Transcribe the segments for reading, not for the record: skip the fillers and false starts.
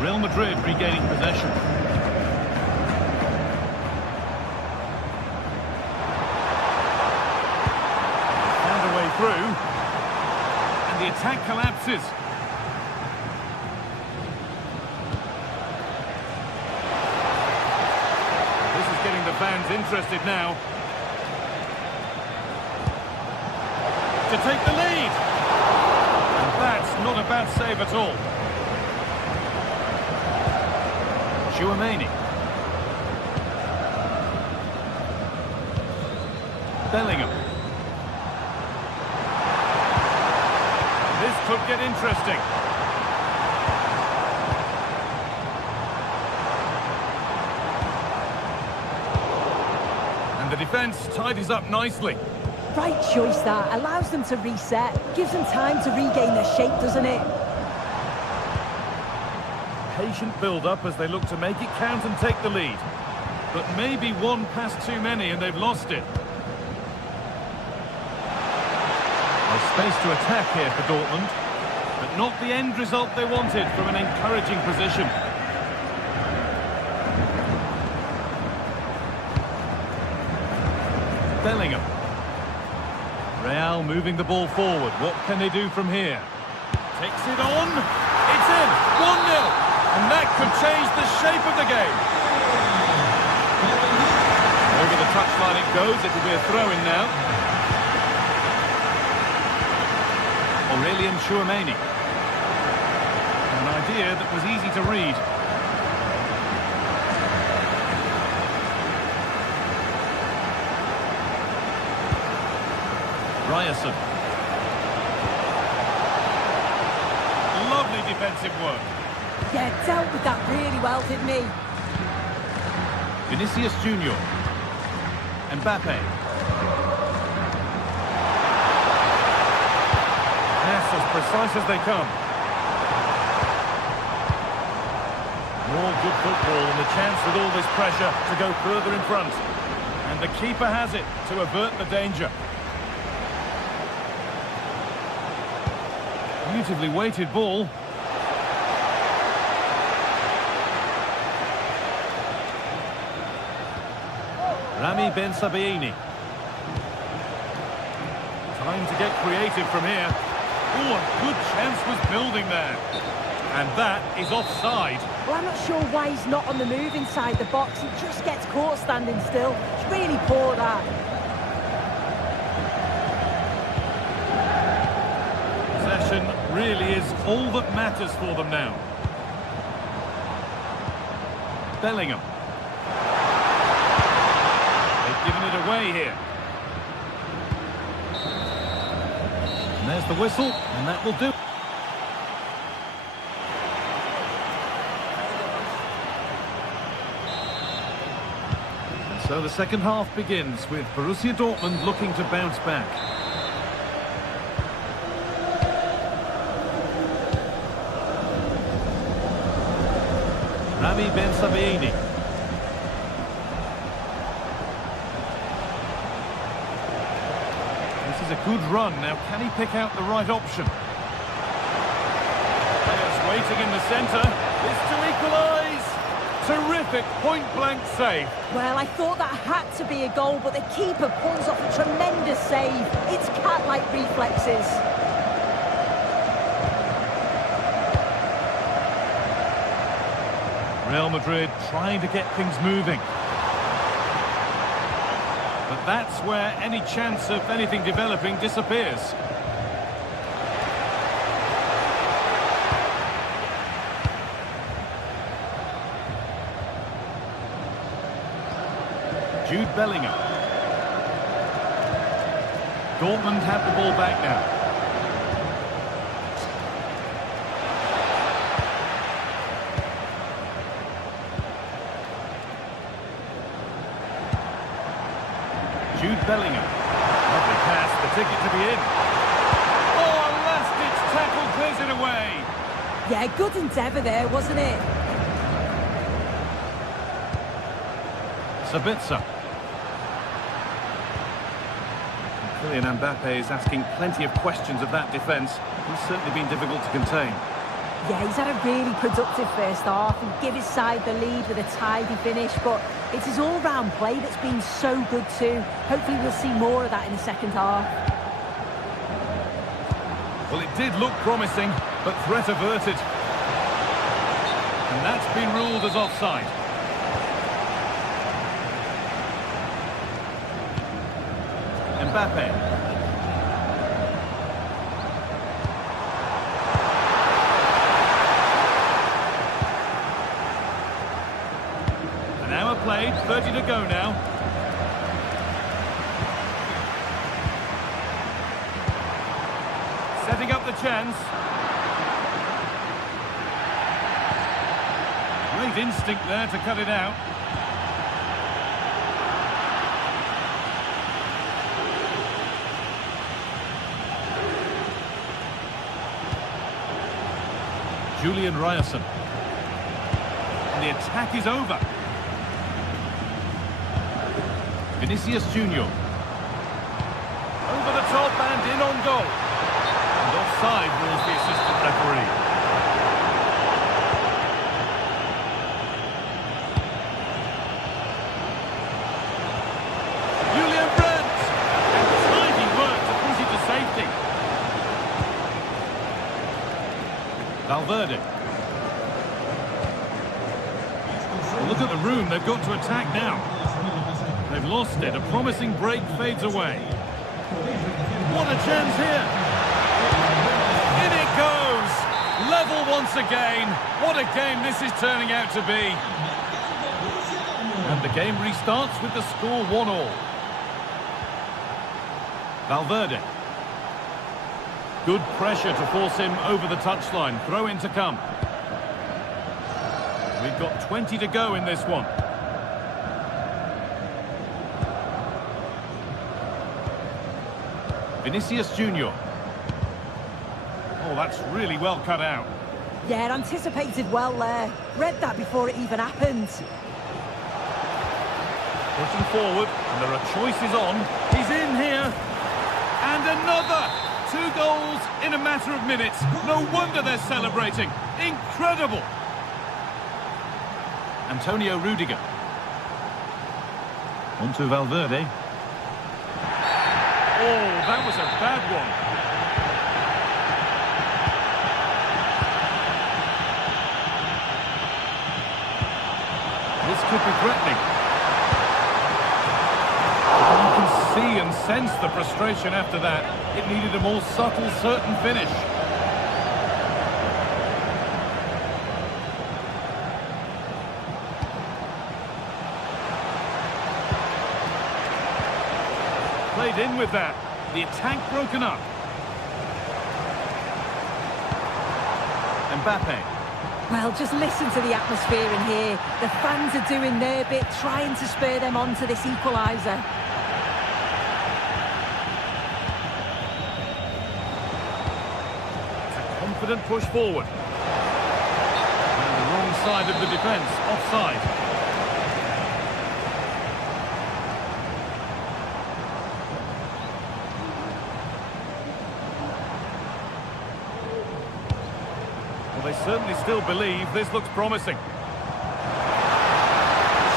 Real Madrid regaining possession. Found a way through. And the attack collapses. This is getting the fans interested now. To take the lead. And that's not a bad save at all. Chouameni. Bellingham. This could get interesting. And the defence tidies up nicely. Right choice that. Allows them to reset. Gives them time to regain their shape, doesn't it? Patient build-up as they look to make it count and take the lead. But maybe one pass too many and they've lost it. There's space to attack here for Dortmund, but not the end result they wanted from an encouraging position. Bellingham. Real moving the ball forward. What can they do from here? Takes it on. It's in. 1-0. And that could change the shape of the game. Over the touchline it goes. It will be a throw-in now. Aurelian Chouameni. An idea that was easy to read. Ryerson. Lovely defensive work. Yeah, dealt with that really well, didn't he? Vinicius Junior. Mbappe. Pass as precise as they come. More good football and the chance with all this pressure to go further in front. And the keeper has it to avert the danger. Beautifully weighted ball. Rami Ben Sabaini. Time to get creative from here. Oh, a good chance was building there. And that is offside. Well, I'm not sure why he's not on the move inside the box. He just gets caught standing still. It's really poor, that. Possession really is all that matters for them now. Bellingham. Giving it away here. And there's the whistle, and that will do. And so the second half begins with Borussia Dortmund looking to bounce back. Rami Ben Sabaini. A good run. Now, can he pick out the right option? Players waiting in the centre. It's to equalise. Terrific point-blank save. Well, I thought that had to be a goal, but the keeper pulls off a tremendous save. It's cat-like reflexes. Real Madrid trying to get things moving. But that's where any chance of anything developing disappears. Jude Bellingham. Dortmund have the ball back now. Jude Bellingham. Lovely pass, the ticket to be in. Oh, a last-ditch tackle clears it away. Yeah, good endeavour there, wasn't it? Sabitzer. Kylian Mbappe is asking plenty of questions of that defence. He's certainly been difficult to contain. Yeah, he's had a really productive first half and give his side the lead with a tidy finish, but it's his all-round play that's been so good too. Hopefully we'll see more of that in the second half. Well, it did look promising, but threat averted. And that's been ruled as offside. Mbappe. An hour played, 30 to go now. Setting up the chance. Great instinct there to cut it out. Julian Ryerson. And the attack is over. Vinicius Junior. Over the top and in on goal. And offside rules the assistant referee. Julian Brandt. And tidy work to push it to safety. Valverde. Well, look at the room they've got to attack now. They've lost it. A promising break fades away. What a chance here. In it goes. Level once again. What a game this is turning out to be. And the game restarts with the score 1-1. Valverde. Good pressure to force him over the touchline. Throw in to come. We've got 20 to go in this one. Vinicius Junior. Oh, that's really well cut out. Yeah, anticipated well there. Read that before it even happened. Pushing forward, and there are choices on. He's in here. And another! 2 goals in a matter of minutes. No wonder they're celebrating. Incredible! Antonio Rudiger. On to Valverde. Oh, that was a bad one. This could be threatening. You can see and sense the frustration after that. It needed a more subtle, certain finish. Played in with that. The attack broken up. Mbappe. Well, just listen to the atmosphere in here. The fans are doing their bit, trying to spur them on to this equaliser. It's a confident push forward. And the wrong side of the defence, offside. They certainly still believe this looks promising.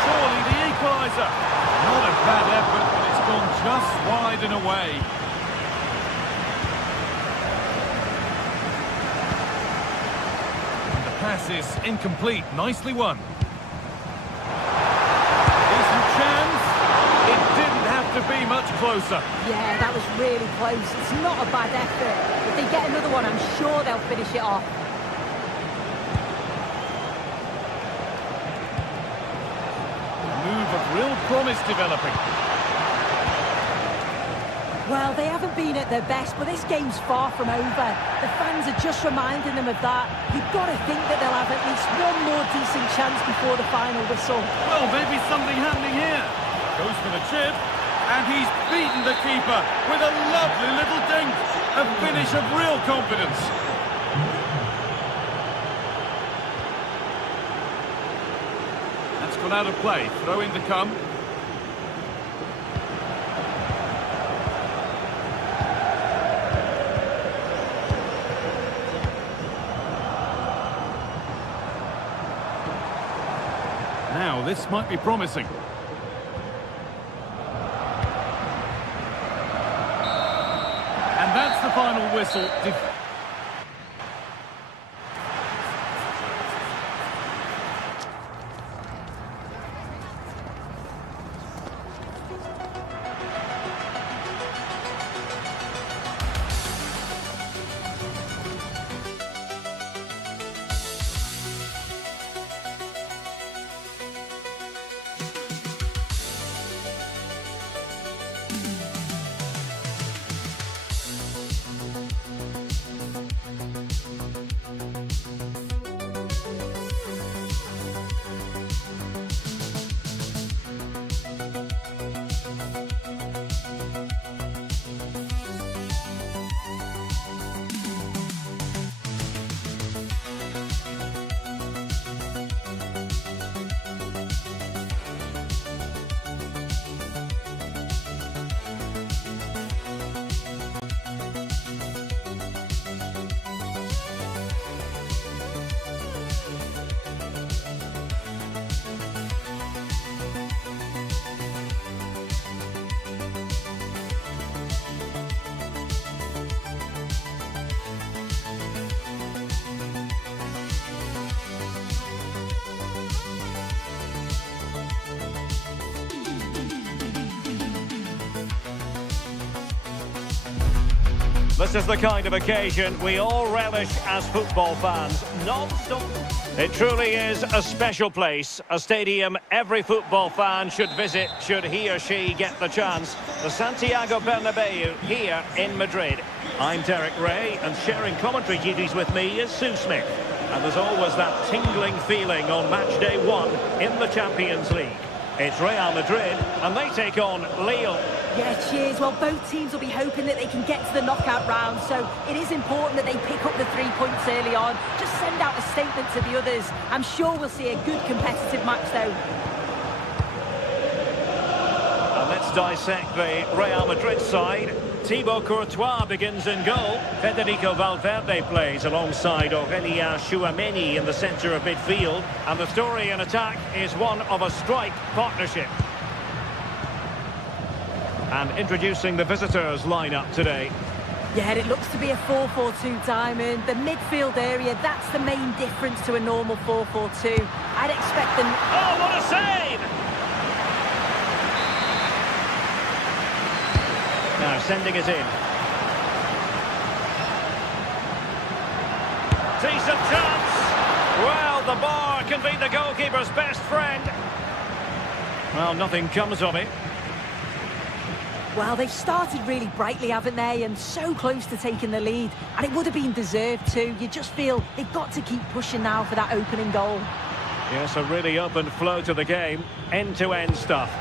Surely the equaliser. Not a bad effort, but it's gone just wide and away. And the pass is incomplete. Nicely won. Decent chance. It didn't have to be much closer. Yeah, that was really close. It's not a bad effort. If they get another one, I'm sure they'll finish it off. Real promise developing. Well, they haven't been at their best, but this game's far from over. The fans are just reminding them of that. You've got to think that they'll have at least one more decent chance before the final whistle. Well, maybe something happening here. Goes for the chip, and he's beaten the keeper with a lovely little dink. A finish of real confidence. Gone out of play, throw in to come. Now, this might be promising. And that's the final whistle. This is the kind of occasion we all relish as football fans. Non-stop. It truly is a special place, a stadium every football fan should visit should he or she get the chance. The Santiago Bernabeu here in Madrid. I'm Derek Ray, and sharing commentary duties with me is Sue Smith. And there's always that tingling feeling on match day 1 in the Champions League. It's Real Madrid, and they take on Lille. Yeah, cheers. Well, both teams will be hoping that they can get to the knockout round, so it is important that they pick up the 3 points early on. Just send out a statement to the others. I'm sure we'll see a good competitive match, though. And let's dissect the Real Madrid side. Thibaut Courtois begins in goal. Federico Valverde plays alongside Aurélien Tchouaméni in the centre of midfield. And the story in attack is one of a strike partnership. And introducing the visitors lineup today. Yeah, it looks to be a 4-4-2 diamond. The midfield area, that's the main difference to a normal 4-4-2. I'd expect them... Oh, what a save! Now sending it in. Decent chance. Well, the bar can be the goalkeeper's best friend. Well, nothing comes of it. Well, they've started really brightly, haven't they? And so close to taking the lead. And it would have been deserved too. You just feel they've got to keep pushing now for that opening goal. Yes, a really open flow to the game. End-to-end stuff.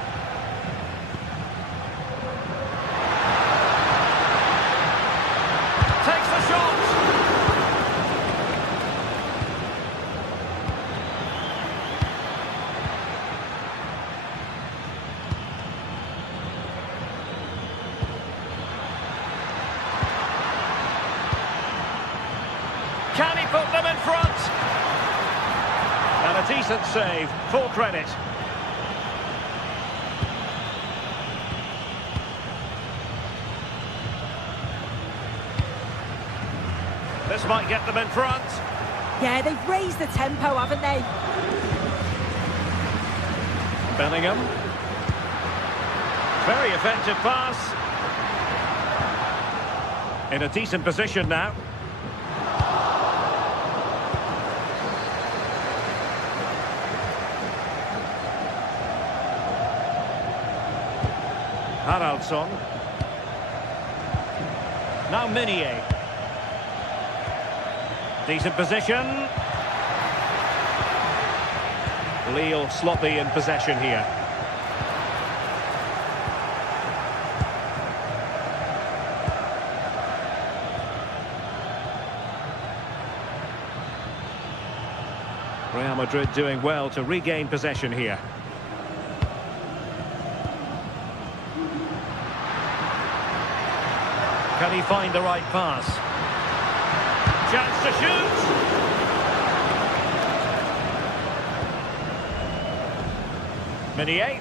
Takes the shot! Can he put them in front? And a decent save, full credit. This might get them in front. Yeah, they've raised the tempo, haven't they? Bellingham. Very effective pass. In a decent position now. Haraldsson. Now Meunier. Decent position. Lille sloppy in possession here. Real Madrid doing well to regain possession here. Can he find the right pass? Chance to shoot! Meunier.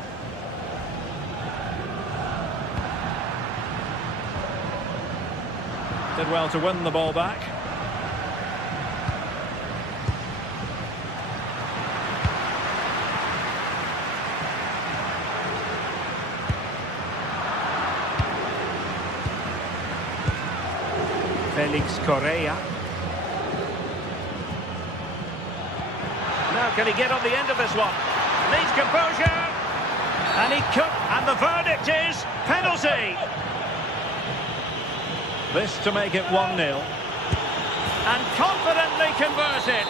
Did well to win the ball back. Felix Correa. Now can he get on the end of this one? Needs composure. And he could, and the verdict is penalty. This to make it 1-0. And confidently converted.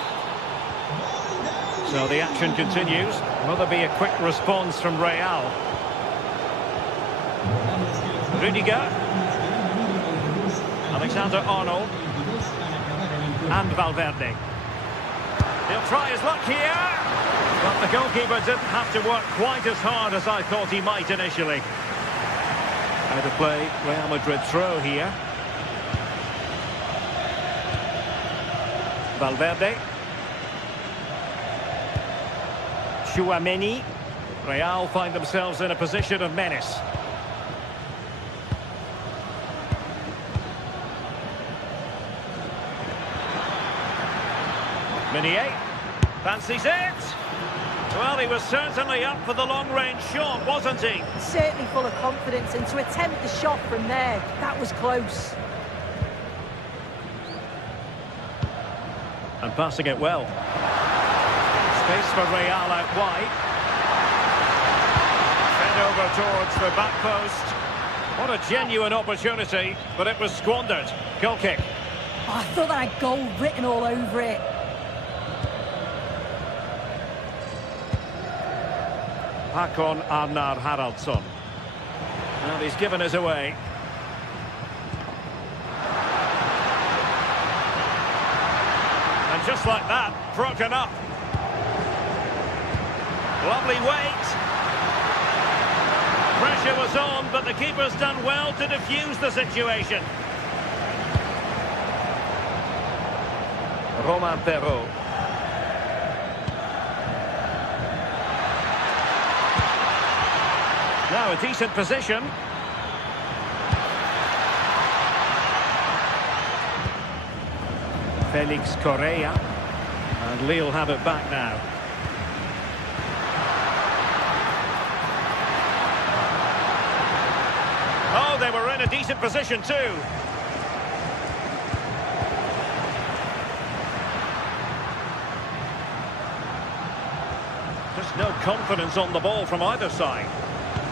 So the action continues. Will there be a quick response from Real? Rudiger. Alexander-Arnold. And Valverde. He'll try his luck here. But the goalkeeper didn't have to work quite as hard as I thought he might initially. Out of play, Real Madrid throw here. Valverde. Tchouaméni. Real find themselves in a position of menace. Meunier fancies it. Well, he was certainly up for the long-range shot, wasn't he? Certainly full of confidence, and to attempt the shot from there, that was close. And passing it well. Space for Real out wide. Sent over towards the back post. What a genuine opportunity, but it was squandered. Goal kick. Oh, I thought that had goal written all over it. Håkon Arnar Haraldsson. And he's given us away. And just like that, broken up. Lovely weight. Pressure was on, but the keeper's done well to defuse the situation. Romain Perrault. Now a decent position. Felix Correa. And Lille have it back now. Oh, they were in a decent position too. Just no confidence on the ball from either side.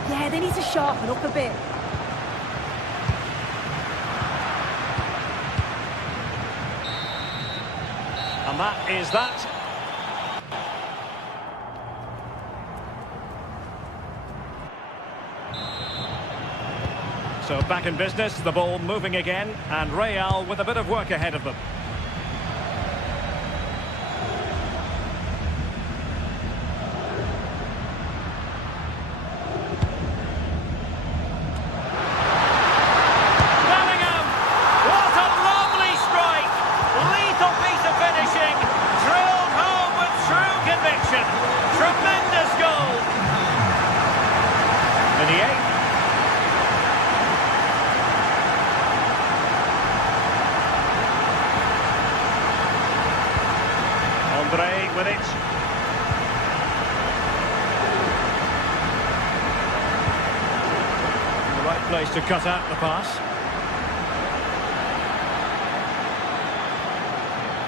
Yeah, they need to sharpen up a bit. And that is that. So back in business, the ball moving again, and Real with a bit of work ahead of them. With it. The right place to cut out the pass.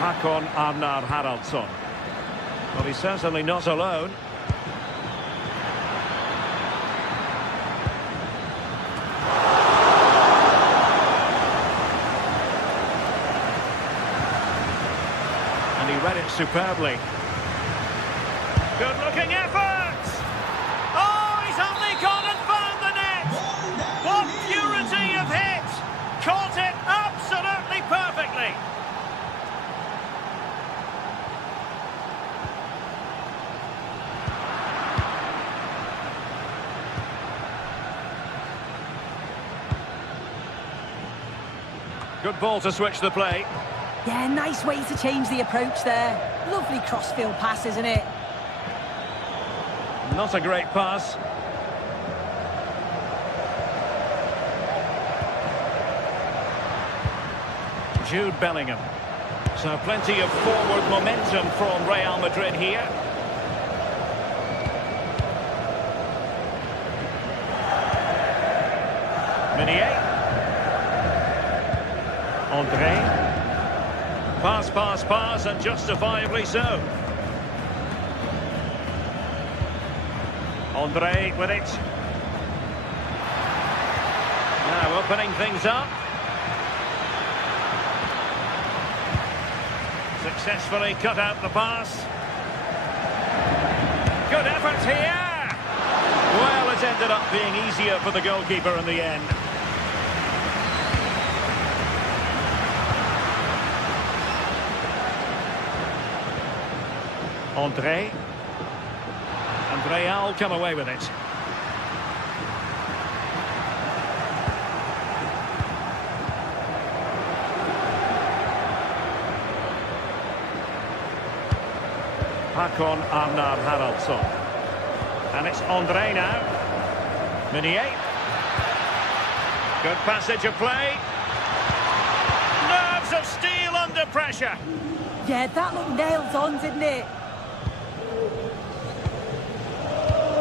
Håkon Arnar Haraldsson. Well, he's certainly not alone. And he read it superbly. Good-looking effort! Oh, he's only gone and found the net! What purity of hit! Caught it absolutely perfectly! Good ball to switch the play. Yeah, nice way to change the approach there. Lovely cross-field pass, isn't it? Not a great pass. Jude Bellingham. So plenty of forward momentum from Real Madrid here. Meunier. André. Pass, and justifiably so. André with it. Now opening things up. Successfully cut out the pass. Good effort here. Well, it ended up being easier for the goalkeeper in the end. André. And Real come away with it. Håkon Arnar Haraldsson. And it's André now. Meunier. Good passage of play. Nerves of steel under pressure. Yeah, that looked nailed on, didn't it?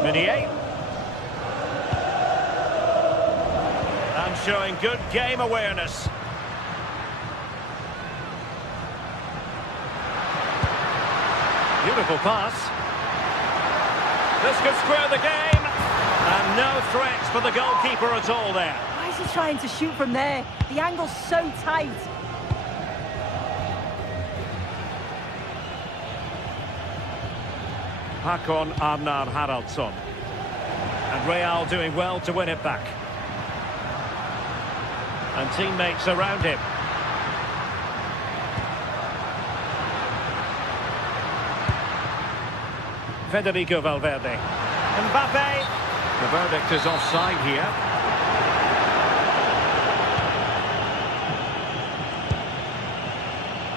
Meunier. And showing good game awareness. Beautiful pass. This could square the game. And no threats for the goalkeeper at all there. Why is he trying to shoot from there? The angle's so tight. Håkon Arnar Haraldsson. And Real doing well to win it back. And teammates around him. Federico Valverde. Mbappe. The verdict is offside here.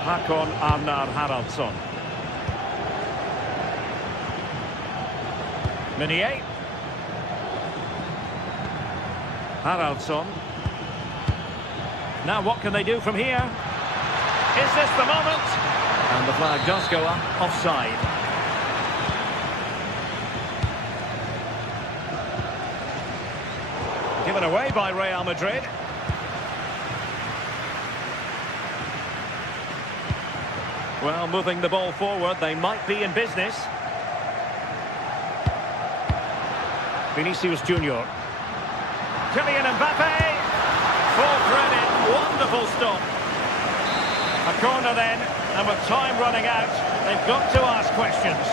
Håkon Arnar Haraldsson. Meunier. Haraldsson. Now what can they do from here? Is this the moment? And the flag does go up, offside. Given away by Real Madrid. Well, moving the ball forward, they might be in business. Vinicius Junior. Kylian Mbappe. Full credit. Wonderful stop. A corner then, and with time running out, they've got to ask questions.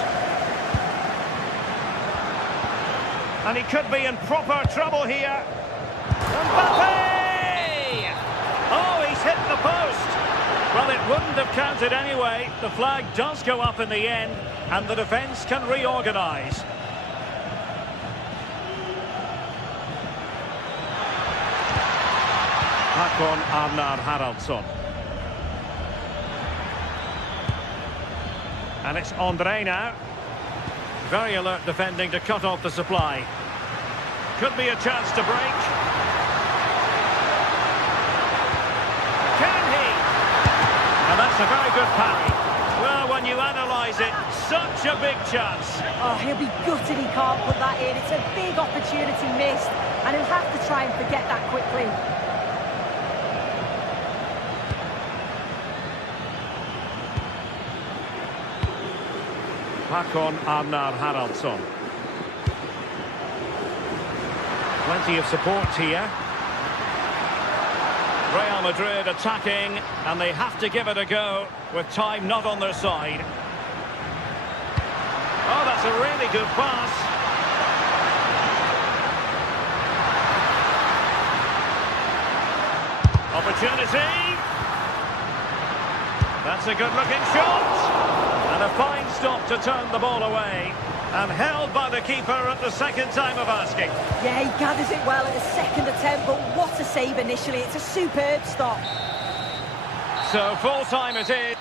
And he could be in proper trouble here. Mbappe! Oh, he's hit the post. Well, it wouldn't have counted anyway. The flag does go up in the end, and the defence can reorganise. Håkon Arnar Haraldsson. And it's André now. Very alert defending to cut off the supply. Could be a chance to break. Can he? And that's a very good parry. Well, when you analyse it, such a big chance. Oh, he'll be gutted he can't put that in. It's a big opportunity missed, and he'll have to try and forget that quickly. Håkon Arnar Haraldsson. Plenty of support here. Real Madrid attacking, and they have to give it a go with time not on their side. Oh, that's a really good pass. Opportunity. That's a good-looking shot. And a fine stop to turn the ball away. And held by the keeper at the second time of asking. Yeah, he gathers it well at the second attempt, but what a save initially. It's a superb stop. So full time it is.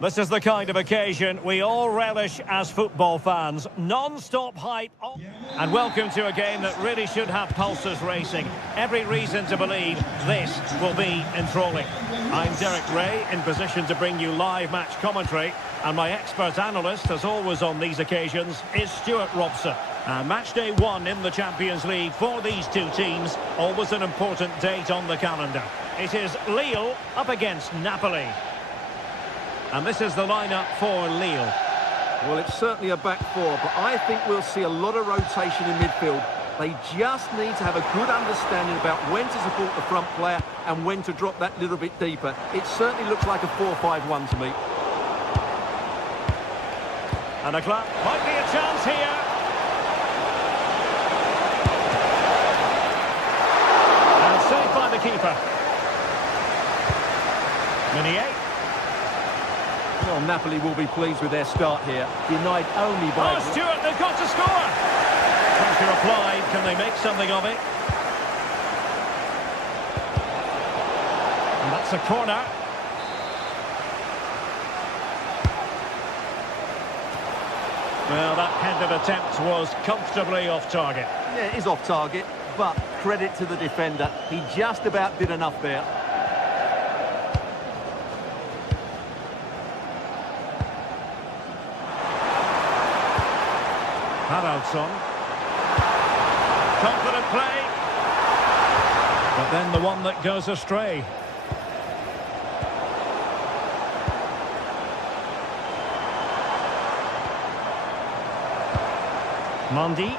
This is the kind of occasion we all relish as football fans. Non-stop hype. And welcome to a game that really should have pulses racing. Every reason to believe this will be enthralling. I'm Derek Ray, in position to bring you live match commentary. And my expert analyst, as always on these occasions, is Stuart Robson. Match day 1 in the Champions League for these two teams. Always an important date on the calendar. It is Lille up against Napoli. And this is the lineup for Lille. Well, it's certainly a back four, but I think we'll see a lot of rotation in midfield. They just need to have a good understanding about when to support the front player and when to drop that little bit deeper. It certainly looks like a 4-5-1 to me. And a club might be a chance here. And saved by the keeper. Meunier. Well, Napoli will be pleased with their start here. Denied only by... Oh, Stuart, they've got to score! Pressure applied. Can they make something of it? And that's a corner. Well, that headed attempt was comfortably off target. Yeah, it is off target, but credit to the defender. He just about did enough there. Haraldsson. Confident play. But then the one that goes astray. Mondi.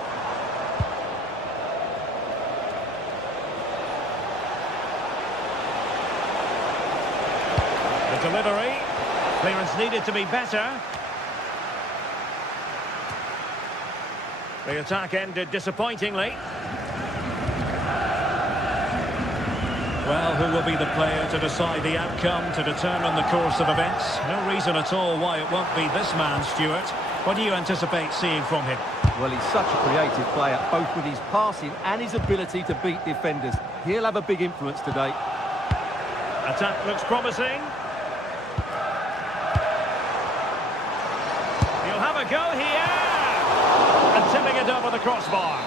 The delivery. Clearance needed to be better. The attack ended disappointingly. Well, who will be the player to decide the outcome, to determine the course of events? No reason at all why it won't be this man, Stuart. What do you anticipate seeing from him? Well, he's such a creative player, both with his passing and his ability to beat defenders. He'll have a big influence today. Attack looks promising. He'll have a go here. And tipping it over the crossbar.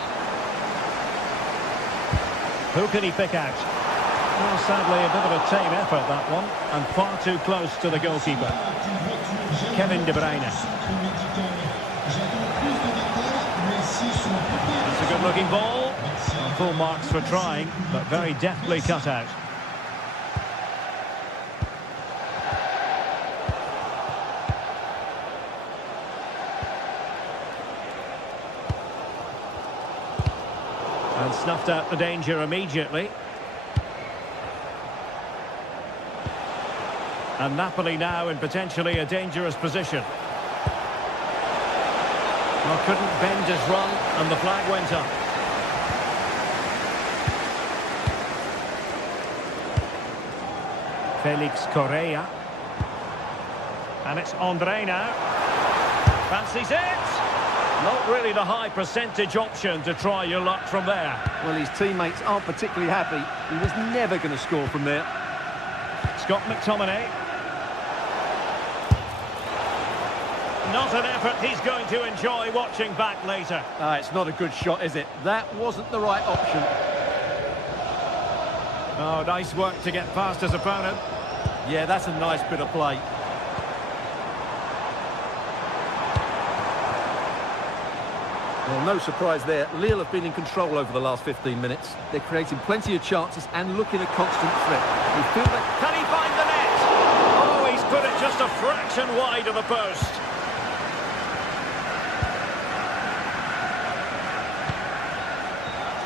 Who can he pick out? Well, sadly, a bit of a tame effort, that one. And far too close to the goalkeeper. Kevin De Bruyne. It's a good-looking ball. Full marks for trying, but very deftly cut out. And snuffed out the danger immediately. And Napoli now in potentially a dangerous position. Well, couldn't bend his run, and the flag went up. Felix Correa. And it's Andre now. Fancies it! Not really the high percentage option to try your luck from there. Well, his teammates aren't particularly happy. He was never going to score from there. Scott McTominay. Not an effort he's going to enjoy watching back later. It's not a good shot, is it? That wasn't the right option. Oh, nice work to get past his opponent. Yeah, that's a nice bit of play. Well, no surprise there. Lille have been in control over the last 15 minutes. They're creating plenty of chances and looking a constant threat. You feel that... Can he find the net? Oh, he's put it just a fraction wide of the post.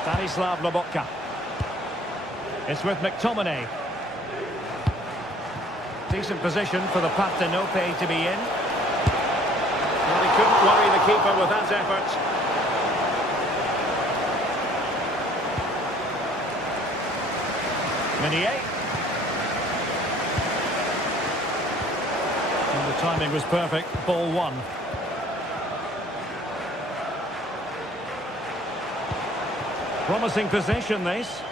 Stanislav Lobotka. It's with McTominay. Decent position for the Partenope to be in. Well, he couldn't worry the keeper with that effort. Meunier. And the timing was perfect. Ball one. Promising possession, this.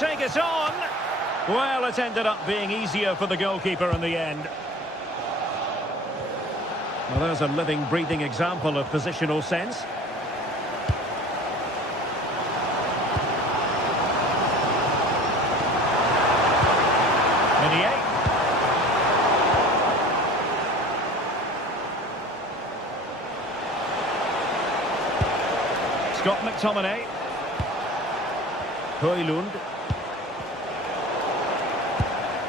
take it on. Well, it ended up being easier for the goalkeeper in the end. Well, there's a living, breathing example of positional sense. Scott McTominay. Højlund.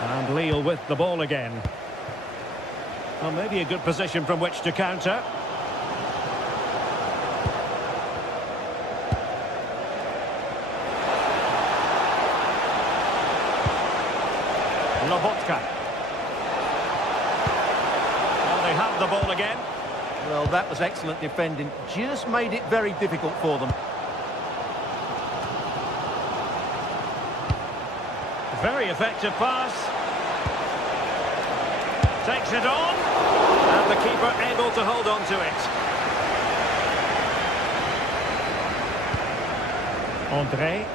And Lille with the ball again. Well, maybe a good position from which to counter. Lobotka. Well, they have the ball again. Well, that was excellent defending. Just made it very difficult for them. Very effective pass. Takes it on. And the keeper able to hold on to it. André.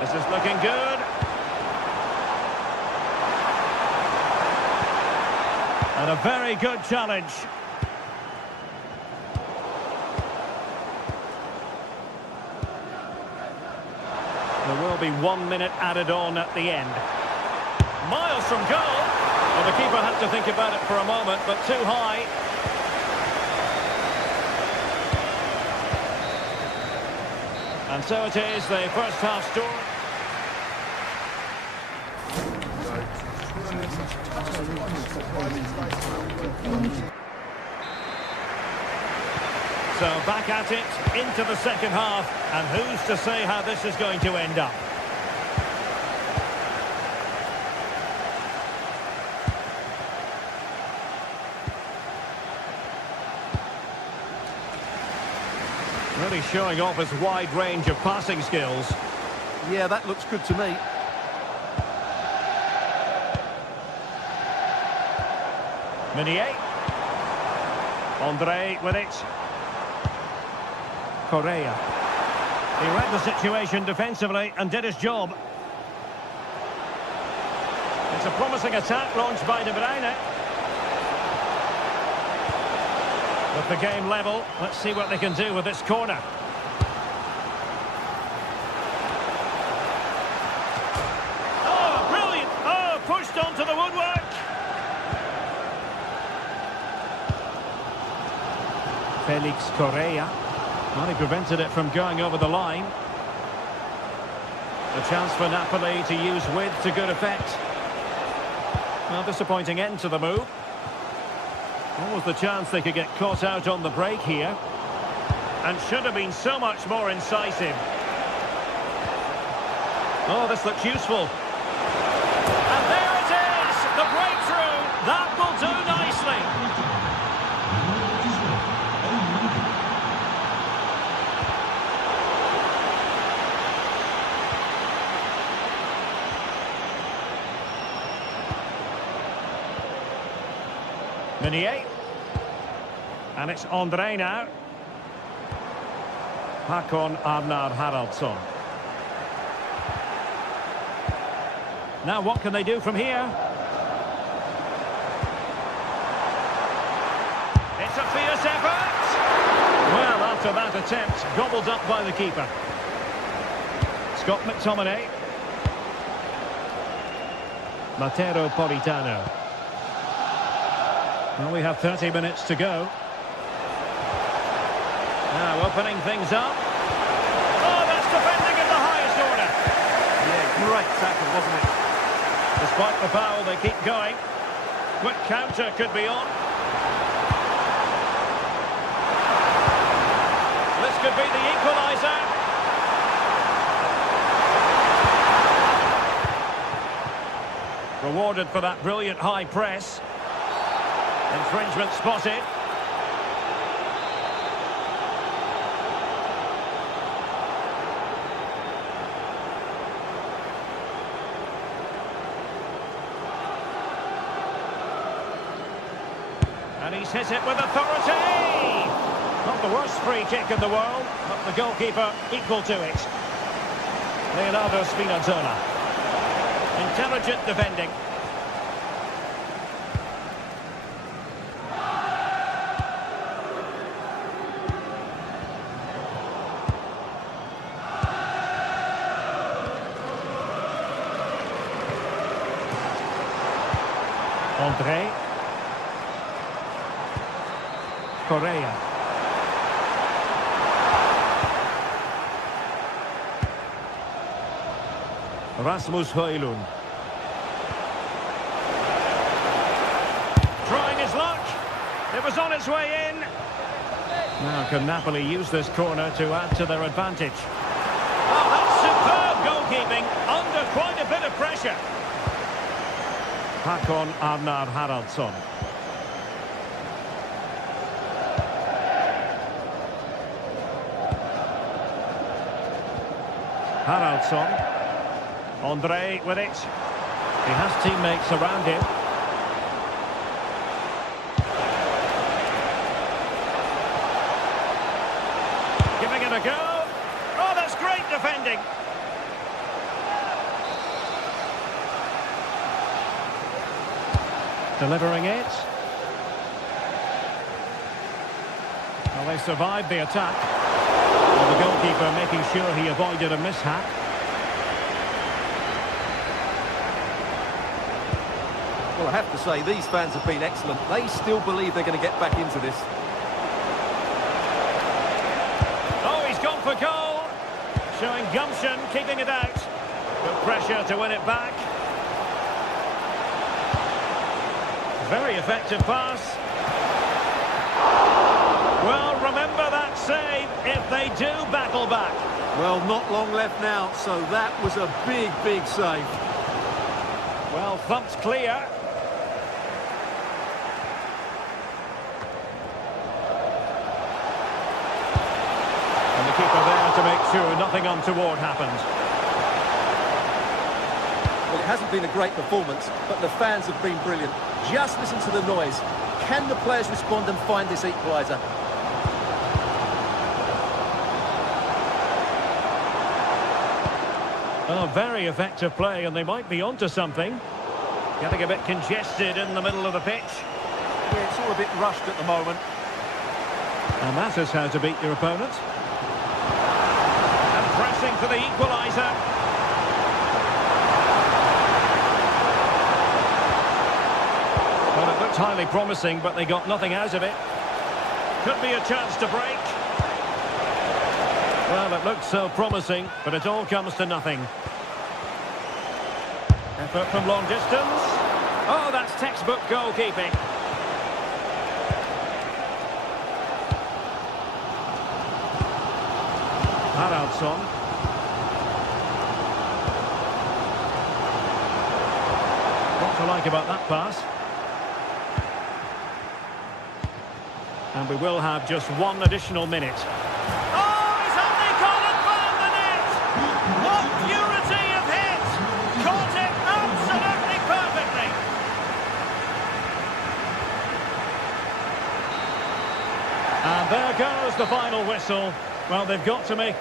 This is looking good. And a very good challenge. There will be 1 minute added on at the end. Miles from goal. Well, the keeper had to think about it for a moment, but too high. And so it is, the first half score. So back at it, into the second half, and who's to say how this is going to end up? Really showing off his wide range of passing skills. Yeah, that looks good to me. Meunier. André with it. Correa. He read the situation defensively and did his job. It's a promising attack launched by De Bruyne. With the game level, let's see what they can do with this corner. Oh, brilliant! Oh, pushed onto the woodwork. Felix Correa. Well, he prevented it from going over the line. A chance for Napoli to use width to good effect. Well, disappointing end to the move. What was the chance they could get caught out on the break here? And should have been so much more incisive. Oh, this looks useful. And there it is! The breakthrough! That will do nicely! Meunier. And it's André now. Håkon Arnar Haraldsson. Now what can they do from here? It's a fierce effort! Well, after that attempt, gobbled up by the keeper. Scott McTominay. Matteo Politano. Well, we have 30 minutes to go. Now opening things up. Oh, that's defending at the highest order. Yeah, great tackle, wasn't it? Despite the foul, they keep going. Quick counter could be on. This could be the equaliser. Rewarded for that brilliant high press. Infringement spotted. And he's hit it with authority. Not the worst free kick in the world, but the goalkeeper equal to it. Leonardo Spinazzola. Intelligent defending. André. Correa. Rasmus Højlund. Trying his luck. It was on its way in. Now can Napoli use this corner to add to their advantage? Oh, that's superb goalkeeping under quite a bit of pressure. Håkon Arnar Haraldsson. Haraldsson. André with it. He has teammates around him. Giving it a go. Oh, that's great defending. Delivering it. Well, they survived the attack. Well, the goalkeeper making sure he avoided a mishap. Well, I have to say, these fans have been excellent. They still believe they're going to get back into this. Oh, he's gone for goal. Showing gumption, keeping it out. Good pressure to win it back. Very effective pass. Well, remember that save if they do battle back. Well, not long left now, so that was a big, big save. Well, thumped clear. And the keeper there to make sure nothing untoward happens. Well, it hasn't been a great performance, but the fans have been brilliant. Just listen to the noise. Can the players respond and find this equaliser? Oh, very effective play, and they might be onto something. Getting a bit congested in the middle of the pitch. Yeah, it's all a bit rushed at the moment. And that is how to beat your opponent. And pressing for the equaliser. Well, it looked highly promising, but they got nothing out of it. Could be a chance to break. Well, it looked so promising, but it all comes to nothing. Effort from long distance. Oh, that's textbook goalkeeping. Haraldsson. What to like about that pass? And we will have just one additional minute. Oh, he's only gone and found the net! What purity of hit! Caught it absolutely perfectly! And there goes the final whistle. Well, they've got to make...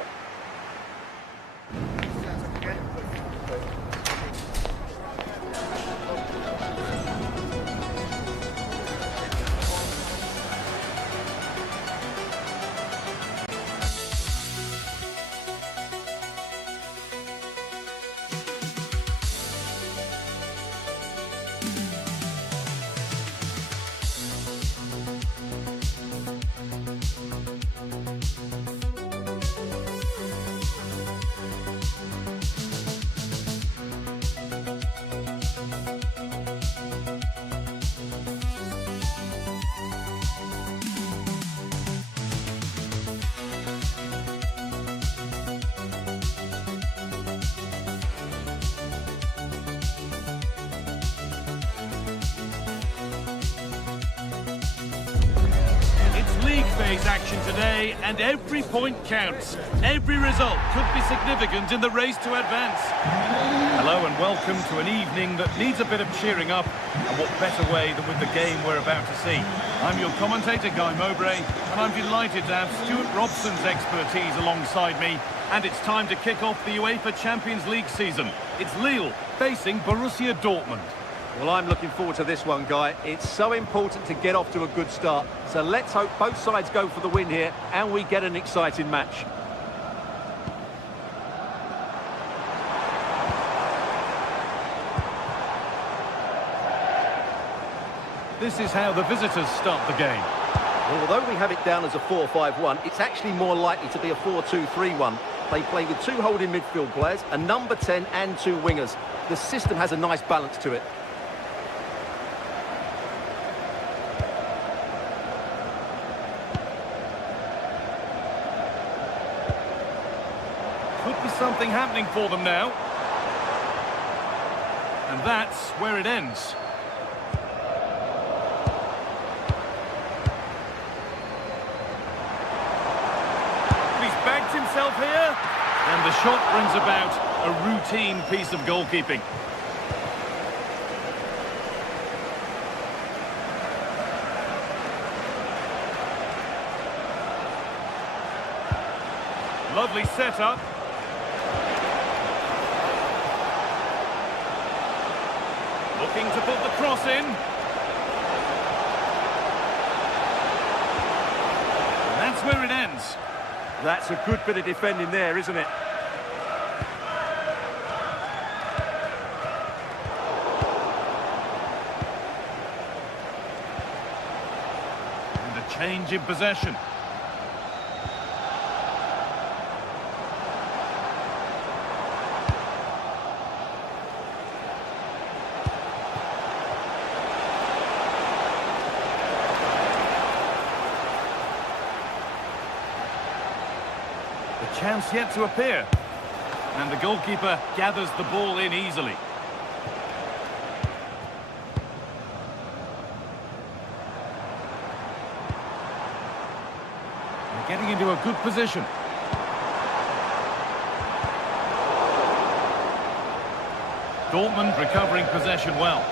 League phase action today, and every point counts. Every result could be significant in the race to advance. Hello and welcome to an evening that needs a bit of cheering up, and what better way than with the game we're about to see. I'm your commentator, Guy Mowbray, and I'm delighted to have Stuart Robson's expertise alongside me, and it's time to kick off the UEFA Champions League season. It's Lille facing Borussia Dortmund. Well, I'm looking forward to this one, Guy. It's so important to get off to a good start. So let's hope both sides go for the win here and we get an exciting match. This is how the visitors start the game. Well, although we have it down as a 4-5-1, it's actually more likely to be a 4-2-3-1. They play with two holding midfield players, a number 10 and two wingers. The system has a nice balance to it. Could be something happening for them now. And that's where it ends. He's backed himself here. And the shot brings about a routine piece of goalkeeping. Lovely setup. Looking to put the cross in. And that's where it ends. That's a good bit of defending there, isn't it? And a change in possession. Chance yet to appear, and the goalkeeper gathers the ball in easily. They're getting into a good position. Dortmund recovering possession well.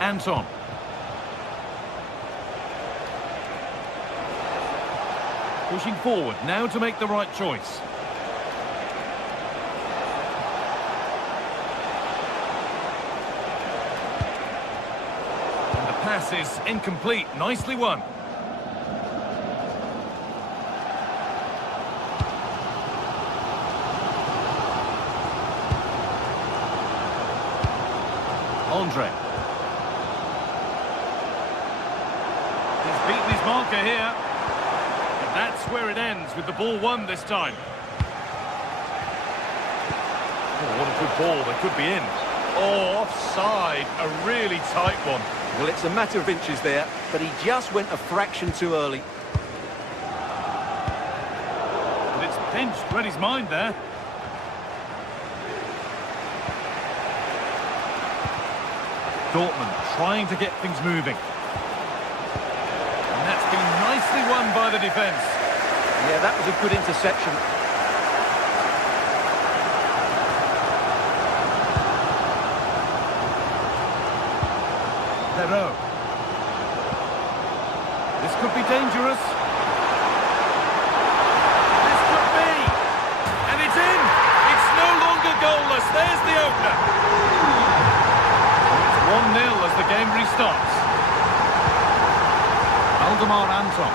Anton. Pushing forward, now to make the right choice. And the pass is incomplete, nicely won. Andre. Beaten his marker here. And that's where it ends, with the ball won this time. Oh, what a good ball, they could be in. Oh, offside, a really tight one. Well, it's a matter of inches there, but he just went a fraction too early. And it's pinched, read his mind there. Dortmund trying to get things moving. That's been nicely won by the defence. Yeah, that was a good interception. Perrault. This could be dangerous. This could be. And it's in. It's no longer goalless. There's the opener. It's 1-0 as the game restarts. Valdemar Anton.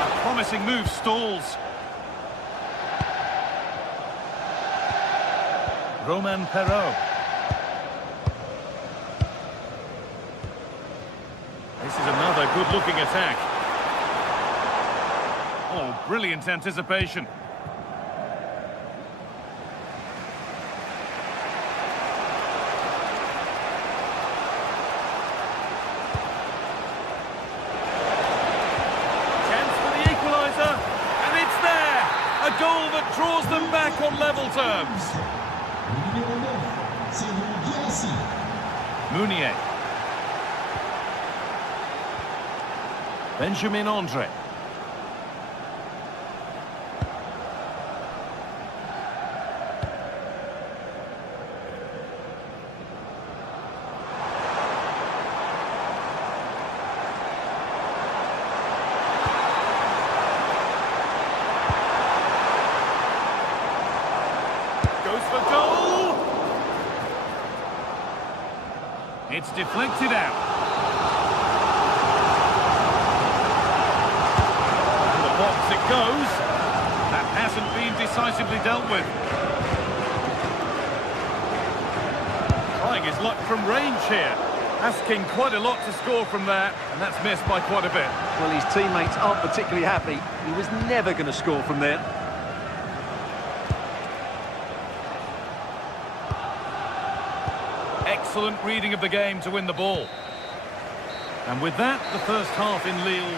A promising move stalls. Romain Perrault. This is another good-looking attack. Oh, brilliant anticipation. Chance for the equaliser, and it's there! A goal that draws them back on level terms. Meunier. Benjamin Andre. Goes for goal! It's deflected out. The box it goes. That hasn't been decisively dealt with. Trying his luck from range here. Asking quite a lot to score from there, and that's missed by quite a bit. Well, his teammates aren't particularly happy. He was never going to score from there. Excellent reading of the game to win the ball. And with that, the first half in Lille.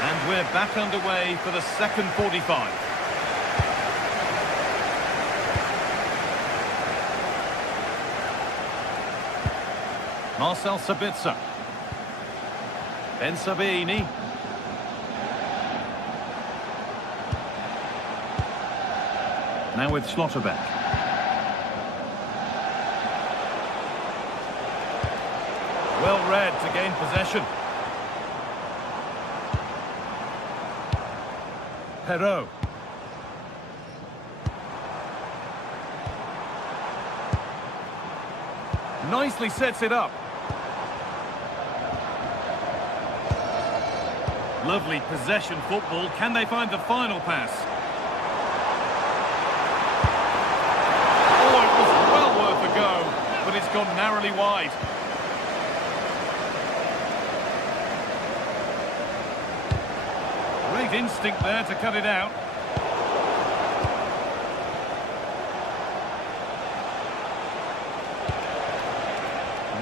And we're back underway for the second 45. Marcel Sabitzer. Ben Sabini. Now with Schlotterbeck. Well read to gain possession. Perrault. Nicely sets it up. Lovely possession football. Can they find the final pass? But it's gone narrowly wide. Great instinct there to cut it out.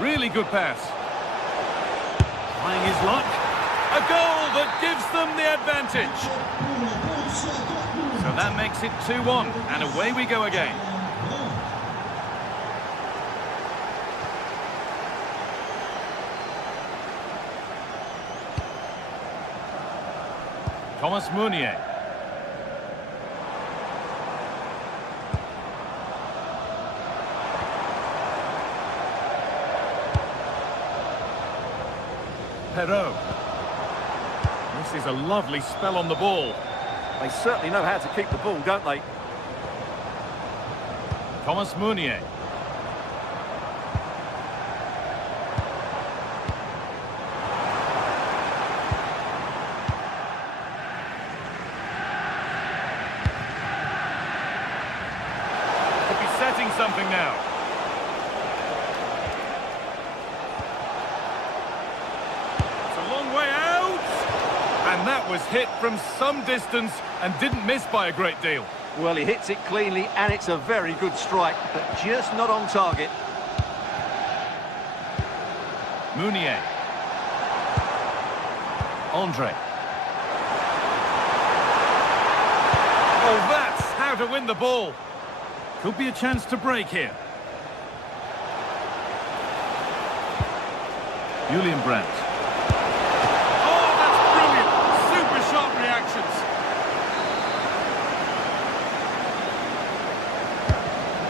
Really good pass. Trying his luck. A goal that gives them the advantage. So that makes it 2-1, and away we go again. Thomas Meunier. Perrault. This is a lovely spell on the ball. They certainly know how to keep the ball, don't they? Thomas Meunier. Setting something now. It's a long way out. And that was hit from some distance and didn't miss by a great deal. Well, he hits it cleanly and it's a very good strike, but just not on target. Meunier. Andre. Oh, that's how to win the ball. Could be a chance to break here. Julian Brandt. Oh, that's brilliant! Super sharp reactions.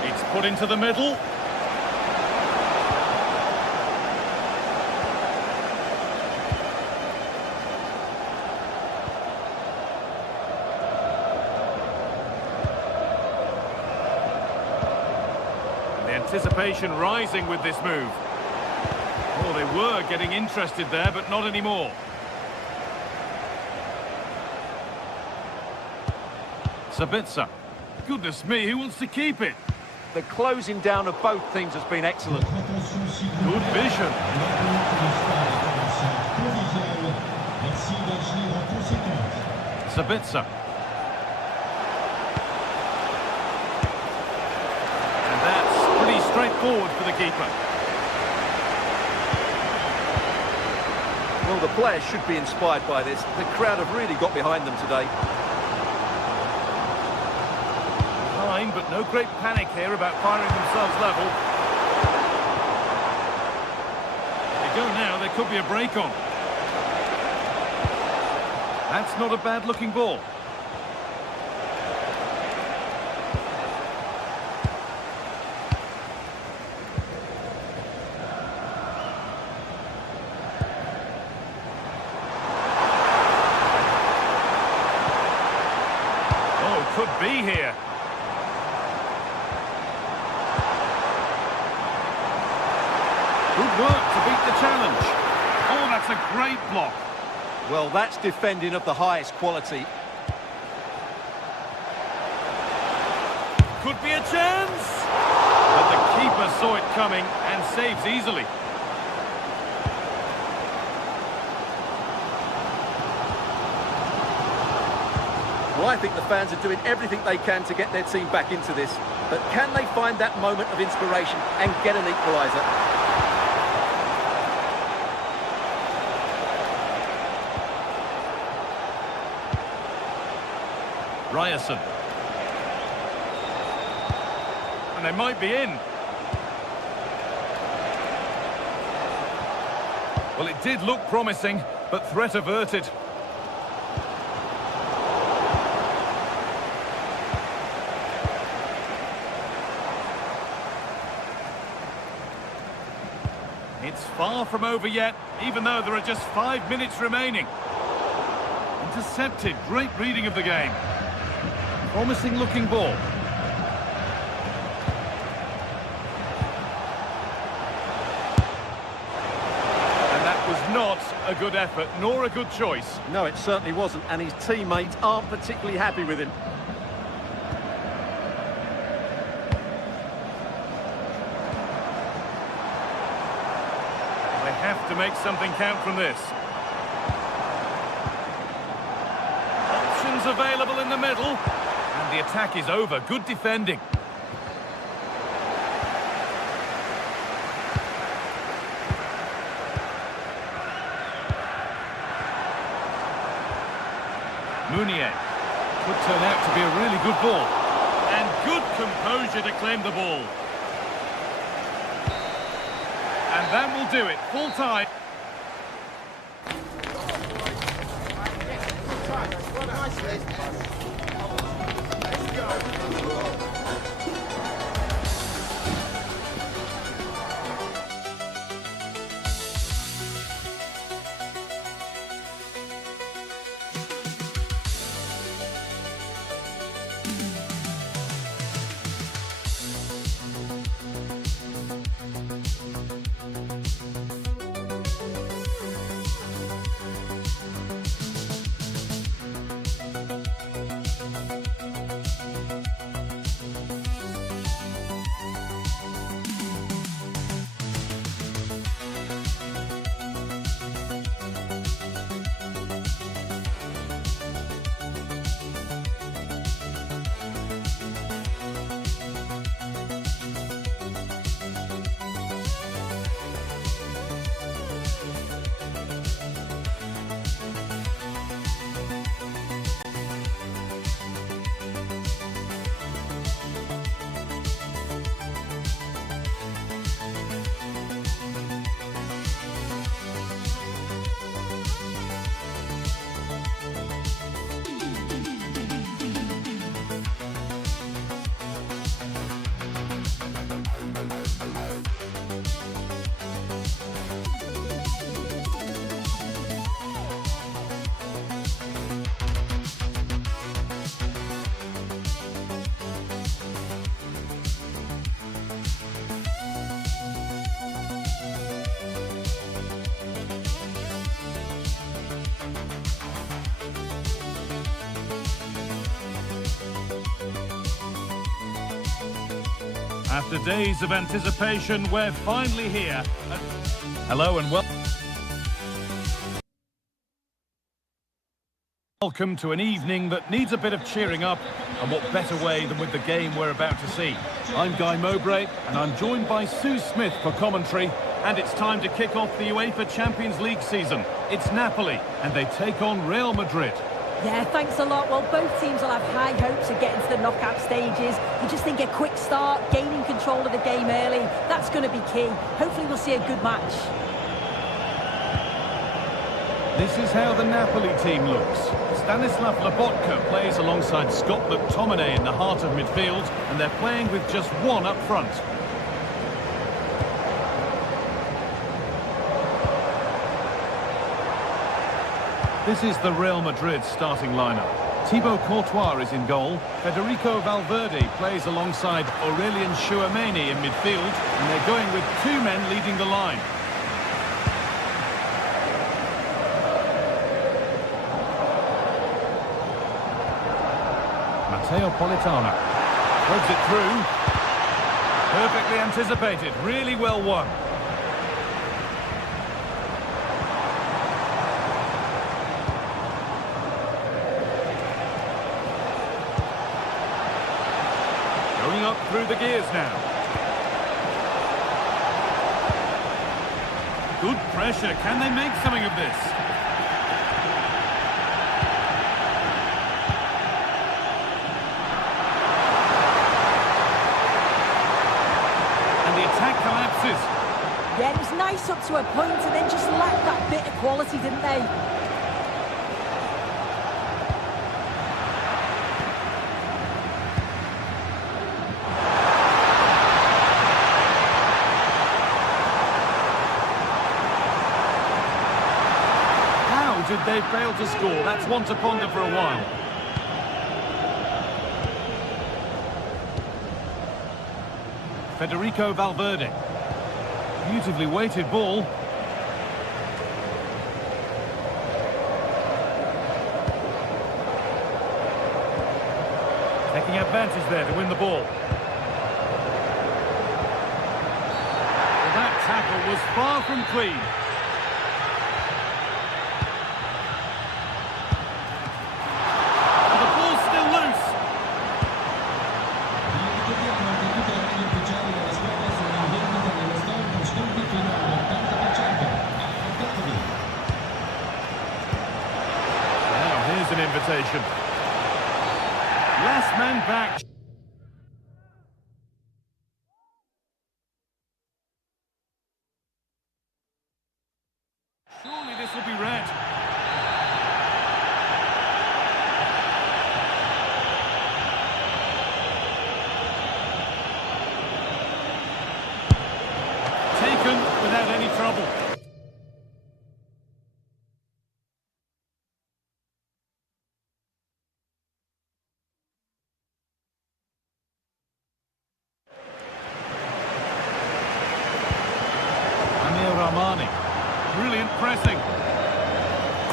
It's put into the middle. Anticipation rising with this move. Oh, they were getting interested there, but not anymore. Sabitzer. Goodness me, who wants to keep it? The closing down of both teams has been excellent. Good vision. Sabitzer. And that's pretty straightforward for the keeper. Well, the players should be inspired by this. The crowd have really got behind them today. Fine, but no great panic here about firing themselves level. They go now, there could be a break on. That's not a bad-looking ball. Oh, could be here. Good work to beat the challenge. Oh, that's a great block. Well, that's defending of the highest quality. Could be a chance. But the keeper saw it coming and saves easily. Well, I think the fans are doing everything they can to get their team back into this. But can they find that moment of inspiration and get an equaliser? Ryerson. And they might be in. Well, it did look promising, but threat averted. It's far from over yet, even though there are just 5 minutes remaining. Intercepted, great reading of the game. Promising looking ball. And that was not a good effort, nor a good choice. No, it certainly wasn't, and his teammates aren't particularly happy with him. They have to make something count from this. Options available in the middle. And the attack is over. Good defending. Mounier. Could turn out to be a really good ball. And good composure to claim the ball. And that will do it. Full time. After days of anticipation, we're finally here. Hello and welcome to an evening that needs a bit of cheering up, and what better way than with the game we're about to see. I'm Guy Mowbray, and I'm joined by Sue Smith for commentary, and it's time to kick off the UEFA Champions League season. It's Napoli, and they take on Real Madrid. Yeah, thanks a lot. Well, both teams will have high hopes of getting to the knockout stages. You just think a quick start, gaining control of the game early, that's going to be key. Hopefully we'll see a good match. This is how the Napoli team looks. Stanislav Lobotka plays alongside Scott McTominay in the heart of midfield, and they're playing with just one up front. This is the Real Madrid starting lineup. Thibaut Courtois is in goal. Federico Valverde plays alongside Aurelien Tchouameni in midfield, and they're going with two men leading the line. Matteo Politano throws it through. Perfectly anticipated, really well won. Going up through the gears now. Good pressure. Can they make something of this? And the attack collapses. Yeah, it was nice up to a point, and then just lacked that bit of quality, didn't they? Did they fail to score? That's one to ponder for a while. Federico Valverde. Beautifully weighted ball. Taking advantage there to win the ball. Well, that tackle was far from clean. An invitation. Last man back. Surely this will be red. Taken without any trouble. Brilliant pressing.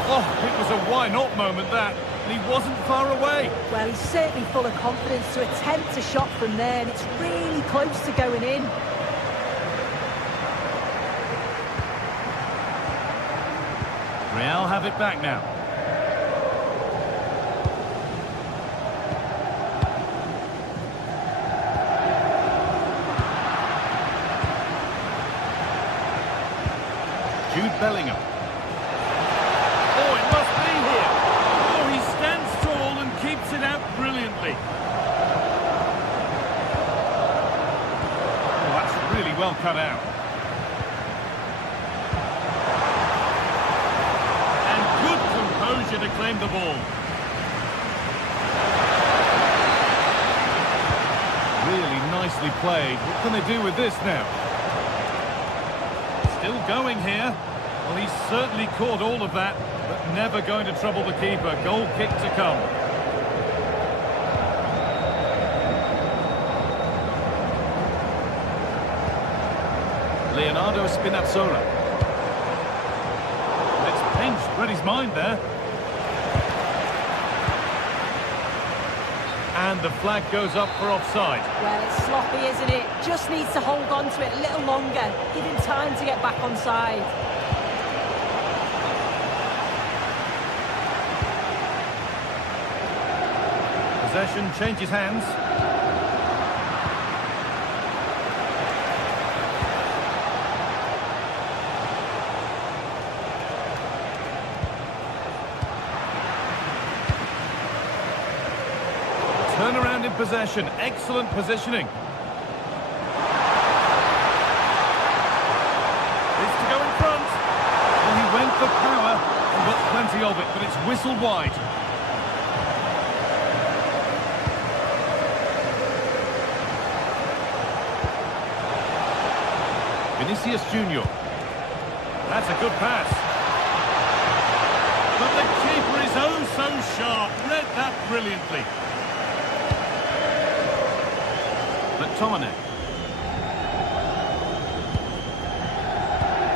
Oh, it was a why-not moment, that. And he wasn't far away. Well, he's certainly full of confidence to attempt a shot from there, and it's really close to going in. Real have it back now. Jude Bellingham. Oh, it must be here. Oh, he stands tall and keeps it out brilliantly. Oh, that's really well cut out. And good composure to claim the ball. Really nicely played. What can they do with this now? Still going here. Well, he's certainly caught all of that, but never going to trouble the keeper. Goal kick to come. Leonardo Spinazzola. It's pinched, read his mind there. And the flag goes up for offside. Well, it's sloppy, isn't it? Just needs to hold on to it a little longer. Give him time to get back onside. Possession changes hands. Turnaround in possession. Excellent positioning. It's to go in front. Well, he went for power and got plenty of it, but it's whistled wide. Vinicius Junior. That's a good pass. But the keeper is oh so sharp. Read that brilliantly. McTominay.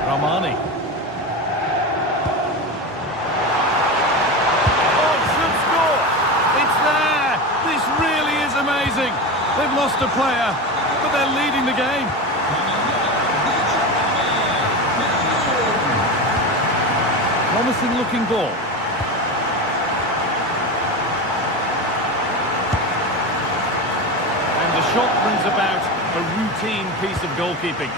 Romani. Oh, should score. It's there. This really is amazing. They've lost a player, but they're leading the game. Promising looking ball. And the shot brings about a routine piece of goalkeeping.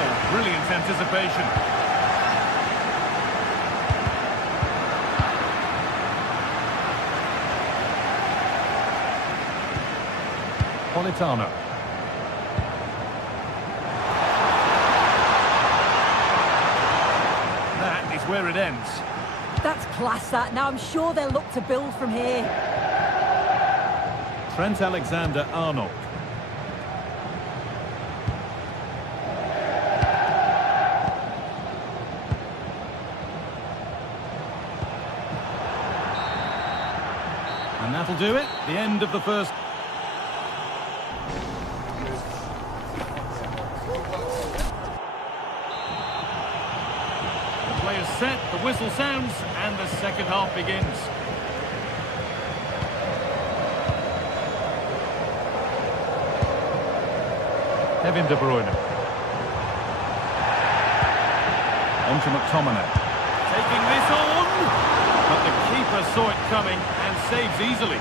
Oh, brilliant anticipation. Politano. Where it ends. That's class, that. Now I'm sure they'll look to build from here. Trent Alexander-Arnold. And that'll do it. The end of the first. Players set, the whistle sounds, and the second half begins. Kevin De Bruyne. On to McTominay. Taking this on! But the keeper saw it coming and saves easily.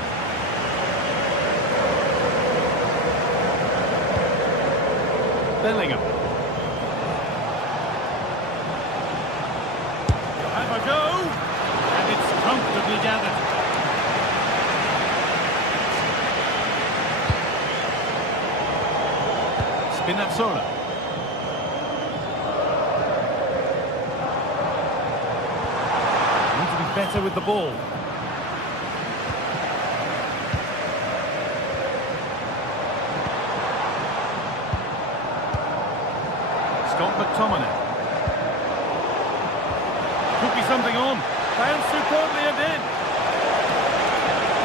Bellingham. Have a go, and it's comfortably gathered. Spinazzola. Need to be better with the ball. Scott McTominay. Could be something on. Found superbly and in.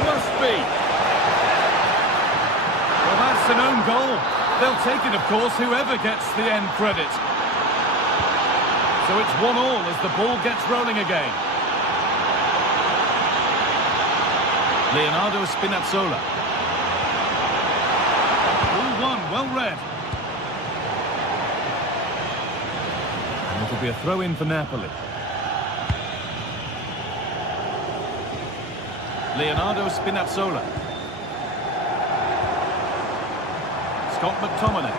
Must be. Well, that's an own goal. They'll take it, of course, whoever gets the end credit. So it's 1-1 as the ball gets rolling again. Leonardo Spinazzola. 2-1, well read. And it'll be a throw-in for Napoli. Leonardo Spinazzola. Scott McTominay.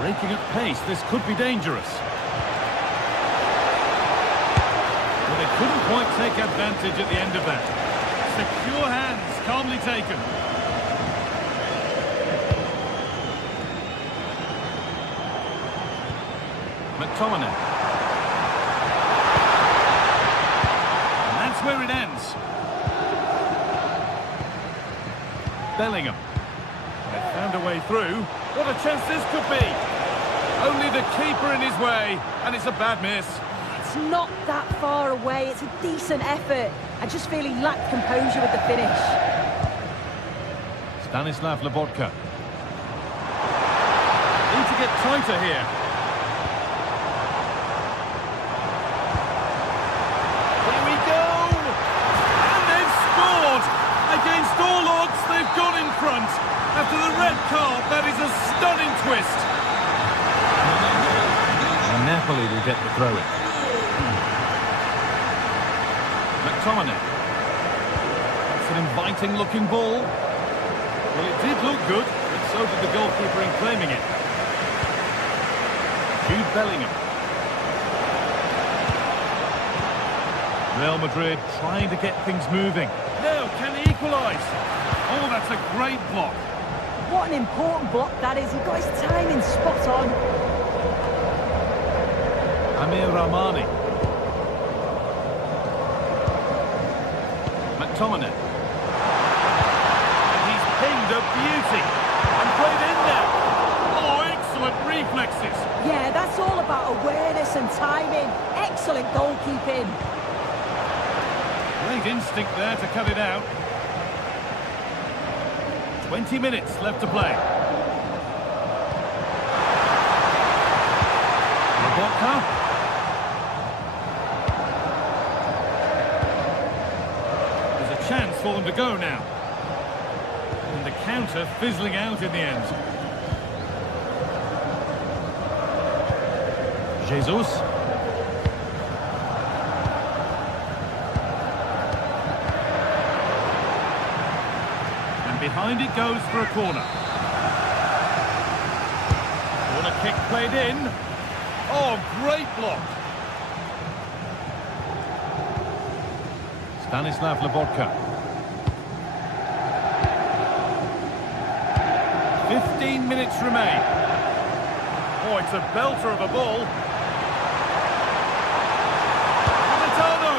Breaking at pace, this could be dangerous. Well, they couldn't quite take advantage at the end of that. Secure hands, calmly taken. McTominay. And that's where it ends. Bellingham. They found a way through. What a chance this could be. Only the keeper in his way, and it's a bad miss. It's not that far away. It's a decent effort. I just feel he lacked composure with the finish. Stanislav Lobotka. Need to get tighter here. After the red card, that is a stunning twist. And Napoli will get the throw-in. McTominay. It's an inviting-looking ball. Well, it did look good, but so did the goalkeeper in claiming it. Jude Bellingham. Real Madrid trying to get things moving. Now, can he equalise? Oh, that's a great block. What an important block that is. He got his timing spot on. Amir Rahmani. McTominay. And he's pinged a beauty. And played in there. Oh, excellent reflexes. Yeah, that's all about awareness and timing. Excellent goalkeeping. Great instinct there to cut it out. 20 minutes left to play. Laporta. There's a chance for them to go now. And the counter fizzling out in the end. Jesus. Behind it goes for a corner. Corner kick played in. Oh, great block. Stanislav Lobotka. 15 minutes remain. Oh, it's a belter of a ball. Politano!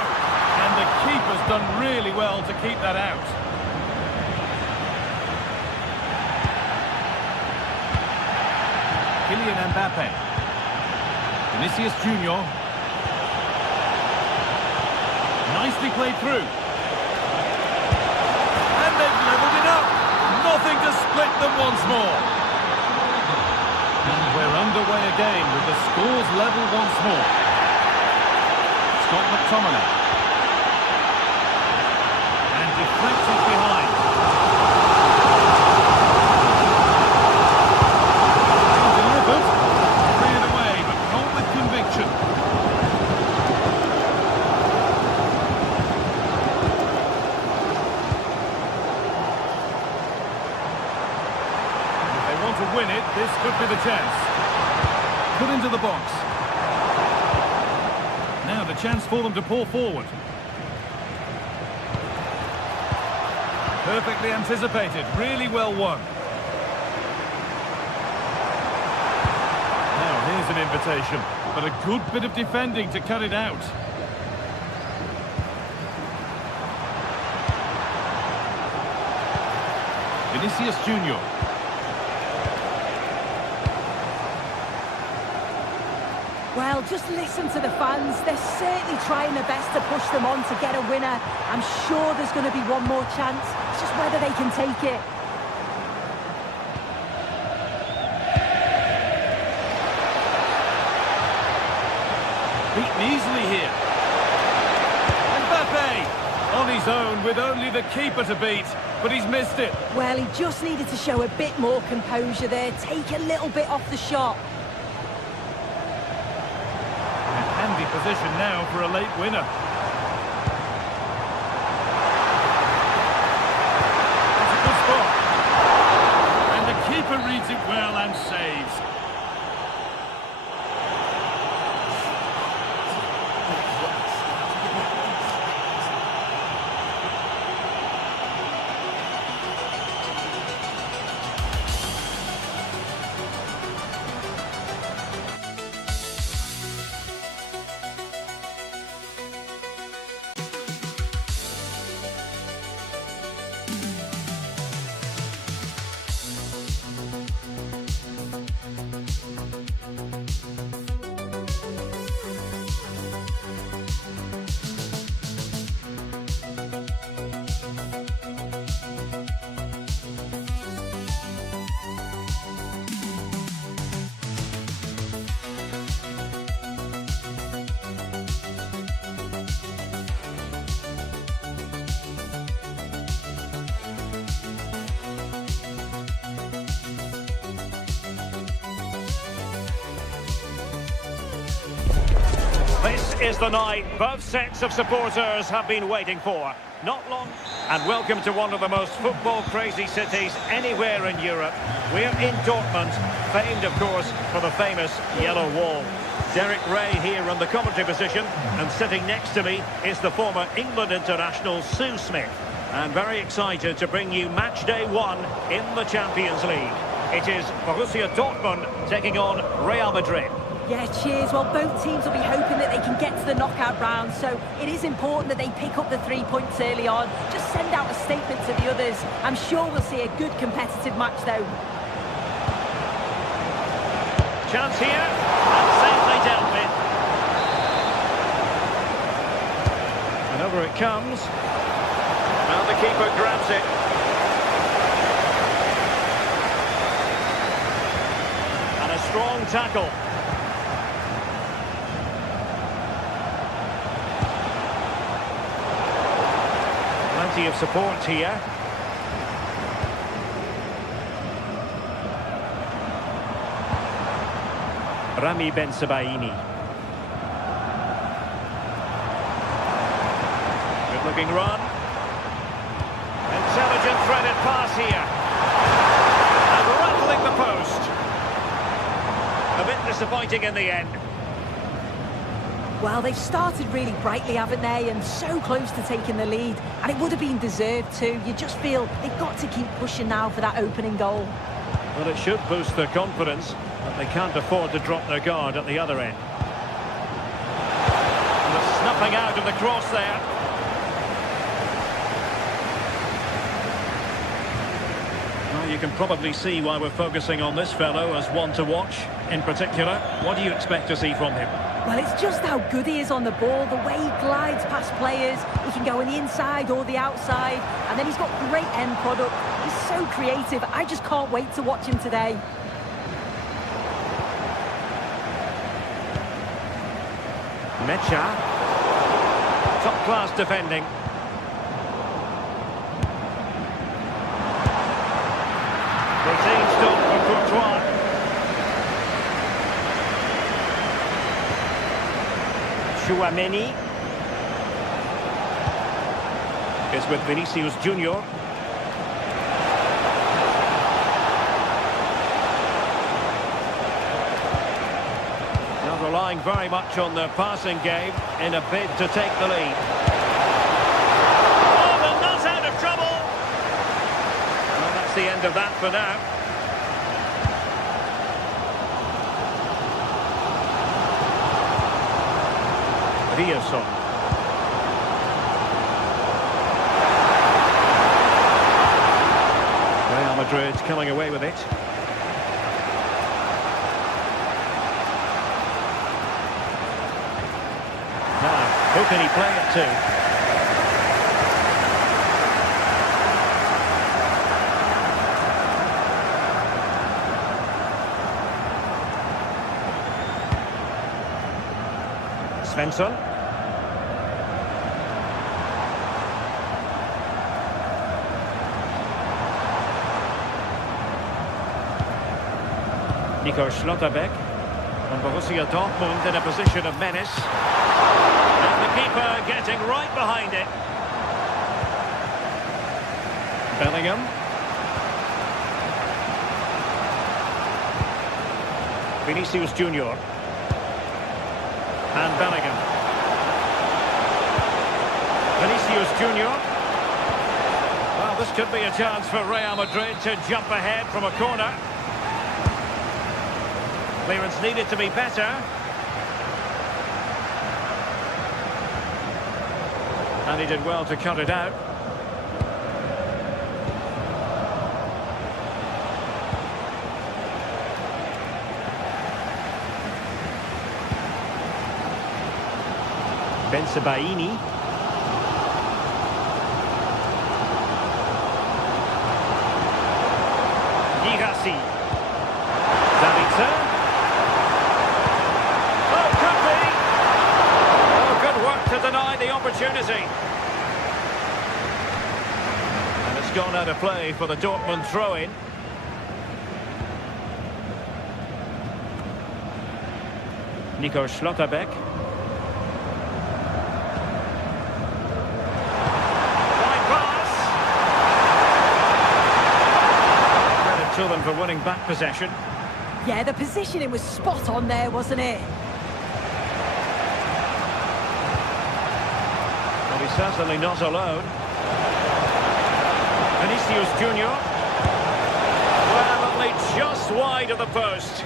And the keeper's done really well to keep that out. Kylian Mbappe. Vinicius Junior. Nicely played through. And they've levelled it up. Nothing to split them once more. And we're underway again with the scores level once more. Scott McTominay. And deflected behind. To win it, this could be the chance. Put into the box. Now the chance for them to pour forward. Perfectly anticipated, really well won. Now here's an invitation, but a good bit of defending to cut it out. Vinicius Junior. Well, just listen to the fans. They're certainly trying their best to push them on to get a winner. I'm sure there's going to be one more chance. It's just whether they can take it. Beaten easily here. Mbappe on his own with only the keeper to beat, but he's missed it. Well, he just needed to show a bit more composure there, take a little bit off the shot. Handy position now for a late winner. That's a good spot. And the keeper reads it well and saves. This is the night both sets of supporters have been waiting for. Not long. And welcome to one of the most football-crazy cities anywhere in Europe. We're in Dortmund, famed, of course, for the famous Yellow Wall. Derek Ray here on the commentary position, and sitting next to me is the former England international Sue Smith. And very excited to bring you match day 1 in the Champions League. It is Borussia Dortmund taking on Real Madrid. Yeah, cheers. Well, both teams will be hoping that they can get to the knockout round, so it is important that they pick up the 3 points early on. Just send out a statement to the others. I'm sure we'll see a good competitive match, though. Chance here, and safely dealt with. And over it comes. Now the keeper grabs it. And a strong tackle. Plenty of support here. Rami Ben Sebaini. Good looking run. Intelligent threaded pass here. And rattling the post. A bit disappointing in the end. Well, they've started really brightly, haven't they? And so close to taking the lead. And it would have been deserved too. You just feel they've got to keep pushing now for that opening goal. Well, it should boost their confidence, but they can't afford to drop their guard at the other end. And the snuffing out of the cross there. Well, you can probably see why we're focusing on this fellow as one to watch. In particular, what do you expect to see from him? Well, it's just how good he is on the ball, the way he glides past players. He can go on the inside or the outside, and then he's got great end product. He's so creative. I just can't wait to watch him today. Mecha. Top-class defending. Routine stop for Courtois. Chouameni is with Vinicius Junior. Now relying very much on their passing game in a bid to take the lead. Oh, but not out of trouble. Well, that's the end of that for now. Rioson. Real Madrid coming away with it. Now, who can he play it to? Svensson. Nico Schlotterbeck. And Borussia Dortmund in a position of menace. And the keeper getting right behind it. Bellingham. Vinicius Junior. And Bellingham. Vinicius Junior. Well, this could be a chance for Real Madrid to jump ahead from a corner. Clearance needed to be better. And he did well to cut it out. Ben Sebaini. Girassi. Davidson. Oh, could be. Oh, good work to deny the opportunity. And it's gone out of play for the Dortmund throw-in. Nico Schlotterbeck. for winning back possession. Yeah, the positioning was spot on there, wasn't it? Well, he's certainly not alone. Vinicius Junior. Well, only just wide of the post.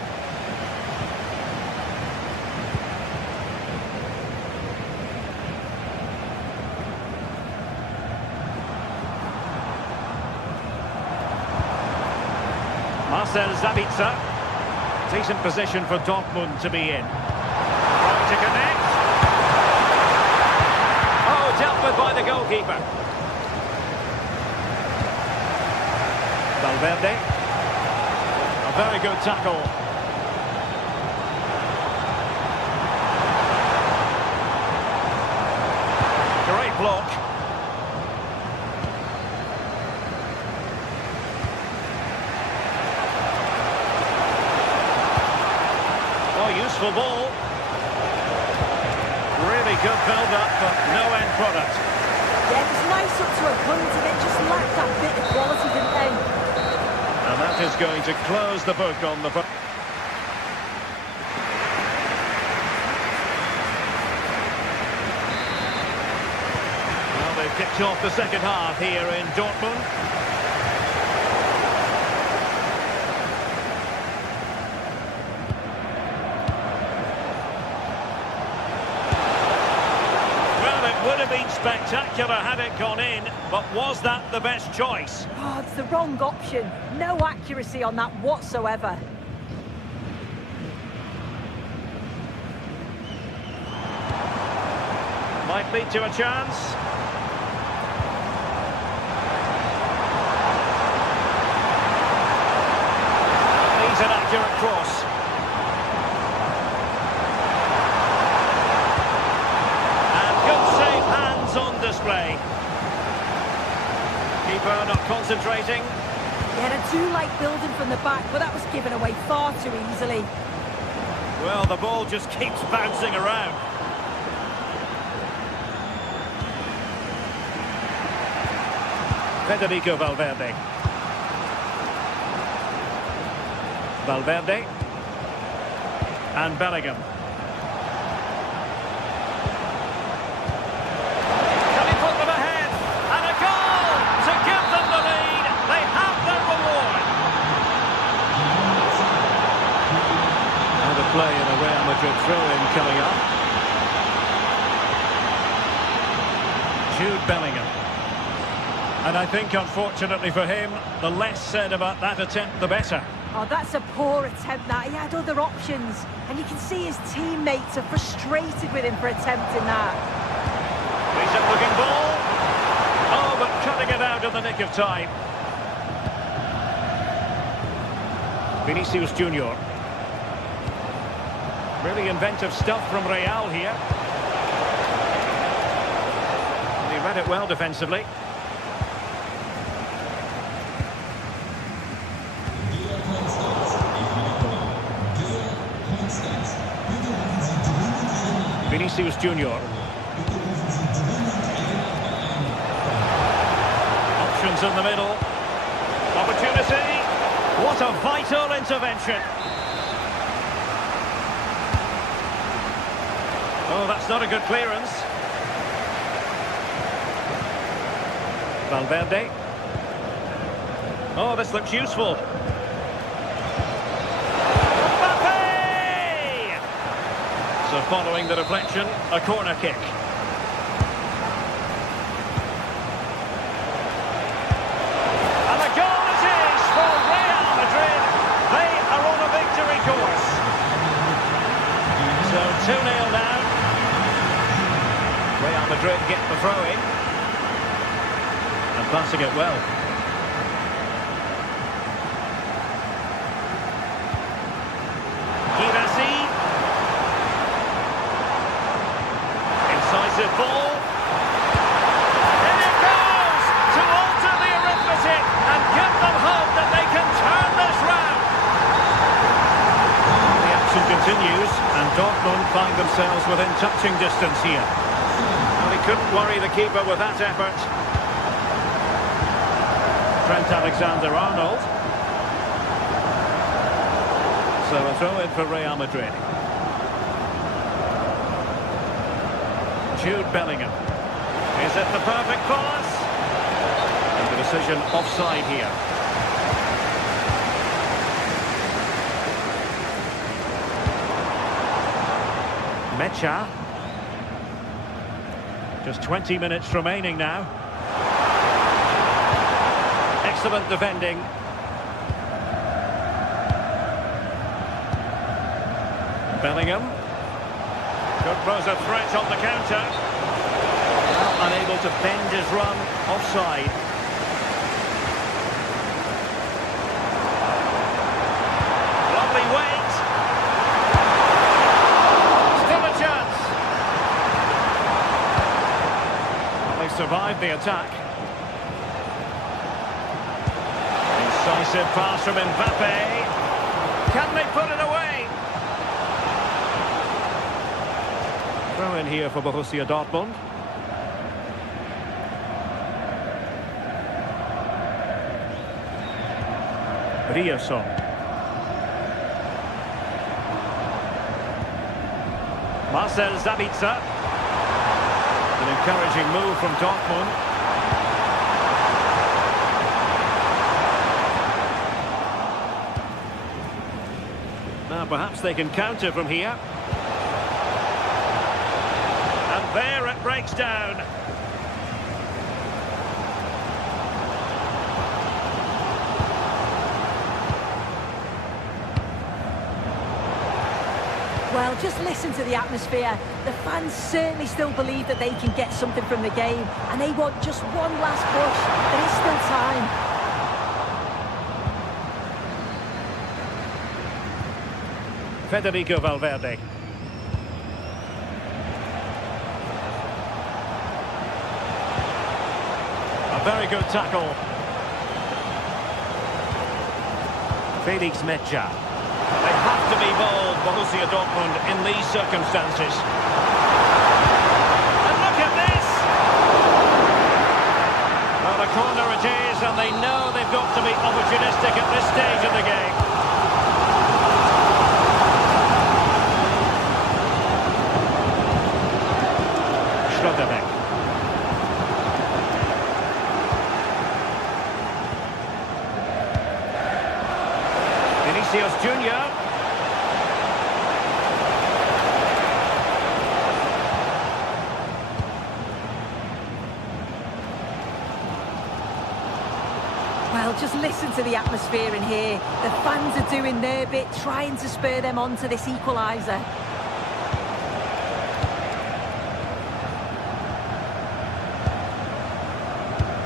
Marcel Sabitzer. Decent position for Dortmund to be in. Trying to connect. Oh, dealt with by the goalkeeper. Valverde. A very good tackle. Great block. Useful ball. Really good build-up, but no end product. Yeah, it was nice up to a point, and it just lacked that bit of quality, didn't they? And that is going to close the book on the... Well, they've kicked off the second half here in Dortmund. Would have been spectacular had it gone in, but was that the best choice? Oh, it's the wrong option. No accuracy on that whatsoever. Might lead to a chance. Needs an accurate cross. On display. Keeper not concentrating. Yeah, I do like building from the back, but that was given away far too easily. Well, the ball just keeps bouncing around. Federico Valverde. Valverde. And Bellingham. Play in a Real Madrid throw-in coming up. Jude Bellingham. And I think, unfortunately for him, the less said about that attempt, the better. Oh, that's a poor attempt, that. He had other options. And you can see his teammates are frustrated with him for attempting that. Decent-looking ball. Oh, but cutting it out in the nick of time. Vinicius Junior. Really inventive stuff from Real here. And he read it well defensively. Vinicius Junior. Options in the middle. Opportunity. What a vital intervention. Oh, that's not a good clearance. Valverde. Oh, this looks useful. Mbappe! So following the deflection, a corner kick. And the goal it is for Real Madrid. They are on a victory course. So 2-0 now. Real Madrid get the throw-in. And passing it well. Girassi. Incisive ball. And it goes to alter the arithmetic and give them hope that they can turn this round. The action continues and Dortmund find themselves within touching distance here. Couldn't worry the keeper with that effort. Trent Alexander-Arnold. So a throw in for Real Madrid. Jude Bellingham. Is it the perfect pass? And the decision offside here. Mecha. Just 20 minutes remaining now. Excellent defending. Bellingham. Could pose a threat on the counter. Now unable to bend his run offside. Lovely weight. Still a chance. Well, they survived the attack. Decisive pass from Mbappe. Can they put it away? Throw in here for Borussia Dortmund. Rierson. Marcel Sabitzer. An encouraging move from Dortmund. Now perhaps they can counter from here. And there it breaks down. Well, just listen to the atmosphere. The fans certainly still believe that they can get something from the game, and they want just one last push. There is still time. Federico Valverde. A very good tackle. Felix Mecha. They have to be bold, Borussia Dortmund, in these circumstances. And look at this! Well, the corner it is, and they know they've got to be opportunistic at this stage of the game. Schlotterbeck. Vinicius Junior. Well, just listen to the atmosphere in here. The fans are doing their bit, trying to spur them on to this equaliser.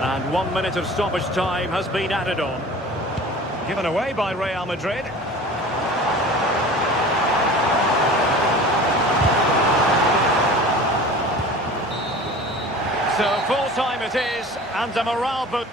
And 1 minute of stoppage time has been added on. Given away by Real Madrid. So full time it is, and a morale boost.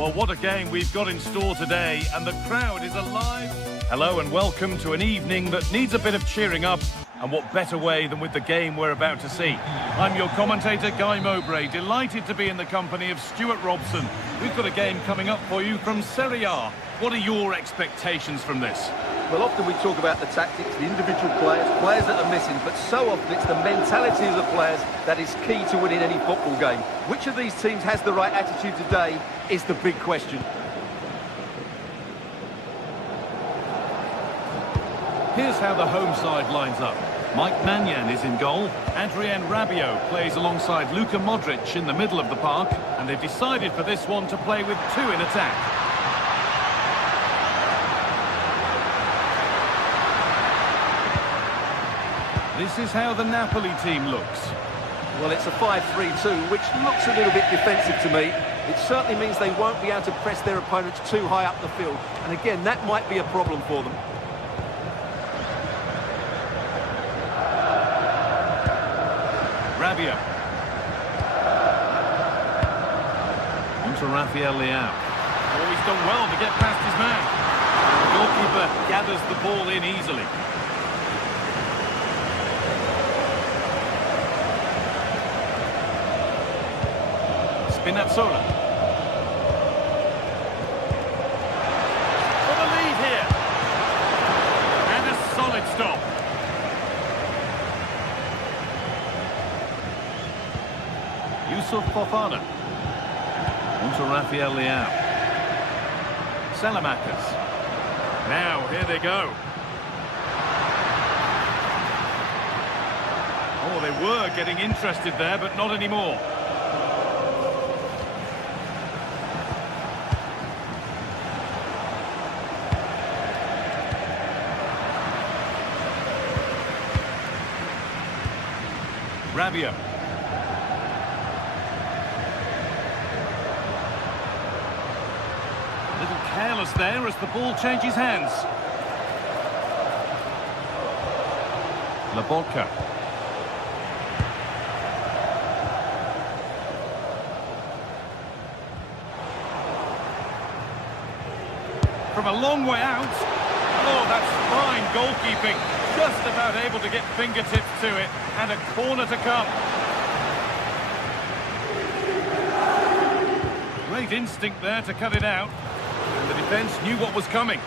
Well, what a game we've got in store today, and the crowd is alive. Hello and welcome to an evening that needs a bit of cheering up, and what better way than with the game we're about to see. I'm your commentator, Guy Mowbray, delighted to be in the company of Stuart Robson. We've got a game coming up for you from Serie A. What are your expectations from this? Well, often we talk about the tactics, the individual players that are missing, but so often it's the mentality of the players that is key to winning any football game. Which of these teams has the right attitude today is the big question. Here's how the home side lines up. Mike Maignan is in goal. Adrien Rabiot plays alongside Luka Modric in the middle of the park. And they've decided for this one to play with two in attack. This is how the Napoli team looks. Well, it's a 5-3-2, which looks a little bit defensive to me. It certainly means they won't be able to press their opponents too high up the field. And again, that might be a problem for them. Rabiot. On to Rafael Leao. Oh, he's done well to get past his man. The goalkeeper gathers the ball in easily. Spinazzola. For the lead here. And a solid stop. Yusuf Fofana. On to Rafael Leao. Salamakers. Now, here they go. Oh, they were getting interested there, but not anymore. Rabiot. A little careless there as the ball changes hands. Laborca. From a long way out. Oh, that's fine goalkeeping. Just about able to get fingertips to it. And a corner to come. Great instinct there to cut it out. And the defence knew what was coming.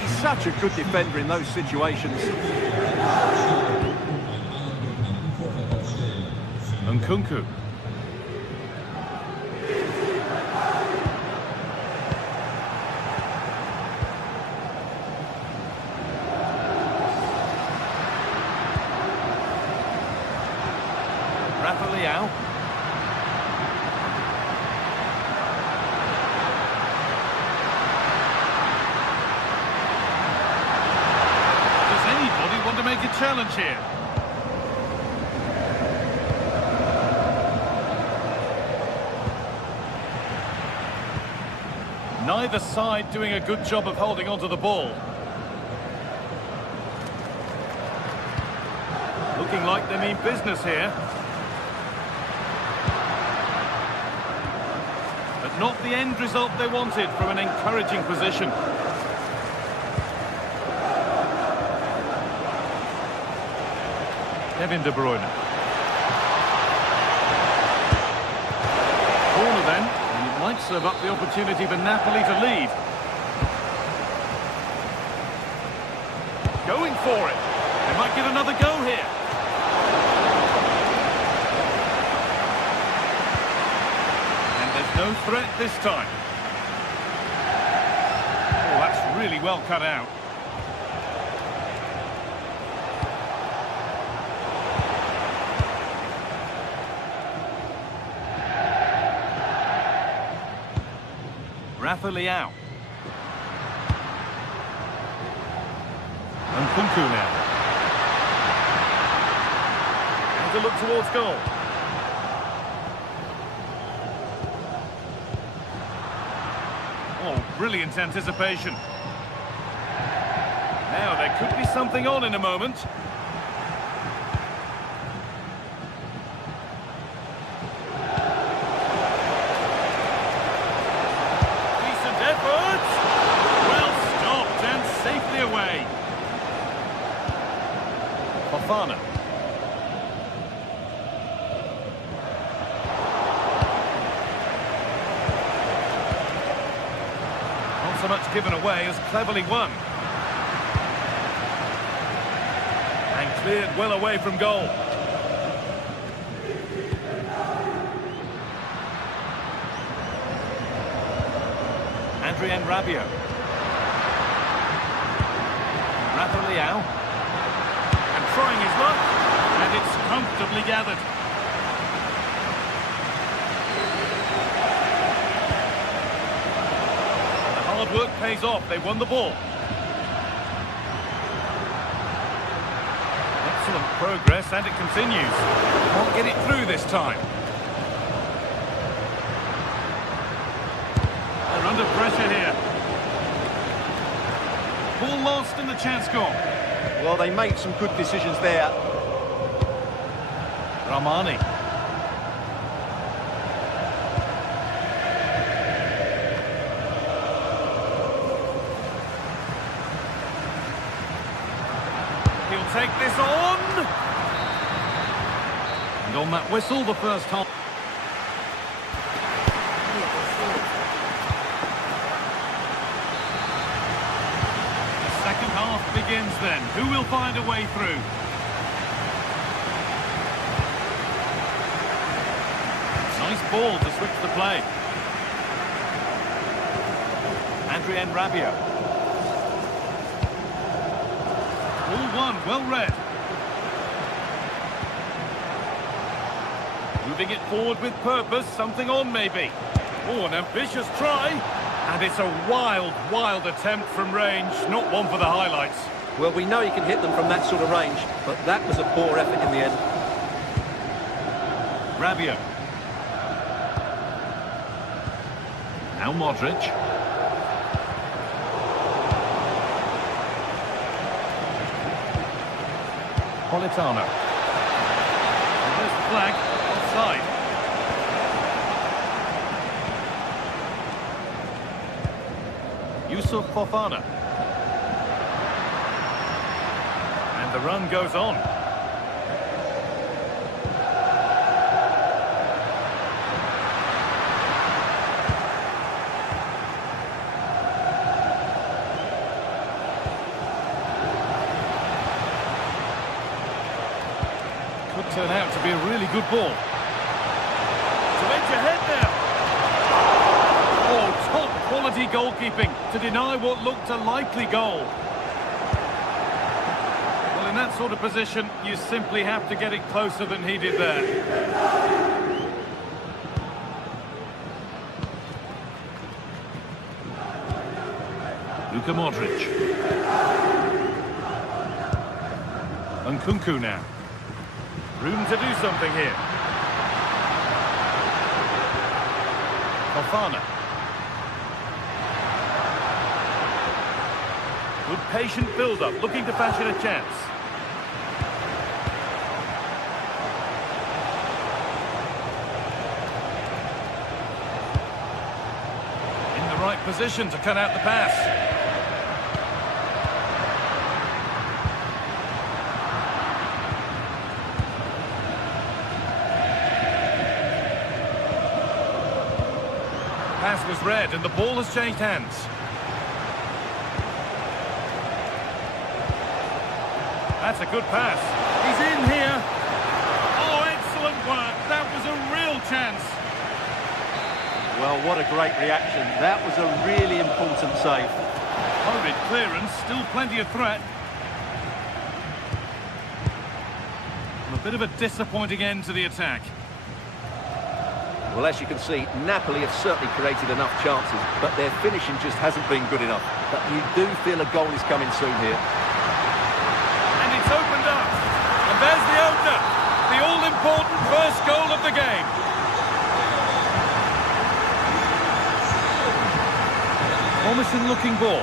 He's such a good defender in those situations. Nkunku. Rafa Leao. Does anybody want to make a challenge here? Neither side doing a good job of holding onto the ball. Looking like they mean business here. But not the end result they wanted from an encouraging position. Kevin De Bruyne. Corner then, and it might serve up the opportunity for Napoli to lead. Going for it. They might get another go here. No threat this time. Oh, that's really well cut out. Rafa Leao. Nkunku now. And to look towards goal. Oh, brilliant anticipation. Now, there could be something on in a moment. Fofana. Not so much given away as cleverly won. And cleared well away from goal. Adrien Rabiot. Rafa Leao. And trying his luck. And it's comfortably gathered. The hard work pays off. They won the ball. Excellent progress, and it continues. Can't get it through this time. They're under pressure here. Ball lost and the chance gone. Well, they made some good decisions there. Ramani. He'll take this on. And on that whistle, the first half. The second half begins then. Who will find a way through? Nice ball to switch the play. Adrien Rabiot. All one, well read. Moving it forward with purpose, something on maybe. Oh, an ambitious try. And it's a wild, wild attempt from range, not one for the highlights. Well, we know you can hit them from that sort of range, but that was a poor effort in the end. Rabiot. Now Modric. Politano. And there's the flag, offside. Yusuf Fofana. And the run goes on. Could turn out to be a really good ball. To edge ahead now. Oh, top quality goalkeeping to deny what looked a likely goal. Well, in that sort of position, you simply have to get it closer than he did there. Luka Modric. Nkunku now. Room to do something here. Fofana. Good patient build-up, looking to fashion a chance. In the right position to cut out the pass. Pass was read and the ball has changed hands. That's a good pass. He's in here. Oh, excellent work. That was a real chance. Well, what a great reaction. That was a really important save. Hurried clearance, still plenty of threat. And a bit of a disappointing end to the attack. Well, as you can see, Napoli have certainly created enough chances, but their finishing just hasn't been good enough. But you do feel a goal is coming soon here. And it's opened up. And there's the opener. The all-important first goal of the game. Promising looking ball.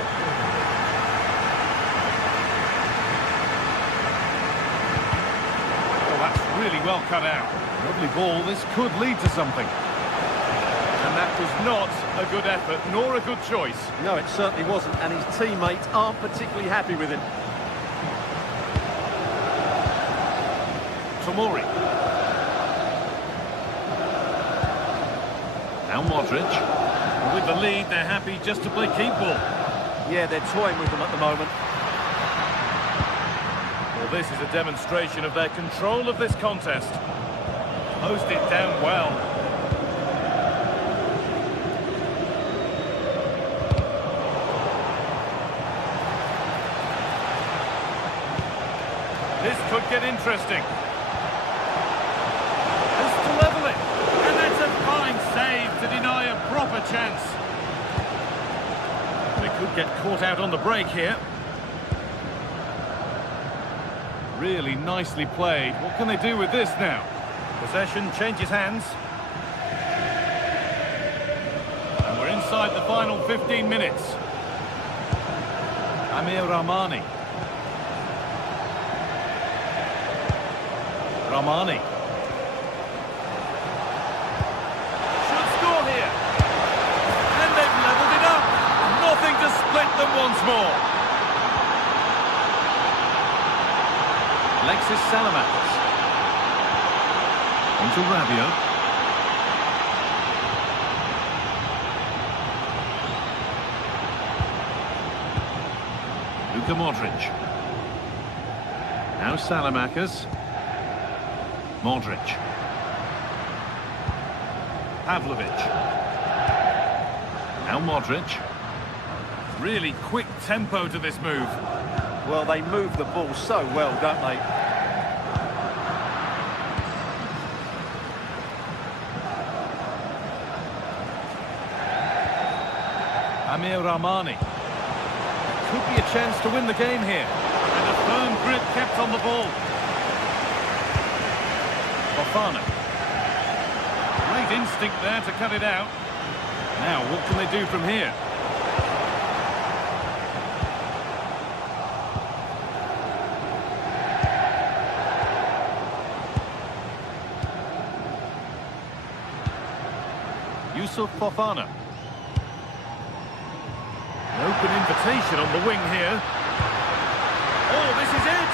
Oh, that's really well cut out. Lovely ball. This could lead to something. And that was not a good effort, nor a good choice. No, it certainly wasn't, and his teammates aren't particularly happy with him. Tomori. Now Modric. With the lead, they're happy just to play keep ball. Yeah, they're toying with them at the moment. Well, this is a demonstration of their control of this contest. Post it down well. This could get interesting. This to level it. And that's a fine save to deny a proper chance. They could get caught out on the break here. Really nicely played. What can they do with this now? Possession changes hands. And we're inside the final 15 minutes. Amir Rahmani. Rahmani. Should score here. And they've levelled it up. Nothing to split them once more. Alexis Salamanca. On to Rabiot. Luka Modric. Now Salamanca's. Modric. Pavlovic. Now Modric. Really quick tempo to this move. Well, they move the ball so well, don't they? Amir Rahmani. Could be a chance to win the game here. And a firm grip kept on the ball. Fofana. Great instinct there to cut it out. Now, what can they do from here? Yusuf Fofana. An open invitation on the wing here. Oh, this is it!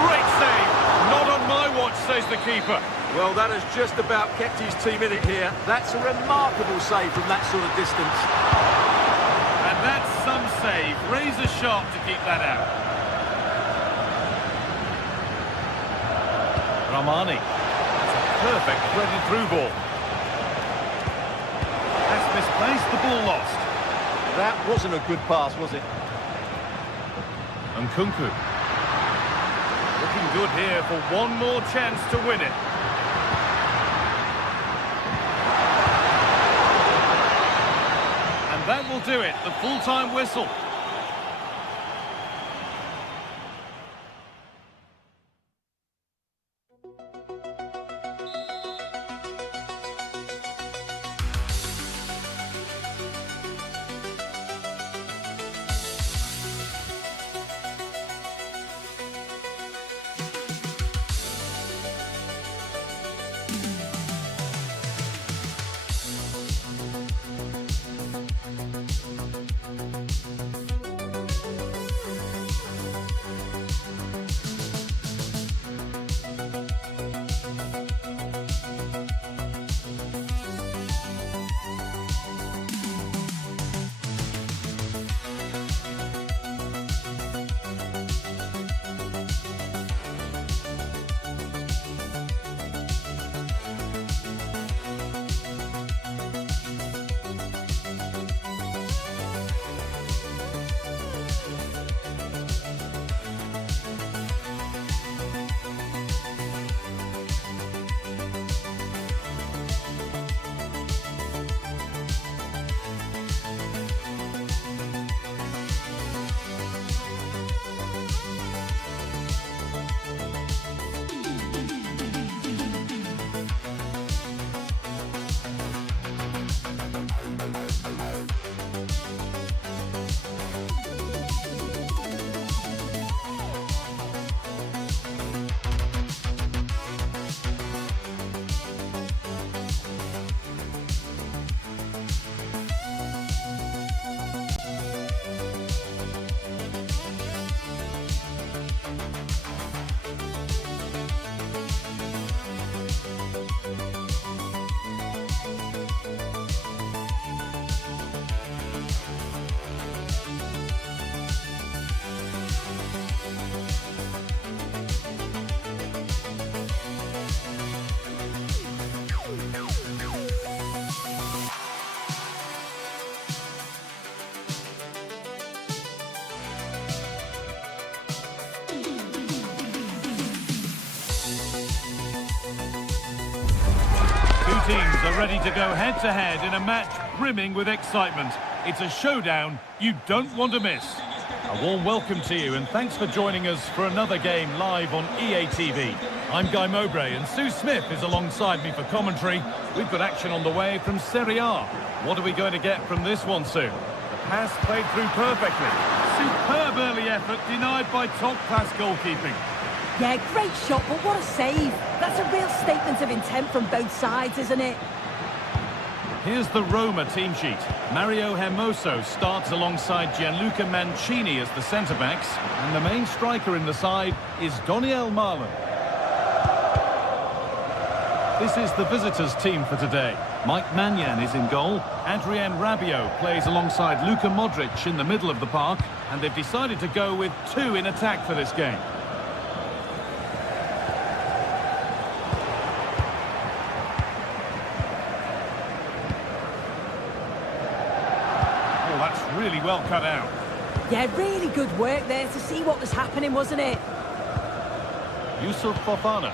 Great save! Not on my watch, says the keeper. Well, that has just about kept his team in it here. That's a remarkable save from that sort of distance. And that's some save. Razor sharp to keep that out. Rahmani. It's a perfect threaded through ball. That's misplaced, the ball lost. That wasn't a good pass, was it? And Nkunku. Looking good here for one more chance to win it. And that will do it, the full-time whistle. are ready to go head-to-head in a match brimming with excitement. It's a showdown you don't want to miss. A warm welcome to you, and thanks for joining us for another game live on EA TV. I'm Guy Mowbray, and Sue Smith is alongside me for commentary. We've got action on the way from Serie A. What are we going to get from this one, Sue? The pass played through perfectly. Superb early effort denied by top-class goalkeeping. Yeah, great shot, but what a save. That's a real statement of intent from both sides, isn't it? Here's the Roma team sheet. Mario Hermoso starts alongside Gianluca Mancini as the centre-backs, and the main striker in the side is Doniel Marlon. This is the visitors' team for today. Mike Mannion is in goal. Adrien Rabiot plays alongside Luka Modric in the middle of the park, and they've decided to go with two in attack for this game. Oh, that's really well cut out. Yeah, really good work there to see what was happening, wasn't it? Yusuf Fofana.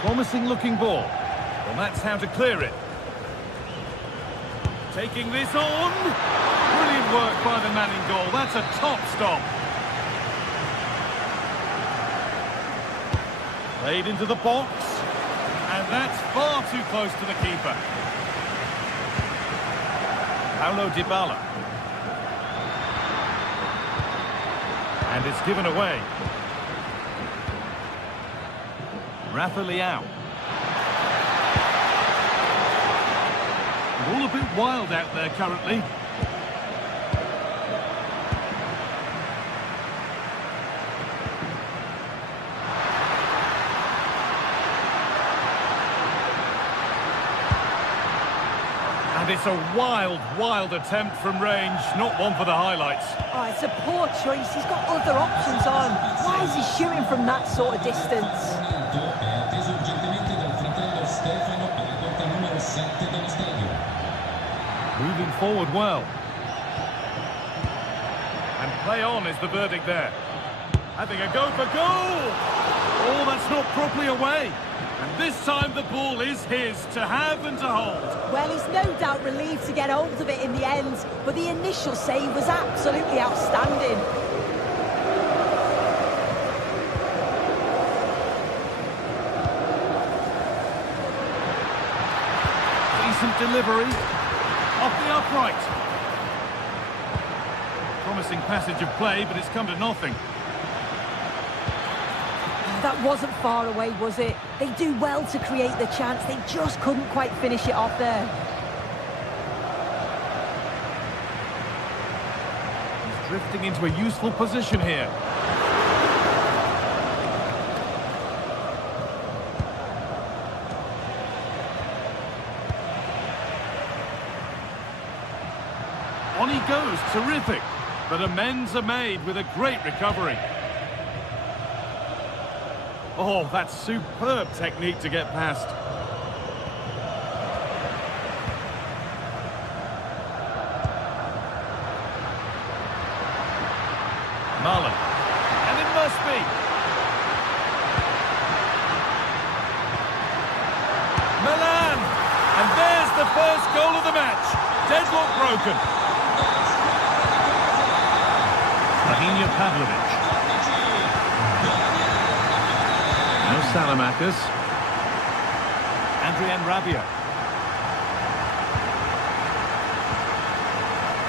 Promising looking ball. Well, that's how to clear it. Taking this on. Brilliant work by the man in goal. That's a top stop. Played into the box. And that's far too close to the keeper. Paulo Dybala. And it's given away. Rafa Leao. All a bit wild out there currently. And it's a wild attempt from range, not one for the highlights. Oh, it's a poor choice. He's got other options on. Why is he shooting from that sort of distance? Moving forward well. And play on is the verdict there. Having a go for goal! Oh, that's not properly away. And this time the ball is his to have and to hold. Well, he's no doubt relieved to get hold of it in the end, but the initial save was absolutely outstanding. Decent delivery. Off the upright. Promising passage of play, but it's come to nothing. That wasn't far away, was it? They do well to create the chance. They just couldn't quite finish it off there. He's drifting into a useful position here. On he goes, terrific. But amends are made with a great recovery. Oh, that's superb technique to get past. Marlon. And it must be. Milan! And there's the first goal of the match. Deadlock broken. Raheem Pavlovic. Now Salamakers. Adrien Rabiot.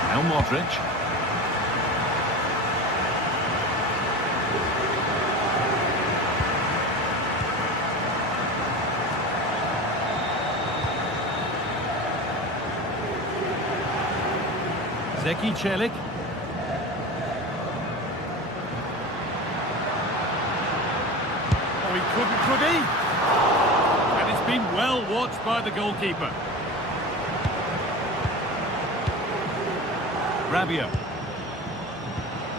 Now Modric. Zeki Celik. Oh, he couldn't, could he? And it's been well watched by the goalkeeper. Rabiot.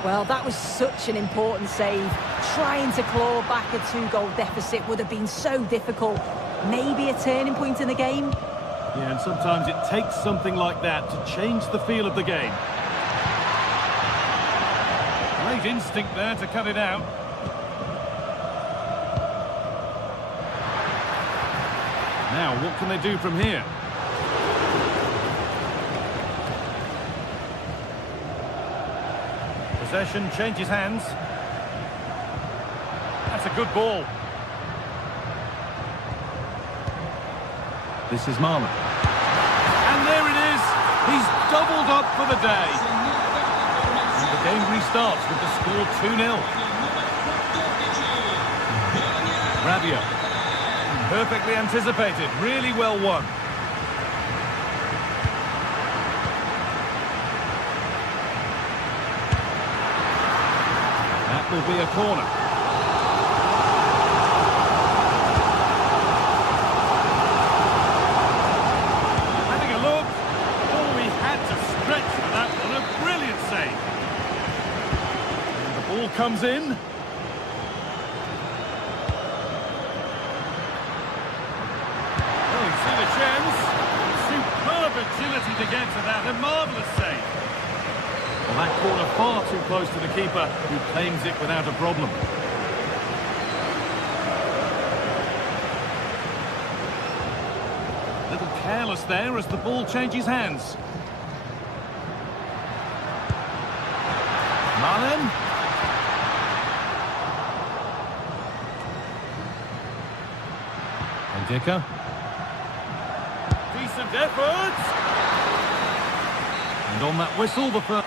Well, that was such an important save. Trying to claw back a two-goal deficit would have been so difficult. Maybe a turning point in the game. Yeah, and sometimes it takes something like that to change the feel of the game. Great instinct there to cut it out. Now, what can they do from here? Possession changes hands. That's a good ball. This is Marlon. And there it is. He's doubled up for the day. And the game restarts with the score 2-0. Rabiot. Perfectly anticipated. Really well won. That will be a corner. Having a look. Oh, he had to stretch for that one. A brilliant save. And the ball comes in. Oh, he's seen a chance. Superb agility to get to that. A marvellous save. Well, that corner far too close to the keeper, who claims it without a problem. A little careless there as the ball changes hands. Marlon. And Dicker. Decent effort. And on that whistle, the first...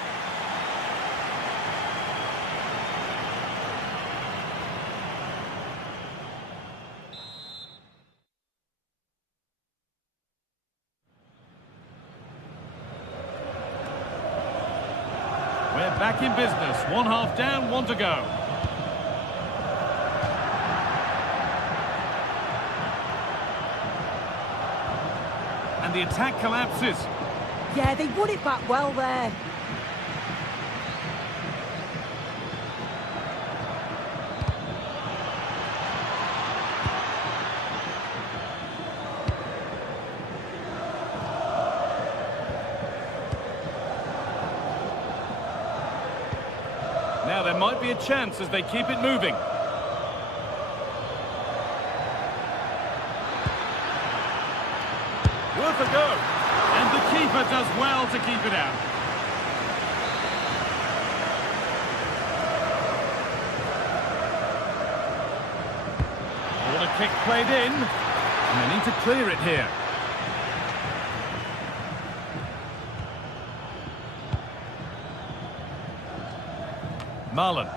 We're back in business. 1 half down, 1 to go. And the attack collapses. Yeah, they won it back well there. Now there might be a chance as they keep it moving. Worth a go. And the keeper does well to keep it out. Corner kick played in. And they need to clear it here. Marlon.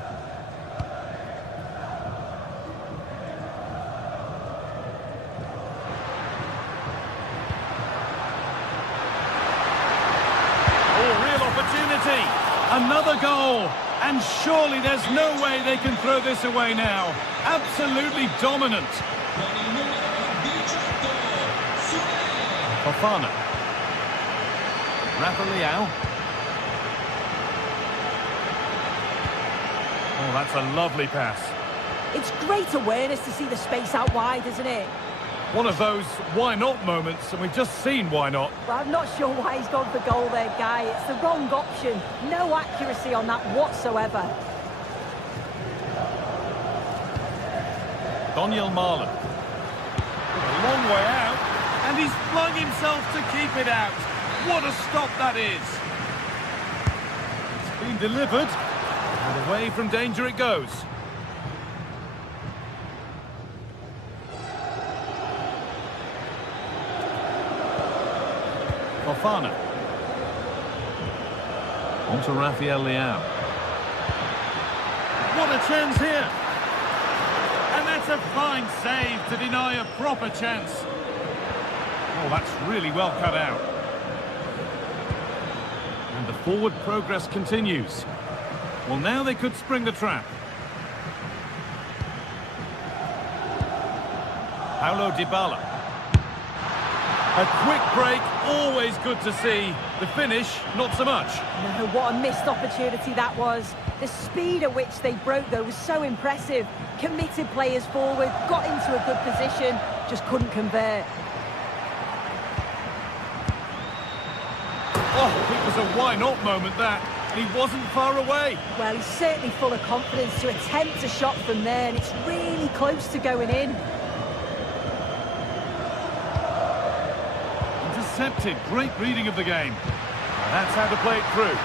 Oh, real opportunity. Another goal. And surely there's no way they can throw this away now. Absolutely dominant. Fofana. Rafa Leao. Oh, that's a lovely pass. It's great awareness to see the space out wide, isn't it? One of those why not moments, and we've just seen why not. Well, I'm not sure why he's gone for goal there, Guy. It's the wrong option. No accuracy on that whatsoever. Daniel Marlon. A long way out, and he's flung himself to keep it out. What a stop that is. It's been delivered. And away from danger it goes. Fofana. On to Rafael Leao. What a chance here. And that's a fine save to deny a proper chance. Oh, that's really well cut out. And the forward progress continues. Well, now they could spring the trap. Paulo Dybala. A quick break, always good to see. The finish, not so much. No, what a missed opportunity that was. The speed at which they broke, though, was so impressive. Committed players forward, got into a good position, just couldn't convert. Oh, it was a why-not moment, that. He wasn't far away. Well, he's certainly full of confidence to attempt a shot from there, and it's really close to going in. intercepted. Great reading of the game. That's how to play it through.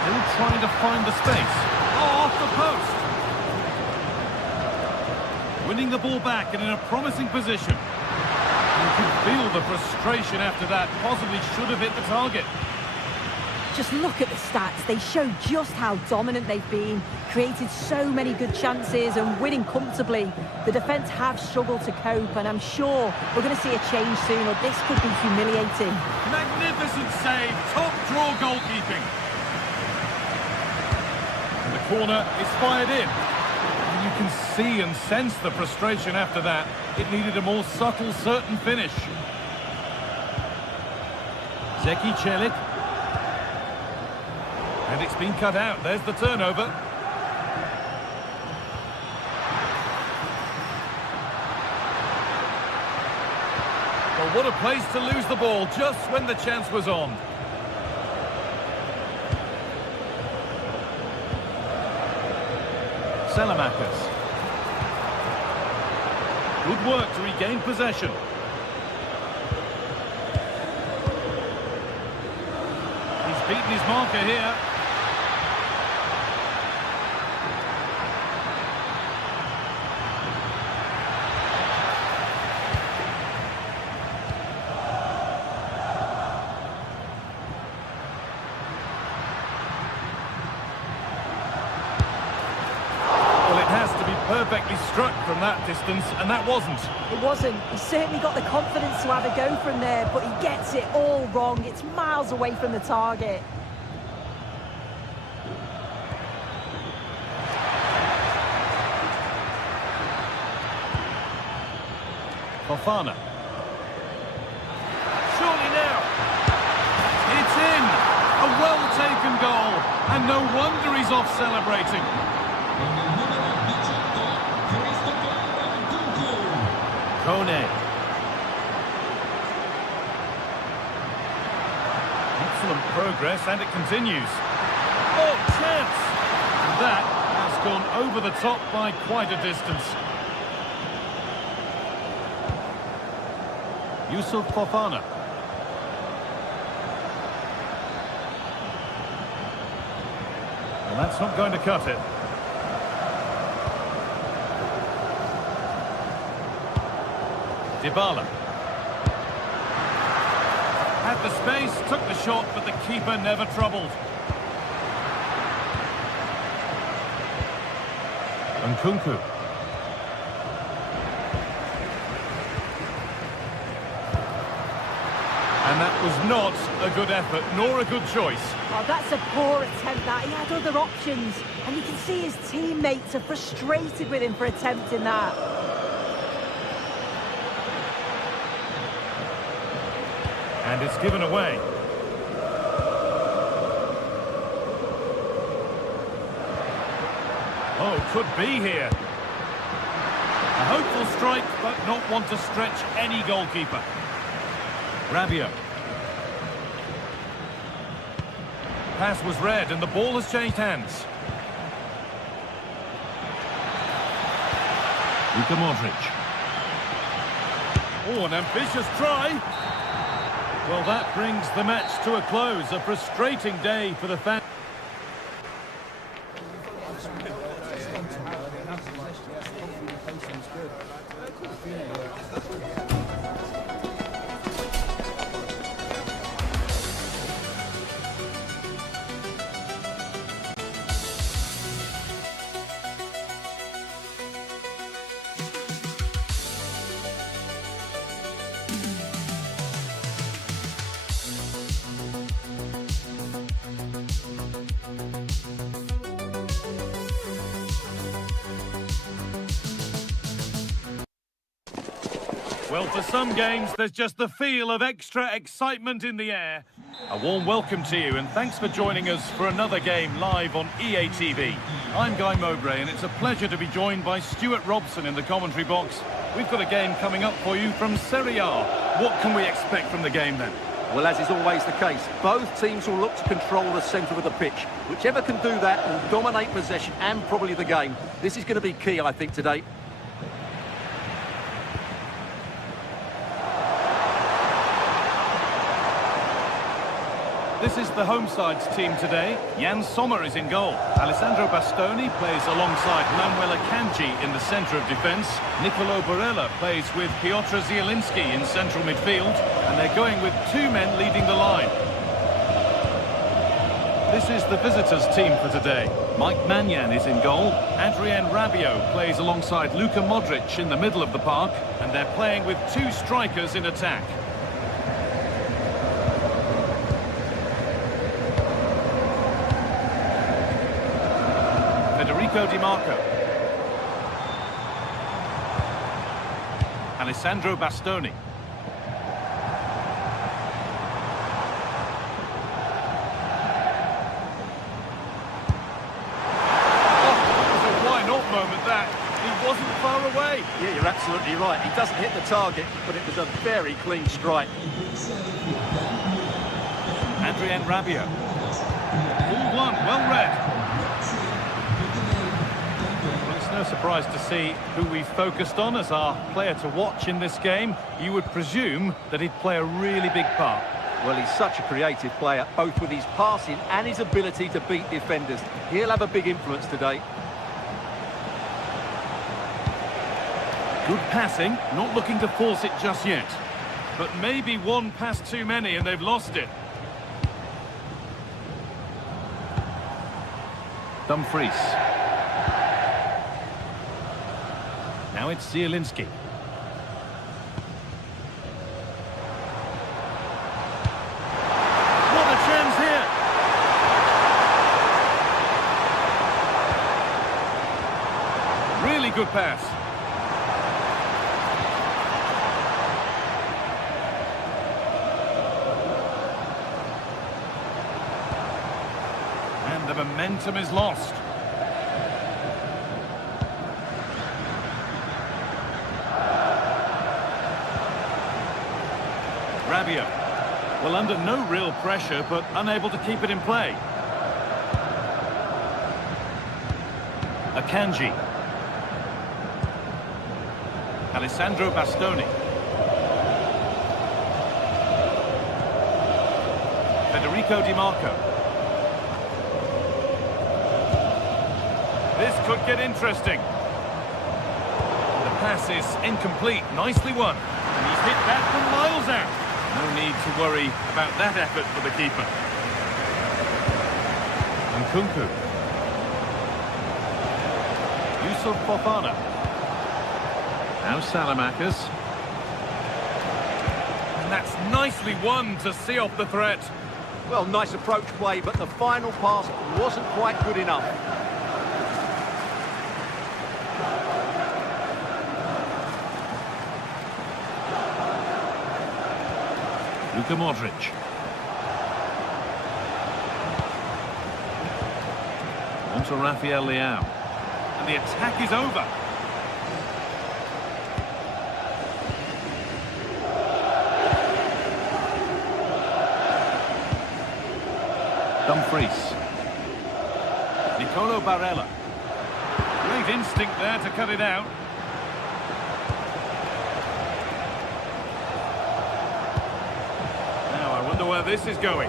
Still trying to find the space. Oh, off the post. Winning the ball back and in a promising position. You can feel the frustration after that. Possibly should have hit the target. Just look at the stats. They show just how dominant they've been, created so many good chances and winning comfortably. The defence have struggled to cope, and I'm sure we're going to see a change soon, or this could be humiliating. Magnificent save, top draw goalkeeping. And the corner is fired in. And you can see and sense the frustration after that. It needed a more subtle, certain finish. Zeki Celik. And it's been cut out. There's the turnover. Well, what a place to lose the ball just when the chance was on. Salamakis. Good work to regain possession. He's beaten his marker here. Perfectly struck from that distance, and that wasn't. It wasn't. He certainly got the confidence to have a go from there, but he gets it all wrong. It's miles away from the target. Fofana. Surely now. It's in. A well-taken goal, and no wonder he's off celebrating. Kone. Excellent progress, and it continues. Oh, chance! And that has gone over the top by quite a distance. Yusuf Fofana. Well, that's not going to cut it. Dybala. Had the space, took the shot, but the keeper never troubled. Nkunku. And that was not a good effort, nor a good choice. Oh, that's a poor attempt, that. He had other options. And you can see his teammates are frustrated with him for attempting that. And it's given away. Oh, could be here. A hopeful strike, but not one to stretch any goalkeeper. Rabiot. Pass was read, and the ball has changed hands. Luka Modric. Oh, an ambitious try. Well, that brings the match to a close. A frustrating day for the fans. Well, for some games, there's just the feel of extra excitement in the air. A warm welcome to you, and thanks for joining us for another game live on EA TV. I'm Guy Mowbray, and it's a pleasure to be joined by Stuart Robson in the commentary box. We've got a game coming up for you from Serie A. What can we expect from the game then? Well, as is always the case, both teams will look to control the centre of the pitch. Whichever can do that will dominate possession and probably the game. This is going to be key, I think, today. This is the home side's team today. Jan Sommer is in goal. Alessandro Bastoni plays alongside Manuel Akanji in the centre of defence. Nicolo Barella plays with Piotr Zielinski in central midfield. And they're going with two men leading the line. This is the visitors' team for today. Mike Maignan is in goal. Adrien Rabiot plays alongside Luka Modric in the middle of the park. And they're playing with two strikers in attack. Di Marco. Alessandro Bastoni. Why not moment that? He wasn't far away. Yeah, you're absolutely right. He doesn't hit the target, but it was a very clean strike. Adrien Rabiot. All one, well read. No surprise to see who we focused on as our player to watch in this game. You would presume that he'd play a really big part. Well, he's such a creative player, both with his passing and his ability to beat defenders. He'll have a big influence today. Good passing, not looking to force it just yet. But maybe one pass too many and they've lost it. Dumfries. Now it's Zielinski. What a chance here! Really good pass. And the momentum is lost. Rabiot. Well, under no real pressure, but unable to keep it in play. Akanji. Alessandro Bastoni. Federico Di Marco. This could get interesting. The pass is incomplete. Nicely won. And he's hit that from miles out. No need to worry about that effort for the keeper. And Nkunku. Yusuf Fofana. Now Salamakers. And that's nicely won to see off the threat. Well, nice approach play, but the final pass wasn't quite good enough. Luka Modric. On to Rafael Leao. And the attack is over. Dumfries. Nicolo Barella. Great instinct there to cut it out. Now I wonder where this is going.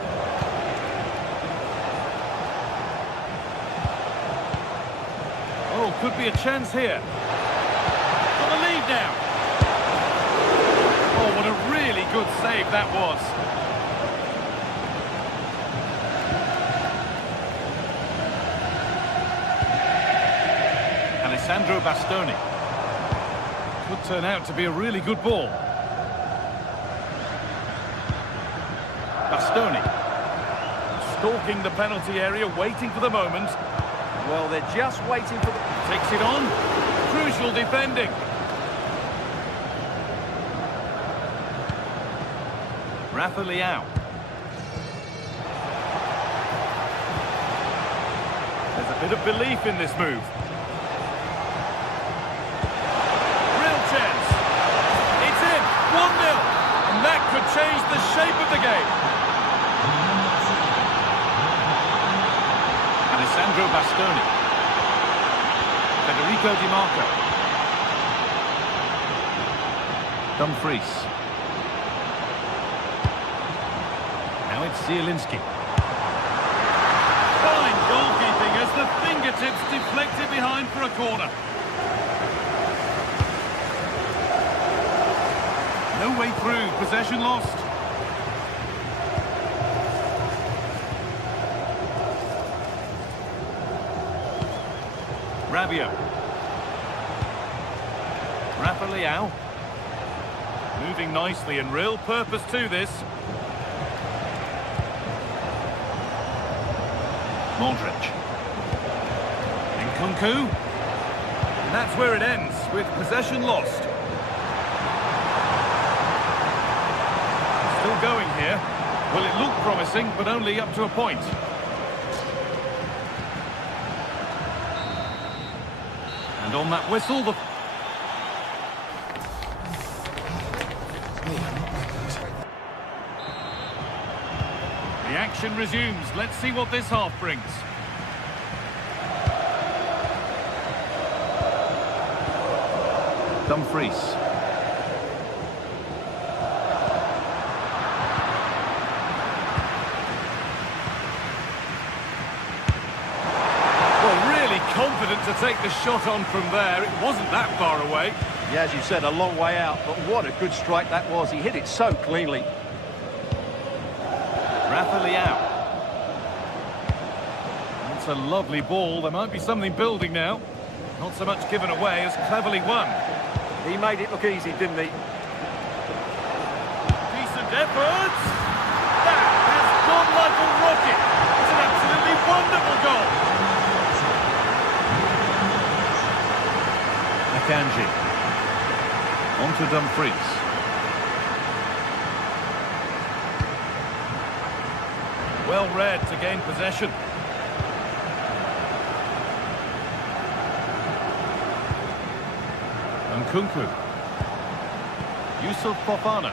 Oh, could be a chance here. For the lead now. Oh, what a really good save that was. Alessandro Bastoni. Could turn out to be a really good ball. Bastoni. Stalking the penalty area, waiting for the moment. Well, they're just waiting for the... Takes it on. Crucial defending. Rafa Leao. There's a bit of belief in this move. Real chance. It's in. 1-0. And that could changed the shape of the game. Alessandro Bastoni. Federico Di Marco. Dumfries. Now it's Zielinski. Fine goalkeeping as the fingertips deflected behind for a corner. No way through, possession lost. Rabiot. Rafa Leao. Moving nicely and real purpose to this. Modric. Nkunku. And that's where it ends, with possession lost. Still going here. Well, it looked promising, but only up to a point. And on that whistle, the action resumes. Let's see what this half brings. Dumfries. Well, really confident to take the shot on from there. It wasn't that far away. Yeah, as you said, a long way out, but what a good strike that was. He hit it so cleanly. Rafa Leao. That's a lovely ball. There might be something building now. Not so much given away as cleverly won. He made it look easy, didn't he? Decent effort. That has gone like a rocket. It's an absolutely wonderful goal. Akanji. On to Dumfries. Well read to gain possession. Nkunku. Yusuf Fofana.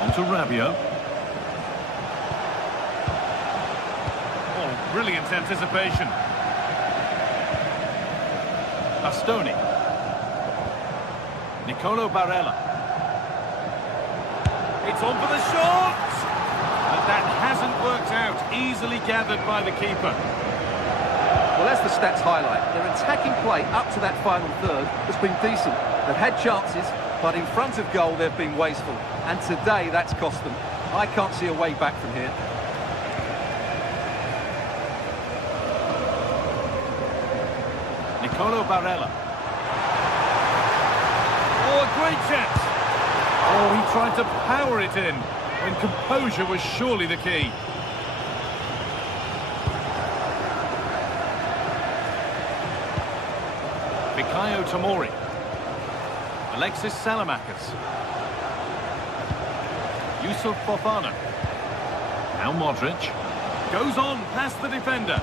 On to Rabiot. Oh, brilliant anticipation. Bastoni. Nicolo Barella. It's on for the shot! But that hasn't worked out. Easily gathered by the keeper. Well, as the stats highlight, their attacking play up to that final third has been decent. They've had chances, but in front of goal they've been wasteful. And today that's cost them. I can't see a way back from here. Nicolo Barella. Oh, a great chance. Oh, he tried to power it in when composure was surely the key. Fikayo Tomori. Alexis Salamakers. Yusuf Fofana. Now Modric. Goes on past the defender.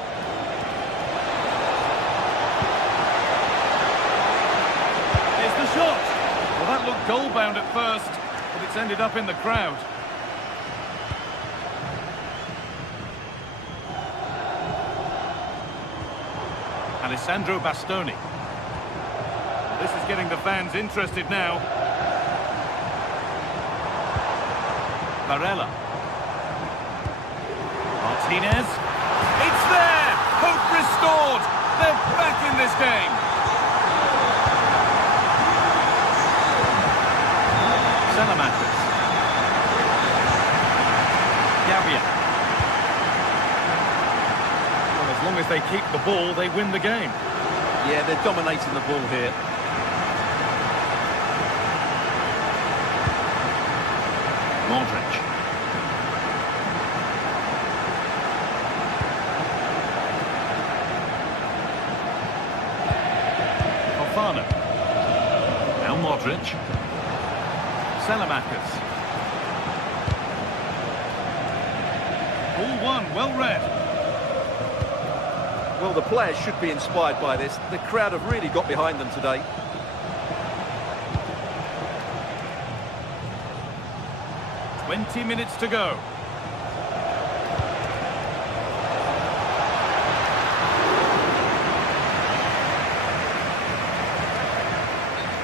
Here's the shot. Well, that looked goal-bound at first, but it's ended up in the crowd. Alessandro Bastoni. This is getting the fans interested now. Barella. Martinez. It's there! Hope restored! They're back in this game! Salamakers. Gabriel. Well, as long as they keep the ball, they win the game. Yeah, they're dominating the ball here. Modric. Fofana. Now Modric. Salamakers. Ball one, well read. Well, the players should be inspired by this. The crowd have really got behind them today. 20 minutes to go.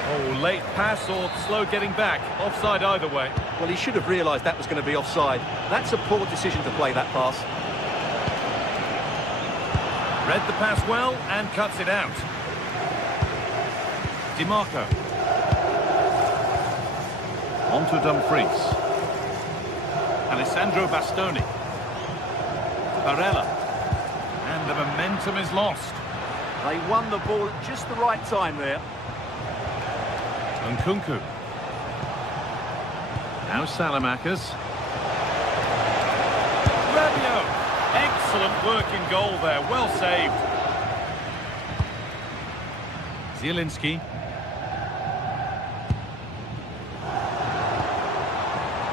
Oh, late pass or slow getting back. Offside either way. Well, he should have realised that was going to be offside. That's a poor decision to play that pass. Read the pass well and cuts it out. DiMarco. On to Dumfries. Alessandro Bastoni. Barella. And the momentum is lost. They won the ball at just the right time there. Nkunku. Now Salamakers. Rabiot. Excellent work in goal there. Well saved. Zielinski.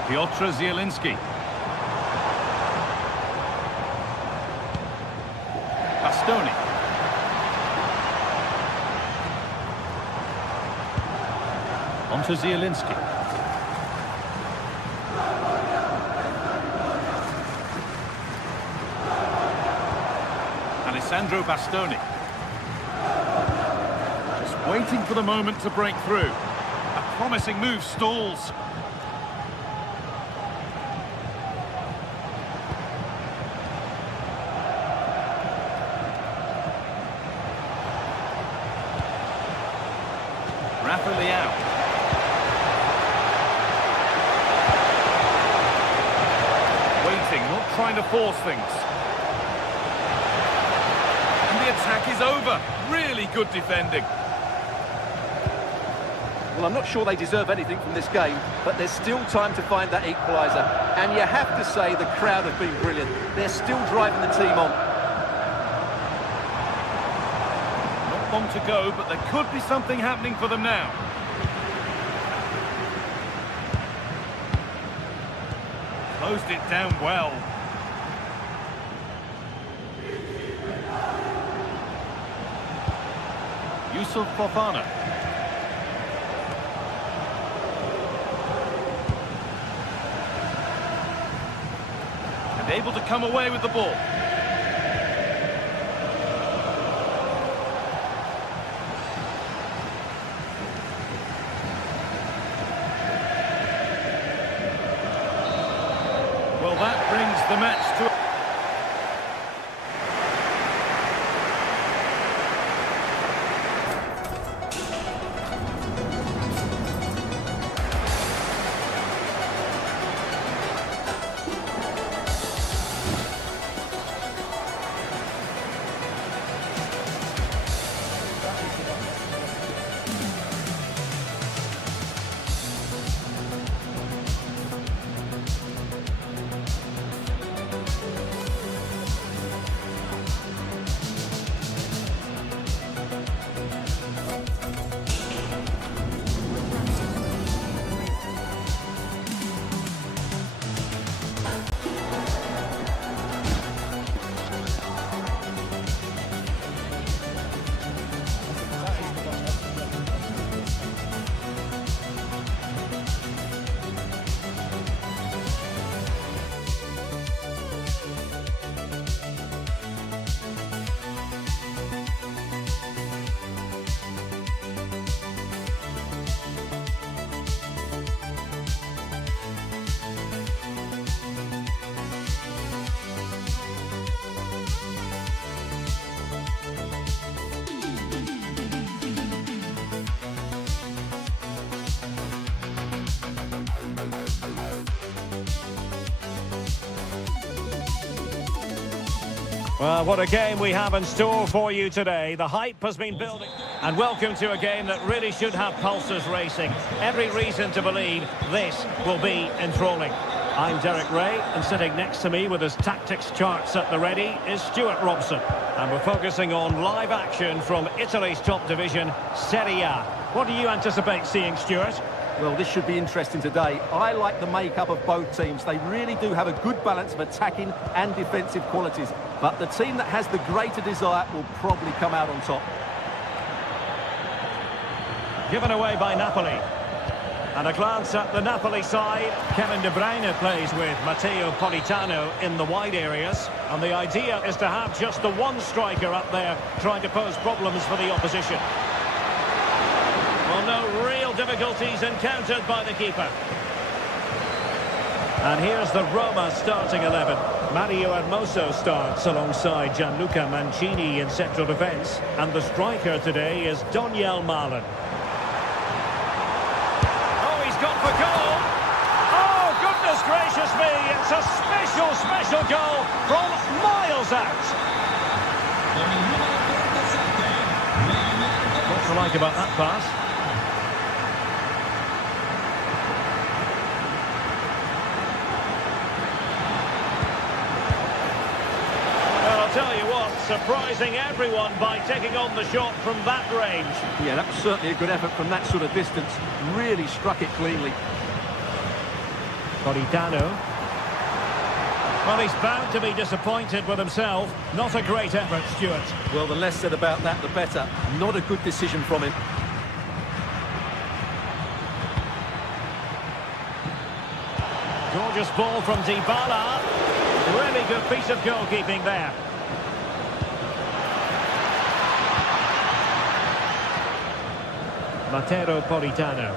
Piotr Zielinski. Bastoni. On to Zielinski. Alessandro Bastoni. Just waiting for the moment to break through. A promising move stalls. Rafa Leao. Waiting, not trying to force things. And the attack is over. Really good defending. Well, I'm not sure they deserve anything from this game, but there's still time to find that equaliser. And you have to say the crowd have been brilliant. They're still driving the team on. Not long to go, but there could be something happening for them now. Closed it down well. Yusuf Fofana. And able to come away with the ball. Well, that brings the match to... Well, what a game we have in store for you today. The hype has been building. And welcome to a game that really should have pulses racing. Every reason to believe this will be enthralling. I'm Derek Ray, and sitting next to me with his tactics charts at the ready is Stuart Robson. And we're focusing on live action from Italy's top division, Serie A. What do you anticipate seeing, Stuart? Well, this should be interesting today. I like the makeup of both teams. They really do have a good balance of attacking and defensive qualities. But the team that has the greater desire will probably come out on top. Given away by Napoli. And a glance at the Napoli side. Kevin De Bruyne plays with Matteo Politano in the wide areas. And the idea is to have just the one striker up there trying to pose problems for the opposition. Well, no real difficulties encountered by the keeper. And here's the Roma starting 11. Mario Hermoso starts alongside Gianluca Mancini in central defence. And the striker today is Donyell Malen. Gone for goal. Oh, goodness gracious me. It's a special goal from miles out. What do you like about that pass? Well, I'll tell you what, surprising everyone by taking on the shot from that range. Yeah, that was certainly a good effort from that sort of distance. Really struck it cleanly. Politano. Well, he's bound to be disappointed with himself. Not a great effort, Stuart. Well, the less said about that, the better. Not a good decision from him. Gorgeous ball from Dybala. Really good piece of goalkeeping there. Matteo Politano.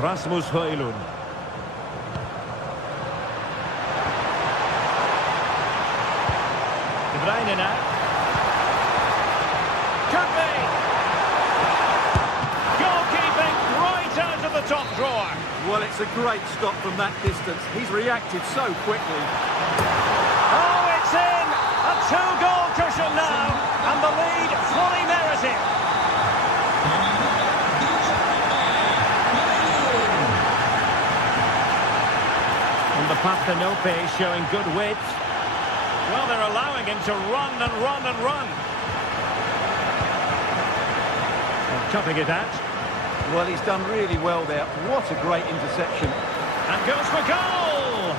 Rasmus Højlund. De Bruyne now. Could be. Goalkeeping right out of the top drawer. Well, it's a great stop from that distance. He's reacted so quickly. Oh, it's in! A two-goal cushion now, and the lead fully merited. And the Parthenope showing good width. Well, they're allowing him to run and run and run. And chopping it out. Well, he's done really well there. What a great interception. And goes for goal!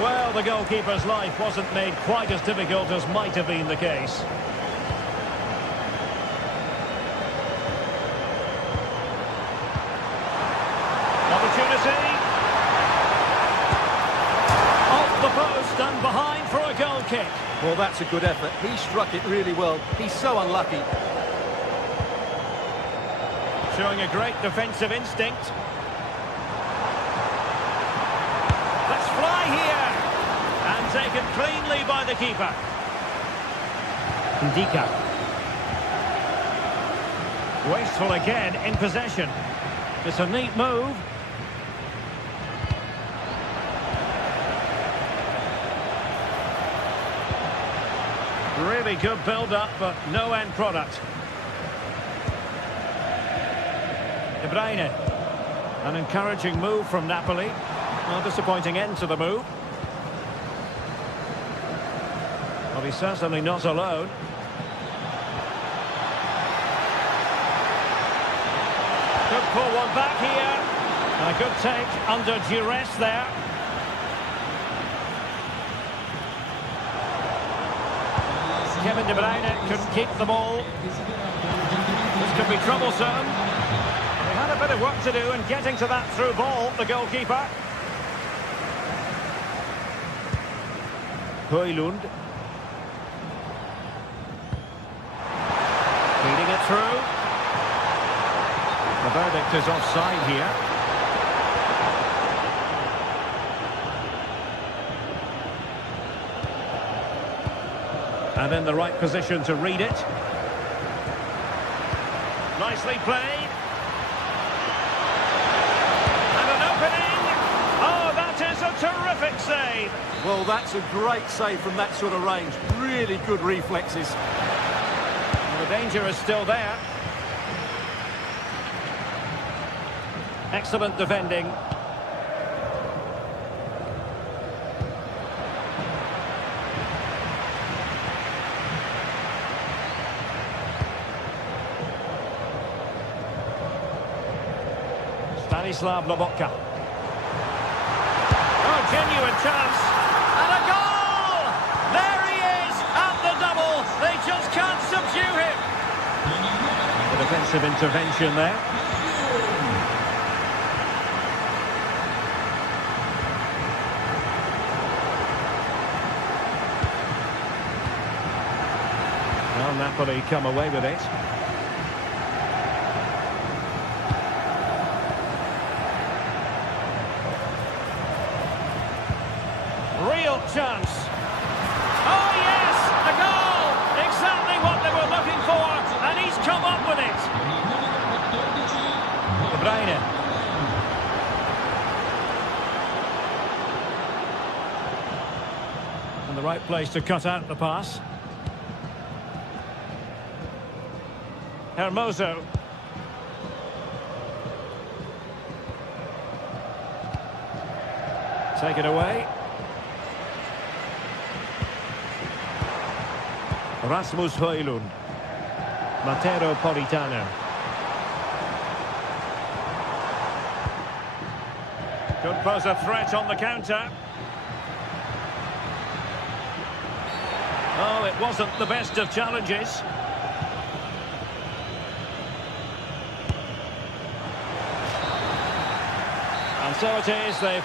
Well, the goalkeeper's life wasn't made quite as difficult as might have been the case. Opportunity. Off the post and behind for a goal kick. Well, that's a good effort. He struck it really well. He's so unlucky. Showing a great defensive instinct. Let's fly here. And taken cleanly by the keeper. Ndika. Wasteful again in possession. It's a neat move. Really good build-up, but no end product. De Bruyne. An encouraging move from Napoli. Well, disappointing end to the move. Well, he's certainly not alone. Could pull one back here. And a good take under duress there. Kevin De Bruyne couldn't keep the ball. This could be troublesome. They had a bit of work to do in getting to that through ball, the goalkeeper. Højlund. Feeding it through. The verdict is offside here. And in the right position to read it. Nicely played. And an opening. Oh, that is a terrific save. Well, that's a great save from that sort of range. Really good reflexes. And the danger is still there. Excellent defending. Stanislav Lobotka. Oh, genuine chance. And a goal! There he is at the double. They just can't subdue him. The defensive intervention there. Well, Napoli come away with it. Real chance. Oh, yes! The goal! Exactly what they were looking for, and he's come up with it. De Bruyne. In the right place to cut out the pass. Hermoso. Take it away. Rasmus Højlund. Matteo Politano. Could pose a threat on the counter. Oh, it wasn't the best of challenges. And so it is, they...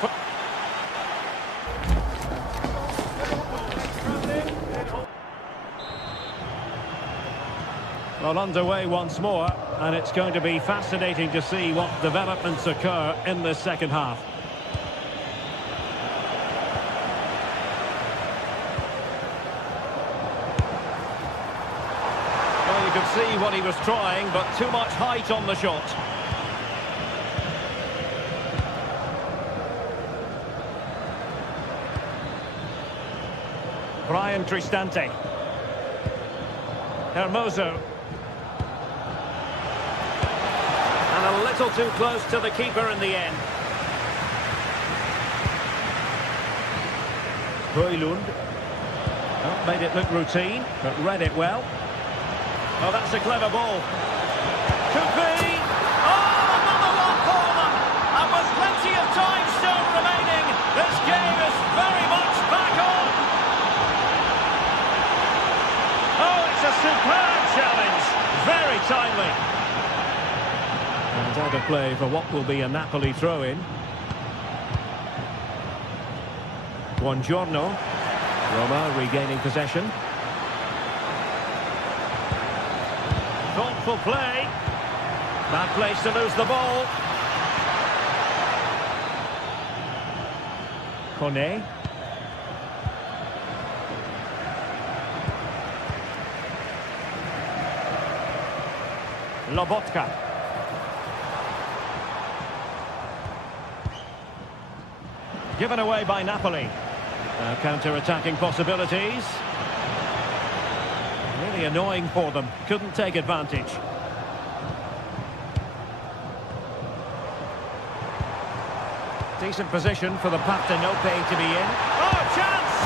Well, underway once more, and it's going to be fascinating to see what developments occur in the second half. Well, you could see what he was trying, but too much height on the shot. Brian Cristante. Hermoso. And a little too close to the keeper in the end. Højlund. Oh, made it look routine, but read it well. Oh, that's a clever ball. Could be. Oh, another one for them. And with plenty of time still remaining, this game is very much back on. Oh, it's a superb challenge. Very timely. And out of play for what will be a Napoli throw-in. Buongiorno. Roma regaining possession. Thoughtful play. Bad place to lose the ball. Kone. Lobotka. Given away by Napoli. Now counter-attacking possibilities. Really annoying for them. Couldn't take advantage. Decent position for the Partenope to be in. Oh, chance!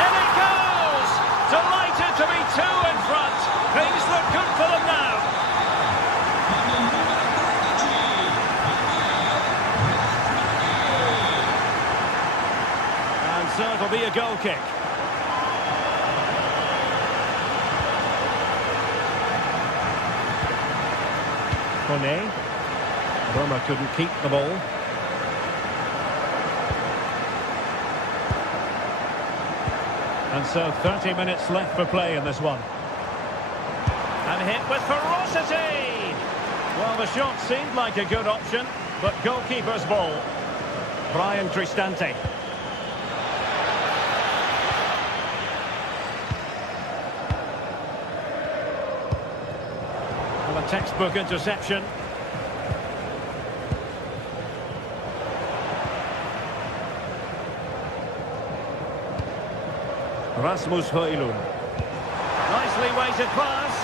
In it goes! Delighted to be two in front. Things look good for them now. So it'll be a goal kick. Kone. Roma couldn't keep the ball. And so 30 minutes left for play in this one. And hit with ferocity. Well, the shot seemed like a good option, but goalkeeper's ball. Brian Cristante. A textbook interception. Rasmus Højlund. Nicely weighted pass.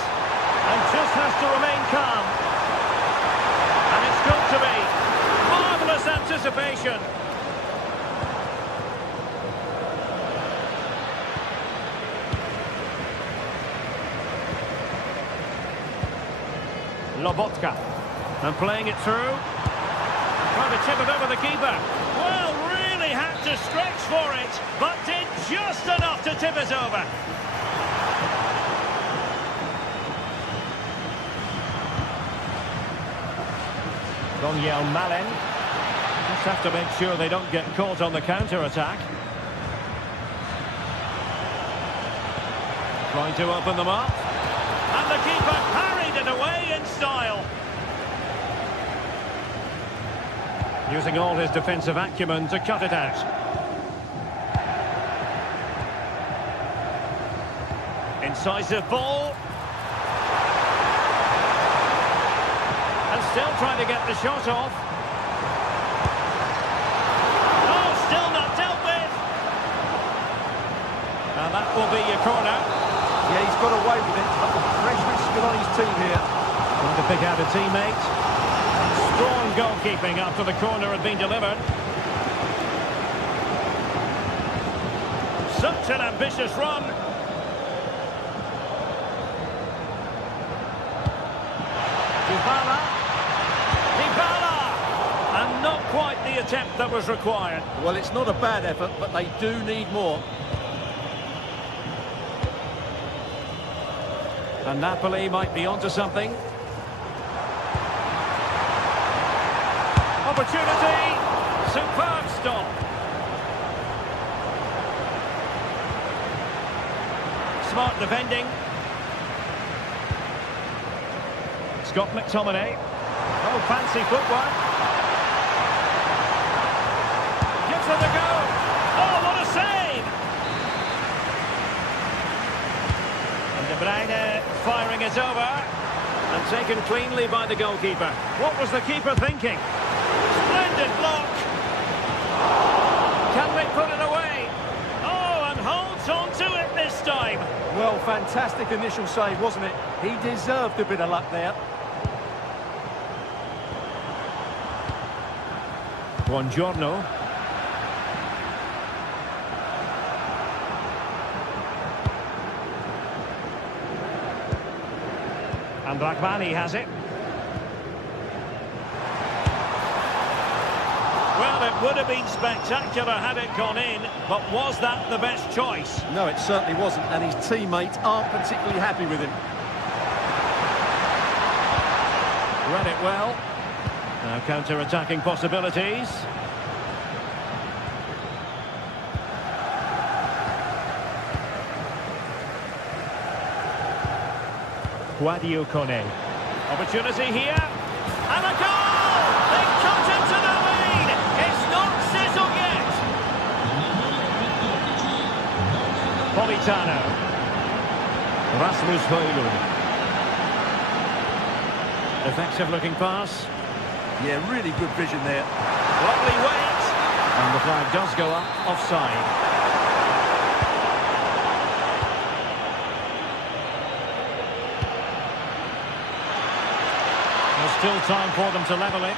And just has to remain calm. And it's got to be. Marvellous anticipation. Lobotka. And playing it through. Trying to chip it over the keeper. Well, really had to stretch for it, but did just enough to tip it over. Daniel Malen. Just have to make sure they don't get caught on the counter-attack. Trying to open them up. And the keeper parried it away in style. Using all his defensive acumen to cut it out. Incisive ball. And still trying to get the shot off. Oh, still not dealt with. And that will be your corner. Yeah, he's got away with it, but the pressure is still on his team here. Trying to pick out a teammate. Strong goalkeeping after the corner had been delivered. Such an ambitious run. Dybala. And not quite the attempt that was required. Well, it's not a bad effort, but they do need more. And Napoli might be onto something. Opportunity. Superb stop. Smart defending. Scott McTominay. Oh, fancy footwork. Gives it a go. Oh, what a save! And De Bruyne firing it over. And taken cleanly by the goalkeeper. What was the keeper thinking? Splendid block. Can they put it away? Oh, and holds on to it this time. Well, fantastic initial save, wasn't it? He deserved a bit of luck there. Buongiorno. And Rakhmani has it. Well, it would have been spectacular had it gone in, but was that the best choice? No, it certainly wasn't, and his teammates aren't particularly happy with him. Read it well. Now counter-attacking possibilities. Guadio Kone. Opportunity here. And a goal! They've cut into the lead! It's not sizzled yet! Politano. Rasmus Højlund. Effective looking pass. Yeah, really good vision there. Lovely weight. And the flag does go up, offside. There's still time for them to level it.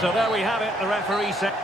So there we have it, the referee said.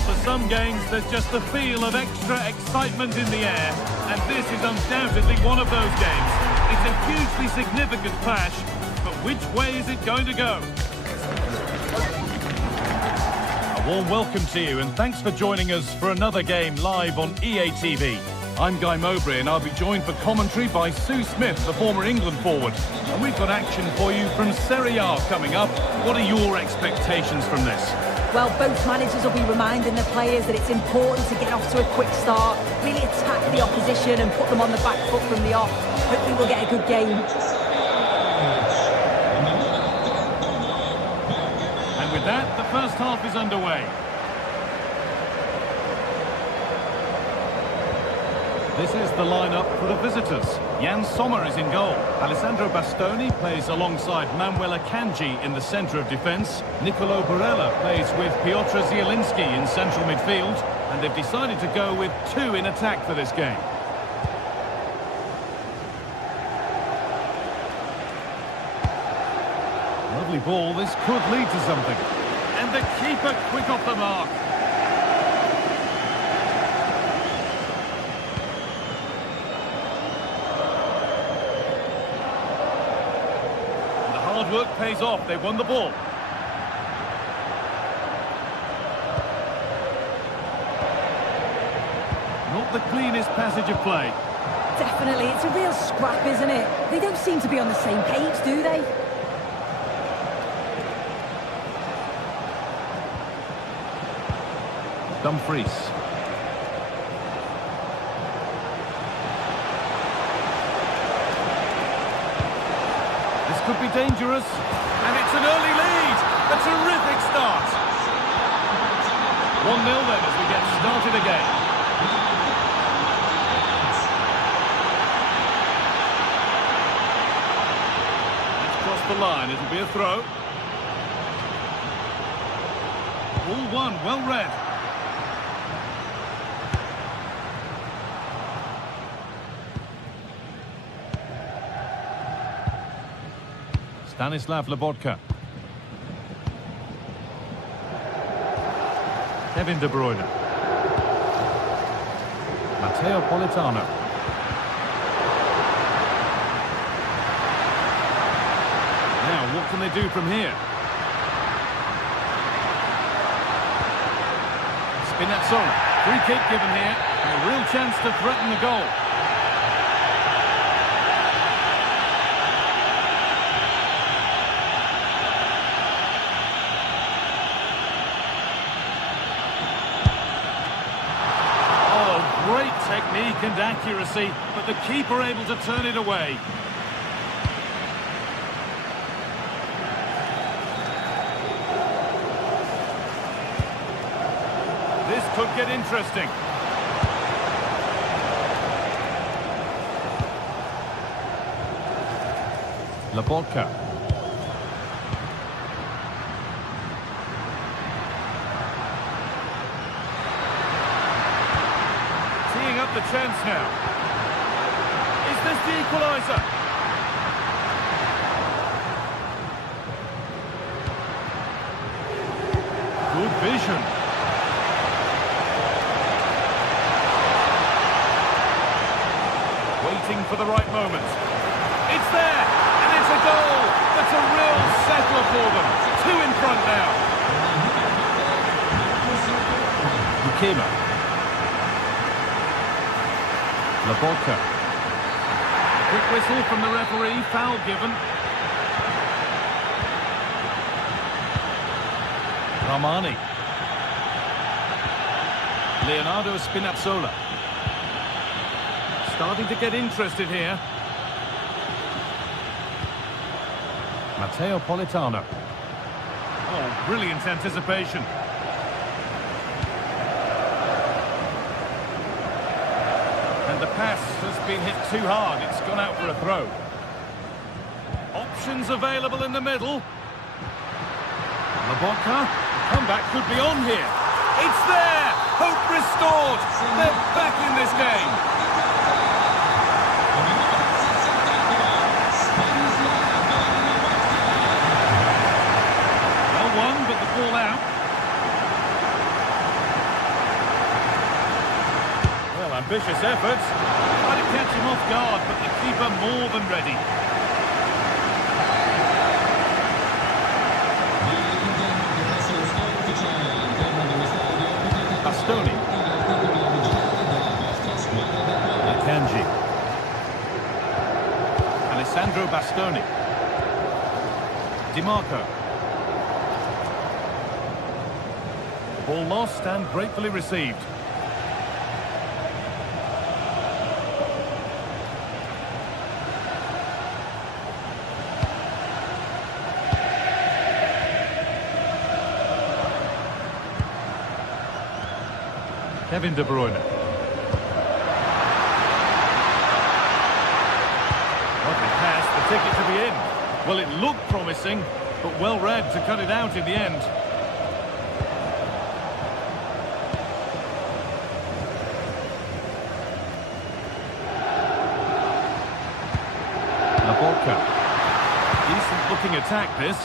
For some games, there's just a feel of extra excitement in the air, and this is undoubtedly one of those games. It's a hugely significant clash, but which way is it going to go? A warm welcome to you, and thanks for joining us for another game live on EA TV. I'm Guy Mowbray, and I'll be joined for commentary by Sue Smith, the former England forward. And we've got action for you from Serie A coming up. What are your expectations from this? Well, both managers will be reminding their players that it's important to get off to a quick start, really attack the opposition and put them on the back foot from the off. Hopefully we'll get a good game. And with that, the first half is underway. This is the lineup for the visitors. Jan Sommer is in goal. Alessandro Bastoni plays alongside Manuel Akanji in the centre of defence. Nicolo Barella plays with Piotr Zielinski in central midfield. And they've decided to go with two in attack for this game. lively ball. This could lead to something. And the keeper quick off the mark. The hard work pays off. They won the ball. Not the cleanest passage of play. Definitely, it's a real scrap, isn't it? They don't seem to be on the same page, do they? Dumfries. This could be dangerous. And it's an early lead. A terrific start. 1-0 then as we get started again. The line, it'll be a throw. All one, well read. Stanislav Lobotka. Kevin De Bruyne. Matteo Politano. What can they do from here? Spinazzola. Free kick given here. A real chance to threaten the goal. Oh, great technique and accuracy, but the keeper able to turn it away. This could get interesting. Lobotka. Teeing up the chance now. Is this the equaliser? Good vision. Waiting for the right moment. It's there, and it's a goal. That's a real settler for them. 2 in front now. Bukema. Lobotka. Quick whistle from the referee. Foul given. Ramani. Leonardo Spinazzola. Starting to get interested here. Matteo Politano. Oh, brilliant anticipation. And the pass has been hit too hard. It's gone out for a throw. Options available in the middle. Lobotka. Comeback could be on here. It's there! Hope restored! They're back in this game. Ball out. Well, ambitious efforts. Trying to catch him off guard, but the keeper more than ready. Bastoni. Akanji. Alessandro Bastoni. Di Marco. Ball lost and gratefully received. Kevin De Bruyne. Lovely pass, the ticket to the end. Well, it looked promising, but well read to cut it out in the end. Decent looking attack this.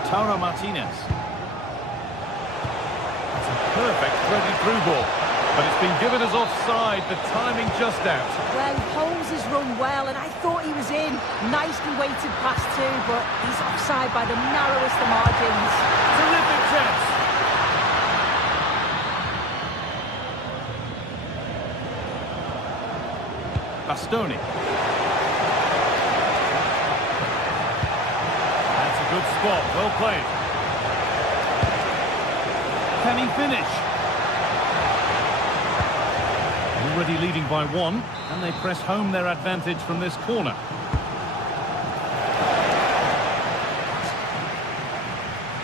Lautaro Martinez. It's a perfect threaded through ball, but it's been given as offside. The timing just out. Well, Holmes has run well, and I thought he was in. Nicely weighted pass too, but he's offside by the narrowest of margins. Terrific chance. Bastoni. That's a good spot. Well played. Can he finish? Already leading by one, and they press home their advantage from this corner.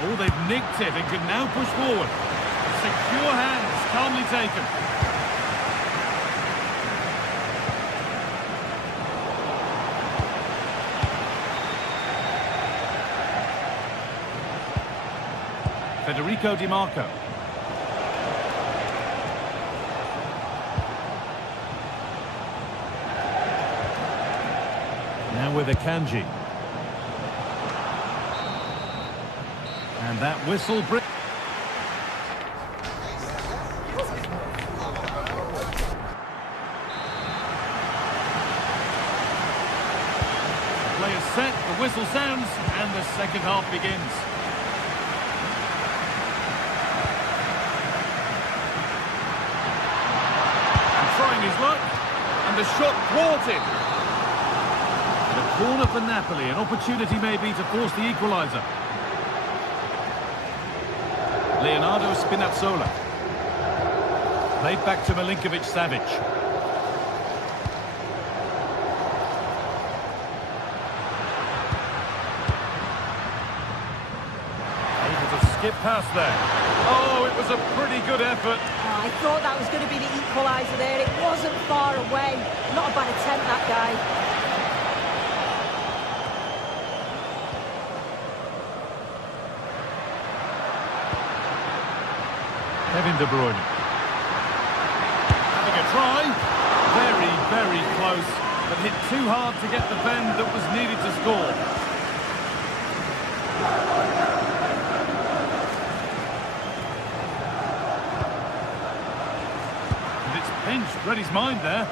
Oh, they've nicked it and can now push forward. Secure hands, calmly taken. Federico Di Marco. Now with Akanji. And that whistle brings... Play is set, the whistle sounds, and the second half begins. Trying his luck, and the shot thwarted. The corner for Napoli, an opportunity maybe to force the equaliser. Leonardo Spinazzola. Played back to Milinkovic-Savic. Able to skip past there. Oh, it was a pretty good effort. I thought that was going to be the equaliser there. It wasn't far away. Not a bad attempt, that guy. Kevin De Bruyne. Having a try. Very, very close. But hit too hard to get the bend that was needed to score. Pinched, read his mind there.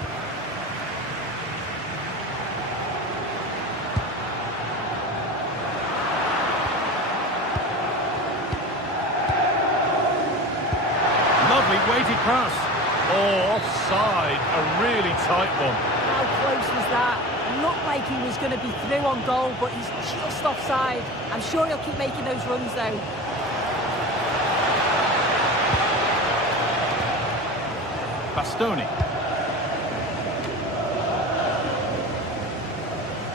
Lovely weighted pass. Oh, offside. A really tight one. How close was that? Looked like he was going to be through on goal, but he's just offside. I'm sure he'll keep making those runs, though. Bastoni.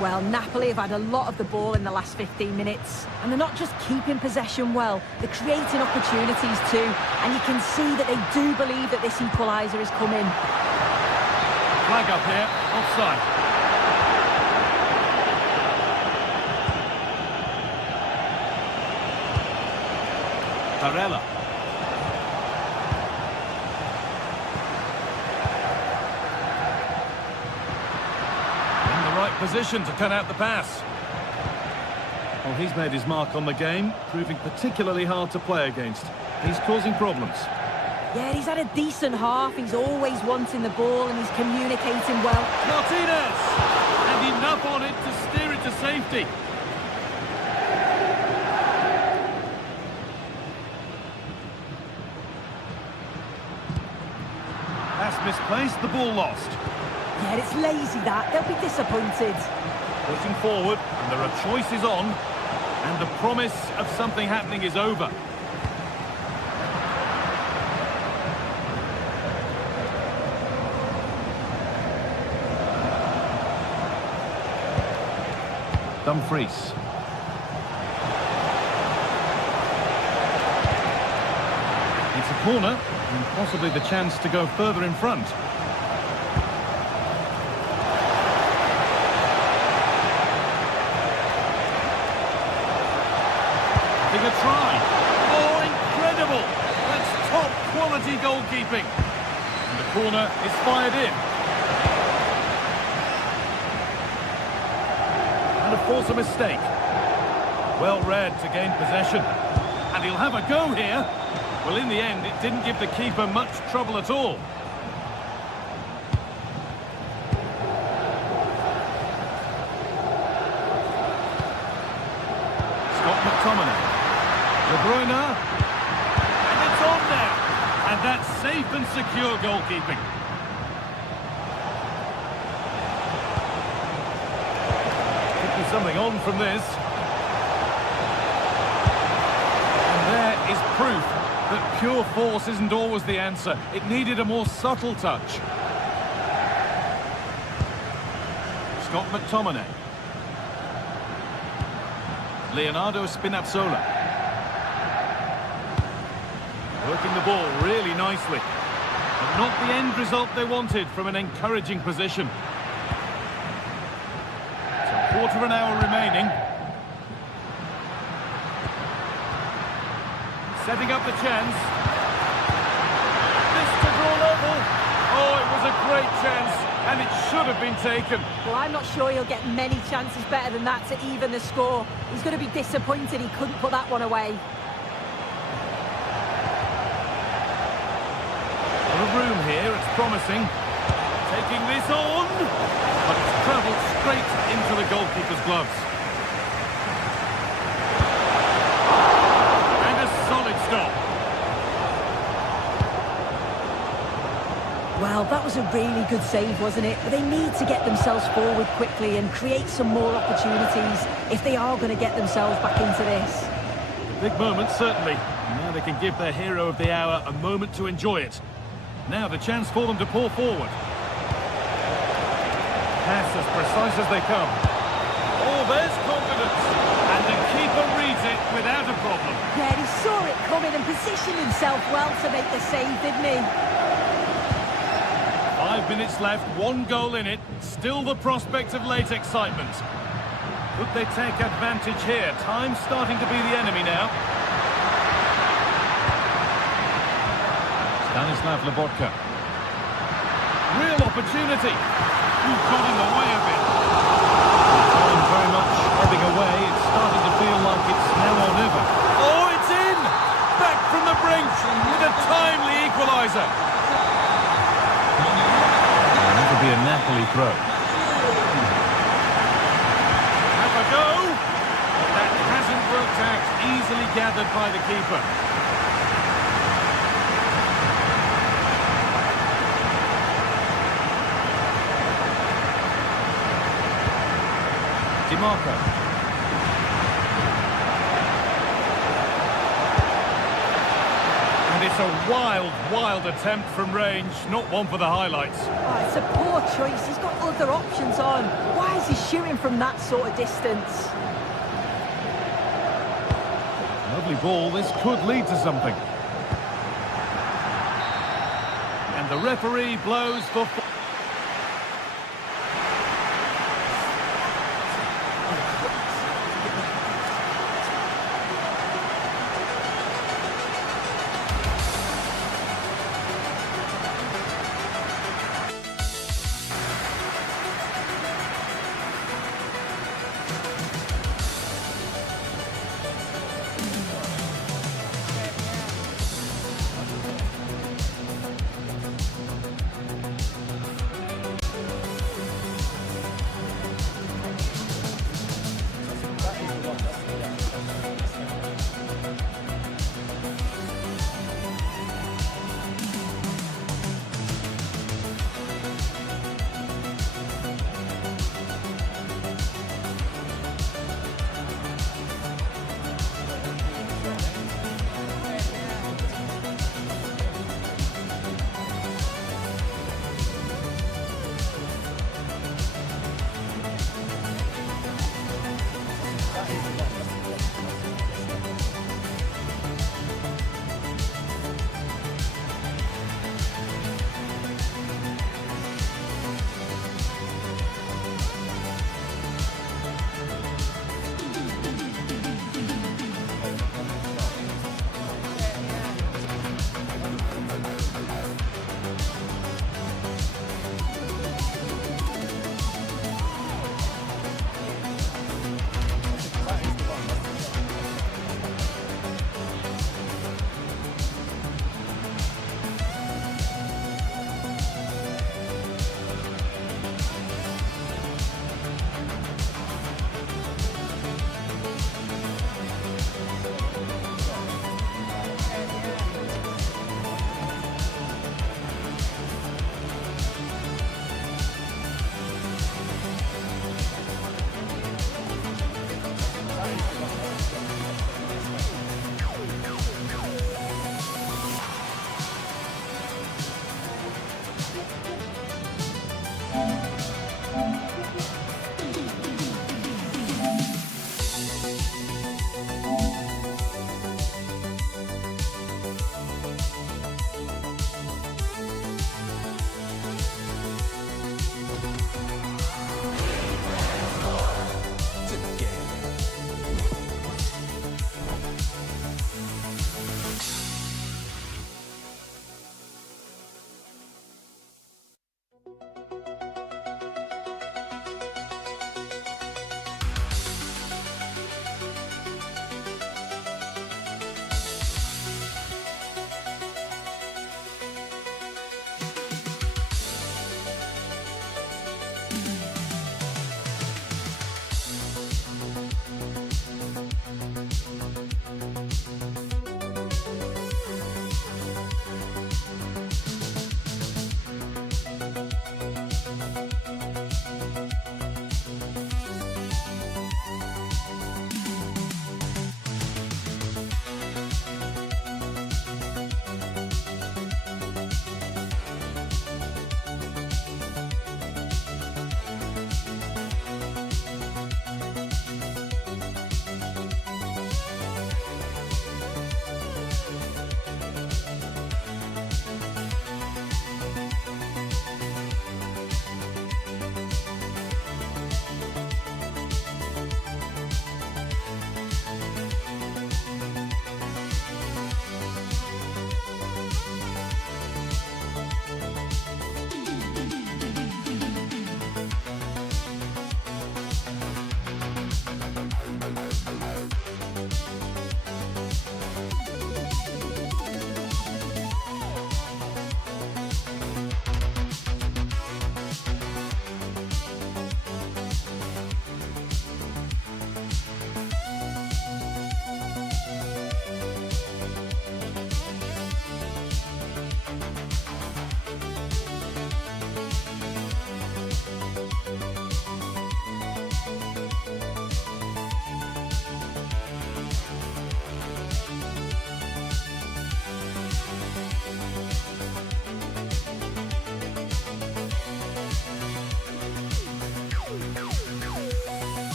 Well, Napoli have had a lot of the ball in the last 15 minutes, and they're not just keeping possession well, they're creating opportunities too, and you can see that they do believe that this equaliser is coming. Flag up here, offside. Barella. Position to cut out the pass. Well, he's made his mark on the game, proving particularly hard to play against. He's causing problems. Yeah, he's had a decent half. He's always wanting the ball and he's communicating well. Martinez! And enough on it to steer it to safety. Pass misplaced, the ball lost. Yeah, it's lazy that. They'll be disappointed. Pushing forward, and there are choices on, and the promise of something happening is over. Dumfries. It's a corner, and possibly the chance to go further in front. A try. Oh, incredible! That's top-quality goalkeeping. And the corner is fired in. And to force a mistake. Well read to gain possession. And he'll have a go here. Well, in the end, it didn't give the keeper much trouble at all. McTominay. De Bruyne. And it's on there. And that's safe and secure goalkeeping. Could be something on from this. And there is proof that pure force isn't always the answer. It needed a more subtle touch. Scott McTominay. Leonardo Spinazzola. Working the ball really nicely. But not the end result they wanted from an encouraging position. So quarter of an hour remaining. Setting up the chance. This to draw level. Oh, it was a great chance. And it should have been taken. Well, I'm not sure he'll get many chances better than that to even the score. He's going to be disappointed he couldn't put that one away. A lot of room here, it's promising. Taking this on. But it's travelled straight into the goalkeeper's gloves. And a solid stop. Well, that was a really good save, wasn't it? But they need to get themselves forward quickly and create some more opportunities if they are going to get themselves back into this. Big moment, certainly. Now they can give their hero of the hour a moment to enjoy it. Now the chance for them to pour forward. Pass as precise as they come. Oh, there's confidence. And the keeper reads it without a problem. Yeah, he saw it coming and positioned himself well to make the save, didn't he? 5 minutes left, 1 goal in it. Still the prospect of late excitement. Could they take advantage here? Time's starting to be the enemy now. Stanislav Lobotka. Real opportunity. Who got in the way of it? Time very much ebbing away. It's starting to feel like it's now or never. Oh, it's in! Back from the brink with a timely equaliser. That would be a Napoli throw. Have a go. That hasn't worked out. Easily gathered by the keeper. DiMarco. And it's a wild, wild attempt from range. Not one for the highlights. Oh, it's a poor choice. He's got other options on. Why is he shooting from that sort of distance? Lovely ball. This could lead to something. And the referee blows for...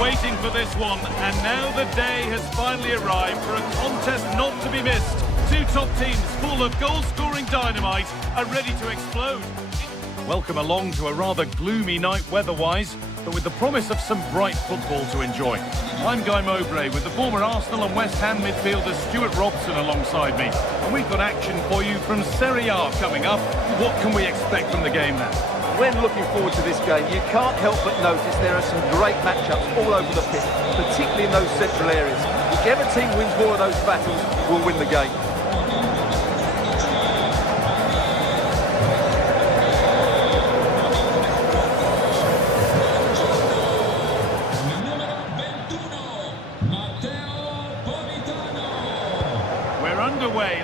waiting for this one, and now the day has finally arrived for a contest not to be missed. Two top teams full of goal-scoring dynamite are ready to explode. Welcome along to a rather gloomy night weather-wise, but with the promise of some bright football to enjoy. I'm Guy Mowbray with the former Arsenal and West Ham midfielder Stuart Robson alongside me. And we've got action for you from Serie A coming up. What can we expect from the game now? When looking forward to this game, you can't help but notice there are some great matchups all over the pitch, particularly in those central areas. Whichever team wins more of those battles will win the game.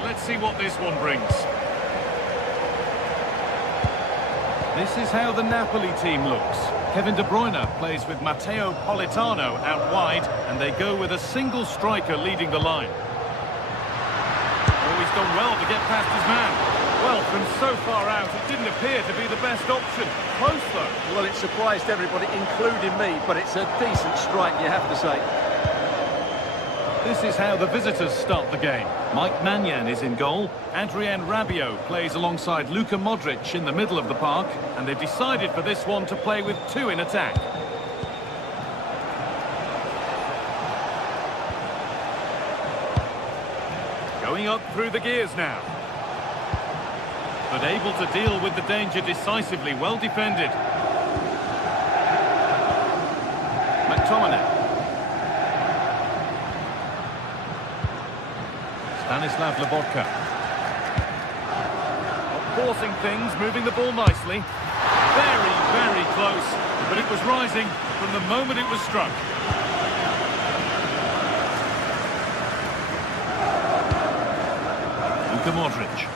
let's see what this one brings. This is how the Napoli team looks. Kevin De Bruyne plays with Matteo Politano out wide, and they go with a single striker leading the line. Oh, he's done well to get past his man. Well, from so far out, it didn't appear to be the best option. Close, though. Well, it surprised everybody, including me, but it's a decent strike, you have to say. This is how the visitors start the game. Mike Maignan is in goal. Adrien Rabiot plays alongside Luka Modric in the middle of the park. And they've decided for this one to play with two in attack. Going up through the gears now. But able to deal with the danger decisively. Well defended. McTominay. Stanislav Lobotka. Forcing things, moving the ball nicely. Very, very close. But it was rising from the moment it was struck. Luka Modric.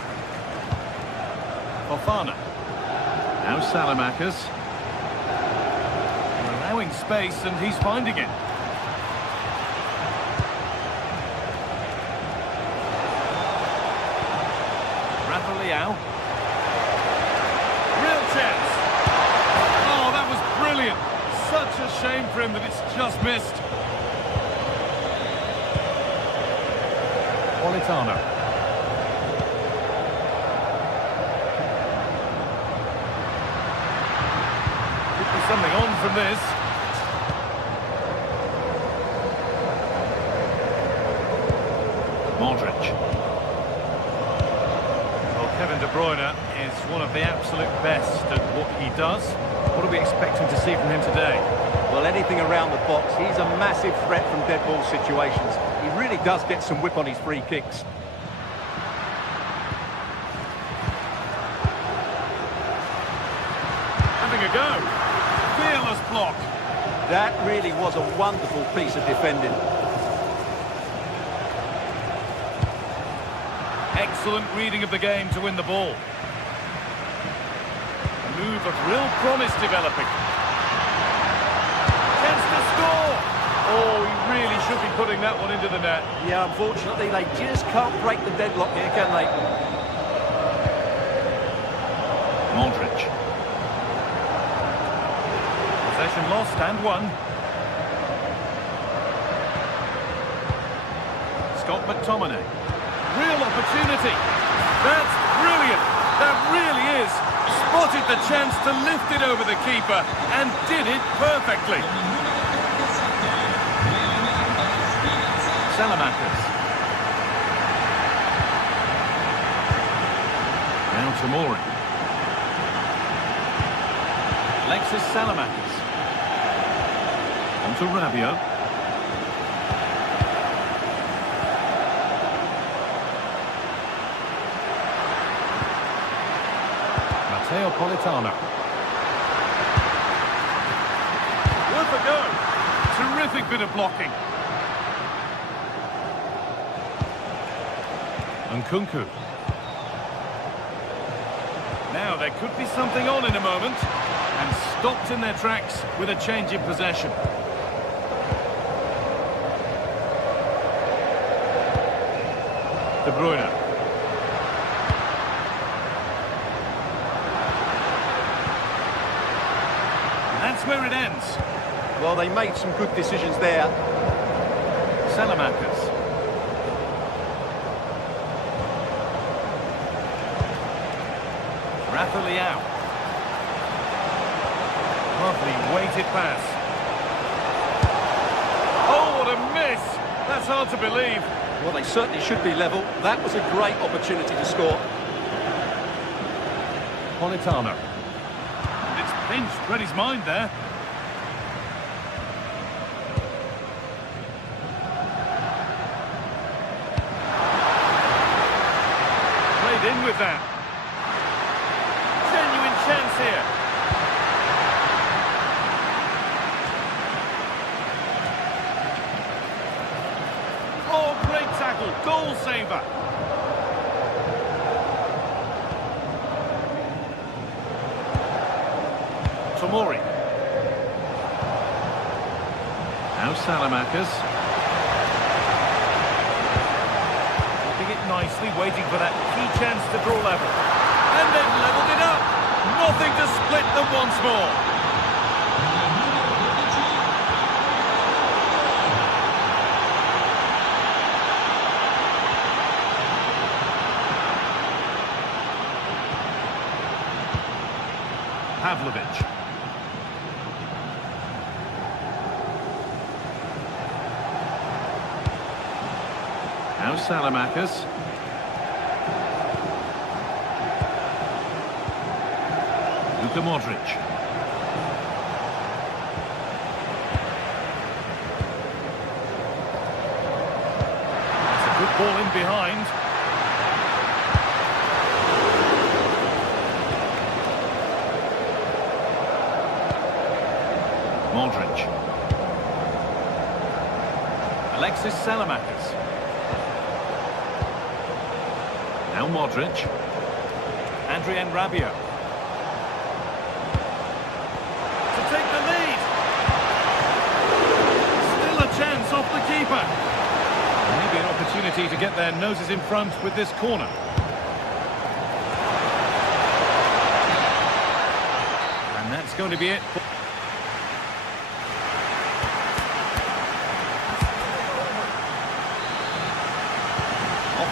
Fofana. Now Salamakers. Allowing space and he's finding it. Rafael. Real chance. Oh, that was brilliant. Such a shame for him that it's just missed. Politano. Could be something on from this. Modric. Kevin De Bruyne is one of the absolute best at what he does. What are we expecting to see from him today? Well, anything around the box. He's a massive threat from dead ball situations. He really does get some whip on his free kicks. Having a go. Fearless block. That really was a wonderful piece of defending. Excellent reading of the game to win the ball. A move of real promise developing. Chance to score! Oh, he really should be putting that one into the net. Yeah, unfortunately, they just can't break the deadlock here, can they? Modric. Possession lost and won. Scott McTominay. Real opportunity. That's brilliant. That really is. Spotted the chance to lift it over the keeper and did it perfectly. Salamakers. Now Tomori. Alexis Salamakers. On to Rabiot. Matteo Politano. Worth a go. Terrific bit of blocking. Nkunku. Now there could be something on in a moment. And stopped in their tracks with a change in possession. De Bruyne. That's where it ends. Well, they made some good decisions there. Salamakers. Rafael. Lovely weighted pass. Oh, what a miss! That's hard to believe. Well, they certainly should be level. That was a great opportunity to score. Politano. It's pinched, read his mind there. Played in with that. Genuine chance here. Oh, great tackle, goal saver. Tomori. Now Salamakers. Keeping it nicely, waiting for that key chance to draw level. And they've levelled it up. Nothing to split them once more. Pavlovic. Now Salamakers. Luka Modric. It's a good ball in behind. Modric. Alexis Salamakers. Now Modric. Adrien Rabiot. To take the lead. Still a chance off the keeper. Maybe an opportunity to get their noses in front with this corner. And that's going to be it.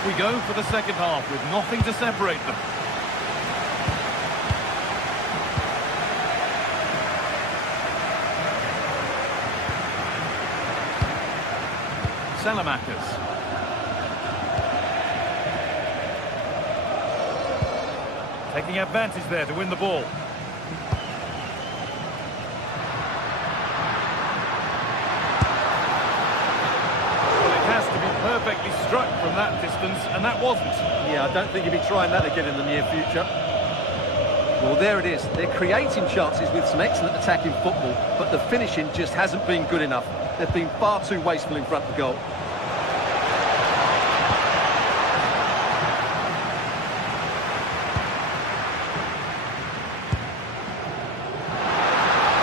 We go for the second half with nothing to separate them. Salamakers. Taking advantage there to win the ball. Perfectly struck from that distance, and that wasn't. Yeah, I don't think he'll be trying that again in the near future. Well, there it is. They're creating chances with some excellent attacking football, but the finishing just hasn't been good enough. They've been far too wasteful in front of goal.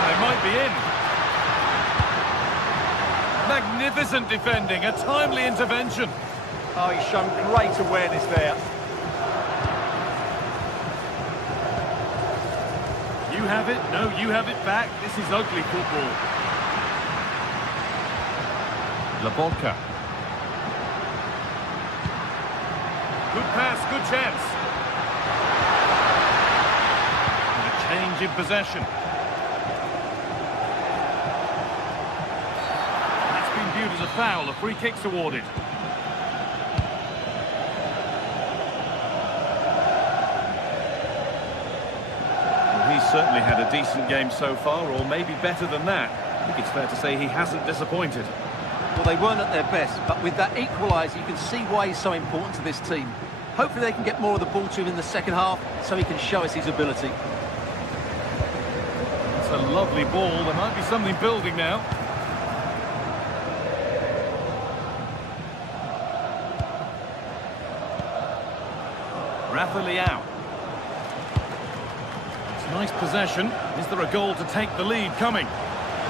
They might be in. Magnificent defending, a timely intervention. Oh, he's shown great awareness there. You have it, no, you have it back. This is ugly football. Laborca. Good pass, good chance. And a change in possession. Viewed as a foul, a free kick's awarded. Well, he's certainly had a decent game so far, or maybe better than that. I think it's fair to say he hasn't disappointed. Well, they weren't at their best, but with that equaliser, you can see why he's so important to this team. Hopefully they can get more of the ball to him in the second half, so he can show us his ability. It's a lovely ball. There might be something building now. Rafa Leao. It's nice possession. Is there a goal to take the lead coming?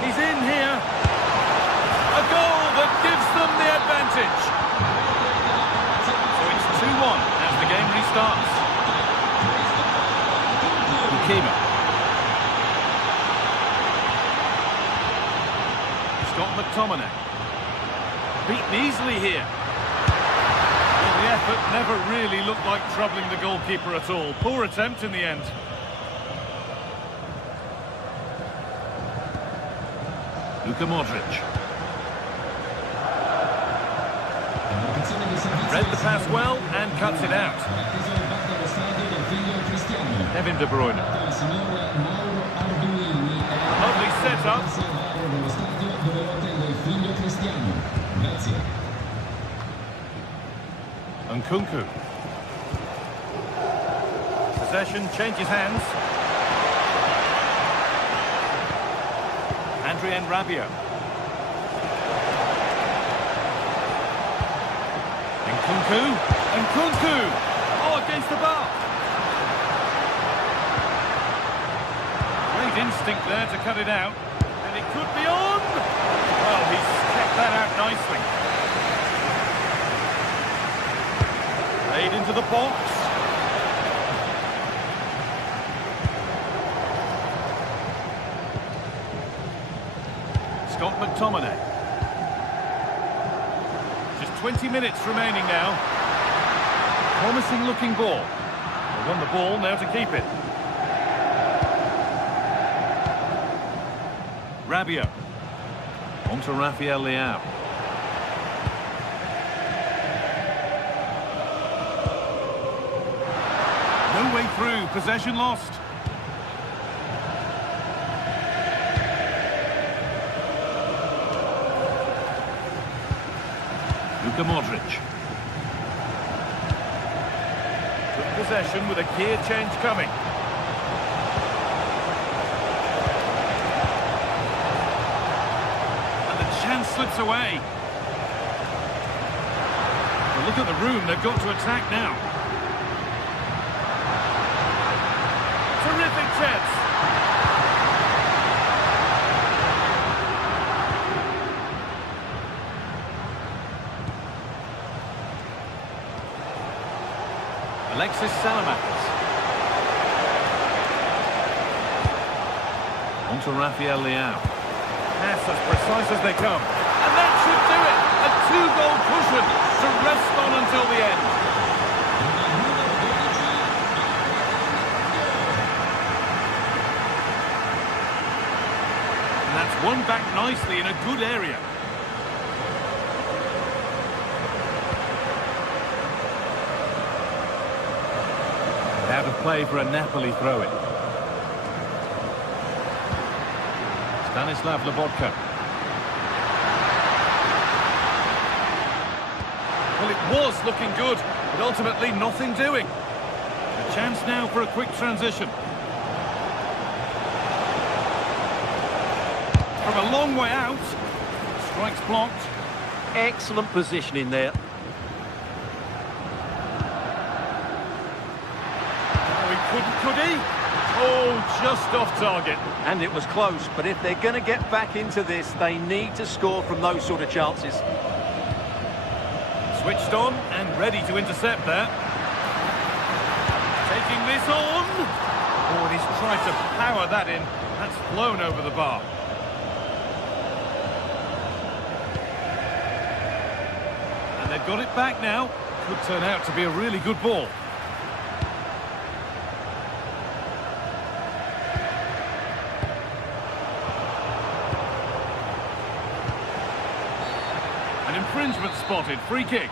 He's in here. A goal that gives them the advantage. So it's 2-1 as the game restarts. Ukema. Scott McTominay. Beaten easily here. The effort never really looked like troubling the goalkeeper at all. Poor attempt in the end. Luka Modric. Read the pass well and cuts it out. Kevin De Bruyne. Lovely set-up. Nkunku. Possession changes hands. Adrien Rabiot. Nkunku. Oh, against the bar. Great instinct there to cut it out. And it could be on! Well, he's kept that out nicely. Played into the box. Scott McTominay. Just 20 minutes remaining now. Promising looking ball. They won the ball, now to keep it. Rabiot. On to Rafael Leao. No way through, possession lost. Luka Modric. Took possession with a gear change coming. And the chance slips away. Well, look at the room, they've got to attack now. Terrific chance. Alexis Salamanca. On to Rafael Leao. Pass as precise as they come. And that should do it! A two-goal cushion to rest on until the end. And that's won back nicely in a good area. Out of play for a Napoli throw-in. Stanislav Lobotka. Well, it was looking good, but ultimately nothing doing. A chance now for a quick transition. From a long way out. Strikes blocked. Excellent positioning there. Could he? Oh, just off target. And it was close, but if they're going to get back into this, they need to score from those sort of chances. Switched on and ready to intercept there. Taking this on. Oh, and he's tried to power that in. That's flown over the bar. And they've got it back now. Could turn out to be a really good ball. Infringement spotted, free kick.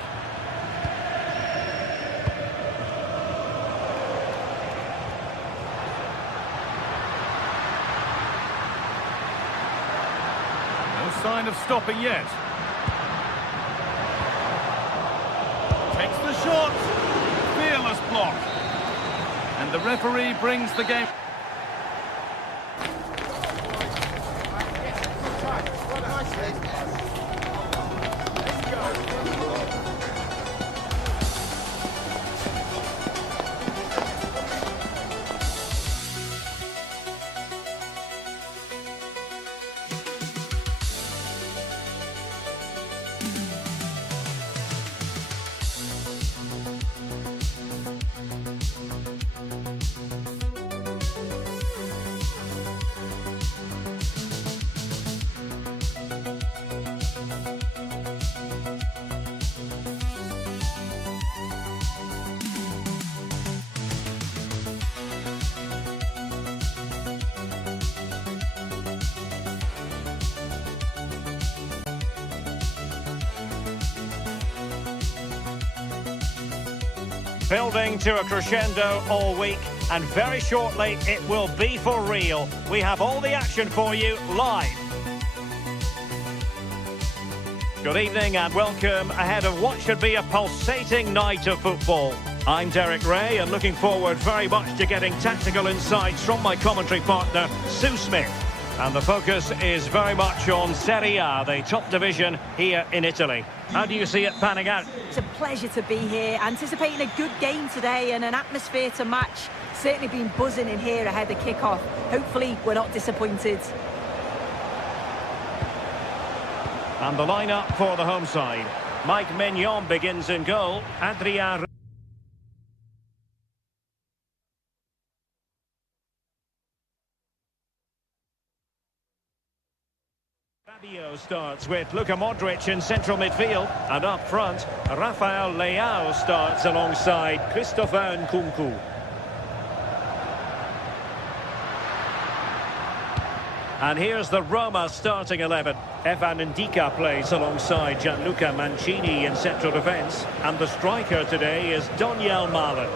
No sign of stopping yet. Takes the shot. Fearless block. And the referee brings the game. Building to a crescendo all week, and very shortly it will be for real. We have all the action for you live. Good evening and welcome ahead of what should be a pulsating night of football. I'm Derek Ray and looking forward very much to getting tactical insights from my commentary partner, Sue Smith. And the focus is very much on Serie A, the top division here in Italy. How do you see it panning out? It's a pleasure to be here, anticipating a good game today and an atmosphere to match. Certainly been buzzing in here ahead of kick-off. Hopefully we're not disappointed. And the lineup for the home side. Mike Mignon begins in goal. Adrien Fabio starts with Luka Modric in central midfield. And up front, Rafael Leao starts alongside Christopher Nkunku. And here's the Roma starting 11. Evan Ndika plays alongside Gianluca Mancini in central defence. And the striker today is Donyell Malen.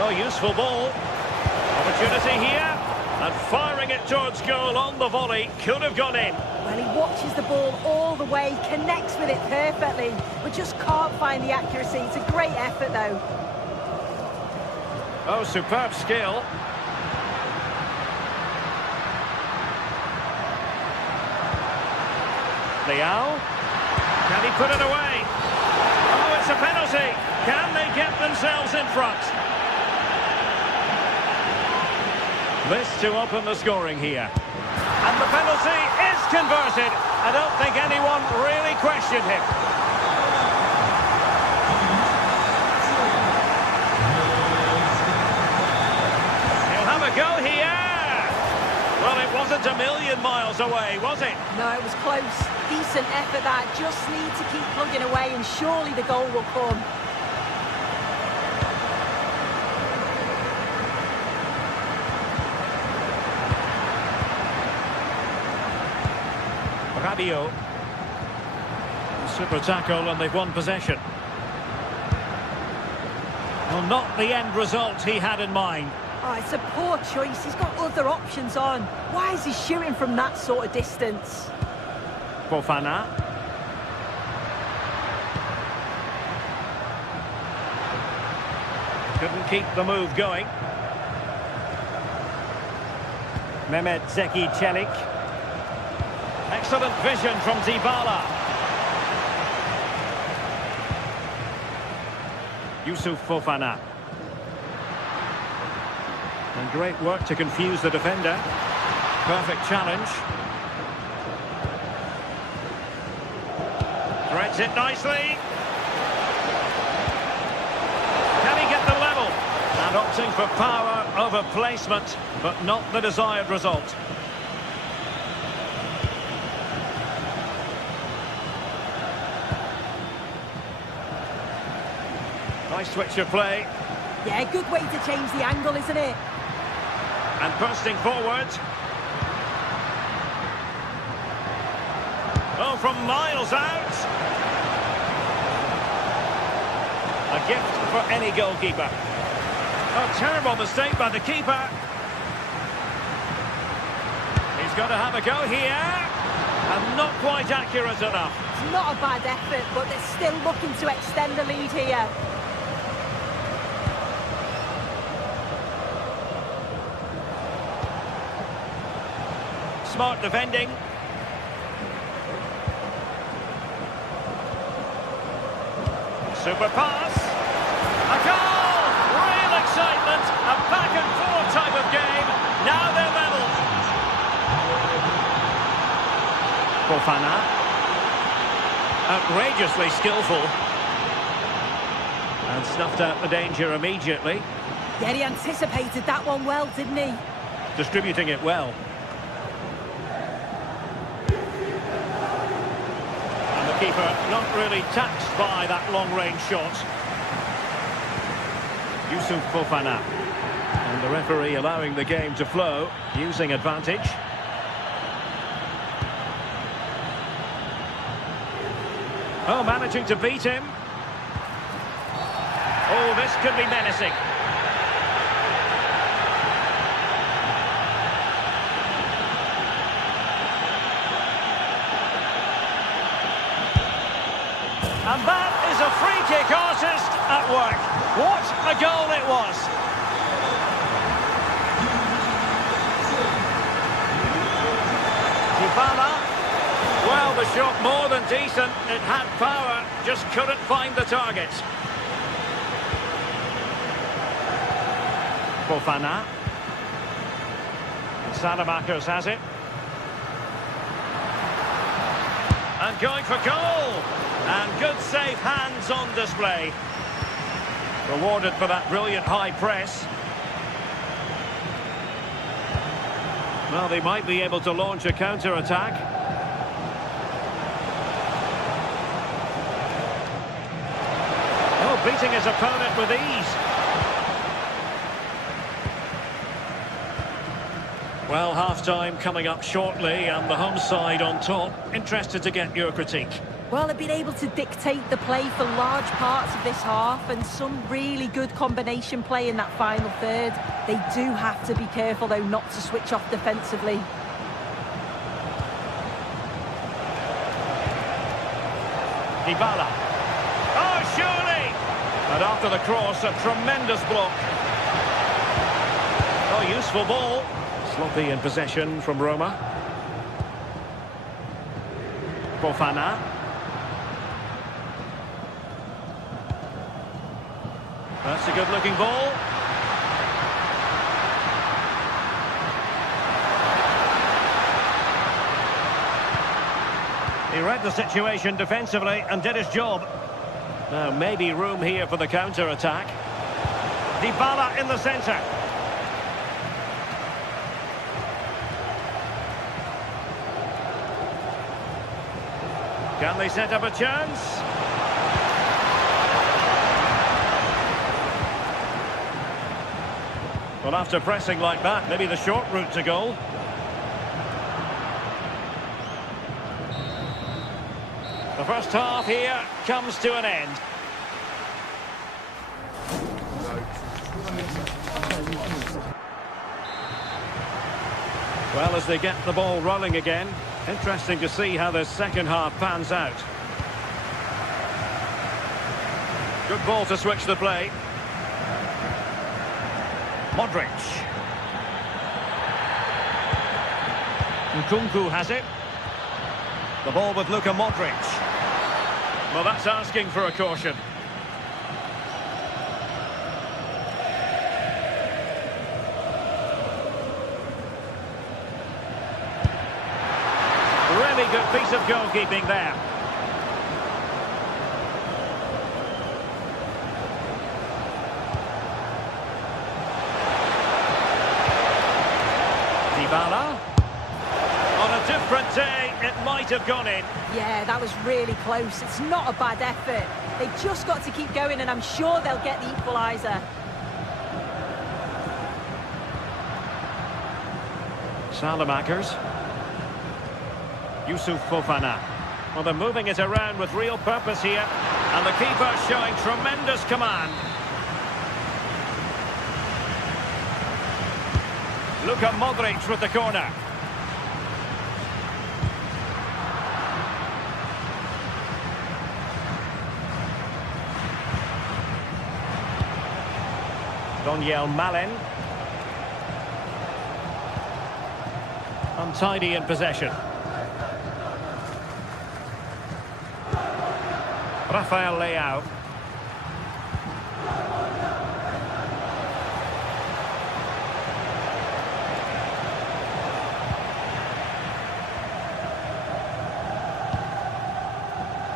Oh, useful ball. Opportunity here. And firing it towards goal on the volley. Could have gone in. Well, he watches the ball all the way, connects with it perfectly, but just can't find the accuracy. It's a great effort, though. Oh, superb skill. Leao. Can he put it away? Oh, it's a penalty. Can they get themselves in front? This to open the scoring here. And the penalty is converted. I don't think anyone really questioned him. He'll have a go here. Well, it wasn't a million miles away, was it? No, it was close. Decent effort that. Just need to keep plugging away and surely the goal will come. Rabiot. Super tackle and they've won possession. Well, not the end result he had in mind. Oh, it's a poor choice. He's got other options on. Why is he shooting from that sort of distance? Fofana. Couldn't keep the move going. Mehmet Zeki Çelik. Excellent vision from Dybala. Yusuf Fofana. And great work to confuse the defender. Perfect challenge. Threads it nicely. Can he get the level? And opting for power over placement, but not the desired result. Nice switch of play. Yeah, good way to change the angle, isn't it? And bursting forward. Oh, from miles out. A gift for any goalkeeper. Oh, terrible mistake by the keeper. He's got to have a go here. And not quite accurate enough. It's not a bad effort, but they're still looking to extend the lead here. Smart defending. Super pass. A goal! Real excitement. A back and forth type of game. Now they're level. Fofana. Outrageously skillful. And snuffed out the danger immediately. Yeah, he anticipated that one well, didn't he? Distributing it well. Keeper not really taxed by that long-range shot. Yusuf Fofana. And the referee allowing the game to flow, using advantage. Oh, managing to beat him. Oh, this could be menacing. And that is a free kick artist at work. What a goal it was. Dybala. Well, the shot more than decent. It had power, just couldn't find the target. Fofana. Salamakers has it. And going for goal. And good safe hands on display. Rewarded for that brilliant high press. Well, they might be able to launch a counter-attack. Oh, beating his opponent with ease. Well, half-time coming up shortly, and the home side on top. Interested to get your critique. Well, they've been able to dictate the play for large parts of this half, and some really good combination play in that final third. They do have to be careful, though, not to switch off defensively. Dybala. Oh, surely! And after the cross, a tremendous block. Oh, useful ball. Sloppy in possession from Roma. Fofana. That's a good-looking ball. He read the situation defensively and did his job. Now, maybe room here for the counter-attack. Dybala in the centre. Can they set up a chance? Well, after pressing like that, maybe the short route to goal. The first half here comes to an end. Well, as they get the ball rolling again, interesting to see how the second half pans out. Good ball to switch the play. Modric. Nkunku has it. The ball with Luka Modric. Well, that's asking for a caution. Really good piece of goalkeeping there. Dybala. On a different day, it might have gone in. Yeah, that was really close. It's not a bad effort. They've just got to keep going, and I'm sure they'll get the equaliser. Salamakers. Yusuf Fofana. Well, they're moving it around with real purpose here. And the keeper showing tremendous command. Luka Modric with the corner. Daniel Malin. Untidy in possession. Rafael Leao.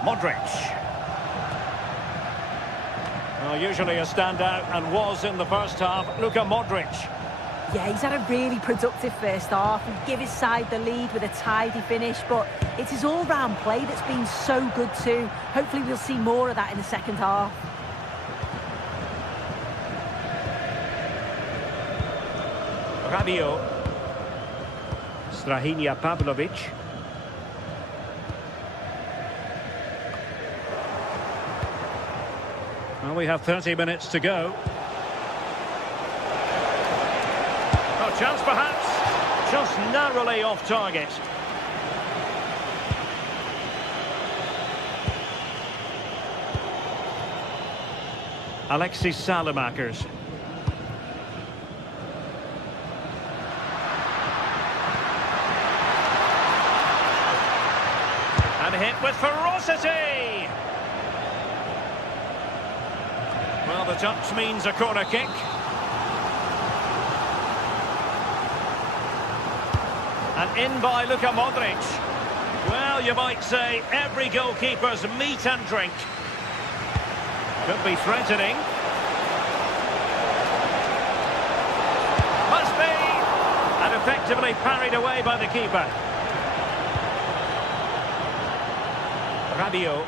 Modric. Well, usually a standout, and was in the first half, Luka Modric. Yeah, he's had a really productive first half and give his side the lead with a tidy finish, but it's his all-round play that's been so good too. Hopefully we'll see more of that in the second half. Rabiot. Strahinja Pavlovic. Well, we have 30 minutes to go. Oh, chance perhaps. Just narrowly off target. Alexis Salamakers. hit with ferocity. Well, the touch means a corner kick. And in by Luka Modric. Well, you might say every goalkeeper's meat and drink. Could be threatening. Must be! And effectively parried away by the keeper. Rabiot.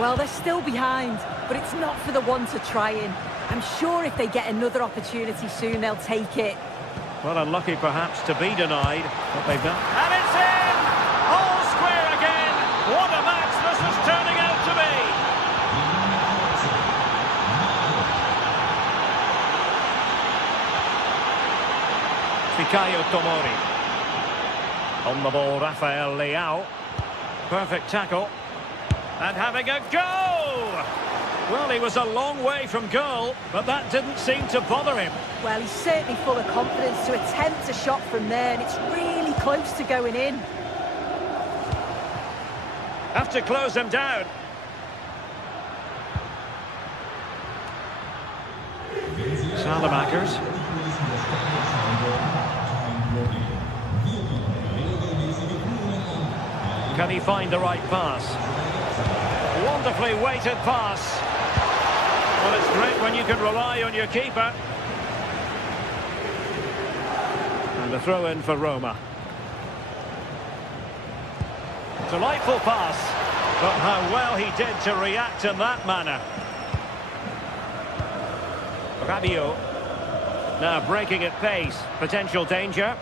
Well, they're still behind, but it's not for the want of trying. I'm sure if they get another opportunity soon, they'll take it. Well, unlucky perhaps to be denied what they've done. And it's in! All square again! What a match this is turning out to be! Fikayo Tomori. On the ball, Rafael Leao. Perfect tackle. And having a go! Well, he was a long way from goal, but that didn't seem to bother him. Well, he's certainly full of confidence to attempt a shot from there, and it's really close to going in. Have to close him down. Salamakers. Can he find the right pass? Wonderfully weighted pass. Well, it's great when you can rely on your keeper. And a throw in for Roma. Delightful pass. But how well he did to react in that manner. Rabiot. Now breaking at pace. Potential danger.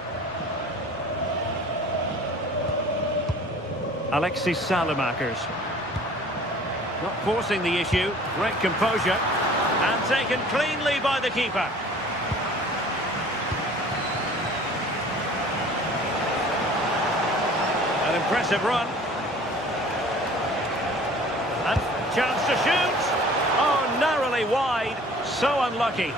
Alexis Salamakers. Not forcing the issue. Great composure. And taken cleanly by the keeper. An impressive run. And chance to shoot. Oh, narrowly wide. So unlucky.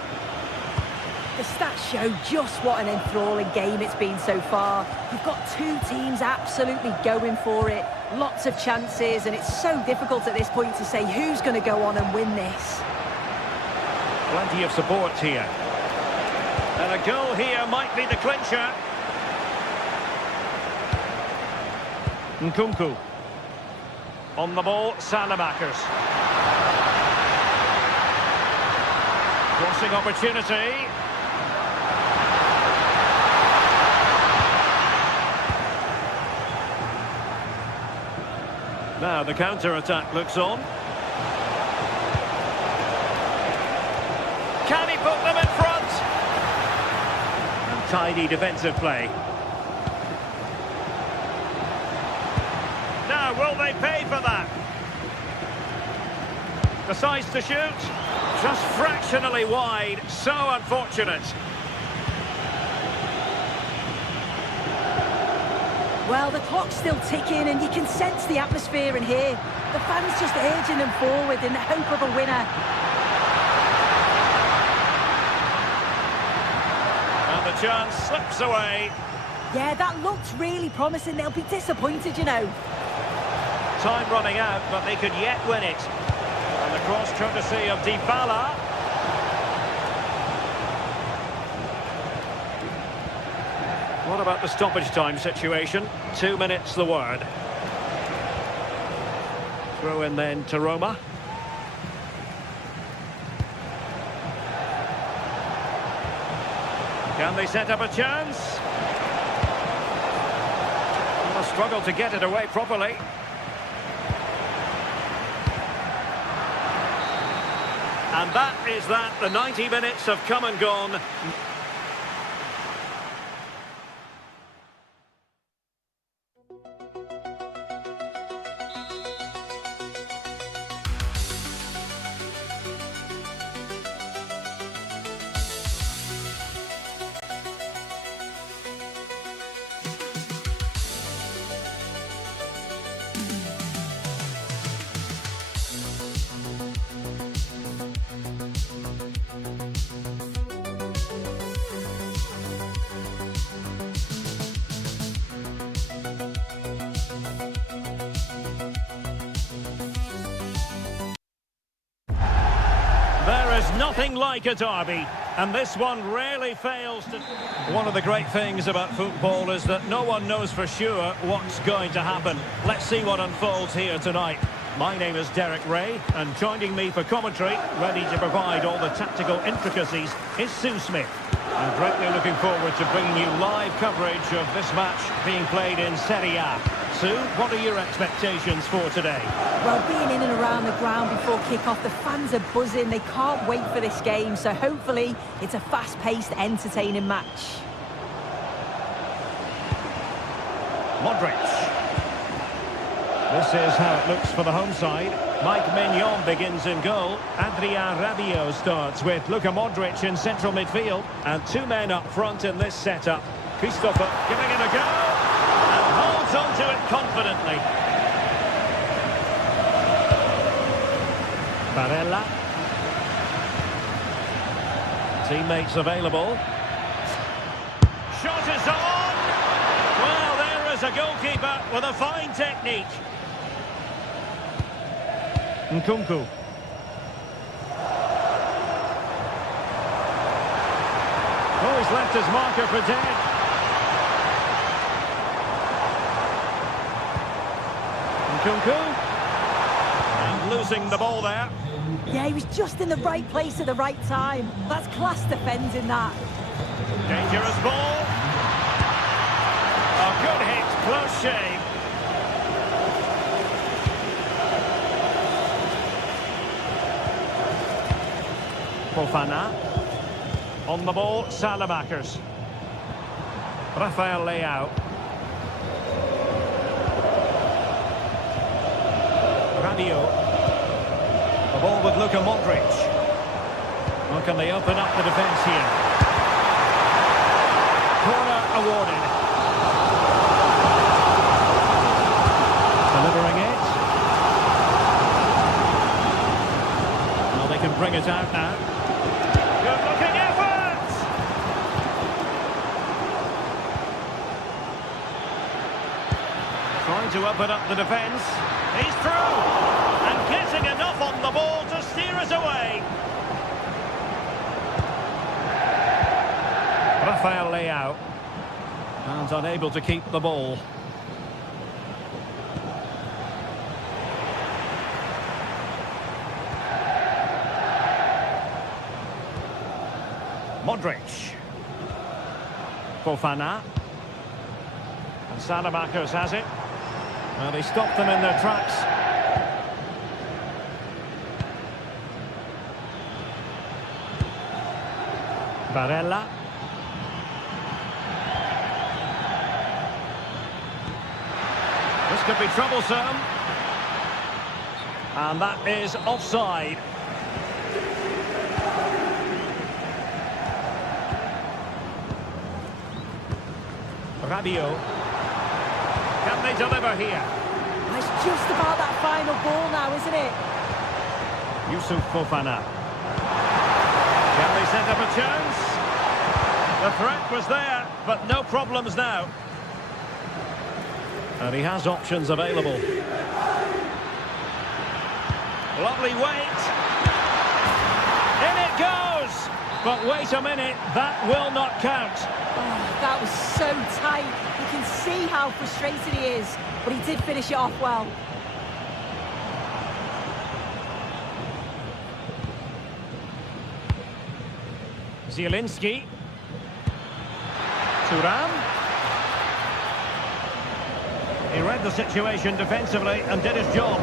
The stats show just what an enthralling game it's been so far. You've got two teams absolutely going for it. Lots of chances, and it's so difficult at this point to say who's going to go on and win this. Plenty of support here. And a goal here might be the clincher. Nkunku. On the ball, Salamakers. Crossing opportunity. Now the counter-attack looks on. Can he put them in front? And tidy defensive play. Now, will they pay for that? Decides to shoot. Just fractionally wide. So unfortunate. Well, the clock's still ticking, and you can sense the atmosphere in here. The fans just urging them forward in the hope of a winner. And the chance slips away. Yeah, that looked really promising. They'll be disappointed, you know. Time running out, but they could yet win it. And the cross courtesy of Dybala. What about the stoppage time situation? 2 minutes the word. Throw in then to Roma. Can they set up a chance? Well, struggle to get it away properly. And that is that. The 90 minutes have come and gone. There is nothing like a derby, and this one rarely fails to... One of the great things about football is that no one knows for sure what's going to happen. Let's see what unfolds here tonight. My name is Derek Ray, and joining me for commentary, ready to provide all the tactical intricacies, is Sue Smith. I'm greatly looking forward to bringing you live coverage of this match being played in Serie A. Sue, what are your expectations for today? Well, being in and around the ground before kick-off, the fans are buzzing. They can't wait for this game, so hopefully it's a fast-paced, entertaining match. Modric. This is how it looks for the home side. Mike Mignon begins in goal. Adrien Rabiot starts with Luka Modric in central midfield. And two men up front in this setup. Christopher giving it a go. And holds on to it confidently. Barella. Teammates available. Shot is on! Well, there is a goalkeeper with a fine technique. Nkunku. Oh, he's left his marker for dead. Nkunku. And losing the ball there. Yeah, he was just in the right place at the right time. That's class defending that. Dangerous ball. A good hit, close shave. Fofana. On the ball, Salamakers. Rafael Leao. Rabiot. The ball with Luka Modric. How can they open up the defence here? Corner awarded. Delivering it. Well, they can bring it out now. Good-looking effort! Trying to open up the defence. He's through! And getting enough on the ball to steer us away. Rafael Leao. And unable to keep the ball. Modric. Fofana. And Salamakers has it. Well, they stopped them in their tracks. Barella. This could be troublesome. And that is offside. Rabiot. Can they deliver here? It's just about that final ball now, isn't it? Yusuf Fofana. Can they set up a chance? The threat was there, but no problems now. And he has options available. Lovely weight. In it goes! But wait a minute, that will not count. Oh, that was so tight. You can see how frustrated he is, but he did finish it off well. Zielinski. Thuram. He read the situation defensively and did his job.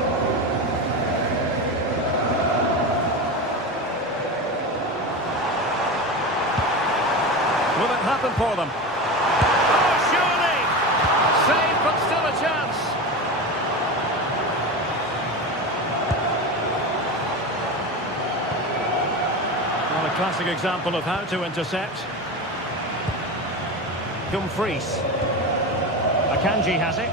Will it happen for them? Oh, surely! Save, but still a chance. Well, a classic example of how to intercept. Dumfries. Akanji has it.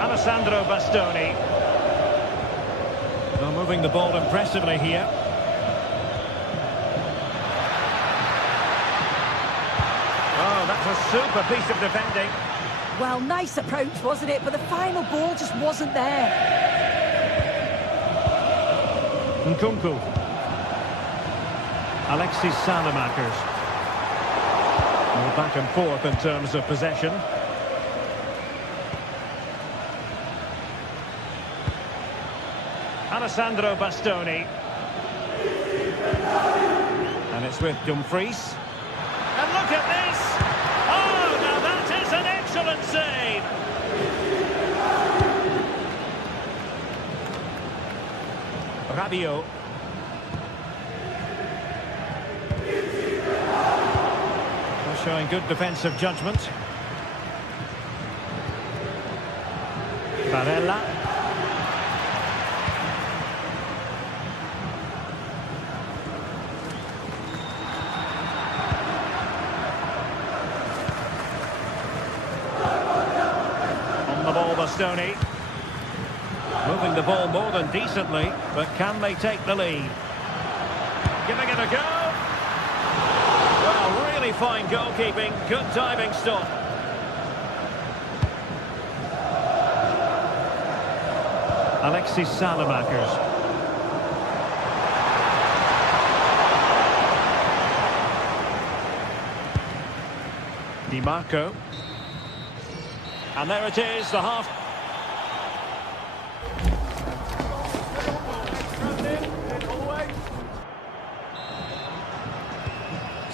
Alessandro Bastoni. Well, moving the ball impressively here. Oh, that's a super piece of defending. Well, nice approach, wasn't it? But the final ball just wasn't there. Nkunku. Alexis Salamakers. More back and forth in terms of possession. Alessandro Bastoni. And it's with Dumfries. And look at this! Oh, now that is an excellent save! Rabiot. They're showing good defensive judgment. Barella. On the ball, Bastoni. Moving the ball more than decently, but can they take the lead? Giving it a go. Well, really fine goalkeeping, good diving stop. Alexis Salamakers. Di Marco. And there it is, the half.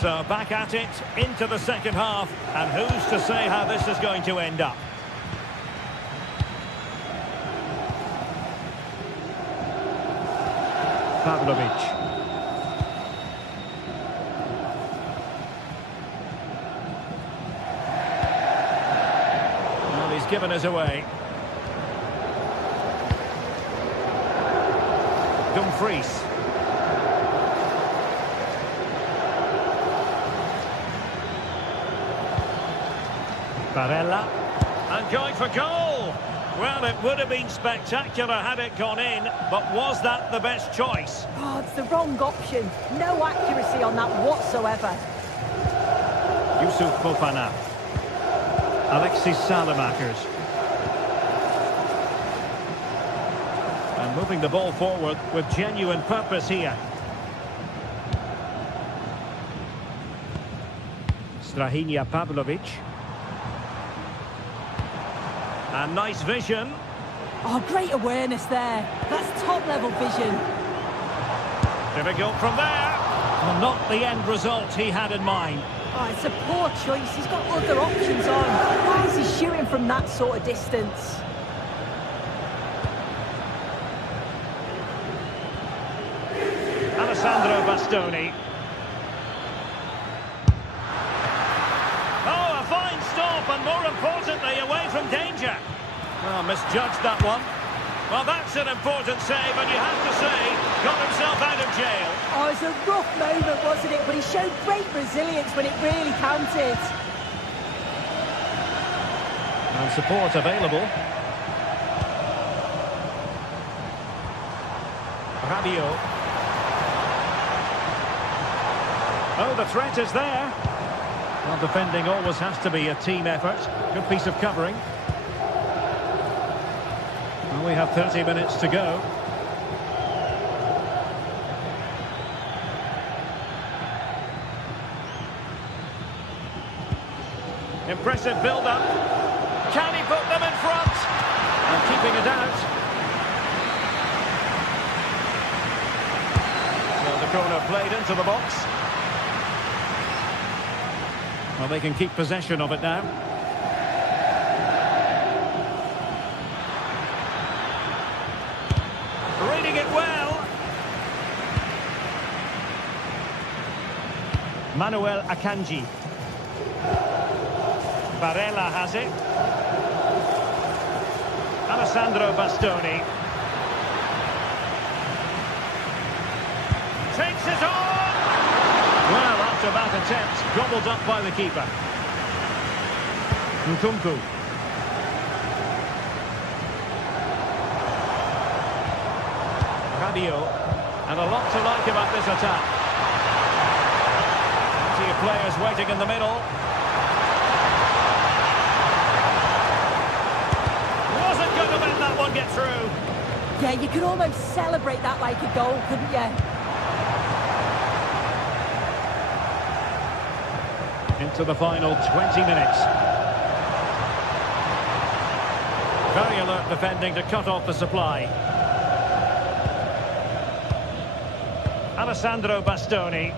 So back at it, into the second half, and who's to say how this is going to end up? Pavlovic. Well, he's given us away. Dumfries. Barella, and going for goal. Well, it would have been spectacular had it gone in, but was that the best choice? Oh, it's the wrong option. No accuracy on that whatsoever. Yusuf Fofana. Alexis Salamakers. And moving the ball forward with genuine purpose here. Strahinja Pavlovic. And nice vision. Oh, great awareness there. That's top-level vision. Difficult from there. Well, not the end result he had in mind. Oh, it's a poor choice. He's got other options on. Why is he shooting from that sort of distance? Alessandro Bastoni. Oh, a fine stop, and more importantly, away from danger. Oh, misjudged that one. Well, that's an important save, and you have to say, got himself out of jail. Oh, it was a rough moment, wasn't it? But he showed great resilience when it really counted. And support available. Rabiot. Oh, the threat is there. Well, defending always has to be a team effort. Good piece of covering. Well, we have 30 minutes to go. Impressive build-up. Can he put them in front? And keeping it out. So the corner played into the box. Well, they can keep possession of it now. Reading it well. Manuel Akanji. Barella has it. Alessandro Bastoni. Takes it on! Well, after that attempt, gobbled up by the keeper. Nkunku. Rabiot. And a lot to like about this attack. Plenty of players waiting in the middle. Wasn't going to let that one get through. Yeah, Yeah, you could almost celebrate that like a goal, couldn't you? Into the final 20 minutes. Very alert defending to cut off the supply. Alessandro Bastoni.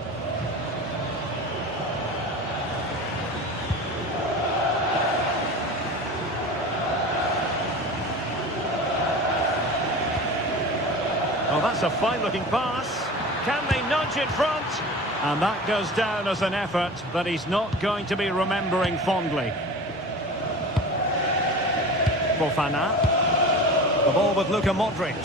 Oh, that's a fine-looking pass. Can they nudge it front? And that goes down as an effort that he's not going to be remembering fondly. Fofana. The ball with Luka Modric.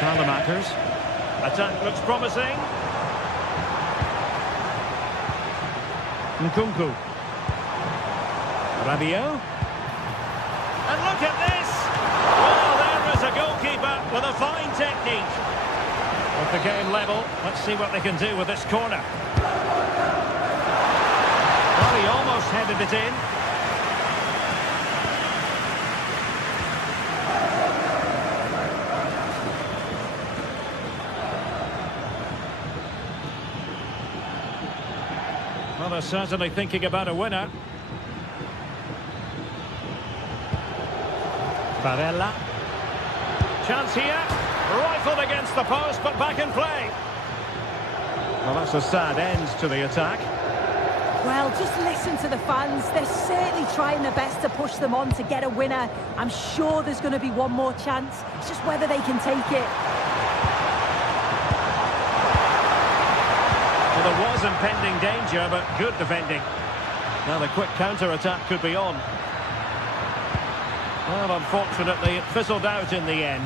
Salamakers. Attack looks promising. Nkunku. Rabiot. And look at this! Well, there is a goalkeeper with a fine technique. With the game level, let's see what they can do with this corner. Well, he almost headed it in. Well, they're certainly thinking about a winner. Barella. Chance here. Rifled against the post, but back in play. Well, that's a sad end to the attack. Well, just listen to the fans. They're certainly trying their best to push them on to get a winner. I'm sure there's going to be one more chance. It's just whether they can take it. Well, there was impending danger, but good defending. Now the quick counter-attack could be on. Well, unfortunately, it fizzled out in the end.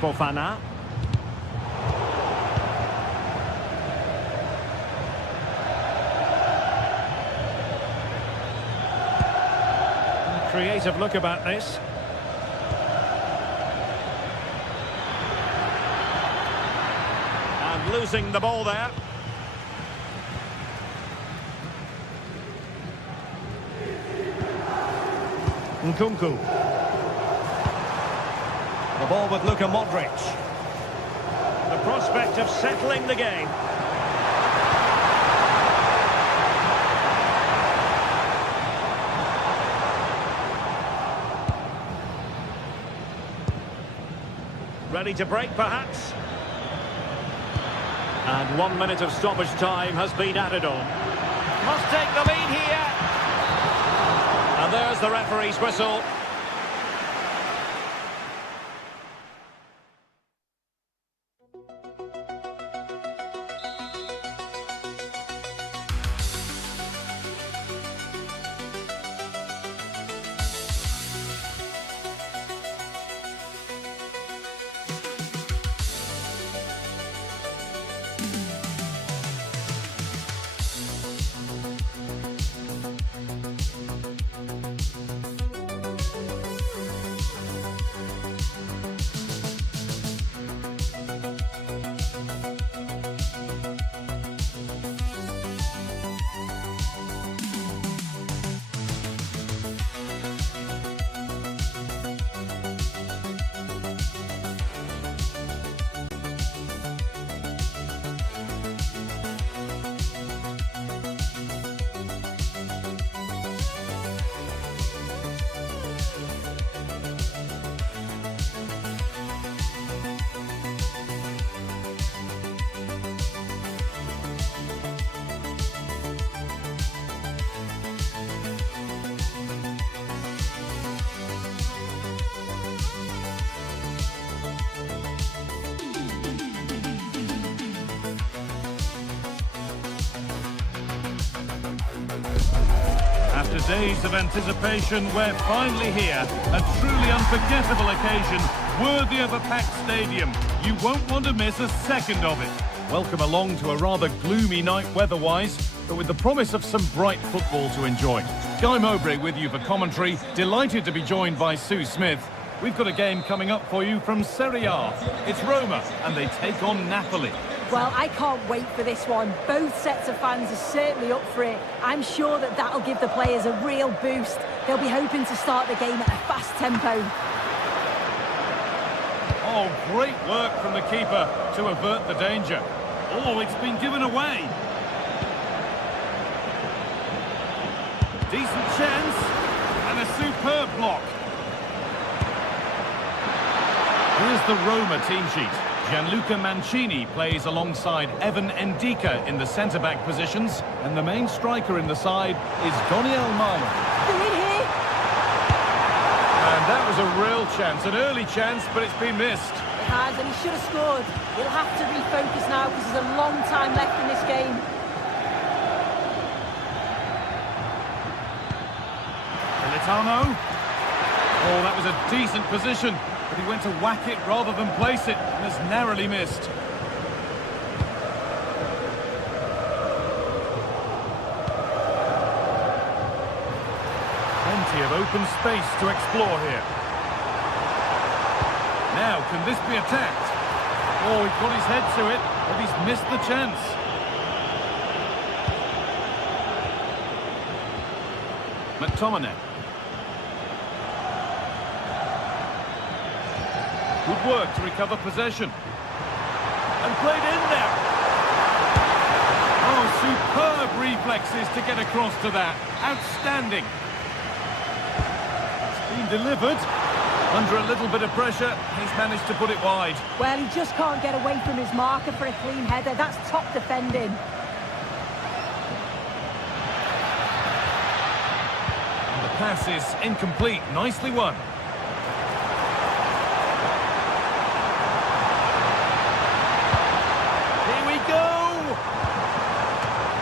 Fofana. Creative look about this. And losing the ball there. Nkunku. The ball with Luka Modric. The prospect of settling the game. Ready to break, perhaps. And 1 minute of stoppage time has been added on. Must take the lead here. And there's the referee's whistle. After days of anticipation, we're finally here. A truly unforgettable occasion, worthy of a packed stadium. You won't want to miss a second of it. Welcome along to a rather gloomy night weather-wise, but with the promise of some bright football to enjoy. Guy Mowbray with you for commentary. Delighted to be joined by Sue Smith. We've got a game coming up for you from Serie A. It's Roma, and they take on Napoli. Well, I can't wait for this one. Both sets of fans are certainly up for it. I'm sure that that'll give the players a real boost. They'll be hoping to start the game at a fast tempo. Oh, great work from the keeper to avert the danger. Oh, it's been given away. Decent chance, and a superb block. Here's the Roma team sheet. Gianluca Mancini plays alongside Evan Ndika in the centre-back positions, and the main striker in the side is Doniel Malen. They're in here. And that was a real chance, an early chance, but it's been missed. It has, and he should have scored. He'll have to refocus now because there's a long time left in this game. Militano. Oh, that was a decent position, but he went to whack it rather than place it, and has narrowly missed. Plenty of open space to explore here. Now, can this be attacked? Oh, he put his head to it, but he's missed the chance. McTominay. Good work to recover possession. And played in there. Oh, superb reflexes to get across to that. Outstanding. It's been delivered. Under a little bit of pressure, he's managed to put it wide. Well, he just can't get away from his marker for a clean header. That's top defending. And the pass is incomplete. Nicely won. Here we go!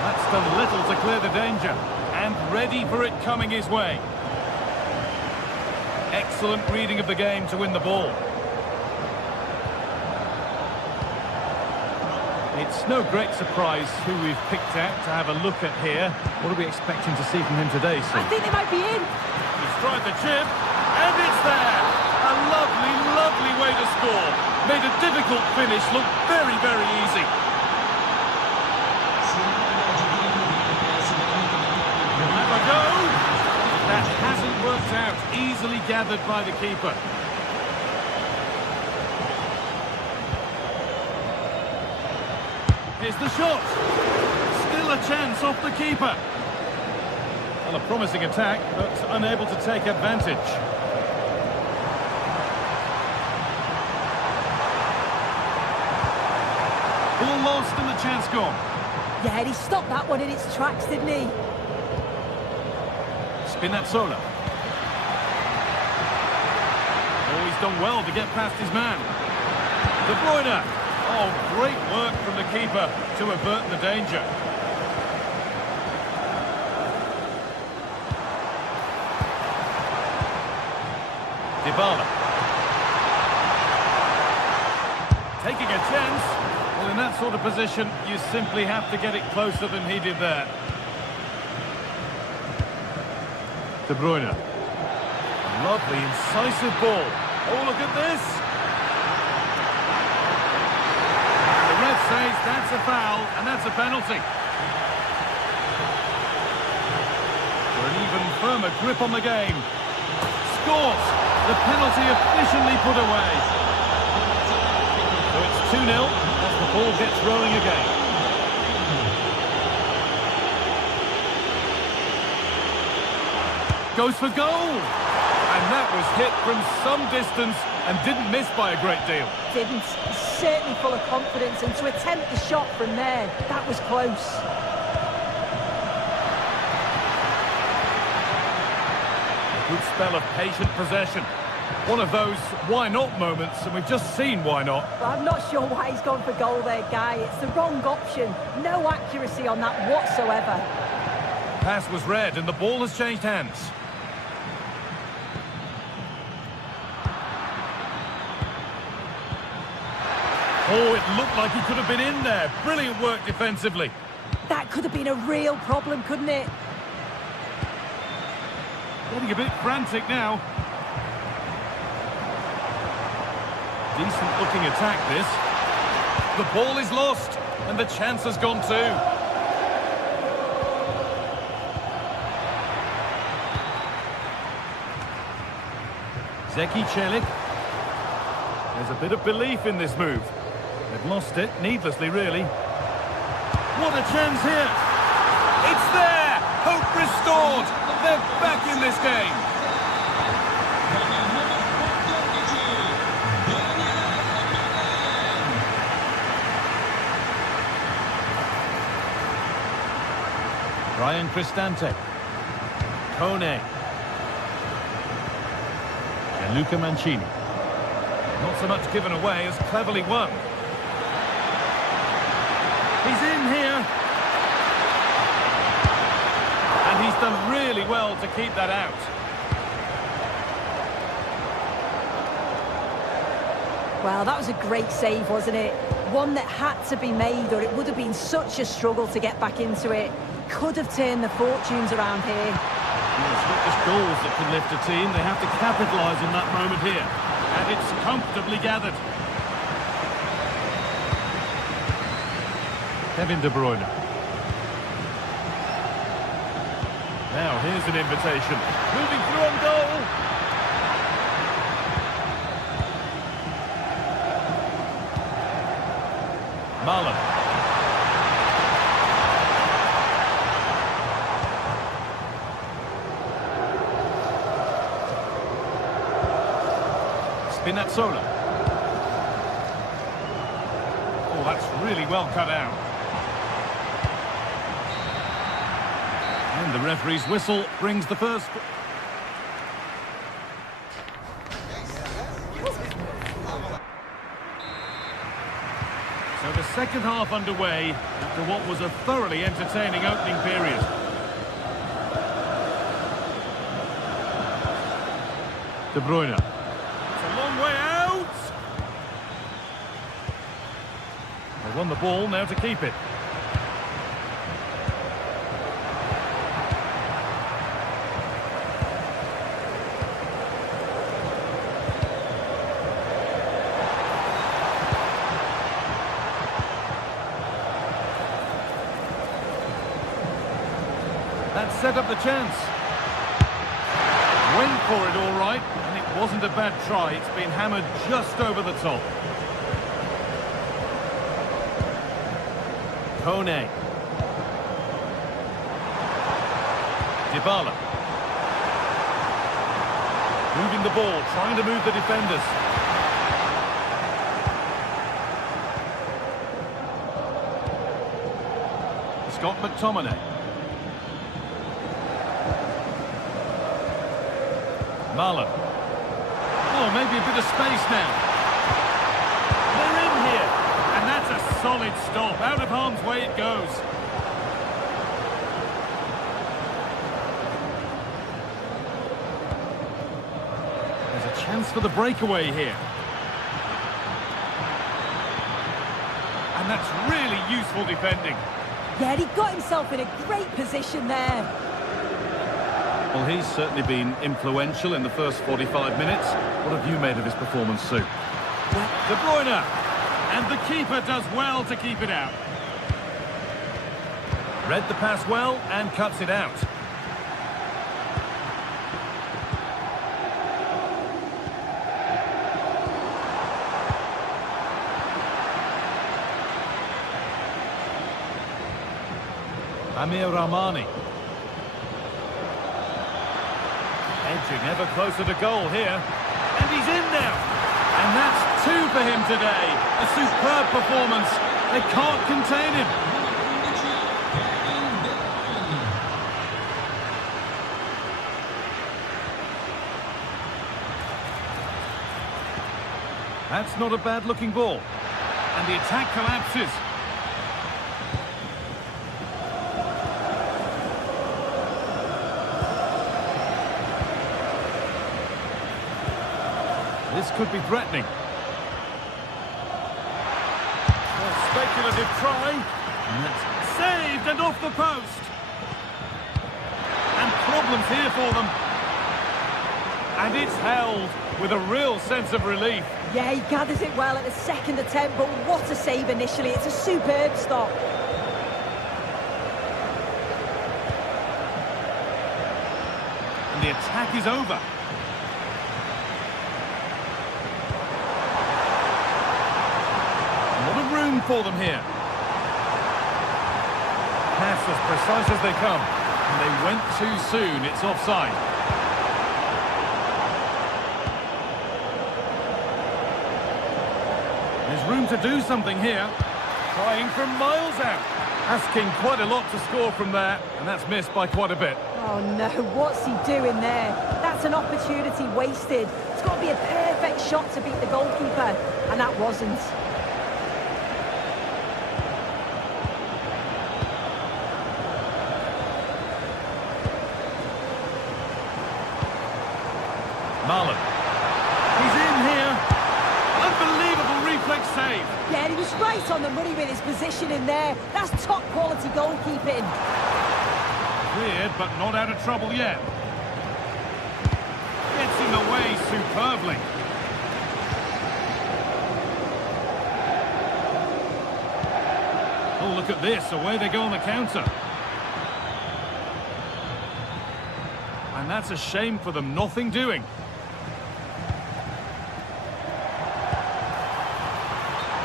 That's done little to clear the danger. And ready for it coming his way. Excellent reading of the game to win the ball. It's no great surprise who we've picked out to have a look at here. What are we expecting to see from him today, Sue? I think they might be in. He's tried the chip, and it's there! A lovely, lovely way to score. Made a difficult finish look very, very easy. Have a go! That hasn't worked out. Easily gathered by the keeper. Here's the shot. Still a chance off the keeper. Well, a promising attack, but unable to take advantage. Ball lost and the chance gone. Yeah, and he stopped that one in its tracks, didn't he? Spinazzola. Oh, he's done well to get past his man. De Bruyne. Oh, great work from the keeper to avert the danger. Dybala. Taking a chance. Well, in that sort of position, you simply have to get it closer than he did there. De Bruyne. Lovely, incisive ball. Oh, look at this. The ref says that's a foul, and that's a penalty. For an even firmer grip on the game. Scores! The penalty efficiently put away. So it's 2-0 as the ball gets rolling again. Goes for goal! And that was hit from some distance and didn't miss by a great deal. Didn't. Certainly full of confidence, and to attempt the shot from there, that was close. A good spell of patient possession. One of those why not moments, and we've just seen why not. Well, I'm not sure why he's gone for goal there, Guy. It's the wrong option. No accuracy on that whatsoever. Pass was read and the ball has changed hands. Oh, it looked like he could have been in there. Brilliant work defensively. That could have been a real problem, couldn't it? Getting a bit frantic now. Decent looking attack, this. The ball is lost, and the chance has gone too. Zeki Celik. There's a bit of belief in this move. They've lost it, needlessly really. What a chance here! It's there! Hope restored! They're back in this game! Ryan Cristante. Kone. Gianluca Mancini. Not so much given away as cleverly won. He's in here. And he's done really well to keep that out. Well, that was a great save, wasn't it? One that had to be made, or it would have been such a struggle to get back into it. Could have turned the fortunes around here. Well, it's not just goals that can lift a team. They have to capitalise on that moment here. And it's comfortably gathered. Kevin De Bruyne. Now, here's an invitation. Moving through on goal. Marlon. Spinazzola. Oh, that's really well cut out. And the referee's whistle brings the first. So the second half underway after what was a thoroughly entertaining opening period. De Bruyne. Way out! They won the ball, now to keep it. That set up the chance. Went for it all right. Wasn't a bad try, it's been hammered just over the top. Kone. Dybala. Moving the ball, trying to move the defenders. Scott McTominay. Marlon. Oh, maybe a bit of space now. They're in here. And that's a solid stop. Out of harm's way it goes. There's a chance for the breakaway here. And that's really useful defending. Yeah, he got himself in a great position there. Well, he's certainly been influential in the first 45 minutes. What have you made of his performance, Sue? De Bruyne! And the keeper does well to keep it out. Read the pass well and cuts it out. Amir Rahmani. Edging ever closer to goal here. And he's in now. And that's two for him today. A superb performance. They can't contain him. That's not a bad-looking ball. And the attack collapses. This could be threatening. Well, speculative try. And that's saved and off the post. And problems here for them. And it's held with a real sense of relief. Yeah, he gathers it well at the second attempt, but what a save initially. It's a superb stop. And the attack is over. A lot of room for them here. Pass as precise as they come. And they went too soon. It's offside. There's room to do something here. Trying from miles out. Asking quite a lot to score from there, and that's missed by quite a bit. Oh no, what's he doing there? That's an opportunity wasted. It's got to be a perfect shot to beat the goalkeeper, and that wasn't. Marlon. He's in here. Unbelievable reflex save. Yeah, and he was right on the money with his position in there. That's top quality goalkeeping. Cleared, but not out of trouble yet. Gets in the way superbly. Oh, look at this. Away they go on the counter. And that's a shame for them. Nothing doing.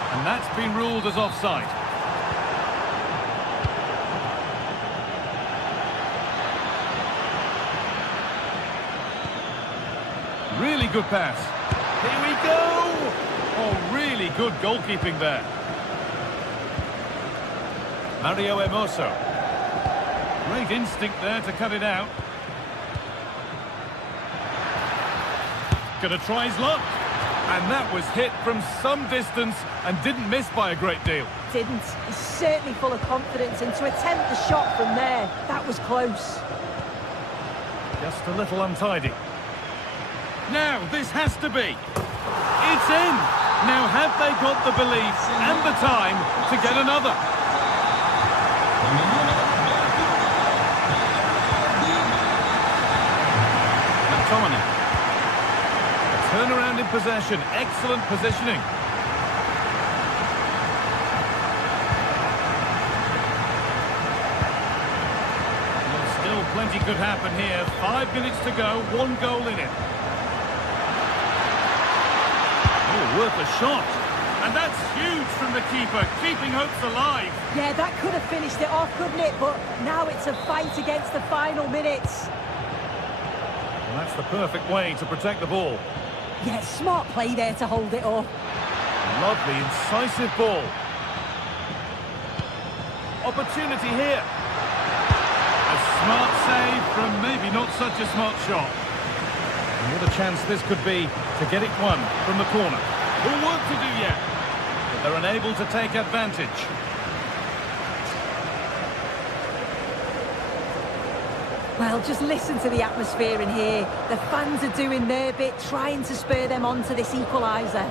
And that's been ruled as offside. Really good pass. Here we go! Oh, really good goalkeeping there. Mario Hermoso. Great instinct there to cut it out. Gonna try his luck. And that was hit from some distance and didn't miss by a great deal. Didn't. He's certainly full of confidence, and to attempt the shot from there, that was close. Just a little untidy. Now, this has to be. It's in. Now, have they got the belief and the time to get another? McTominay. Turnaround in possession. Excellent positioning. Well, still plenty could happen here. 5 minutes to go. 1 goal in it. Oh, worth a shot. And that's huge from the keeper, keeping hopes alive. Yeah, that could have finished it off, couldn't it? But now it's a fight against the final minutes. Well, that's the perfect way to protect the ball. Yeah, smart play there to hold it off. Lovely, incisive ball. Opportunity here. A smart save from maybe not such a smart shot. And what a chance this could be to get it won from the corner. More work to do yet, but they're unable to take advantage. Well, just listen to the atmosphere in here. The fans are doing their bit, trying to spur them on to this equaliser.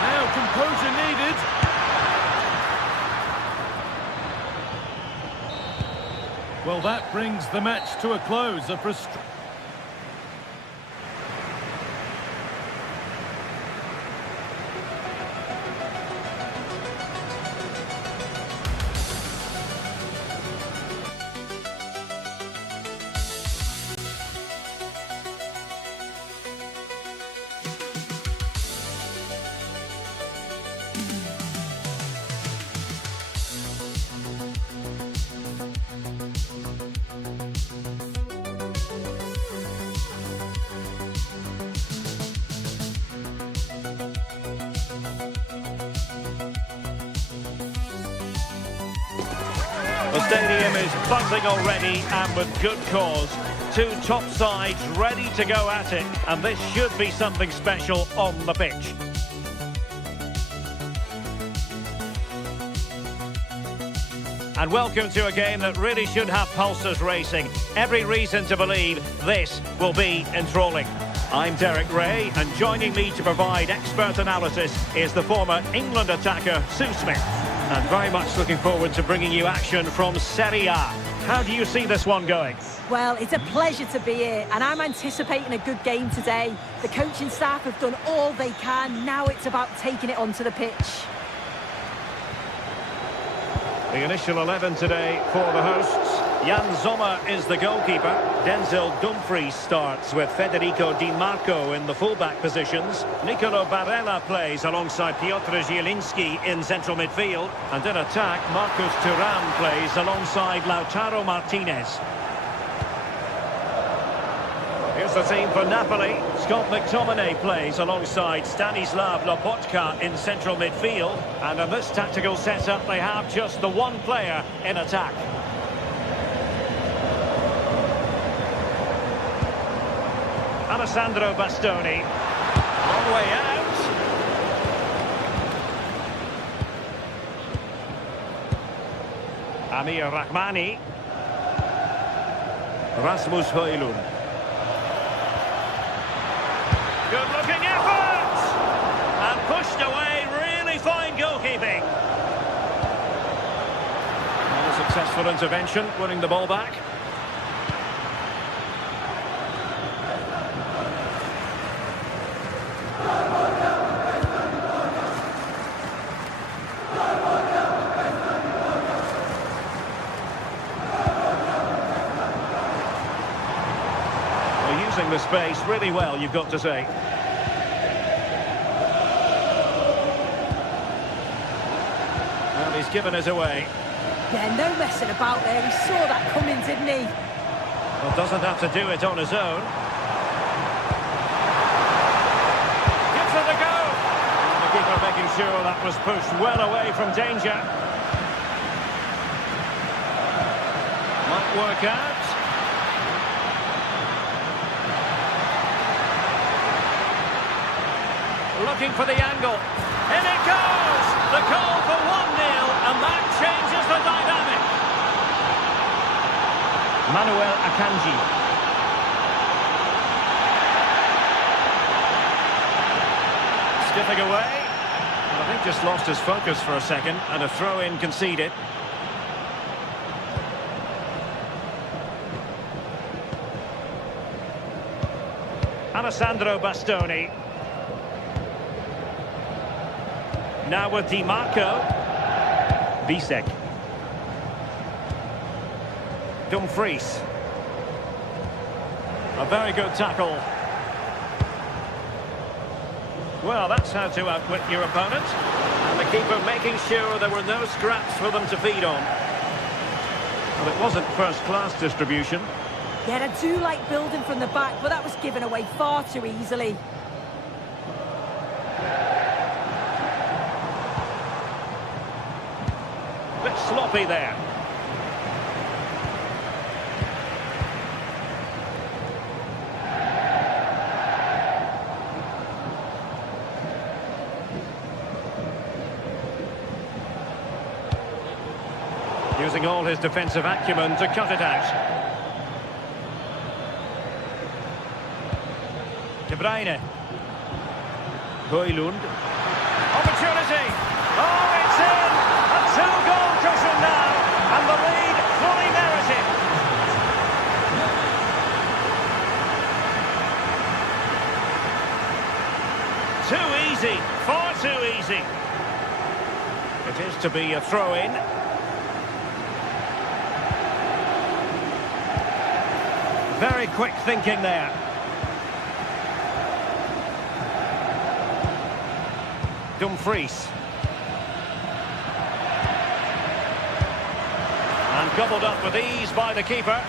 Now composure needed. Well, that brings the match to a close. The stadium is buzzing already, and with good cause. Two top sides ready to go at it, and this should be something special on the pitch. And welcome to a game that really should have pulses racing. Every reason to believe this will be enthralling. I'm Derek Ray, and joining me to provide expert analysis is the former England attacker, Sue Smith. And very much looking forward to bringing you action from Serie A. How do you see this one going? Well, it's a pleasure to be here, and I'm anticipating a good game today. The coaching staff have done all they can. Now it's about taking it onto the pitch. The initial 11 today for the hosts. Jan Sommer is the goalkeeper. Denzel Dumfries starts with Federico Di Marco in the fullback positions. Nicolo Barella plays alongside Piotr Zielinski in central midfield. And in attack, Marcus Thuram plays alongside Lautaro Martinez. Here's the team for Napoli. Scott McTominay plays alongside Stanislav Lobotka in central midfield. And in this tactical setup, they have just the one player in attack. Alessandro Bastoni. Long way out. Amir Rahmani. Rasmus Højlund. Good looking effort! And pushed away, really fine goalkeeping. And a successful intervention, winning the ball back. They're using the space really well, you've got to say. He's given us away. Yeah, no messing about there. He saw that coming, didn't he? Well, doesn't have to do it on his own. Gives it a go. And the keeper making sure that was pushed well away from danger. Might work out. Looking for the angle. In it goes! The goal for 1-0, and that changes the dynamic. Manuel Akanji. Skipping away. Well, I think just lost his focus for a second, and a throw-in conceded. Alessandro Bastoni. Now with Di Marco. Bisek. Dumfries. A very good tackle. Well, that's how to outwit your opponent. And the keeper making sure there were no scraps for them to feed on. Well, it wasn't first-class distribution. Yeah, I do like building from the back, but that was given away far too easily. Bit sloppy there. Using all his defensive acumen to cut it out. De Bruyne. Højlund. Opportunity. Oh, it's in! A two-goal cushion now, and the lead fully merited. Too easy, far too easy. It is to be a throw-in. Very quick thinking there. Dumfries. And gobbled up with ease by the keeper.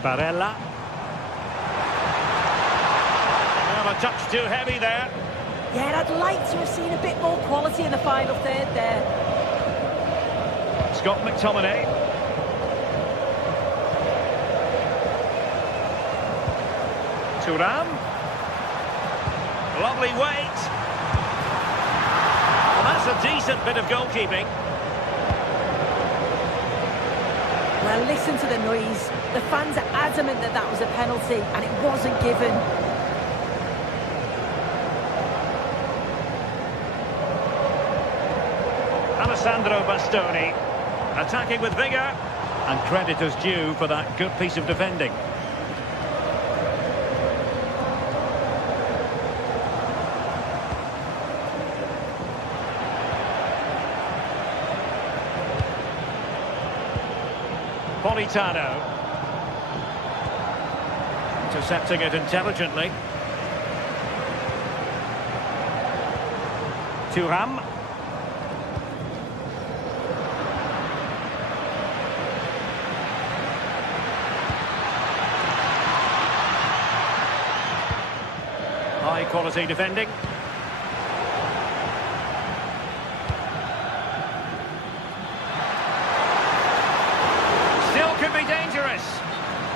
Barella. Well, a touch too heavy there. Yeah, I'd like to have seen a bit more quality in the final third there. Scott McTominay. Thuram. Lovely weight. Well, that's a decent bit of goalkeeping. Well, Well, listen to the noise. The fans are adamant that that was a penalty, and it wasn't given. Alessandro Bastoni, attacking with vigour. And credit is due for that good piece of defending. Politano. Intercepting it intelligently. Thuram. High quality defending. Still could be dangerous.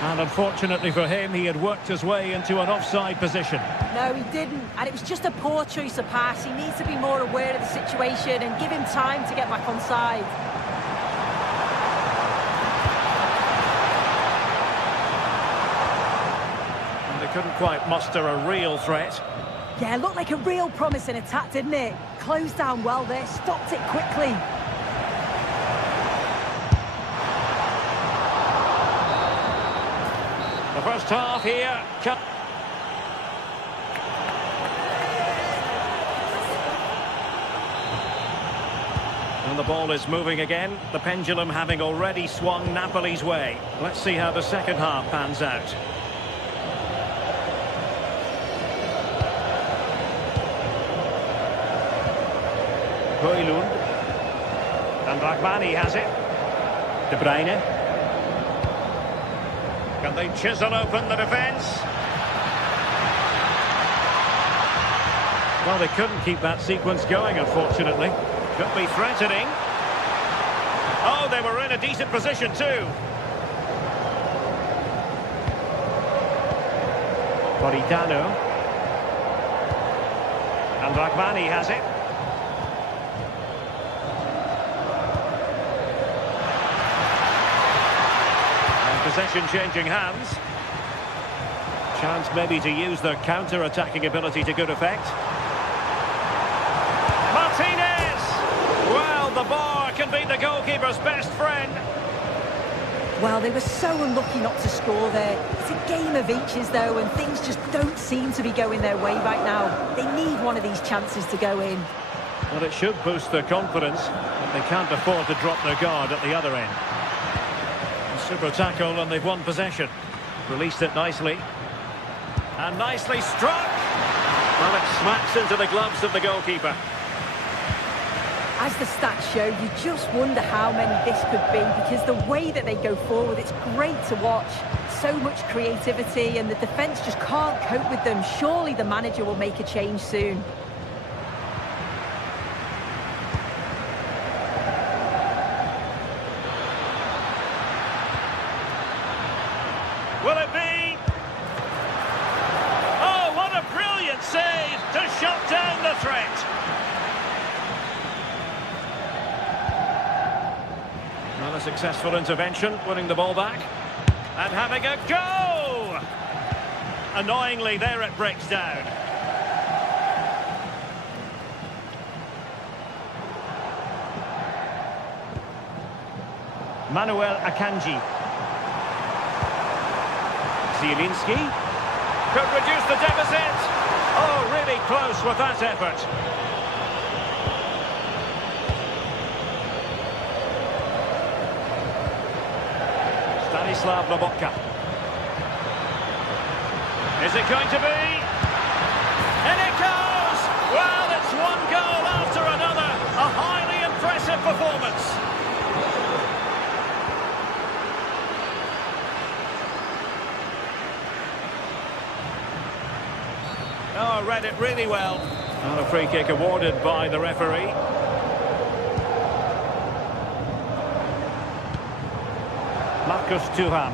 And unfortunately for him, he had worked his way into an offside position. No, he didn't. And it was just a poor choice of pass. He needs to be more aware of the situation and give him time to get back on side. Couldn't quite muster a real threat. Yeah, looked like a real promising attack, didn't it? Closed down well there, stopped it quickly. The first half here. And the ball is moving again. The pendulum having already swung Napoli's way. Let's see how the second half pans out. Højlund. And Rahmani has it. De Bruyne. Can they chisel open the defence? Well, they couldn't keep that sequence going, unfortunately. Could be threatening. Oh, they were in a decent position too. Politano. And Rahmani has it. Possession changing hands. Chance maybe to use their counter-attacking ability to good effect. Martinez! Well, the bar can be the goalkeeper's best friend. Well, they were so unlucky not to score there. It's a game of inches, though, and things just don't seem to be going their way right now. They need one of these chances to go in. Well, it should boost their confidence, but they can't afford to drop their guard at the other end. Super tackle, and they've won possession. Released it nicely. And nicely struck! Well, it smacks into the gloves of the goalkeeper. As the stats show, you just wonder how many this could be, because the way that they go forward, it's great to watch. So much creativity, and the defence just can't cope with them. Surely the manager will make a change soon. Will it be? Oh, what a brilliant save to shut down the threat. Well, a successful intervention, winning the ball back. And having a go! Annoyingly, there it breaks down. Manuel Akanji. Zielinski could reduce the deficit. Oh, really close with that effort. Stanislav Lobotka. Is it going to be? And it goes! Well, it's one goal after another. A highly impressive performance. Oh, read it really well. And a free kick awarded by the referee. Marcus Thuram.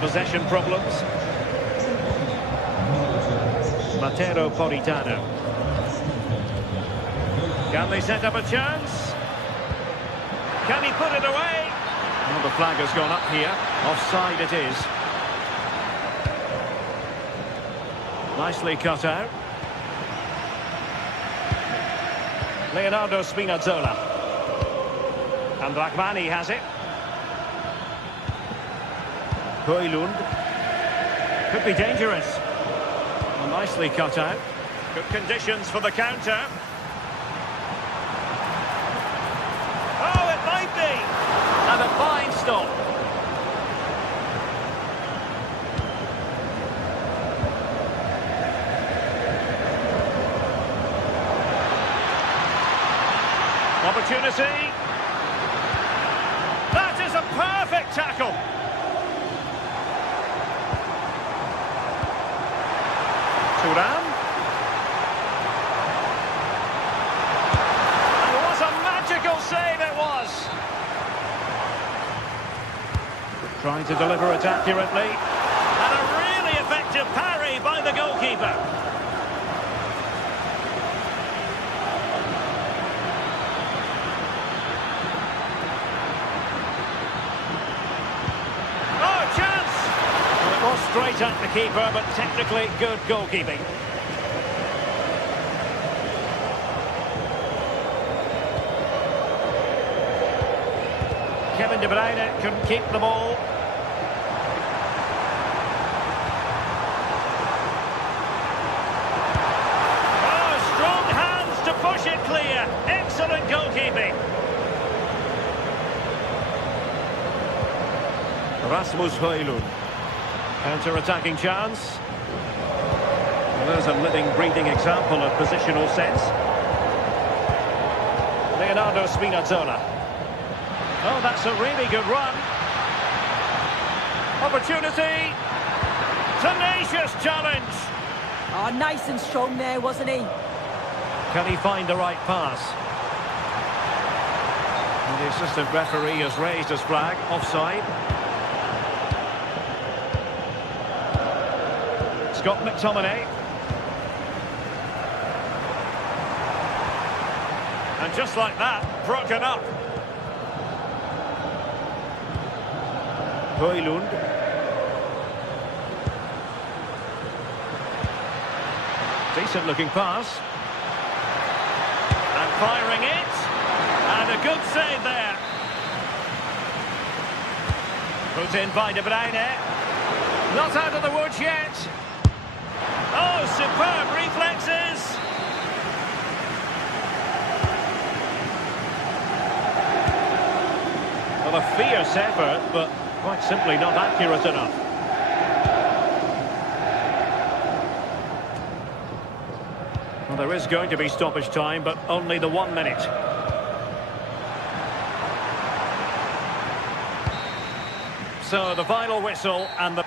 Possession problems. Matteo Politano. Can they set up a chance? Can he put it away? Well, the flag has gone up here. Offside it is. Nicely cut out. Leonardo Spinazzola. And Rahmani has it. Højlund. Could be dangerous. Well, nicely cut out. Good conditions for the counter. Oh, it might be. And a fine stop. Opportunity. That is a perfect tackle. Turan. And what a magical save it was. Trying to deliver it accurately. And a really effective parry by the goalkeeper. Straight at the keeper, but technically good goalkeeping. Kevin De Bruyne couldn't keep the ball. Oh, strong hands to push it clear. Excellent goalkeeping. Rasmus Højlund. Counter-attacking chance. Well, there's a living, breathing example of positional sense. Leonardo Spinazzola. Oh, that's a really good run. Opportunity. Tenacious challenge. Oh, nice and strong there, wasn't he? Can he find the right pass? And the assistant referee has raised his flag. Offside. Scott McTominay. And just like that, broken up. Højlund. Decent looking pass. And firing it. And a good save there. Put in by De Bruyne. Not out of the woods yet. Oh, superb reflexes! Well, a fierce effort, but quite simply not accurate enough. Well, there is going to be stoppage time, but only the 1 minute. So, the final whistle and the...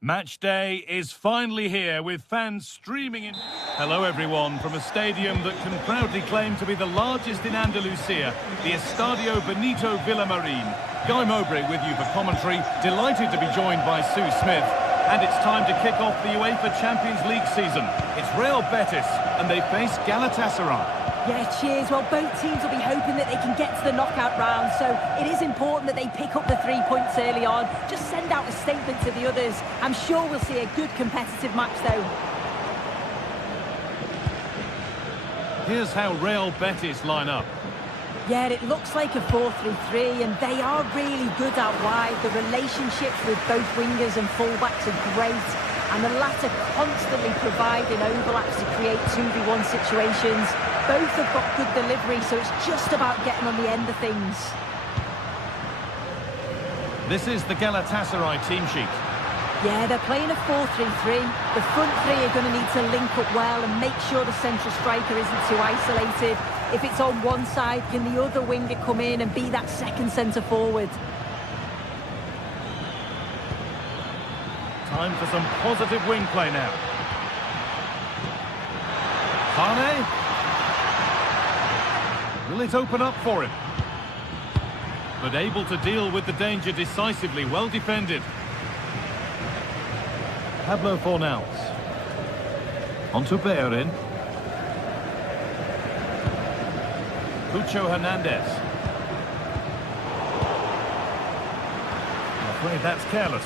Match day is finally here with fans streaming in. Hello everyone from a stadium that can proudly claim to be the largest in Andalusia, the Estadio Benito Villamarín. Guy Mowbray with you for commentary, delighted to be joined by Sue Smith. And it's time to kick off the UEFA Champions League season. It's Real Betis and they face Galatasaray. Yeah, cheers. Well, both teams will be hoping that they can get to the knockout round, so it is important that they pick up the 3 points early on. Just send out a statement to the others. I'm sure we'll see a good competitive match, though. Here's how Real Betis line up. Yeah, it looks like a 4-3-3, and they are really good out wide. The relationships with both wingers and fullbacks are great, and the latter constantly providing overlaps to create 2v1 situations. Both have got good delivery, so it's just about getting on the end of things. This is the Galatasaray team sheet. Yeah, they're playing a 4-3-3. The front three are going to need to link up well and make sure the central striker isn't too isolated. If it's on one side, can the other winger come in and be that second centre forward? Time for some positive wing play now. Sane. Will it open up for him? But able to deal with the danger decisively, well defended. Pablo Fornals. On to Bellerin. Cucho Hernandez. I'm afraid that's careless.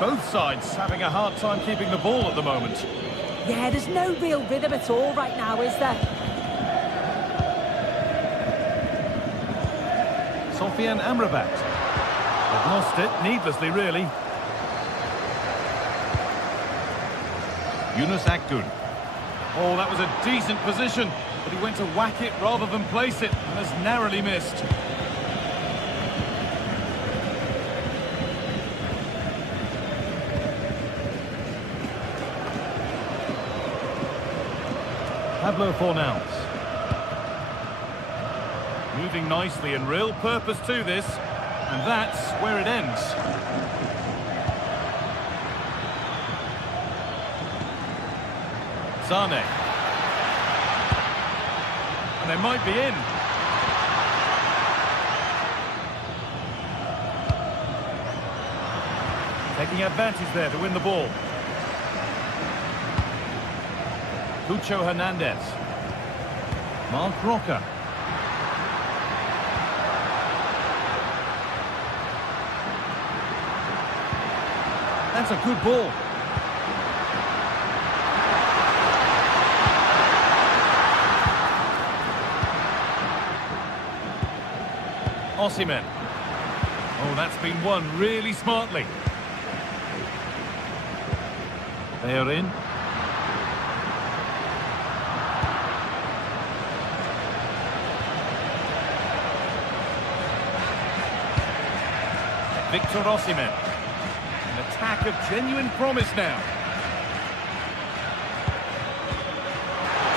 Both sides having a hard time keeping the ball at the moment. Yeah, there's no real rhythm at all right now, is there? Sofian Amrabat. They've lost it, needlessly really. Yunus Akgün. Oh, that was a decent position, but he went to whack it rather than place it, and has narrowly missed. Pablo Fornals. Moving nicely and real purpose to this, and that's where it ends. Sane. And they might be in. Taking advantage there to win the ball. Cucho Hernandez. Mark Roca. That's a good ball. Osimhen. Oh, that's been won really smartly. Bellerin. Victor Osimhen. An attack of genuine promise now.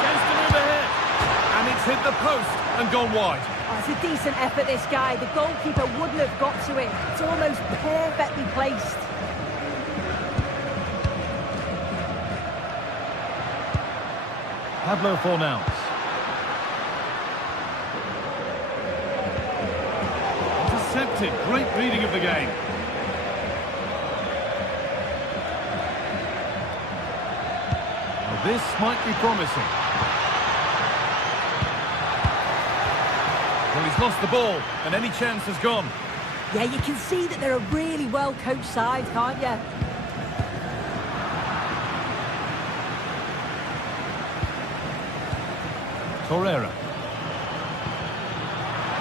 Chance to move ahead. And it's hit the post and gone wide. Oh, it's a decent effort, this guy. The goalkeeper wouldn't have got to it. It's almost perfectly placed. Pablo Fornals. Intercepted. Great reading of the game. Well, this might be promising. Well, he's lost the ball, and any chance has gone. Yeah, you can see that they're a really well-coached side, can't you? Torreira.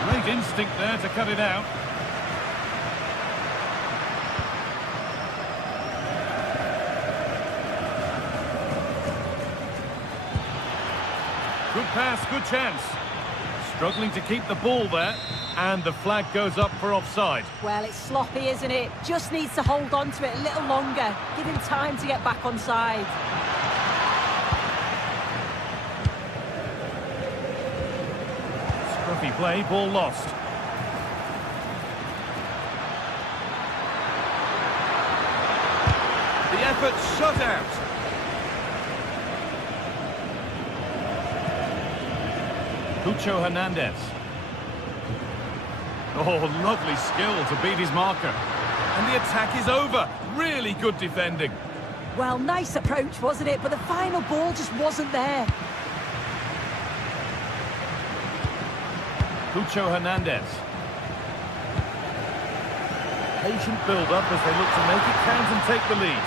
Great instinct there to cut it out. Good pass, good chance. Struggling to keep the ball there, and the flag goes up for offside. Well, it's sloppy, isn't it? Just needs to hold on to it a little longer. Give him time to get back on side. Scruffy play, ball lost. effort shut out. Cucho Hernandez. Oh, lovely skill to beat his marker. And the attack is over. Really good defending. Well, nice approach, wasn't it? But the final ball just wasn't there. Cucho Hernandez. Patient build-up as they look to make it count and take the lead.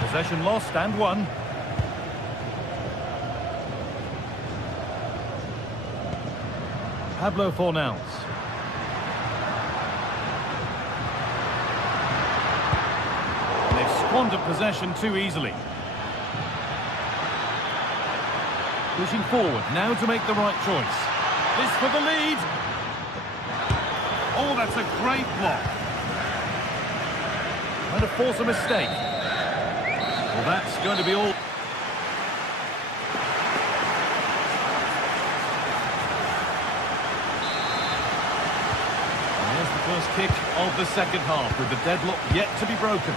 Possession lost and won. Pablo Fornals. They've squandered possession too easily. Pushing forward now to make the right choice. This for the lead. Oh, that's a great block. Trying to force a mistake. Well, that's going to be all. There's the first kick of the second half, with the deadlock yet to be broken.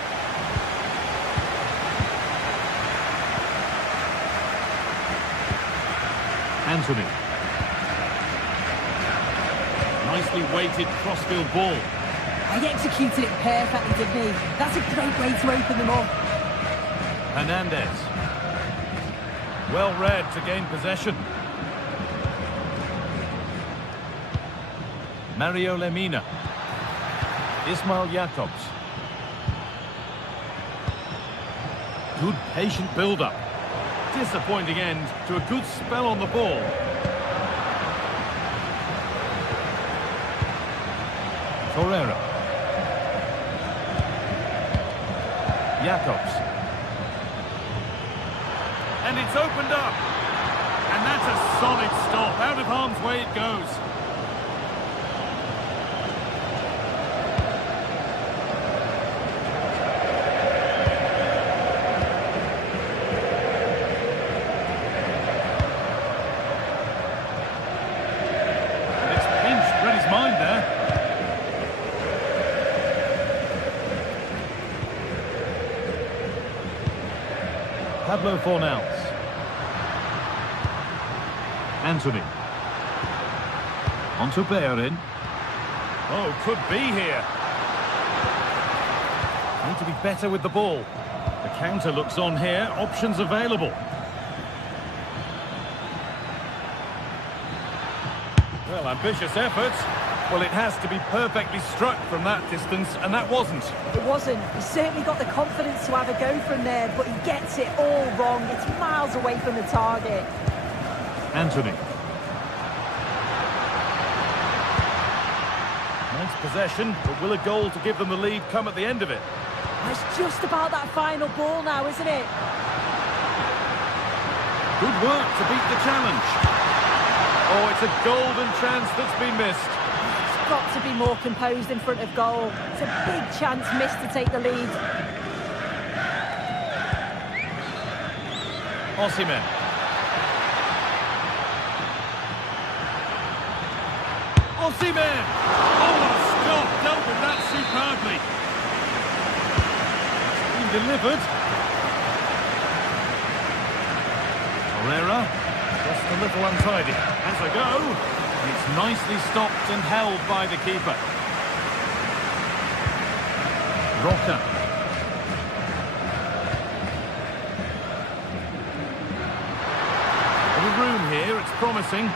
Anthony. Nicely weighted crossfield ball. He executed it perfectly, didn't he? That's a great way to open them up. Hernandez. Well read to gain possession. Mario Lemina. Ismail Jakobs. Good patient build-up. Disappointing end to a good spell on the ball. Torreira. Jakobs. And it's opened up. And that's a solid stop. Out of harm's way it goes. And it's pinched, read his mind there. Pablo Fornals. Anthony. On to Bellerin. Oh, could be here. Need to be better with the ball. The counter looks on here. Options available. Well, ambitious effort. Well, it has to be perfectly struck from that distance, and that wasn't. It wasn't. He's certainly got the confidence to have a go from there, but he gets it all wrong. It's miles away from the target. Anthony. Nice possession, but will a goal to give them the lead come at the end of it? It's just about that final ball now, isn't it? Good work to beat the challenge. Oh, it's a golden chance that's been missed. He's got to be more composed in front of goal. It's a big chance missed to take the lead. Osimhen. Osimhen! Oh, what a stop! Dealt with that superbly. It's been delivered. Torreira, just a little untidy. Has a go. It's nicely stopped and held by the keeper. Roca. Little room here, it's promising.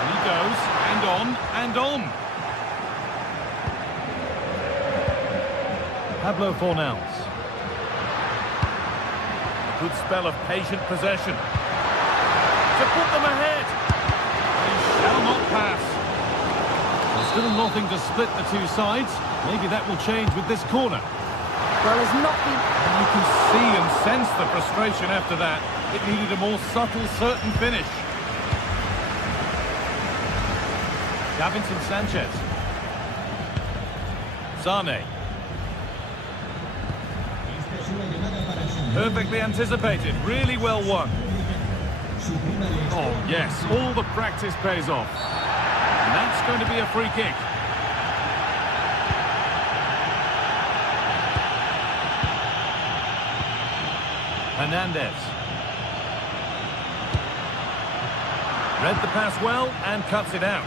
And he goes, and on, and on. Pablo Fornals. A good spell of patient possession. To put them ahead. They shall not pass. There's still nothing to split the two sides. Maybe that will change with this corner. Well, there's not been... And you can see and sense the frustration after that. It needed a more subtle, certain finish. Davinson Sanchez. Sane. Perfectly anticipated, really well won. Oh, yes, all the practice pays off. And that's going to be a free kick. Hernandez. Read the pass well and cuts it out.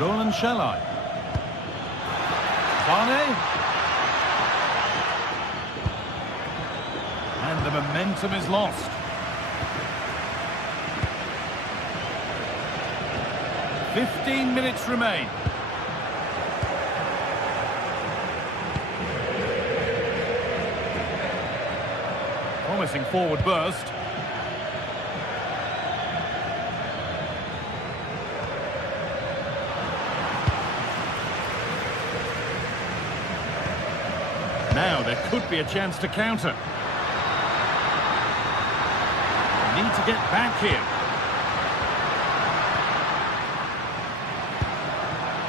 Roland Shalai. Barney. And the momentum is lost. "15 minutes remain. Promising forward burst. Now there could be a chance to counter. Need to get back here.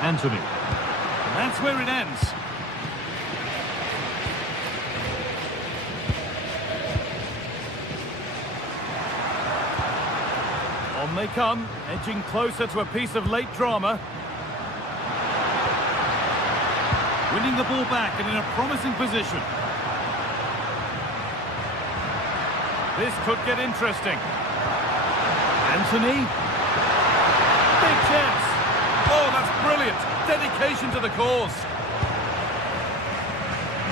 Anthony. And that's where it ends. On they come, edging closer to a piece of late drama. Winning the ball back and in a promising position. This could get interesting. Anthony. Big chance. Oh, that's brilliant. Dedication to the cause.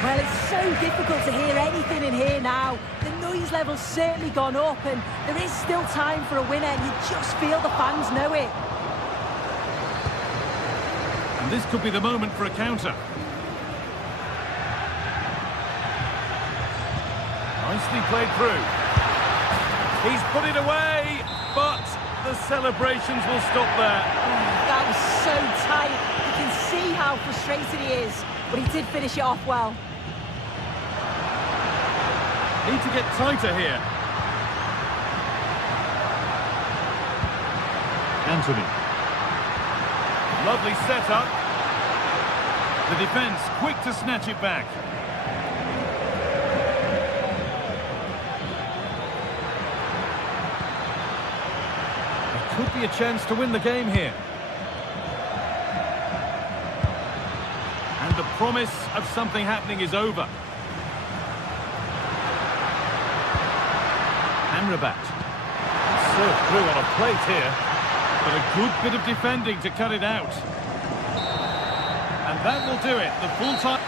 Well, it's so difficult to hear anything in here now. The noise level's certainly gone up and there is still time for a winner. You just feel the fans know it. And this could be the moment for a counter. Nicely played through. He's put it away, but the celebrations will stop there. That was so tight. You can see how frustrated he is, but he did finish it off well. Need to get tighter here. Anthony. Lovely setup. The defence quick to snatch it back. Could be a chance to win the game here. And the promise of something happening is over. Amrabat. Served through on a plate here. But a good bit of defending to cut it out. And that will do it. The full time.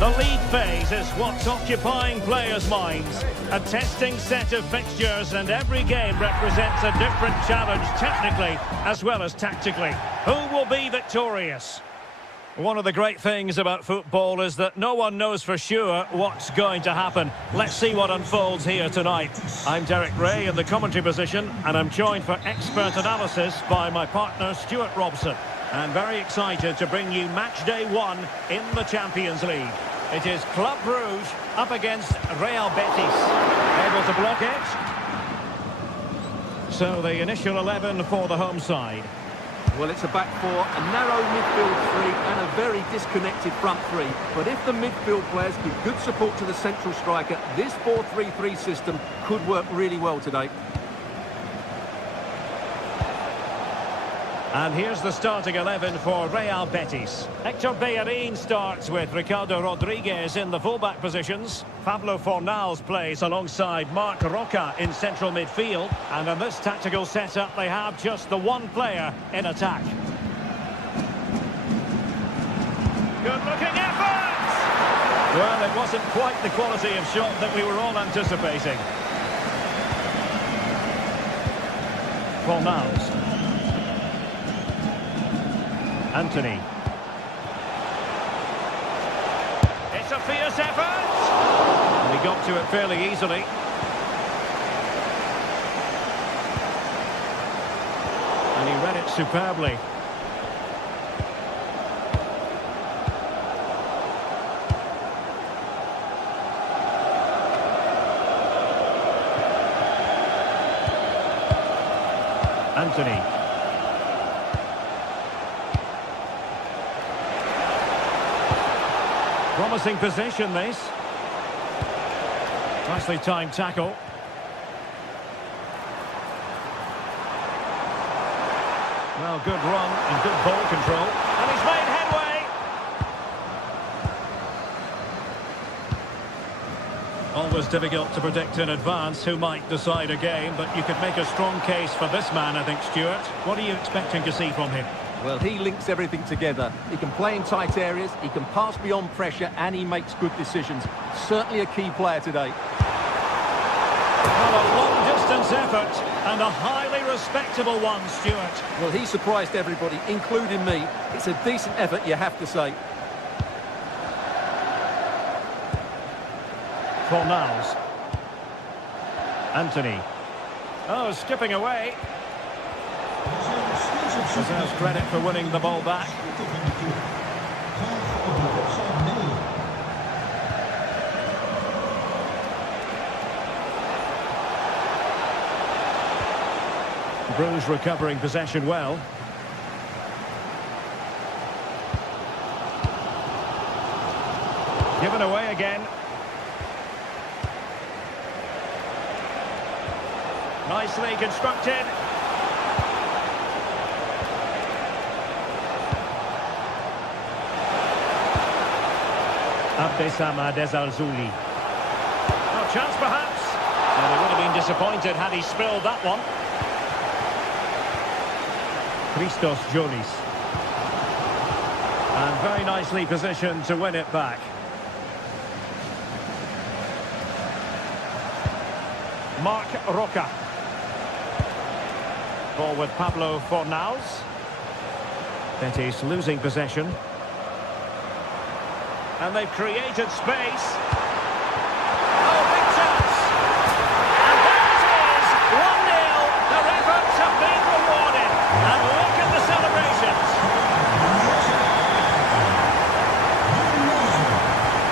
The league phase is what's occupying players' minds. A testing set of fixtures, and every game represents a different challenge technically as well as tactically. Who will be victorious? One of the great things about football is that no one knows for sure what's going to happen. Let's see what unfolds here tonight. I'm Derek Ray in the commentary position, and I'm joined for expert analysis by my partner Stuart Robson. And very excited to bring you match day 1 in the Champions League. It is Club Brugge up against Real Betis. Able to block it. So the initial 11 for the home side. Well, it's a back four, a narrow midfield three and a very disconnected front three. But if the midfield players give good support to the central striker, this 4-3-3 system could work really well today. And here's the starting 11 for Real Betis. Hector Bellerin starts with Ricardo Rodriguez in the fullback positions. Pablo Fornals plays alongside Marc Roca in central midfield. And in this tactical setup, they have just the one player in attack. Good-looking effort! Well, it wasn't quite the quality of shot that we were all anticipating. Fornals. Anthony. It's a fierce effort! And he got to it fairly easily. And he read it superbly. Anthony. Promising position, this. Nicely timed tackle. Well, good run and good ball control. And he's made headway. Always difficult to predict in advance who might decide a game, but you could make a strong case for this man, I think, Stuart. What are you expecting to see from him? Well, he links everything together. He can play in tight areas, he can pass beyond pressure, and he makes good decisions. Certainly a key player today. Well, a long-distance effort, and a highly respectable one, Stuart. Well, he surprised everybody, including me. It's a decent effort, you have to say. Fornals. Anthony. Oh, skipping away. Deserves credit for winning the ball back. Bruges recovering possession well. Given away again. Nicely constructed. Abdesama Desalzuli. Oh, chance perhaps. Well, he would have been disappointed had he spilled that one. Christos Jolis. And very nicely positioned to win it back. Marc Roca. Ball with Pablo Fornals. Betis losing possession. And they've created space. Oh, big chance! And there it is! 1-0. Their efforts have been rewarded. And look at the celebrations.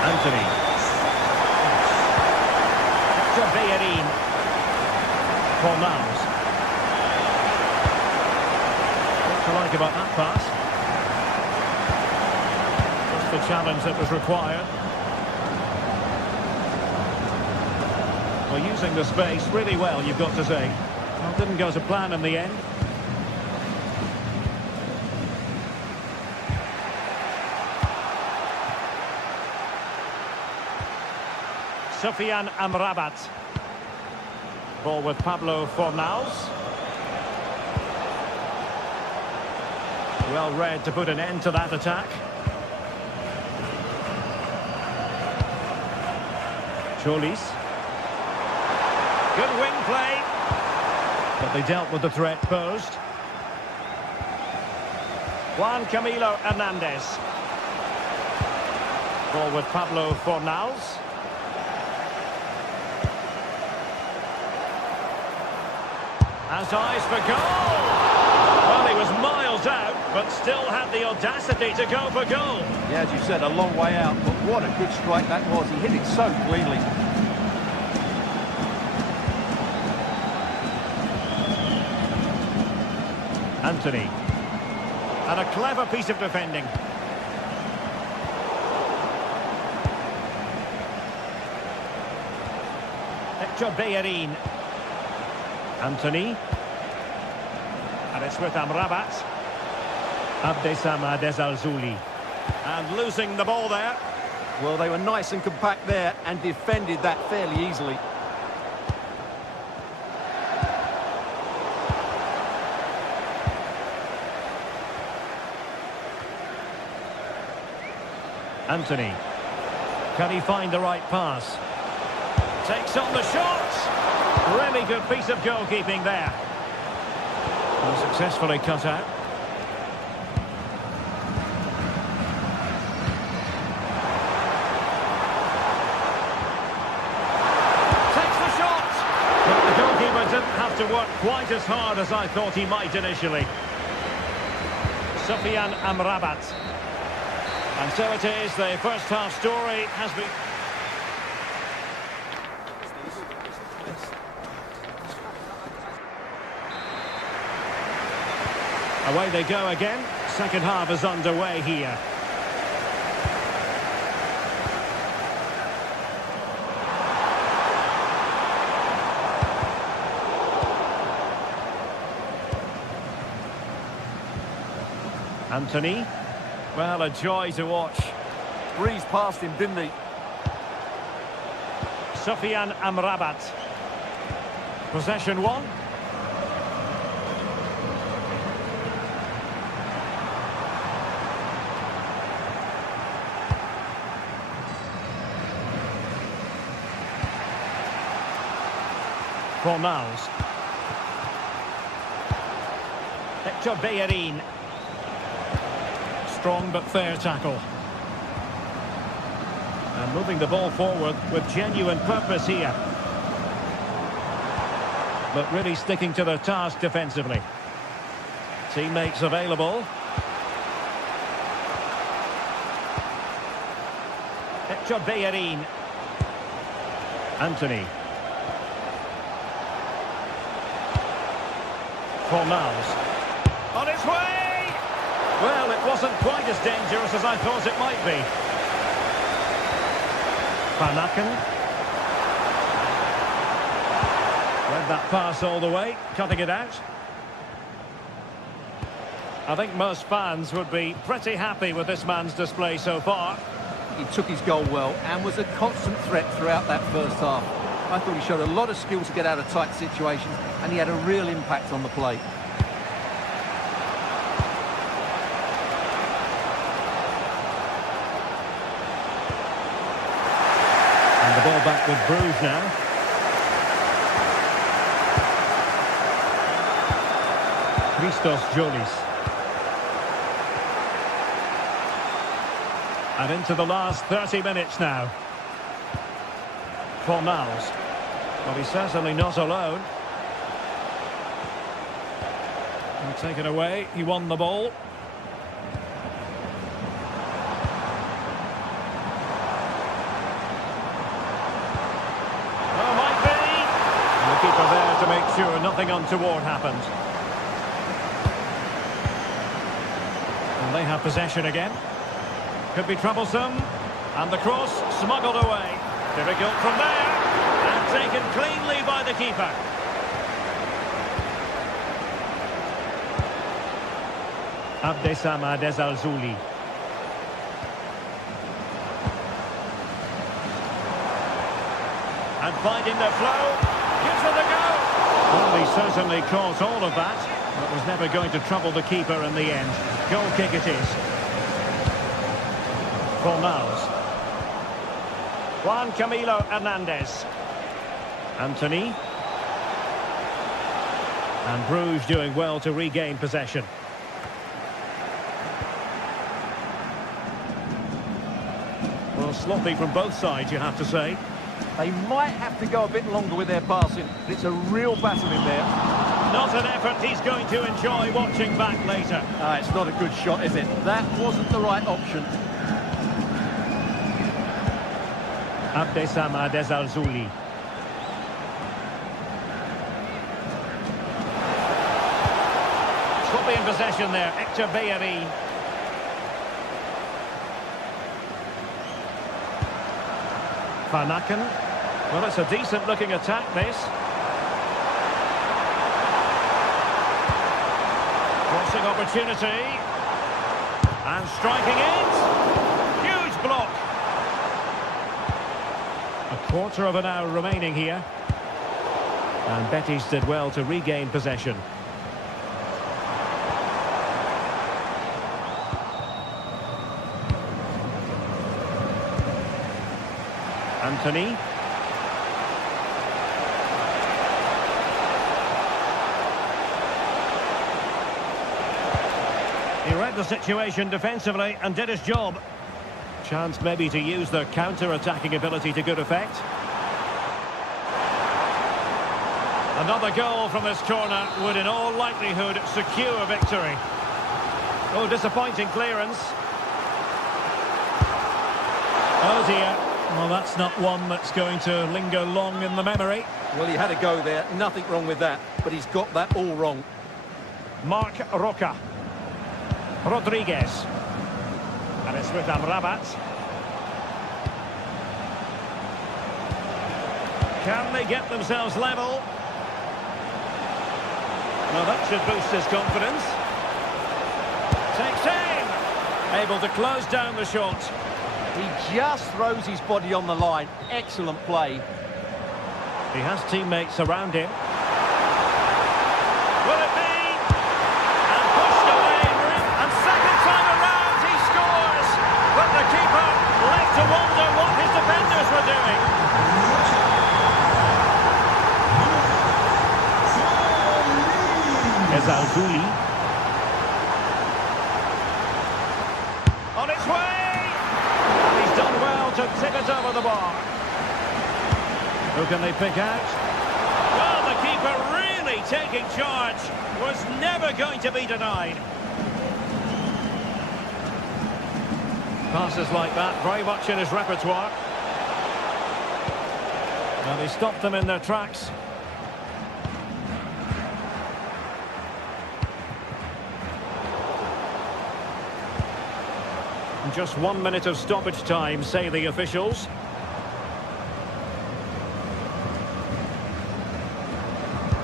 Anthony. Hector Bellerin. Fornals. What to like about that pass? The challenge that was required. Well, using the space really well, you've got to say. Well, didn't go to plan in the end. Sofiane Amrabat. Ball with Pablo Fornals. Well read to put an end to that attack. Jolis. Good wing play. But they dealt with the threat posed. Juan Camilo Hernandez. Ball with Pablo Fornals. Has eyes for goal. Well, he was miles out, but still had the audacity to go for goal. Yeah, as you said, a long way out, but what a good strike that was. He hit it so cleanly. Anthony. And a clever piece of defending. Hector Bellerin. Anthony. And it's with Amrabat. Abdesam Adezalzouli. And losing the ball there. Well, they were nice and compact there and defended that fairly easily. Anthony. Can he find the right pass? Takes on the shot. Really good piece of goalkeeping there. And successfully cut out. Takes the shot. But the goalkeeper didn't have to work quite as hard as I thought he might initially. Sofian Amrabat. And so it is, the first half story has been... Away they go again. Second half is underway here. Anthony. Well, a joy to watch. Breezed past him, didn't he? Sofian Amrabat. Possession one. Fornals. Hector Bellerin. Strong but fair tackle. And moving the ball forward with genuine purpose here. But really sticking to their task defensively. Teammates available. Hector Bellerin. Anthony. Fornals. On its way! Well, it wasn't quite as dangerous as I thought it might be. Van Aken. Read that pass all the way, cutting it out. I think most fans would be pretty happy with this man's display so far. He took his goal well and was a constant threat throughout that first half. I thought he showed a lot of skill to get out of tight situations, and he had a real impact on the play. And the ball back with Bruges now. Christos Jolis. And into the last 30 minutes now. Fornals. Well, he's certainly not alone. And taken away. He won the ball. Oh, might be. And the keeper there to make sure nothing untoward happened. And they have possession again. Could be troublesome. And the cross smuggled away. Difficult from there. And taken cleanly by the keeper. Abdesam Adezalzouli. And finding the flow. Gives it a go. Well, he certainly caught all of that. But was never going to trouble the keeper in the end. Goal kick it is. Fornals. Juan Camilo Hernandez. Anthony. And Bruges doing well to regain possession. Well, sloppy from both sides, you have to say. They might have to go a bit longer with their passing. It's a real battle in there. Not an effort he's going to enjoy watching back later. It's not a good shot, is it? That wasn't the right option. Abdesam Adezarzuli. Sloppy in possession there, Hector Bellerin. Van Aken. Well, it's a decent-looking attack, this. Crossing opportunity. And striking it. Huge block. A quarter of an hour remaining here. And Betis did well to regain possession. Anthony. He read the situation defensively and did his job. Chance maybe to use their counter-attacking ability to good effect. Another goal from this corner would in all likelihood secure victory. Oh, disappointing clearance. Oh dear. Well, that's not one that's going to linger long in the memory. Well, he had a go there. Nothing wrong with that. But he's got that all wrong. Marc Roca. Rodriguez. And it's with Amrabat. Can they get themselves level? Well, that should boost his confidence. Takes aim. Able to close down the shot. He just throws his body on the line. Excellent play. He has teammates around him. Will it be? And pushed away. And second time around he scores. But the keeper left to wonder what his defenders were doing. Ezarzuli. On its way. He's done well to tip it over the bar. Who can they pick out? Well, the keeper really taking charge. Was never going to be denied. Passes like that, very much in his repertoire. And he stopped them in their tracks. Just 1 minute of stoppage time, say the officials.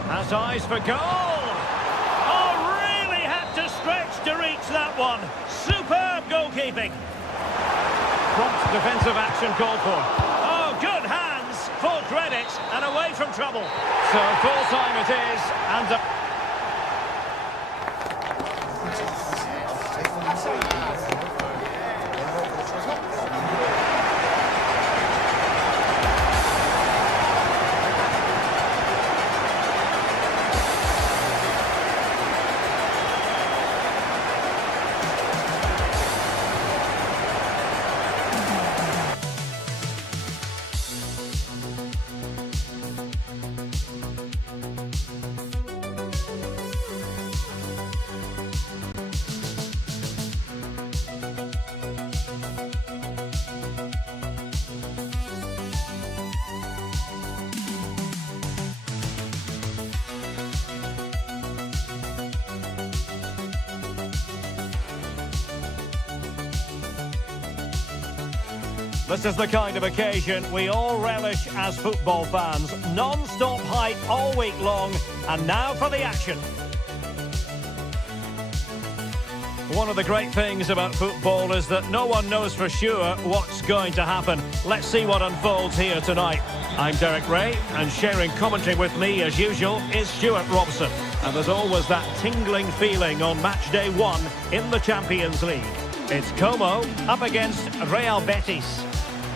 Has eyes for goal. Oh, really had to stretch to reach that one. Superb goalkeeping. Prompt defensive action called for. Oh, good hands. Full credit and away from trouble. So full time it is, and this is the kind of occasion we all relish as football fans. Non-stop hype all week long, and now for the action. One of the great things about football is that no one knows for sure what's going to happen. Let's see what unfolds here tonight. I'm Derek Ray, and sharing commentary with me, as usual, is Stuart Robson. And there's always that tingling feeling on match day 1 in the Champions League. It's Como up against Real Betis.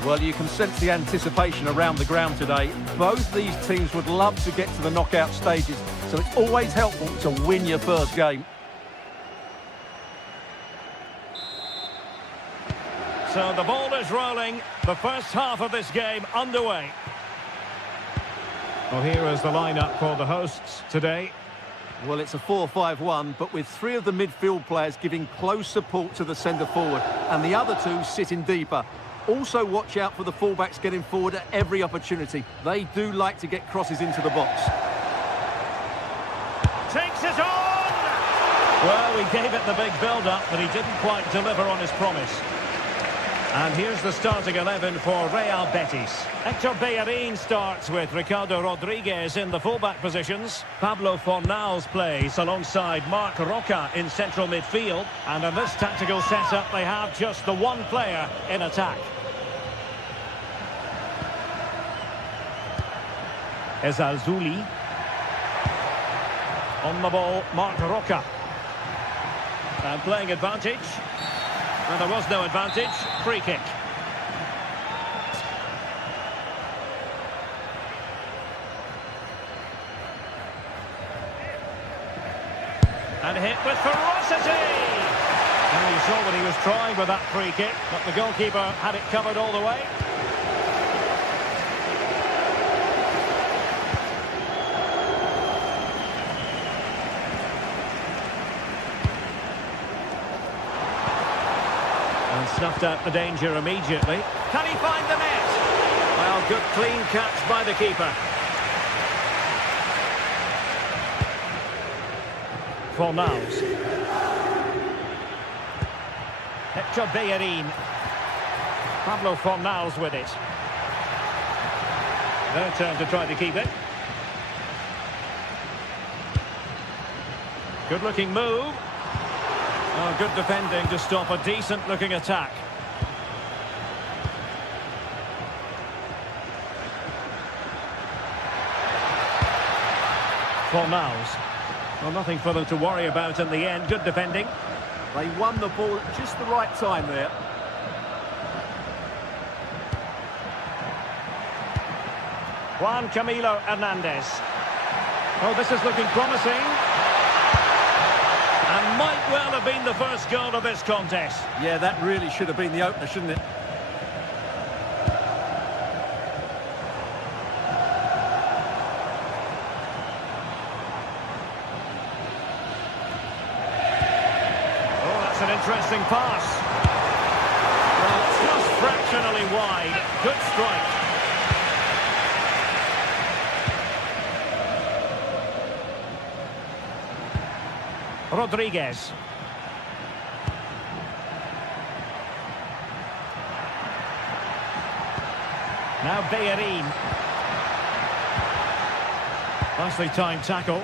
Well, you can sense the anticipation around the ground today. Both these teams would love to get to the knockout stages, so it's always helpful to win your first game. So the ball is rolling. The first half of this game underway. Well, here is the lineup for the hosts today. Well, it's a 4-5-1, but with three of the midfield players giving close support to the centre forward, and the other two sitting deeper. Also watch out for the fullbacks getting forward at every opportunity. They do like to get crosses into the box. Takes it on! Well, he gave it the big build-up, but he didn't quite deliver on his promise. And here's the starting 11 for Real Betis. Hector Bellerin starts with Ricardo Rodriguez in the fullback positions. Pablo Fornals plays alongside Marc Roca in central midfield. And in this tactical setup, they have just the one player in attack. Ezalzouli. On the ball, Marc Roca. And playing advantage. And there was no advantage. Free kick. And hit with ferocity. And you saw what he was trying with that free kick, but the goalkeeper had it covered all the way. And snuffed out the danger immediately. Can he find the net? Well, good clean catch by the keeper. Fornals. Hector Bellerin. Pablo Fornals with it. Their turn to try to keep it. Good looking move. Oh, good defending to stop a decent-looking attack. Fornals. Well, nothing for them to worry about in the end. Good defending. They won the ball at just the right time there. Juan Camilo Hernandez. Oh, this is looking promising. And might well have been the first goal of this contest. Yeah, that really should have been the opener, shouldn't it? Oh, that's an interesting pass. Well, just fractionally wide. Good strike. Rodriguez. Now Bellerin. Nicely timed tackle.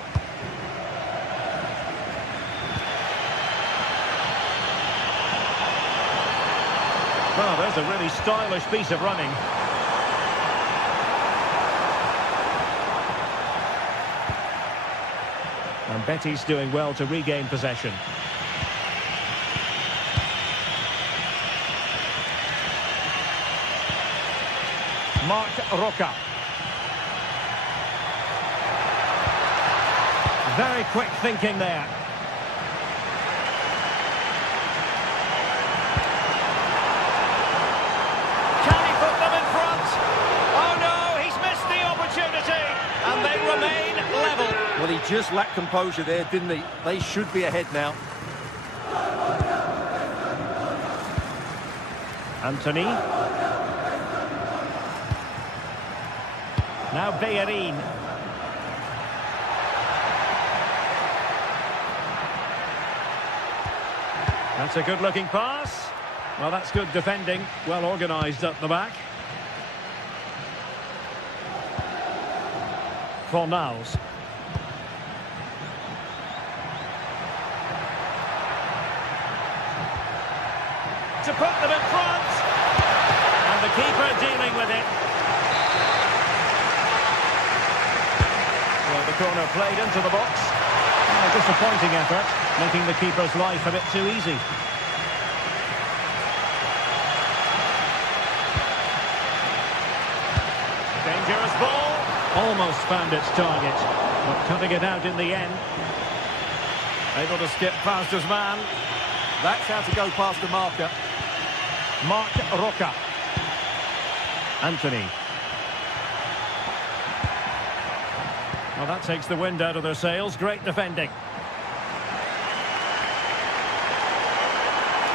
Well, there's a really stylish piece of running. And Betis doing well to regain possession. Marc Roca. Very quick thinking there. Can he put them in front? Oh no, he's missed the opportunity. And they remain level. Well, he just lacked composure there, didn't he? They should be ahead now. Anthony. Now Bellerin. That's a good-looking pass. Well, that's good defending. Well organised up the back. Fornals. To put them in front. And the keeper dealing with it. Well, the corner played into the box. A disappointing effort, making the keeper's life a bit too easy. Dangerous ball. Almost found its target, but cutting it out in the end. Able to skip past his man. That's how to go past the marker. Marc Roca. Anthony. Well, that takes the wind out of their sails. Great defending.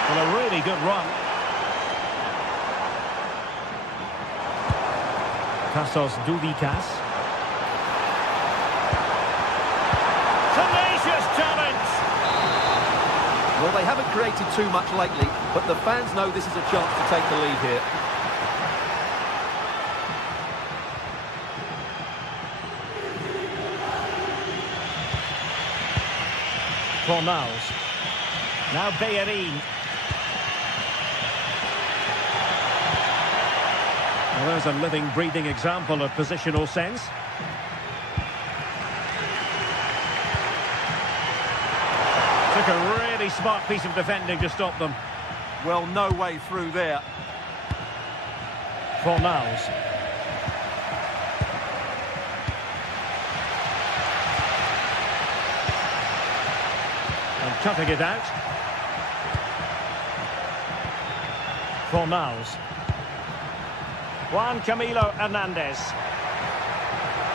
Well, a really good run. Passos Duvikas. Tenacious challenge. Well, they haven't created too much lately, but the fans know this is a chance to take the lead here. Fornals. Now Bellerin. Well, there's a living, breathing example of positional sense. Took a really smart piece of defending to stop them. Well, no way through there. Fornals. And cutting it out. Fornals. Juan Camilo Hernandez.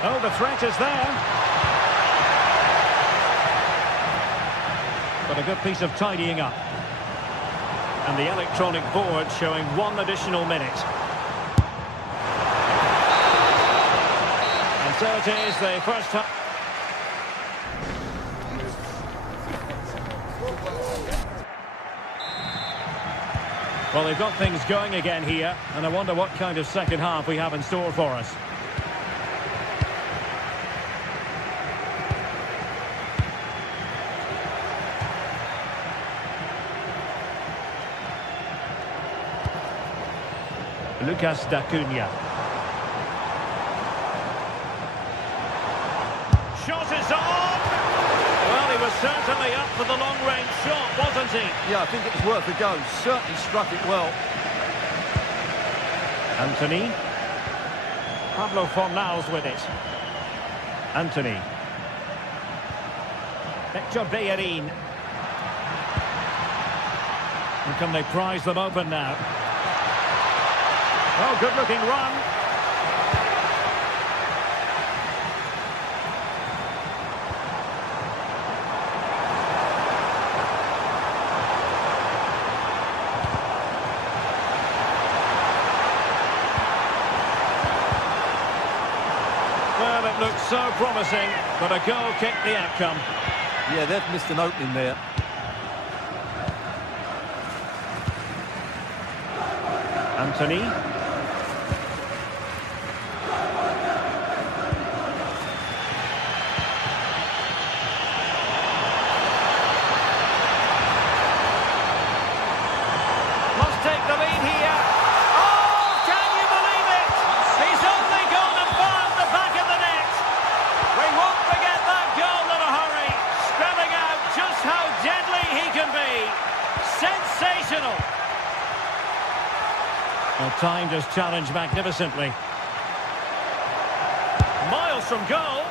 Oh, the threat is there. But a good piece of tidying up. And the electronic board showing 1 additional minute. And so it is, the first time. Well, they've got things going again here, and I wonder what kind of second half we have in store for us. Lucas D'Acunha. Shot is on! Well, he was certainly up for the long-range shot, wasn't he? Yeah, I think it was worth a go. Certainly struck it well. Anthony. Pablo Fornals with it. Anthony. Hector Bellerin. And can they prize them open now? Oh, good-looking run. Well, it looked so promising, but a goal kicked the outcome. Yeah, they've missed an opening there. Anthony. Must take the lead here. Oh, can you believe it? He's only gone and found the back of the net. We won't forget that goal in a hurry, spelling out just how deadly he can be. Sensational. Well, timed his challenge magnificently. Miles from goal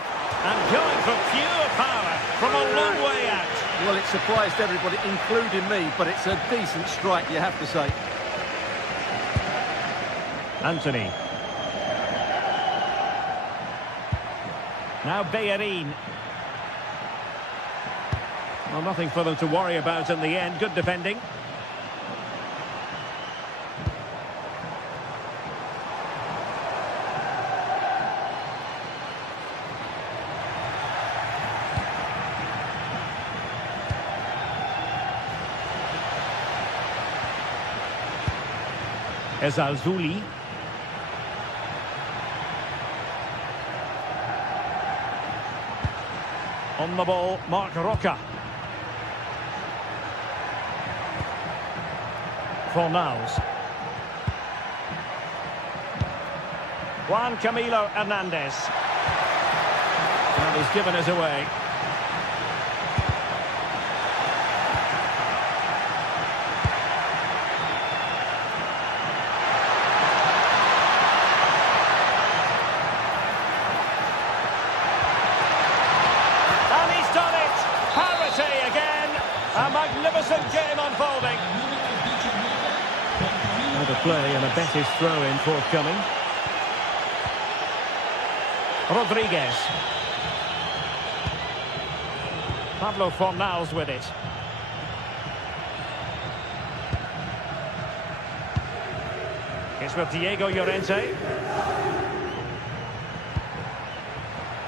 and going for pure power from a long way out. Well, it surprised everybody, including me, but it's a decent strike, you have to say. Anthony. Now Bellerin. Well, nothing for them to worry about in the end. Good defending. Ezalzouli. On the ball, Marc Roca. Fornals. Juan Camilo Hernandez. And he's given us away. A magnificent game unfolding. play and a Betis throw-in forthcoming. Rodriguez. Pablo Fornals with it. It's with Diego Llorente.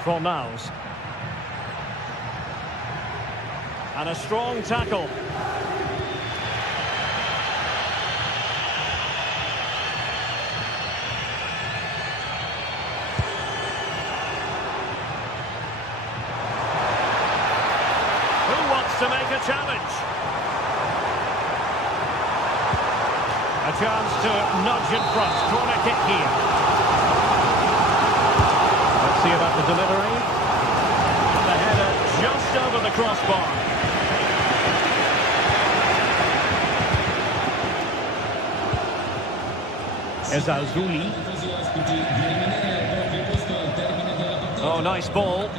Fornals. And a strong tackle. Who wants to make a challenge? A chance to nudge in front. Corner kick here. Let's see about the delivery. The header just over the crossbar. Ezalzouli. Oh, nice ball.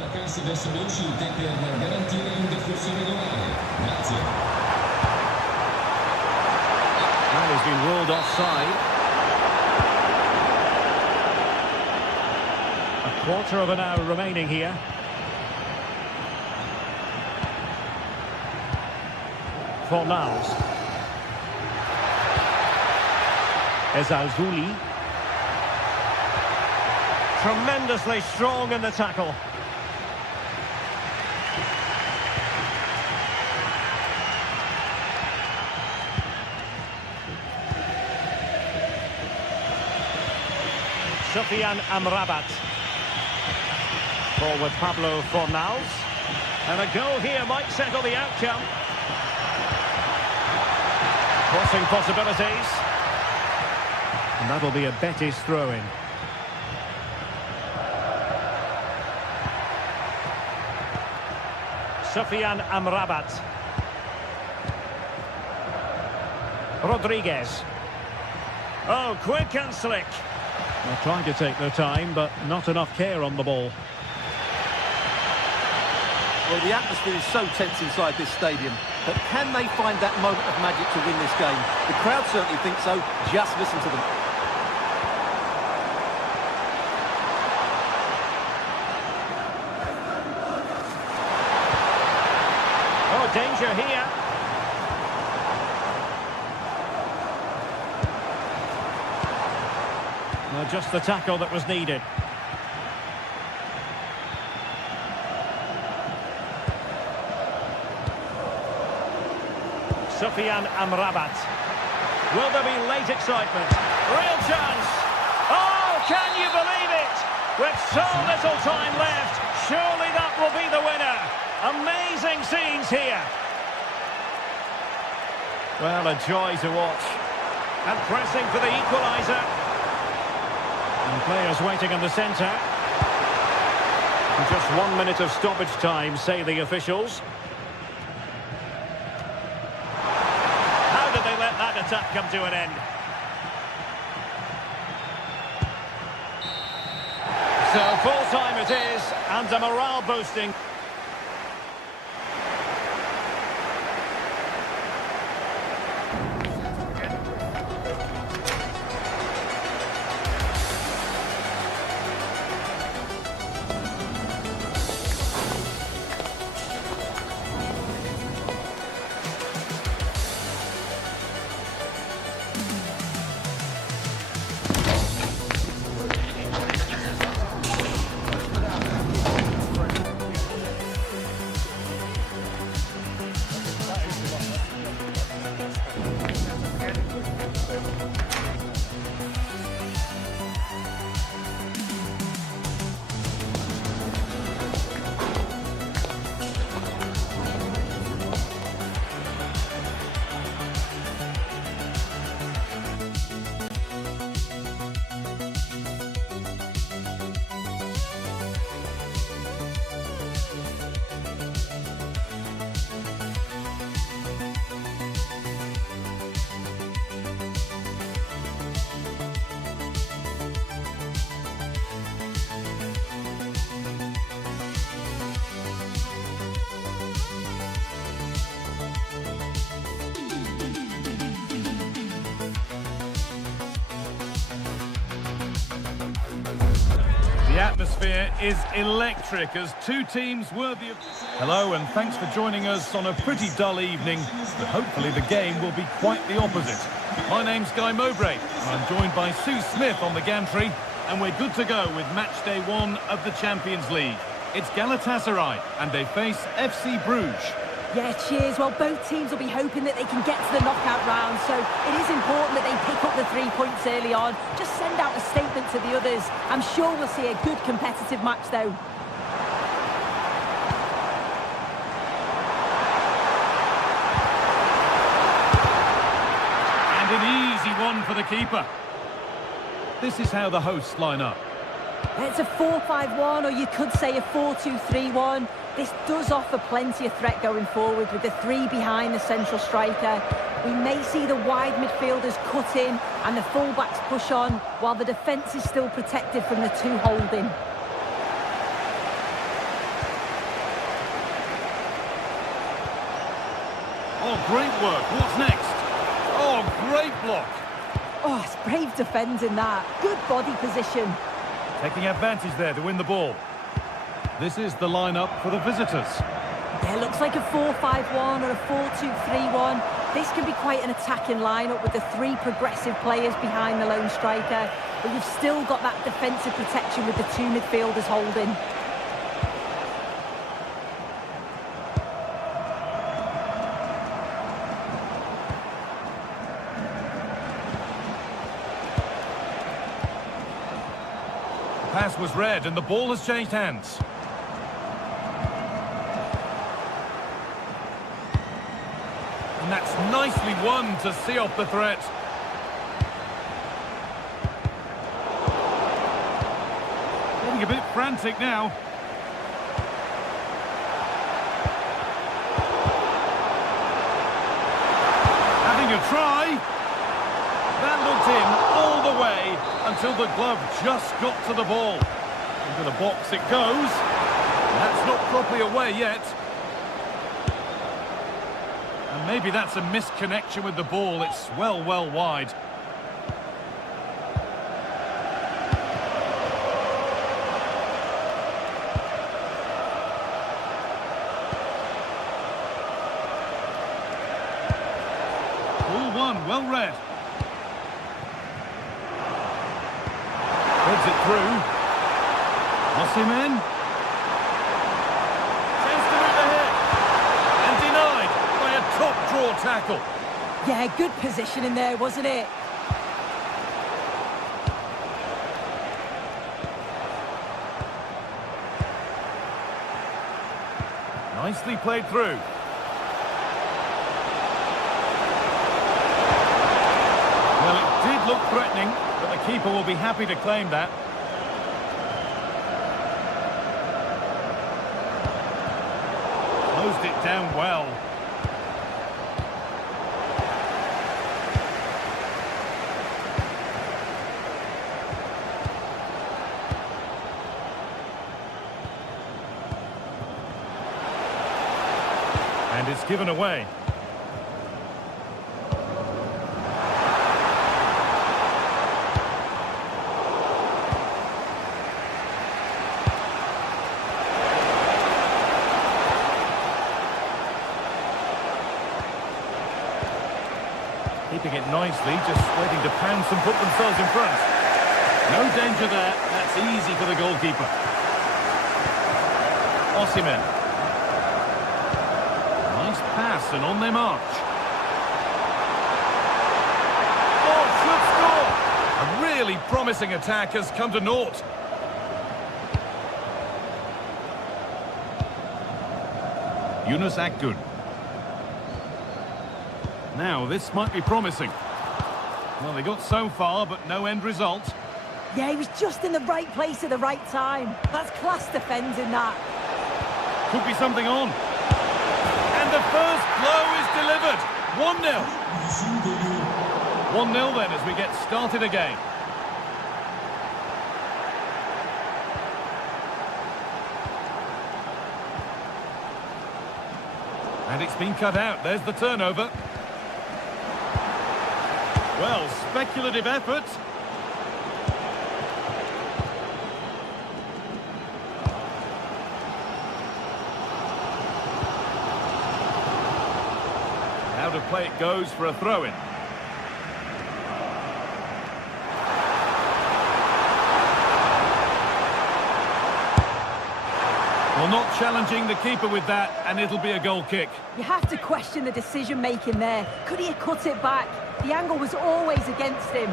And he's been ruled offside. A quarter of an hour remaining here. Fornals. Ezalzouli. Tremendously strong in the tackle. Sofian Amrabat. Ball with Pablo Fornals. And a goal here might settle the outcome. Crossing possibilities. And that'll be a Betis throw-in. Sofian Amrabat. Rodriguez. Oh, quick and slick. They're trying to take their time, but not enough care on the ball. Well, the atmosphere is so tense inside this stadium, but can they find that moment of magic to win this game? The crowd certainly think so. Just listen to them. Oh, danger here. Well, just the tackle that was needed. Sofian Amrabat. Will there be late excitement? Real chance! Oh, can you believe it? With so little time left, surely that will be the winner. Amazing scenes here. Well, a joy to watch. And pressing for the equaliser. And players waiting in the centre. Just 1 minute of stoppage time, say the officials. How did they let that attack come to an end? So full time it is, and a morale boosting. atmosphere is electric as two teams worthy of... Hello and thanks for joining us on a pretty dull evening, but hopefully the game will be quite the opposite. My name's Guy Mowbray, and I'm joined by Sue Smith on the gantry, and we're good to go with match day 1 of the Champions League. It's Galatasaray, and they face FC Bruges. Yeah, cheers. Well, both teams will be hoping that they can get to the knockout round, so it is important that they pick up the 3 points early on. Just send out a statement to the others. I'm sure we'll see a good competitive match, though. And an easy one for the keeper. This is how the hosts line up. It's a 4-5-1, or you could say a 4-2-3-1. This does offer plenty of threat going forward with the 3 behind the central striker. We may see the wide midfielders cut in and the fullbacks push on, while the defence is still protected from the 2 holding. Oh, great work. What's next? Oh, great block. Oh, it's brave defending that. Good body position. Taking advantage there to win the ball. This is the lineup for the visitors. Yeah, looks like a 4-5-1 or a 4-2-3-1. This can be quite an attacking lineup with the 3 progressive players behind the lone striker, but you've still got that defensive protection with the 2 midfielders holding. The pass was read and the ball has changed hands. And that's nicely won to see off the threat. Getting a bit frantic now. Having a try. That looked in all the way until the glove just got to the ball. Into the box it goes. That's not properly away yet. And maybe that's a misconnection with the ball. It's well wide. Ball one, well read. Heads it through. Osimhen. Chance to move ahead. And denied by a top draw tackle. Yeah, good position in there, wasn't it? Nicely played through. Well, it did look threatening, but the keeper will be happy to claim that. Closed it down well. And it's given away. Keeping it nicely, just waiting to pounce and put themselves in front. No danger there. That's easy for the goalkeeper. Osimhen. Nice pass and on their march. Oh, should score! A really promising attack has come to naught. Yunus Akgün. Now, this might be promising. Well, they got so far, but no end result. Yeah, he was just in the right place at the right time. That's class defending, that. Could be something on. And the first blow is delivered. 1-0. 1-0 then as we get started again. And it's been cut out. There's the turnover. Well, speculative effort. play it goes for a throw-in. Well, not challenging the keeper with that, and it'll be a goal kick. You have to question the decision-making there. Could he have cut it back? The angle was always against him.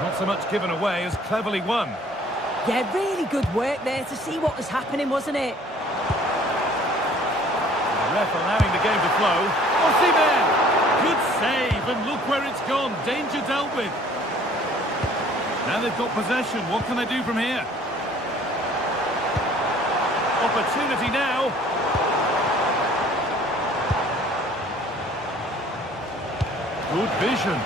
Not so much given away as cleverly won. Yeah, really good work there to see what was happening, wasn't it? The ref allowing the game to flow. Osimhen! Good save, and look where it's gone. Danger dealt with. Now they've got possession. What can they do from here? Opportunity now. Good vision.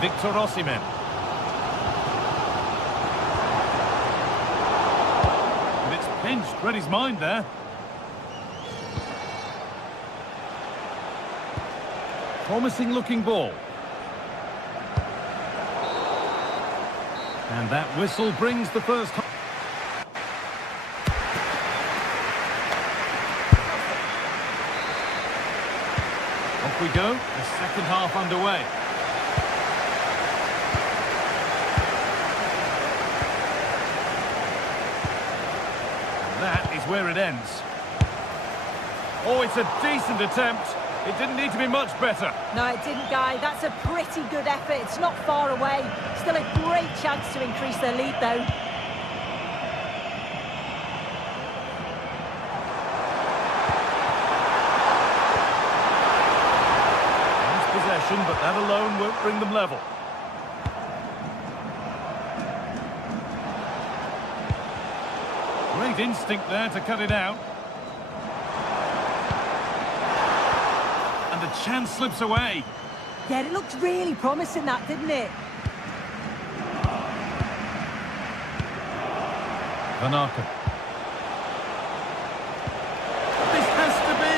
Victor Osimhen. And it's pinched. Read his mind there. Promising looking ball. And that whistle brings the first. Off we go. The second half underway. And that is where it ends. Oh, it's a decent attempt. It didn't need to be much better. No, it didn't, Guy. That's a pretty good effort. It's not far away. Still a great chance to increase their lead, though. Nice possession, but that alone won't bring them level. Great instinct there to cut it out. The chance slips away. Yeah, it looked really promising, that, didn't it? Van Aken. This has to be.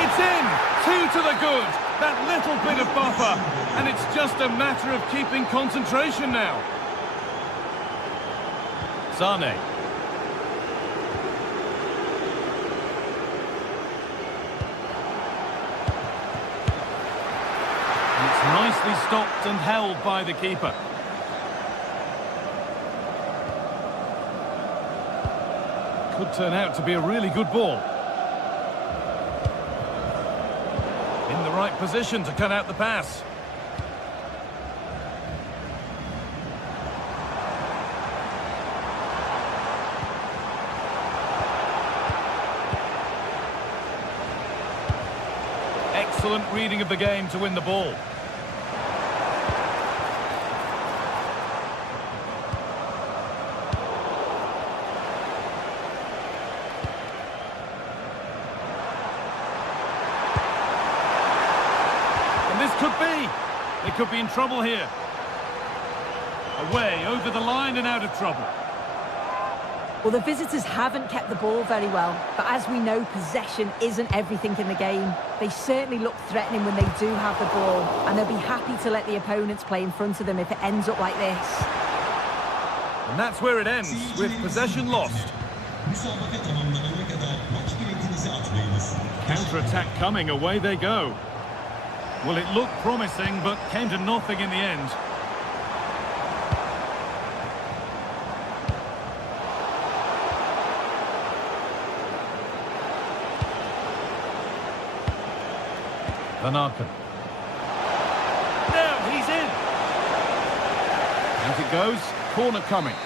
It's in. 2 to the good. That little bit of buffer. And it's just a matter of keeping concentration now. Sane. Nicely stopped and held by the keeper. Could turn out to be a really good ball. In the right position to cut out the pass. Excellent reading of the game to win the ball. They could be in trouble here. Away, over the line and out of trouble. Well, the visitors haven't kept the ball very well, but as we know, possession isn't everything in the game. They certainly look threatening when they do have the ball, and they'll be happy to let the opponents play in front of them if it ends up like this. And that's where it ends, with possession lost. Counter-attack coming, away they go. Well, it looked promising, but came to nothing in the end. Van Aken. Now he's in. Out it goes. Corner coming.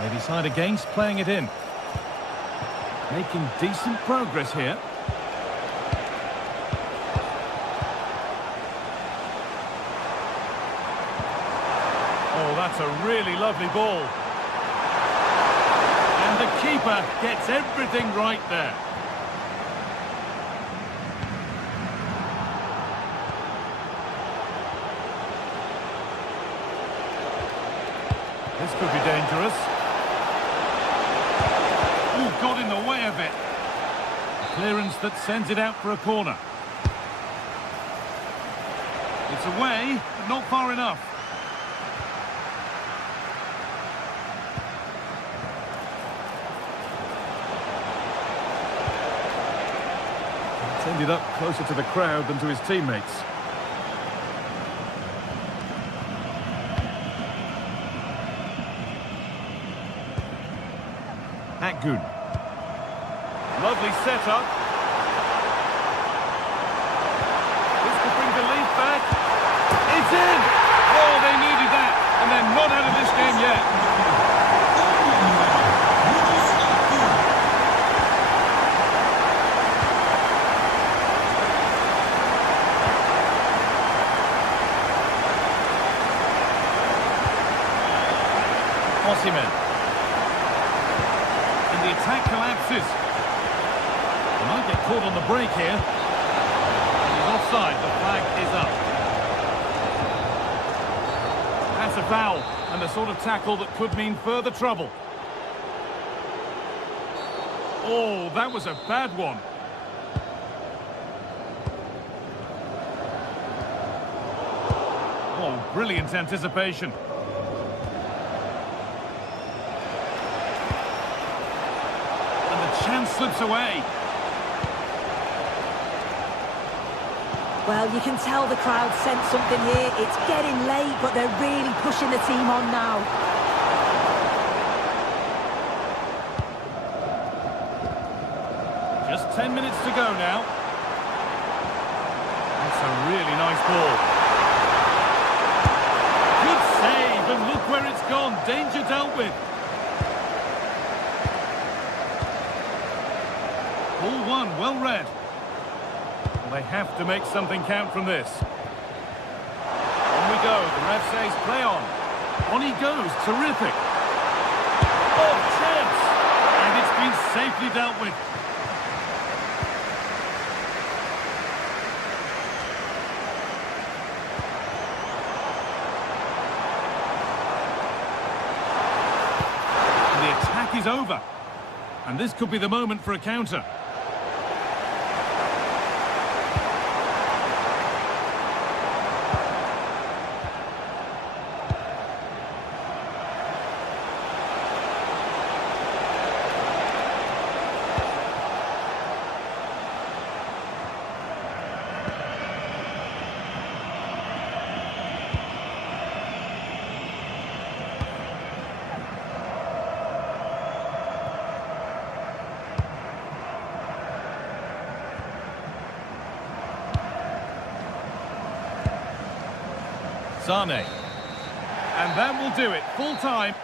They decide against playing it in. Making decent progress here. Oh, that's a really lovely ball. And the keeper gets everything right there. This could be dangerous. Ooh, got in the way of it. A clearance that sends it out for a corner. It's away, but not far enough. It's ended up closer to the crowd than to his teammates. Good. Lovely setup. This could bring the lead back. It's in! Oh, they needed that. And they're not out of this game yet. Osimhen. The attack collapses. He might get caught on the break here. He's offside. The flag is up. That's a foul, and the sort of tackle that could mean further trouble. Oh, that was a bad one. Oh, brilliant anticipation. Chance slips away. Well, you can tell the crowd sense something here. It's getting late, but they're really pushing the team on now. Just 10 minutes to go now. That's a really nice ball. Good save, and look where it's gone. Danger dealt with. Ball one, well read. They have to make something count from this. On we go, the ref says play on. On he goes, terrific. Oh, chance! And it's been safely dealt with. The attack is over. And this could be the moment for a counter. Sane. And that will do it. Full time.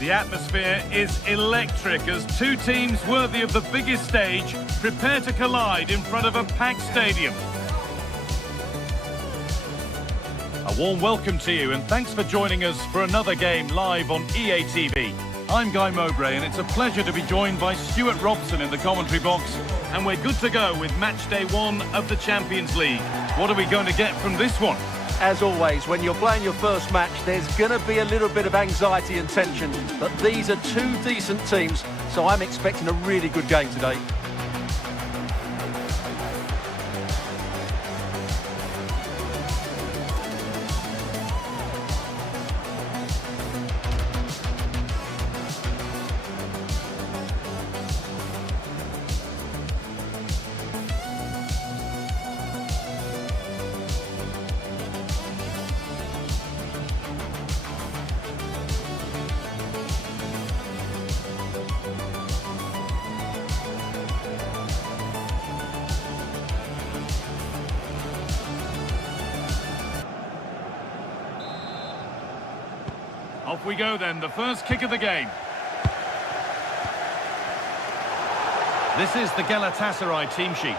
The atmosphere is electric as two teams worthy of the biggest stage prepare to collide in front of a packed stadium. A warm welcome to you and thanks for joining us for another game live on EA TV. I'm Guy Mowbray and it's a pleasure to be joined by Stuart Robson in the commentary box, and we're good to go with match day one of the Champions League. What are we going to get from this one? As always, when you're playing your first match, there's going to be a little bit of anxiety and tension. But these are two decent teams, so I'm expecting a really good game today. Off we go then, the first kick of the game. This is the Galatasaray team sheet.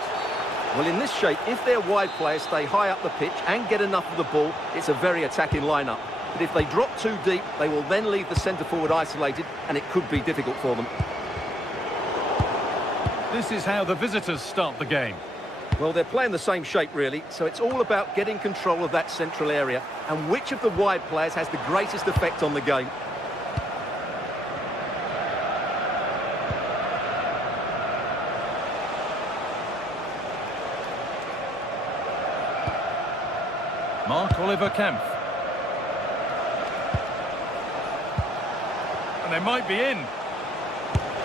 Well, in this shape, if their wide players stay high up the pitch and get enough of the ball, it's a very attacking lineup. But if they drop too deep, they will then leave the centre-forward isolated, and it could be difficult for them. This is how the visitors start the game. Well, they're playing the same shape, really, so it's all about getting control of that central area and which of the wide players has the greatest effect on the game. Marc-Oliver Kempf. And they might be in.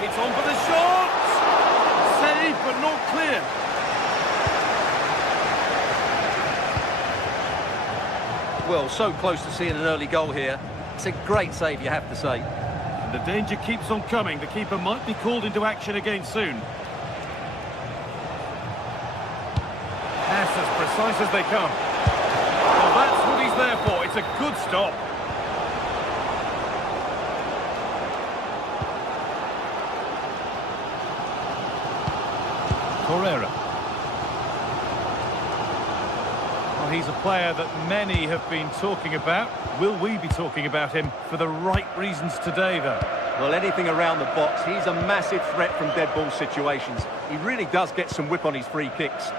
It's on for the shot! Save, but not clear. Well, so close to seeing an early goal here. It's a great save, you have to say. And the danger keeps on coming. The keeper might be called into action again soon. Pass as precise as they come. Well, that's what he's there for. It's a good stop. Torreira. Well, he's a player that many have been talking about. Will we be talking about him for the right reasons today, though? Well, anything around the box, he's a massive threat from dead ball situations. He really does get some whip on his free kicks.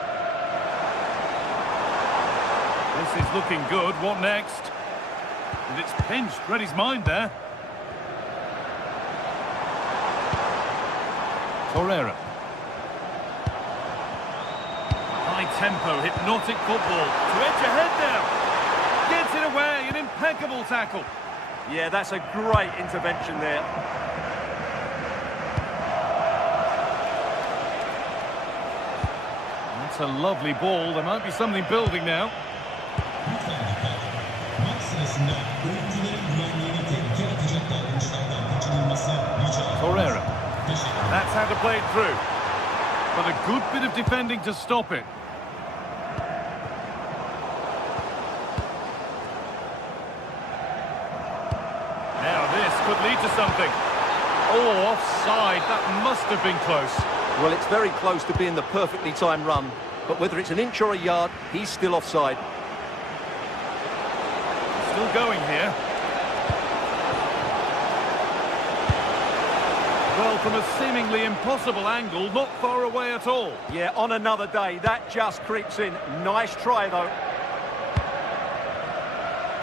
This is looking good. What next? And it's pinched. Read his mind there. Torreira. High tempo, hypnotic football. To edge ahead now. Gets it away. An impeccable tackle. Yeah, that's a great intervention there. That's a lovely ball. There might be something building now. Torreira. That's how to play it through. But a good bit of defending to stop it. Now this could lead to something. Oh, offside. That must have been close. Well, it's very close to being the perfectly timed run. But whether it's an inch or a yard, he's still offside. Still going here. Well, from a seemingly impossible angle, not far away at all. Yeah, on another day, that just creeps in. Nice try, though.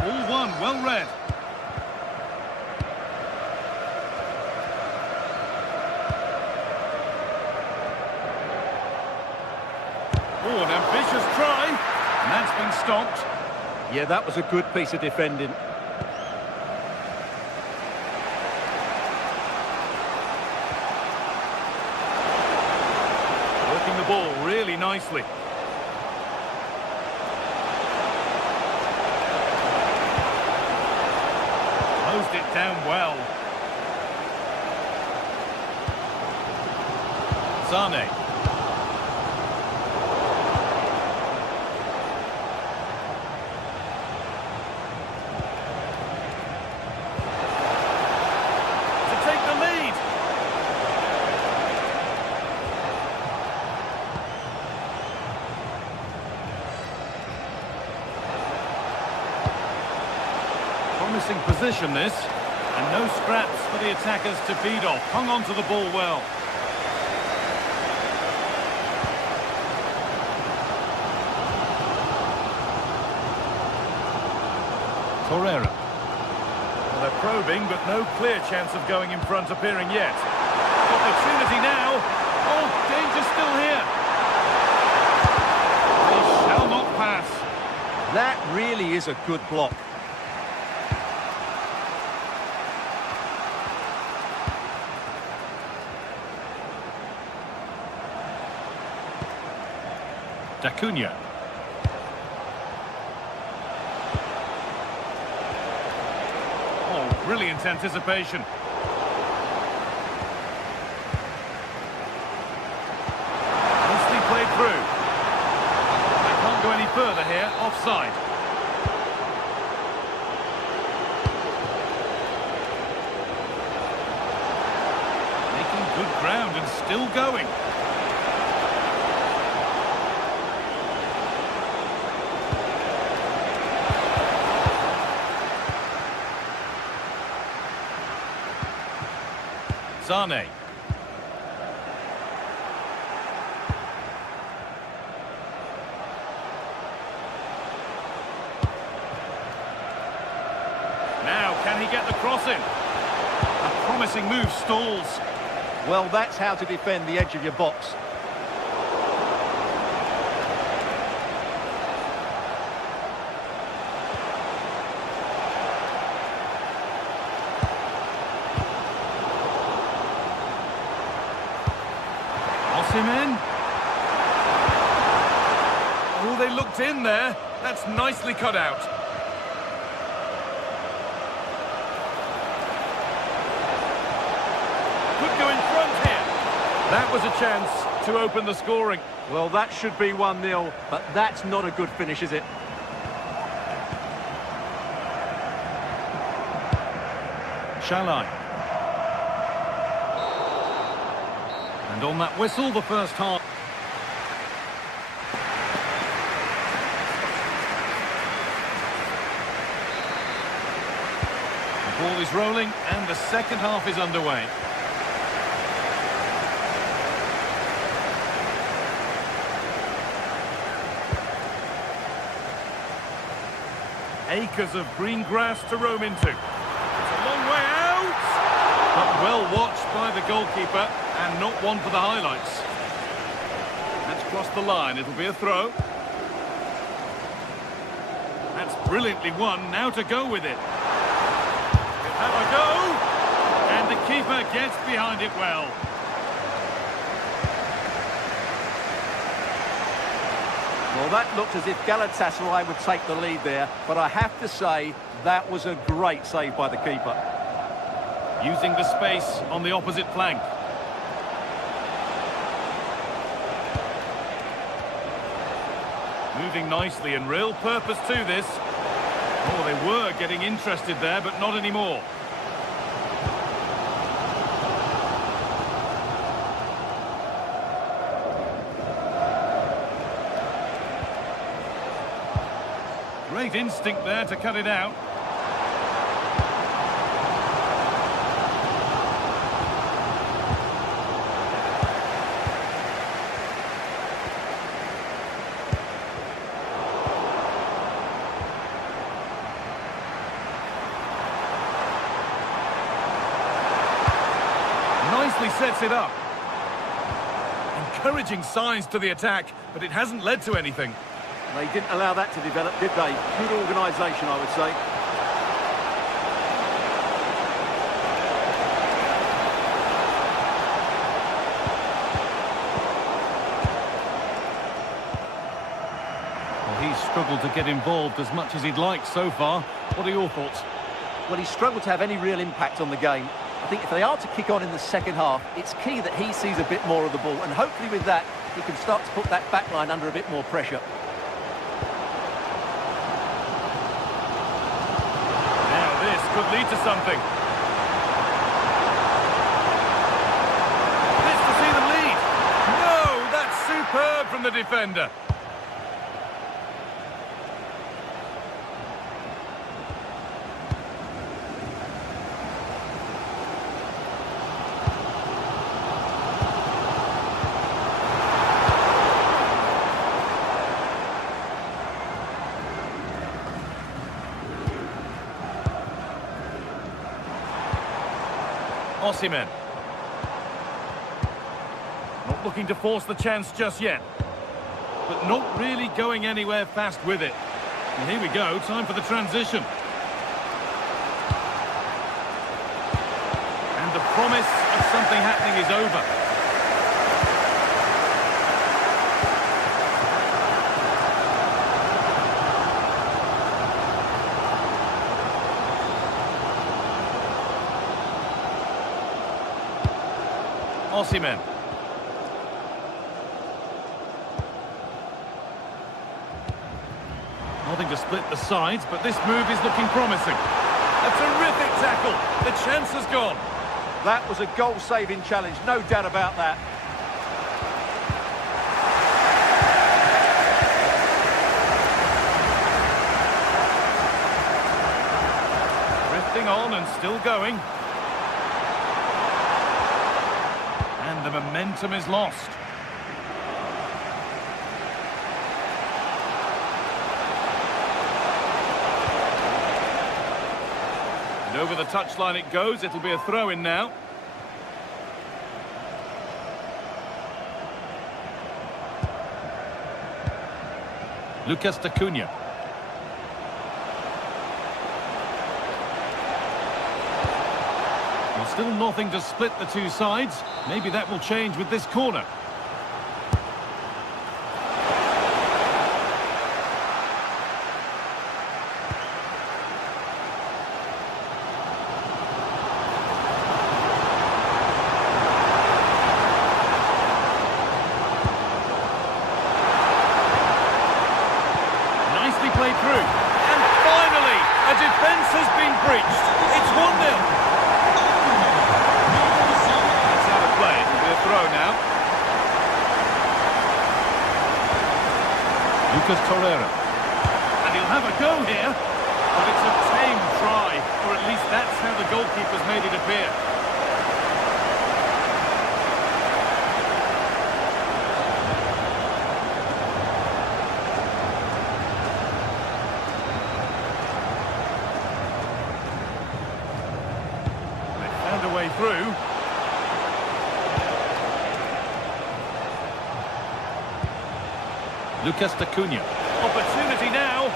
All one, well read. Oh, an ambitious try. And that's been stopped. Yeah, that was a good piece of defending. Working the ball really nicely. Closed it down well. Sane. Promising position this, and no scraps for the attackers to feed off. Hung on to the ball well. Torreira. Well, they're probing, but no clear chance of going in front appearing yet. Opportunity now. Oh, danger still here. They shall not pass. That really is a good block. D'Acunha. Oh, brilliant anticipation. Nicely played through. They can't go any further here, offside. still going. Sane. Now, can he get the cross in? A promising move stalls. Well, that's how to defend the edge of your box. Osimhen. Oh, they looked in there. That's nicely cut out. Could go in front here. That was a chance to open the scoring. Well, that should be 1-0, but that's not a good finish, is it? Shalai. And on that whistle, the first half. The ball is rolling and the second half is underway. Acres of green grass to roam into. It's a long way out! But well watched by the goalkeeper and not one for the highlights. That's crossed the line. It'll be a throw. That's brilliantly won. Now to go with it. He'll have a go. And the keeper gets behind it well. Well, that looked as if Galatasaray would take the lead there, but I have to say that was a great save by the keeper. Using the space on the opposite flank. Moving nicely and real purpose to this. Oh, they were getting interested there, but not anymore. Great instinct there to cut it out. Nicely sets it up. Encouraging signs to the attack, but it hasn't led to anything. They didn't allow that to develop, did they? Good organisation, I would say. Well, he's struggled to get involved as much as he'd like so far. What are your thoughts? Well, he's struggled to have any real impact on the game. I think if they are to kick on in the second half, it's key that he sees a bit more of the ball, and hopefully with that, he can start to put that back line under a bit more pressure. Could lead to something. This to see them lead. No, that's superb from the defender. Osimhen. Not looking to force the chance just yet, but not really going anywhere fast with it. And here we go, time for the transition. And the promise of something happening is over. Osimhen. Nothing to split the sides, but this move is looking promising. A terrific tackle. The chance has gone. That was a goal-saving challenge, no doubt about that. and still going. And the momentum is lost. And over the touchline it goes. It'll be a throw-in now. Lucas Acuna. Well, still nothing to split the two sides. Maybe that will change with this corner. Played through. And finally, a defence has been breached. It's 1-0. That's out of play. It'll be a throw now. Lucas Torreira. And he'll have a go here. But it's a tame try, or at least that's how the goalkeeper's made it appear. A way through. Lucas Acuna. Opportunity now.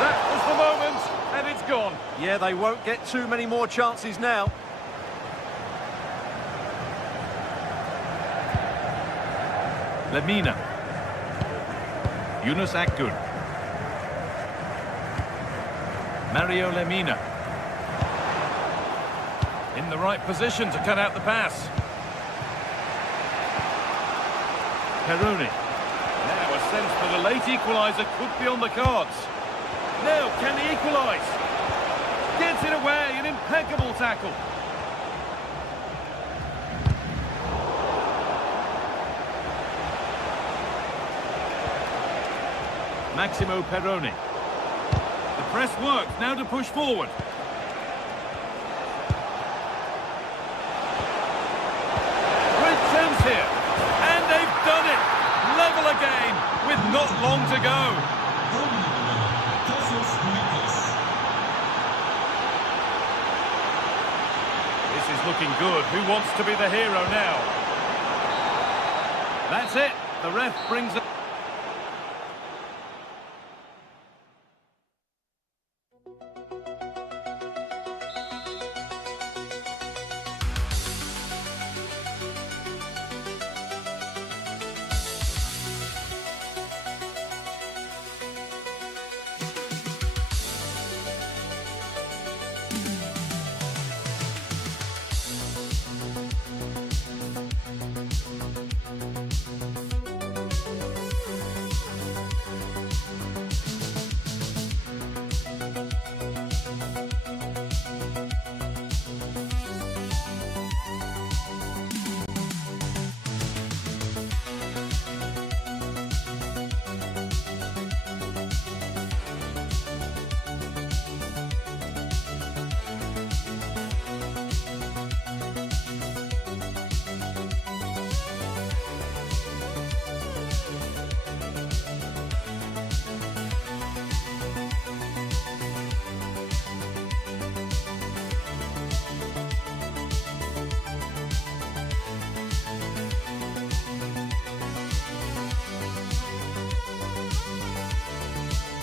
That was the moment, and it's gone. Yeah, they won't get too many more chances now. Lemina. Yunus Akgün. Mario Lemina. In the right position to cut out the pass. Peroni. Now a sense that a late equaliser could be on the cards. Now, can he equalise? Gets it away, an impeccable tackle. Maximo Peroni. The press works, now to push forward. Chance here, and they've done it. Level again with not long to go. This is looking good. Who wants to be the hero now? That's it. The ref brings it.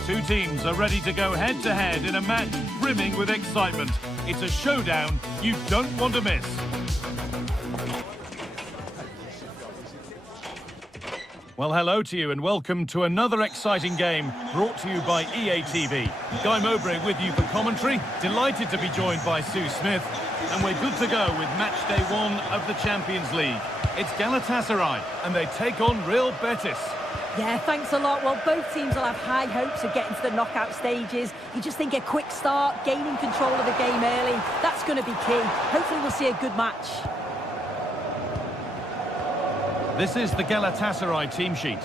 Two teams are ready to go head-to-head in a match brimming with excitement. It's a showdown you don't want to miss. Well, hello to you and welcome to another exciting game brought to you by EA TV. Guy Mowbray with you for commentary. Delighted to be joined by Sue Smith. And we're good to go with match day 1 of the Champions League. It's Galatasaray and they take on Real Betis. Yeah, thanks a lot. Well, both teams will have high hopes of getting to the knockout stages. You just think a quick start, gaining control of the game early, that's going to be key. Hopefully we'll see a good match. This is the Galatasaray team sheet.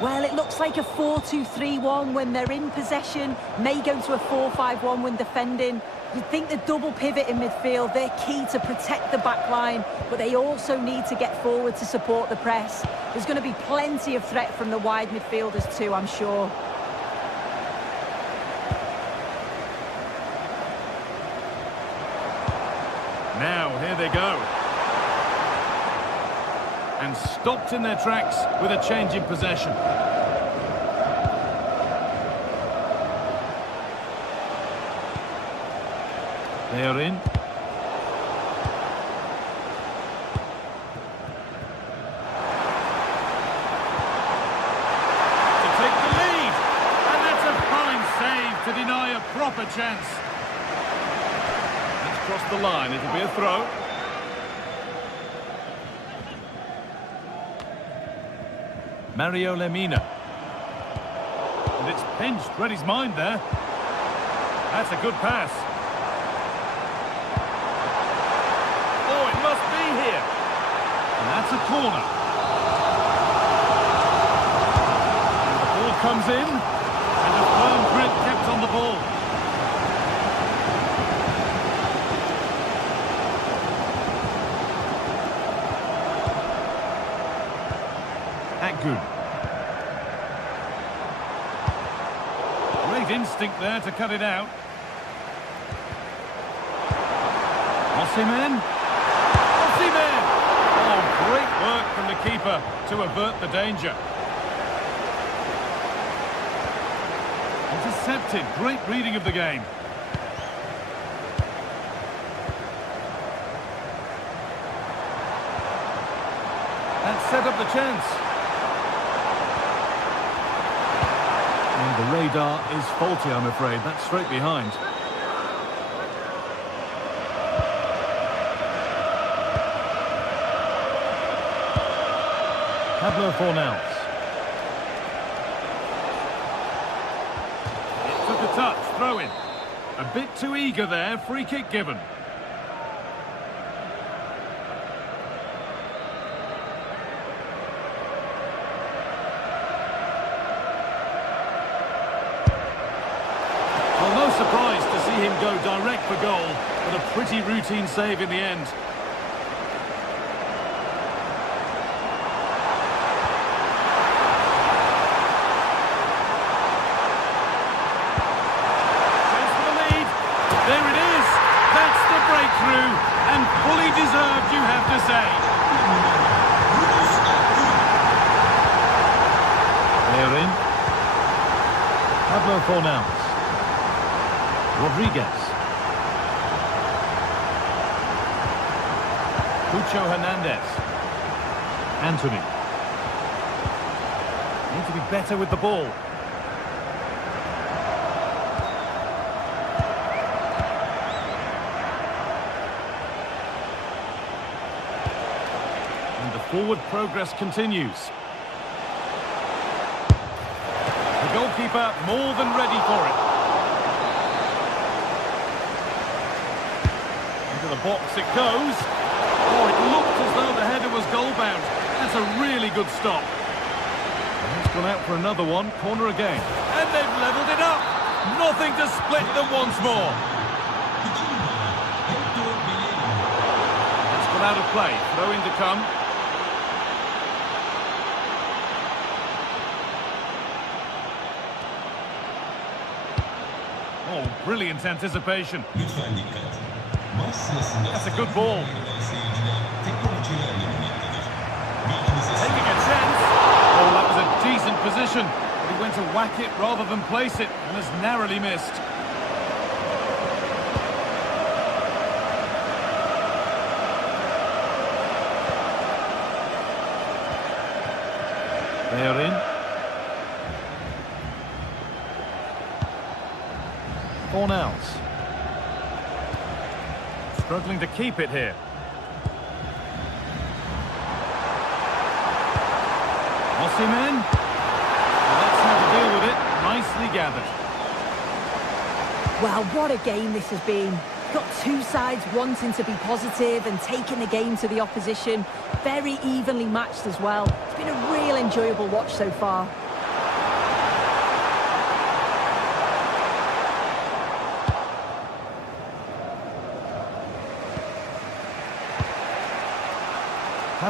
Well, it looks like a 4-2-3-1 when they're in possession, may go to a 4-5-1 when defending. You'd think the double pivot in midfield, they're key to protect the back line, but they also need to get forward to support the press. There's going to be plenty of threat from the wide midfielders too, I'm sure. Now, here they go. And stopped in their tracks with a change in possession. They are in. To take the lead. And that's a fine save to deny a proper chance. Let's cross the line. It'll be a throw. Mario Lemina. And it's pinched. Read his mind there. That's a good pass. Oh, it must be here. And that's a corner. And the ball comes in. And a firm grip kept on the ball. Good. Great instinct there to cut it out. Osimhen. Osimhen! Oh, great work from the keeper to avert the danger. Intercepted. Great reading of the game. That set up the chance. The radar is faulty, I'm afraid. That's straight behind. Pablo Fornals. It took a touch, throw in. A bit too eager there, free kick given. Surprised to see him go direct for goal, but a pretty routine save in the end. Chance for the lead. There it is. That's the breakthrough, and fully deserved, you have to say. They are in. Pablo Fornals. Rodriguez. Pucho Hernandez. Anthony. Need to be better with the ball. And the forward progress continues. The goalkeeper more than ready for it. The box it goes. Oh, it looked as though the header was goal-bound. That's a really good stop. And he's gone out for another one. Corner again. And they've levelled it up. Nothing to split them once more. It's gone out of play. Throw in to come. Oh, brilliant anticipation. That's a good ball. Taking a chance. Oh, that was a decent position. But he went to whack it rather than place it and has narrowly missed. They are in. Fornals. Struggling to keep it here. Osimhen. Well, that's how to deal with it. Nicely gathered. Well, what a game this has been. Got two sides wanting to be positive and taking the game to the opposition. Very evenly matched as well. It's been a real enjoyable watch so far.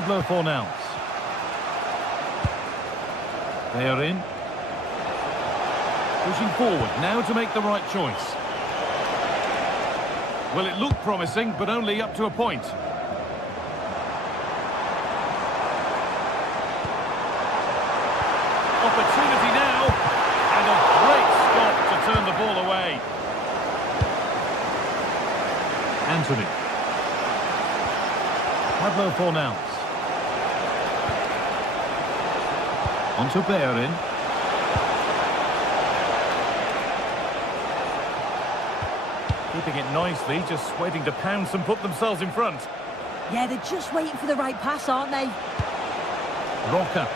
Pablo Fornals. They are in. Pushing forward now to make the right choice. Well, it looked promising, but only up to a point. Opportunity now, and a great stop to turn the ball away. Anthony. Pablo Fornals. On to Bellerin. Keeping it nicely, just waiting to pounce and put themselves in front. Yeah, they're just waiting for the right pass, aren't they? Roca.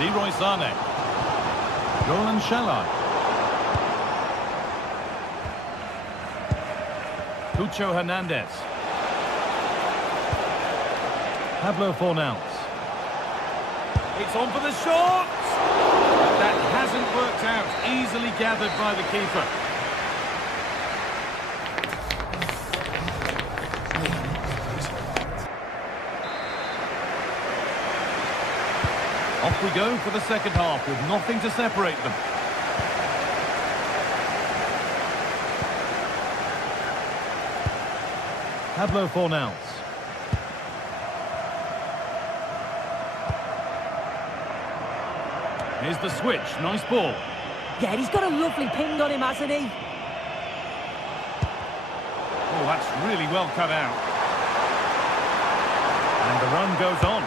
Leroy Sané. Roland Shalai. Cucho Hernandez. Pablo Fornals. It's on for the shot! That hasn't worked out. Easily gathered by the keeper. Off we go for the second half with nothing to separate them. Pablo Fornals. Here's the switch. Nice ball. Yeah, he's got a lovely ping on him, hasn't he? Oh, that's really well cut out. And the run goes on.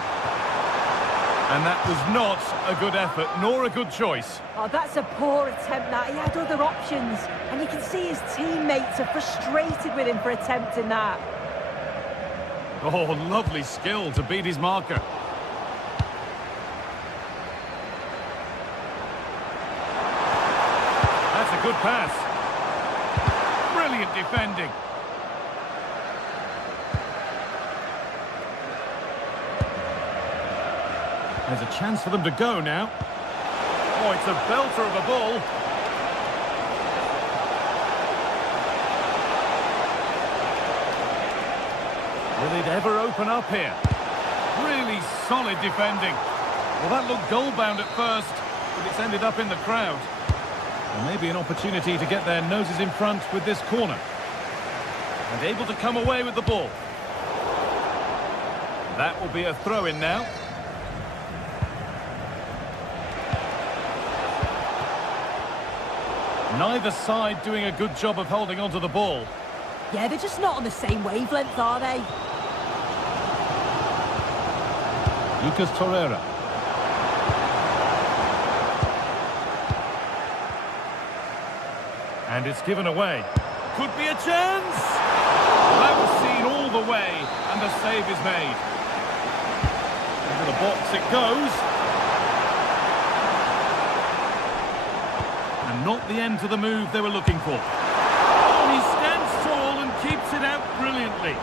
And that was not a good effort, nor a good choice. Oh, that's a poor attempt, that. He had other options. And you can see his teammates are frustrated with him for attempting that. Oh, lovely skill to beat his marker. That's a good pass. Brilliant defending. There's a chance for them to go now. Oh, it's a belter of a ball. Will it ever open up here? Really solid defending. Well, that looked goal-bound at first, but it's ended up in the crowd. And maybe an opportunity to get their noses in front with this corner. And able to come away with the ball. That will be a throw-in now. Neither side doing a good job of holding onto the ball. Yeah, they're just not on the same wavelength, are they? Lucas Torreira. And it's given away. Could be a chance! That was seen all the way, and the save is made. Into the box it goes. And not the end to the move they were looking for. Oh, he stands tall and keeps it out brilliantly.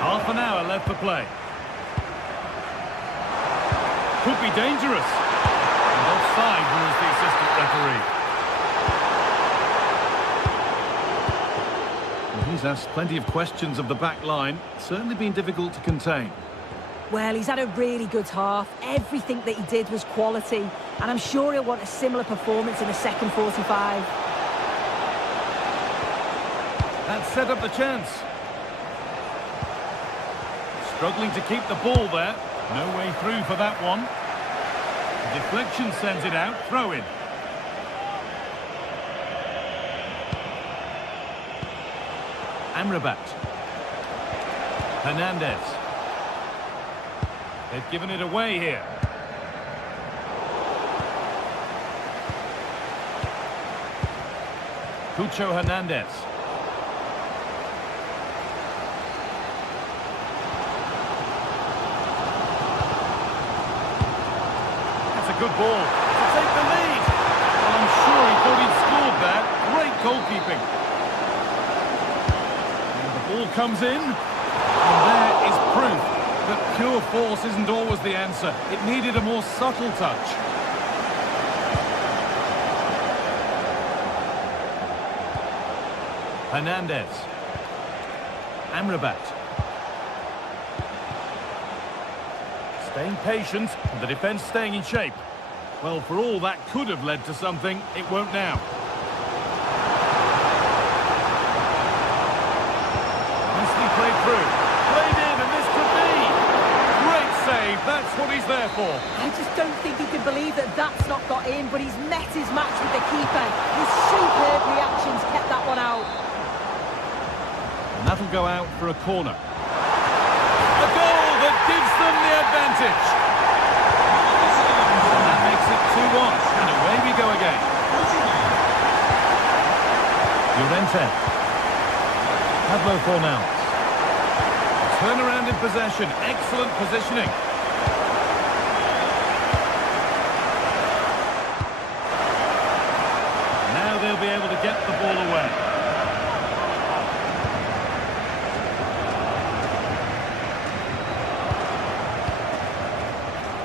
Half an hour left for play. Could be dangerous. And offside rules the assistant referee. Well, he's asked plenty of questions of the back line. Certainly been difficult to contain. Well, he's had a really good half. Everything that he did was quality. And I'm sure he'll want a similar performance in the second 45. That set up the chance. Struggling to keep the ball there. No way through for that one. The deflection sends it out. Throw in. Amrabat. Hernandez. They've given it away here. Cucho Hernandez. That's a good ball to take the lead. Well, I'm sure he thought he'd scored there. Great goalkeeping. And the ball comes in. And there is proof. But pure force isn't always the answer. It needed a more subtle touch. Hernandez. Amrabat. Staying patient, and the defence staying in shape. Well, for all that could have led to something, it won't now. Nicely played through. Played in, and this could be. Great save, that's what he's there for. I just don't think he can believe that that's not got in, but he's met his match with the keeper. His superb reactions kept that one out. And that'll go out for a corner. A goal that gives them the advantage. And that makes it 2-1. And away we go again. Llorente. Pablo Fornals. Turnaround in possession. Excellent positioning. Now they'll be able to get the ball away.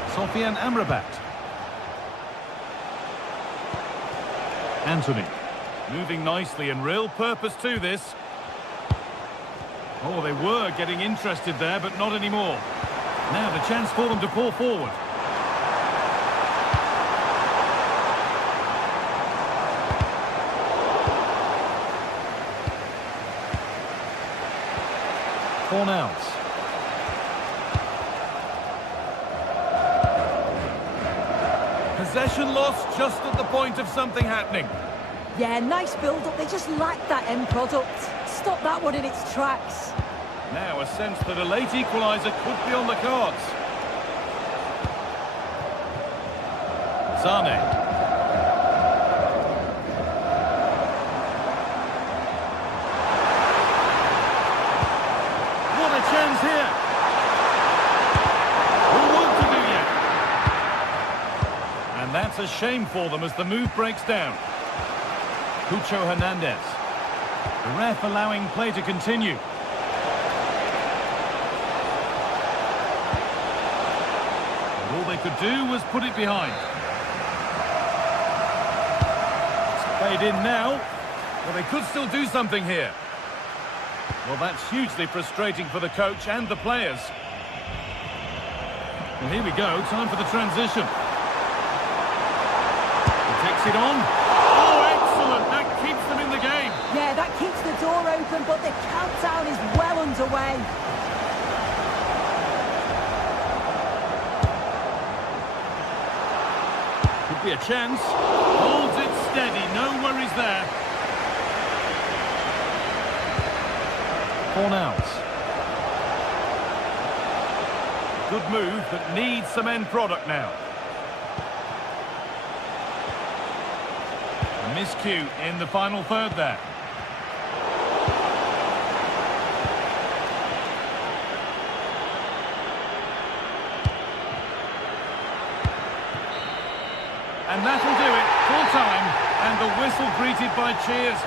Sofian Amrabat. Anthony. Moving nicely and real purpose to this. Oh, they were getting interested there, but not anymore. Now the chance for them to pull forward. Fornals. Possession lost just at the point of something happening. Yeah, nice build-up. They just lacked that end product. Stop that one in its tracks. Now a sense that a late equaliser could be on the cards. Sane. What a chance here. All work to do yet. And that's a shame for them as the move breaks down. Cucho Hernandez. The ref allowing play to continue. And all they could do was put it behind. It's played in now. Well, they could still do something here. Well, that's hugely frustrating for the coach and the players. Well, here we go. Time for the transition. He takes it on. That keeps them in the game. Yeah, that keeps the door open, but the countdown is well underway. Could be a chance. Holds it steady, no worries there. Fornals. Good move, but needs some end product now. Miscue in the final third there. And that'll do it, full time, and the whistle greeted by cheers.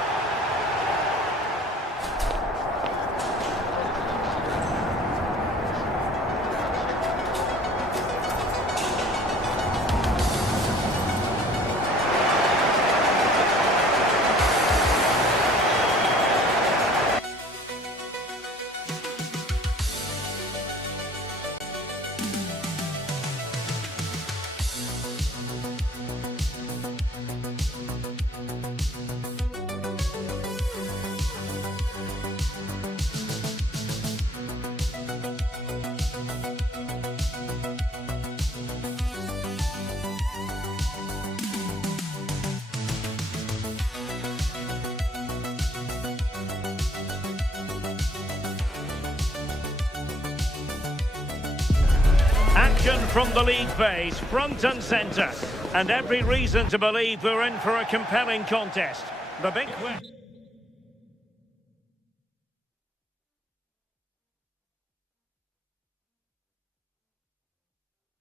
Action from the league phase, front and centre. And every reason to believe we're in for a compelling contest. The big question.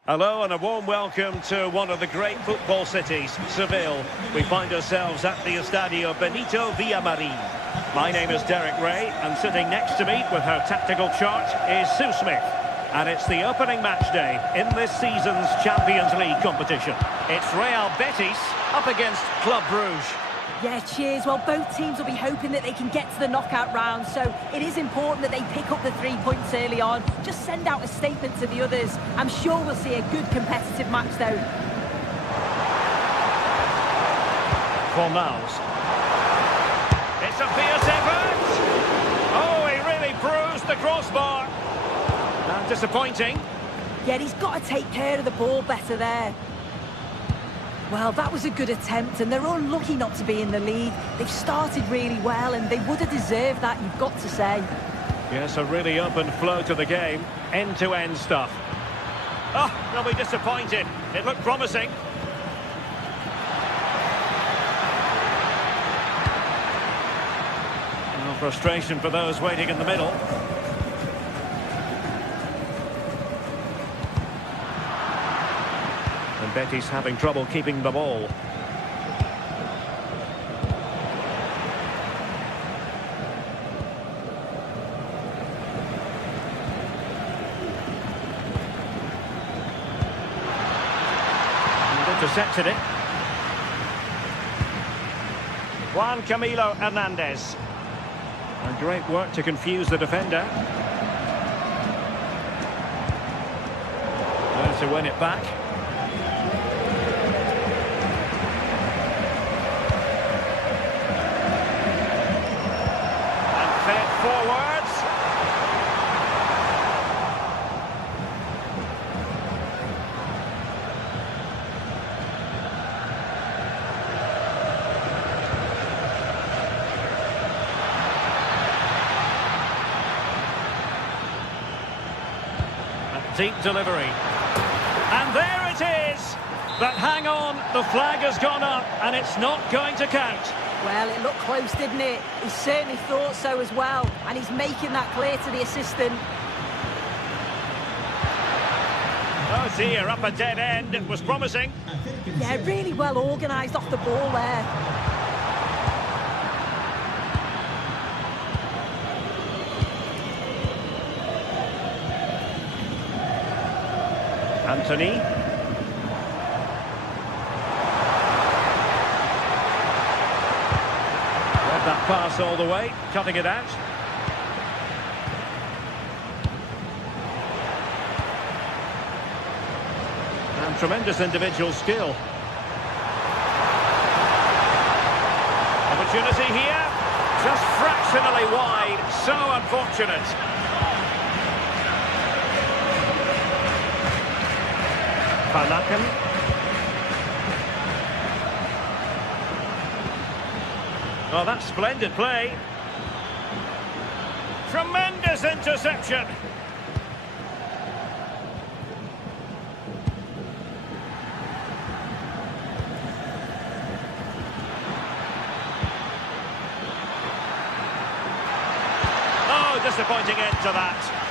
Hello and a warm welcome to one of the great football cities, Seville. We find ourselves at the Estadio Benito Villamarin. My name is Derek Ray, and sitting next to me with her tactical chart is Sue Smith. And it's the opening match day in this season's Champions League competition. It's Real Betis up against Club Brugge. Yeah, cheers. Well, both teams will be hoping that they can get to the knockout round, so it is important that they pick up the 3 points early on. Just send out a statement to the others. I'm sure we'll see a good competitive match, though. Fornals. It's a fierce effort! Oh, he really bruised the crossbar. Disappointing. Yeah, he's got to take care of the ball better there. Well, that was a good attempt, and they're unlucky not to be in the lead. They've started really well, and they would have deserved that, you've got to say. Yes, a really open flow to the game. End-to-end stuff. Oh, they'll be disappointed. It looked promising. No frustration for those waiting in the middle. And Betis having trouble keeping the ball. Intercepted it. Juan Camilo Hernandez. And great work to confuse the defender. There to win it back. And fed forwards. Deep delivery. And there it is! But hang on, the flag has gone up and it's not going to count. Well, it looked close, didn't it? He certainly thought so as well, and he's making that clear to the assistant. Oh dear, up a dead end. It was promising. Yeah, really well organised off the ball there. Anthony. Read that pass all the way, cutting it out. And tremendous individual skill. Opportunity here, just fractionally wide, so unfortunate. Panakan. Oh, that's splendid play. Tremendous interception. Oh, disappointing end to that.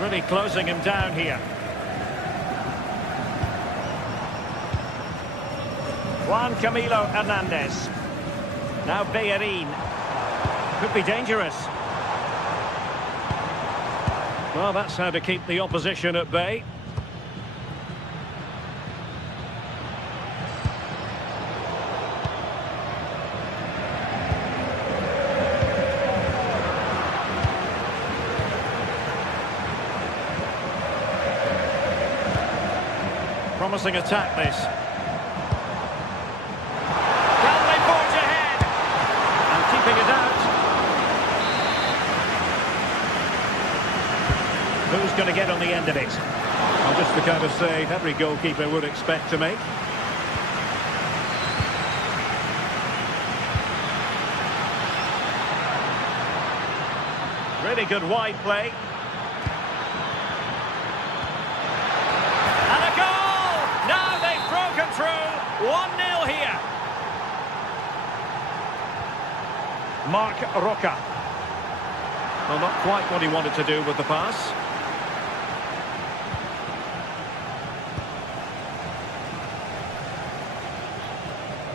Really closing him down here. Juan Camilo Hernandez. Now Bellerin. Could be dangerous. Well, that's how to keep the opposition at bay. Promising attack, this. Can they forge ahead? And keeping it out. Who's going to get on the end of it? Well, just the kind of save every goalkeeper would expect to make. Really good wide play. Through 1-0 here. Marc Roca. Well, not quite what he wanted to do with the pass.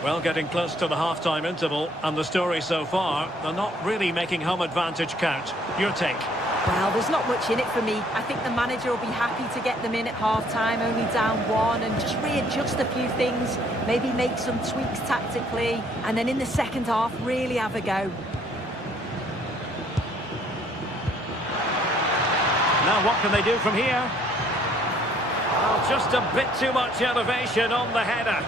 Well, getting close to the half-time interval, and the story so far, they're not really making home advantage count. Your take? Well, there's not much in it for me. I think the manager will be happy to get them in at half-time, only down 1, and just readjust a few things, maybe make some tweaks tactically, and then in the second half, really have a go. Now, what can they do from here? Oh, just a bit too much elevation on the header.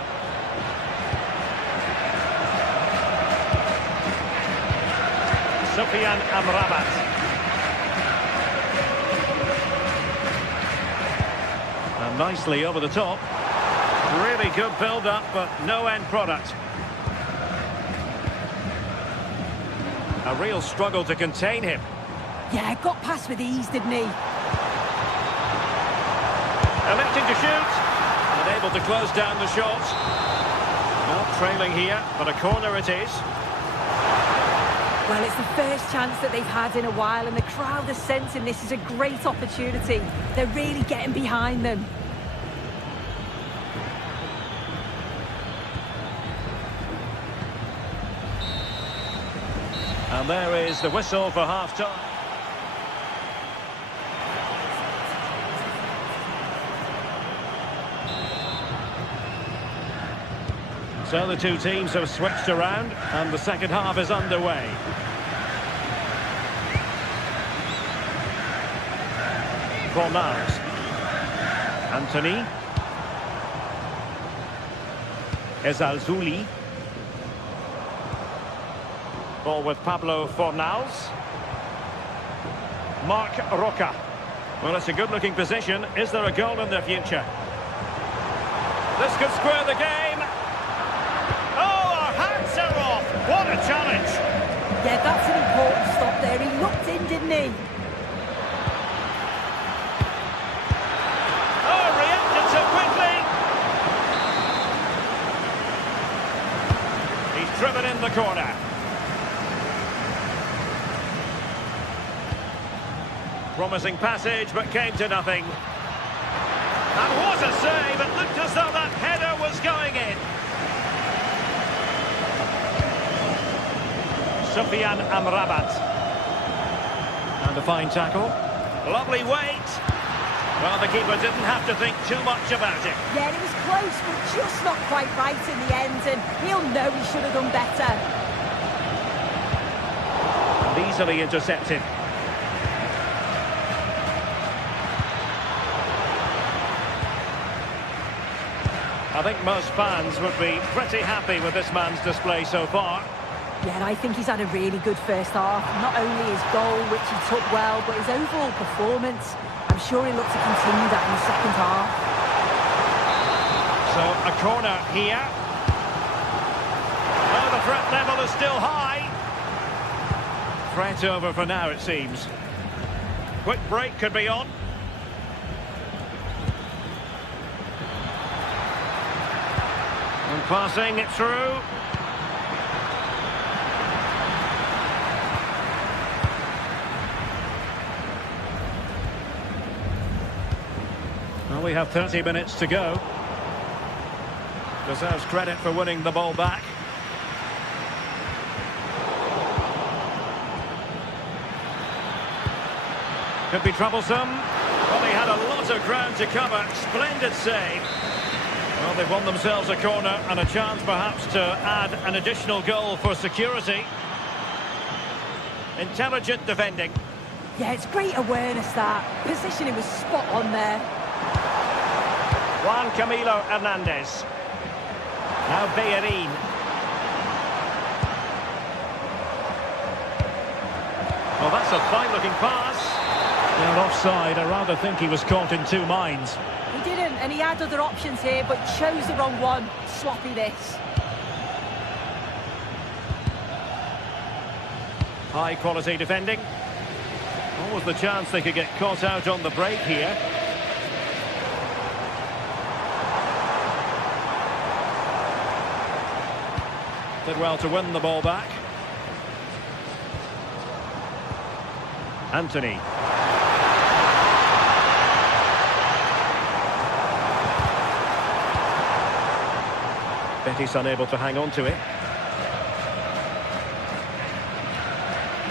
Sufyan Amrabat. And nicely over the top. Really good build-up, but no end product. A real struggle to contain him. Yeah, got past with ease, didn't he? Electing to shoot. And able to close down the shot. Not trailing here, but a corner it is. Well, it's the first chance that they've had in a while, and the crowd are sensing this is a great opportunity. They're really getting behind them. And there is the whistle for half-time. So the two teams have switched around, and the second half is underway. Fornals. Anthony. Ezalzouli. Ball with Pablo Fornals. Marc Roca. Well, it's a good-looking position. Is there a goal in the future? This could square the game. What a challenge! Yeah, that's an important stop there. He looked in, didn't he? Oh, reacted so quickly! He's driven in the corner. Promising passage, but came to nothing. And what a save! It looked as though that header was going in. Sufyan Amrabat. And a fine tackle. Lovely weight. Well, the keeper didn't have to think too much about it. Yeah, it was close, but just not quite right in the end, and he'll know he should have done better. And easily intercepted. I think most fans would be pretty happy with this man's display so far. Yeah, and I think he's had a really good first half. Not only his goal, which he took well, but his overall performance. I'm sure he'll look to continue that in the second half. So, a corner here. Oh, the threat level is still high. Threat over for now, it seems. Quick break could be on. And passing it through. Well, we have 30 minutes to go. Deserves credit for winning the ball back. Could be troublesome. Well, he had a lot of ground to cover. Splendid save. Well, they've won themselves a corner and a chance perhaps to add an additional goal for security. Intelligent defending. Yeah, it's great awareness, that. Positioning was spot on there. Juan Camilo Hernandez. Now Bellerin. Well, that's a fine-looking pass. They're offside. I rather think he was caught in two minds. He didn't, and he had other options here, but chose the wrong one. Sloppy this. High-quality defending. What was the chance they could get caught out on the break here? Did well to win the ball back. Anthony. Betis unable to hang on to it.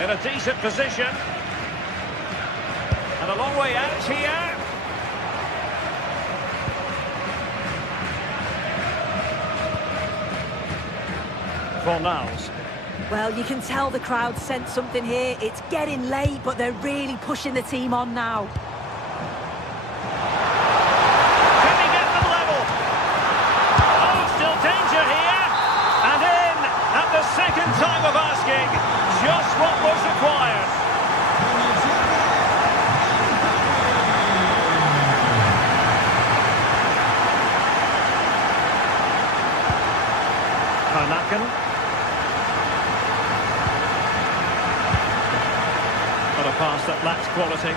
In a decent position. And a long way out here. Fornals. Well, you can tell the crowd sense something here. It's getting late, but they're really pushing the team on now. Can he get them level? Oh, still danger here. And in at the second time of asking. Just what was required. Karnaken. But a pass that lacks quality.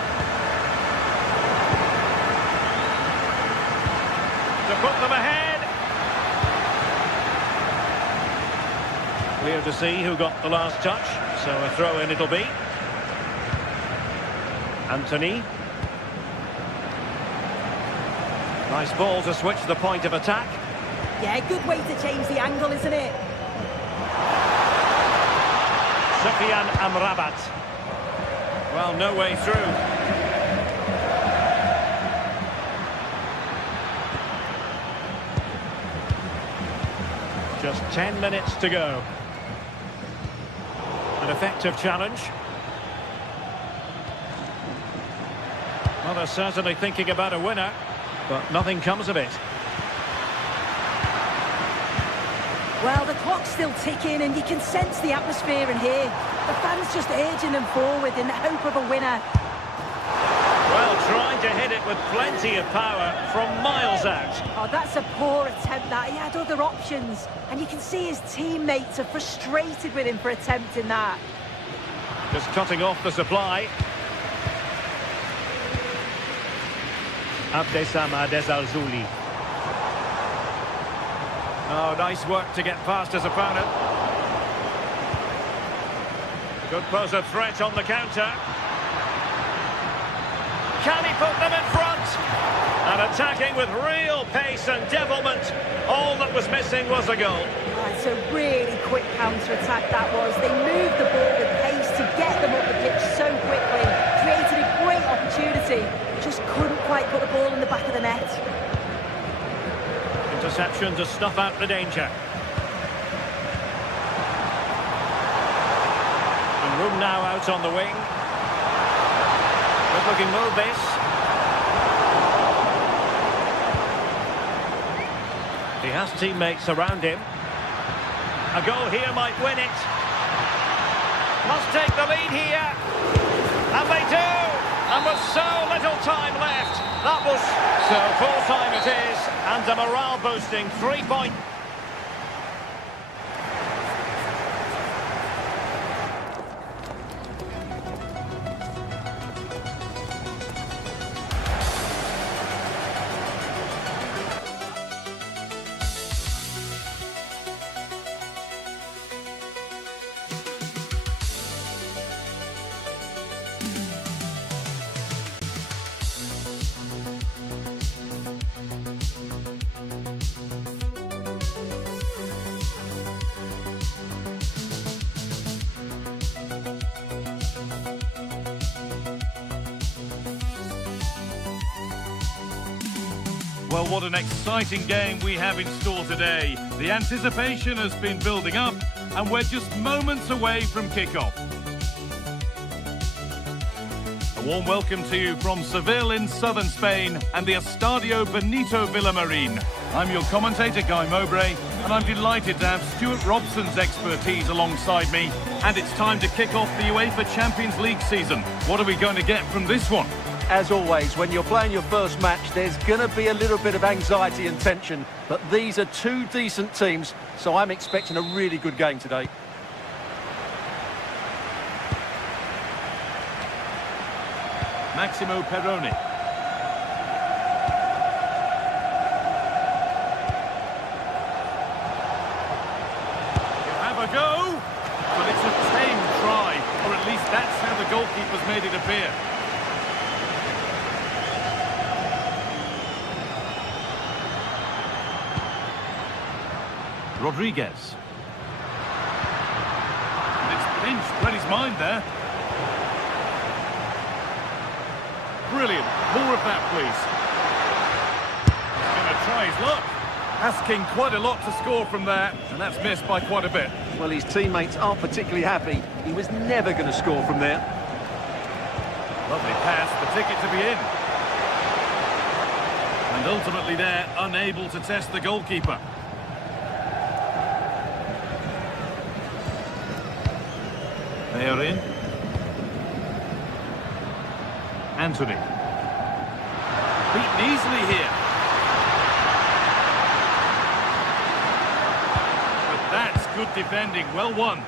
To put them ahead. Clear to see who got the last touch. So a throw-in it'll be. Anthony. Nice ball to switch the point of attack. Yeah, good way to change the angle, isn't it? Sufyan Amrabat. Well, no way through. Just 10 minutes to go. An effective challenge. Well, they're certainly thinking about a winner, but nothing comes of it. Well, the clock's still ticking and you can sense the atmosphere in here. The fans just urging them forward in the hope of a winner. Well, trying to hit it with plenty of power from miles out. Oh, that's a poor attempt, that. He had other options. And you can see his teammates are frustrated with him for attempting that. Just cutting off the supply. Abdesama Desalzuli. Oh, nice work to get past his opponent. Could pose a threat on the counter. Can he put them in front? And attacking with real pace and devilment. All that was missing was a goal. It's a really quick counter-attack that was. They moved the ball with pace to get them up the pitch so quickly. Created a great opportunity. Just couldn't quite put the ball in the back of the net. Interception to snuff out the danger. And room now out on the wing. Good looking move this. He has teammates around him. A goal here might win it. Must take the lead here. And they do! And with so little time left, that was... So full time it is, and a morale-boosting 3-point... Well, what an exciting game we have in store today. The anticipation has been building up, and we're just moments away from kick-off. A warm welcome to you from Seville in southern Spain and the Estadio Benito Villamarin. I'm your commentator, Guy Mowbray, and I'm delighted to have Stuart Robson's expertise alongside me. And it's time to kick off the UEFA Champions League season. What are we going to get from this one? As always, when you're playing your first match, there's going to be a little bit of anxiety and tension. But these are two decent teams, so I'm expecting a really good game today. Maximo Perrone. Have a go, but it's a tame try, or at least that's how the goalkeeper's made it appear. Rodriguez. And it's pinched, read his mind there. Brilliant. More of that, please. He's going to try his luck. Asking quite a lot to score from there, and that's missed by quite a bit. Well, his teammates aren't particularly happy. He was never going to score from there. Lovely pass, the ticket to be in. And ultimately they're unable to test the goalkeeper. They are in. Anthony. Beaten easily here. But that's good defending, well won.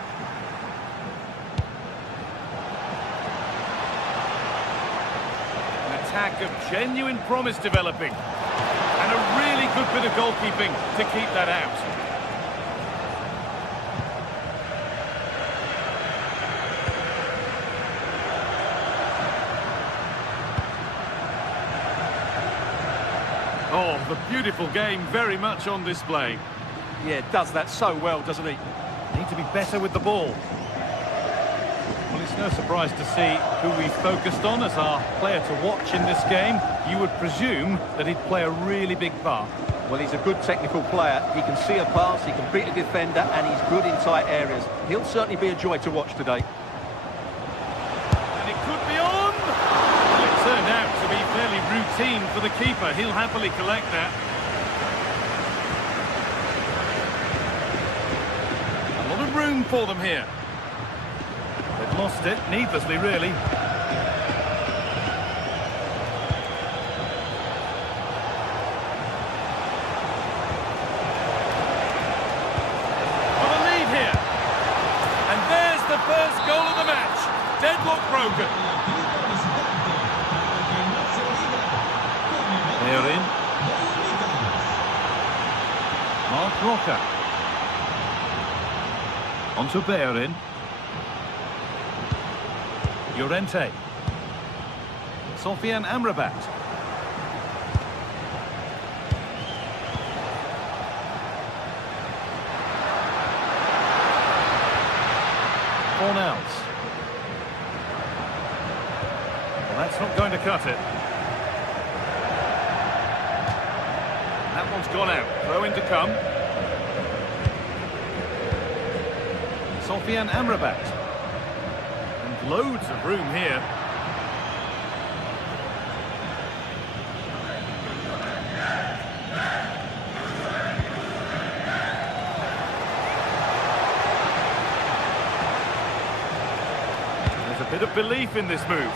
An attack of genuine promise developing. And a really good bit of goalkeeping to keep that out. Oh, the beautiful game very much on display. Yeah, does that so well, doesn't he? Need to be better with the ball. Well, it's no surprise to see who we focused on as our player to watch in this game. You would presume that he'd play a really big part. Well, he's a good technical player. He can see a pass, he can beat a defender, and he's good in tight areas. He'll certainly be a joy to watch today. And it could be on! Well, it turned out to be fairly routine for the keeper. He'll happily collect that. A lot of room for them here. They've lost it, needlessly, really. Got a lead here. And there's the first goal of the match. Deadlock broken. They're in. Mark Roca. On to Bellerin. Llorente. Sofian Amrabat. Fornals. Well, that's not going to cut it. That one's gone out. Throw in to come. Sofian Amrabat. And loads of room here. There's a bit of belief in this move.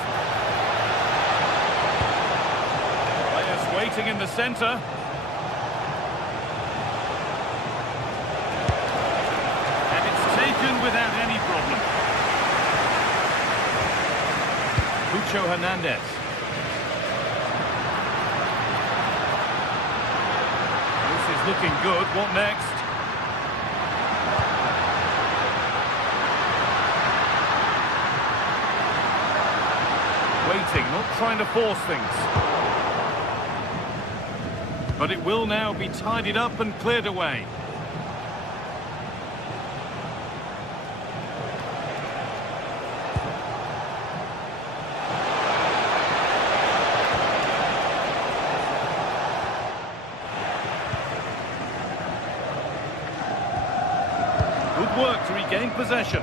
Players waiting in the centre. Without any problem. Pucho Hernandez. This is looking good. What next? Waiting, not trying to force things. But it will now be tidied up and cleared away. Good work to regain possession.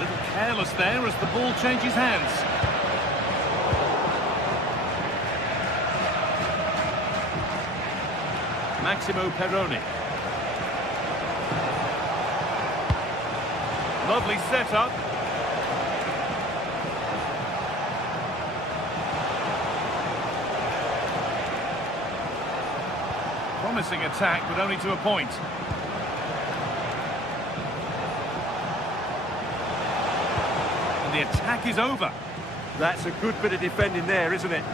Little careless there as the ball changes hands. Maximo Perrone. Lovely setup. Promising attack, but only to a point. And the attack is over. That's a good bit of defending there, isn't it?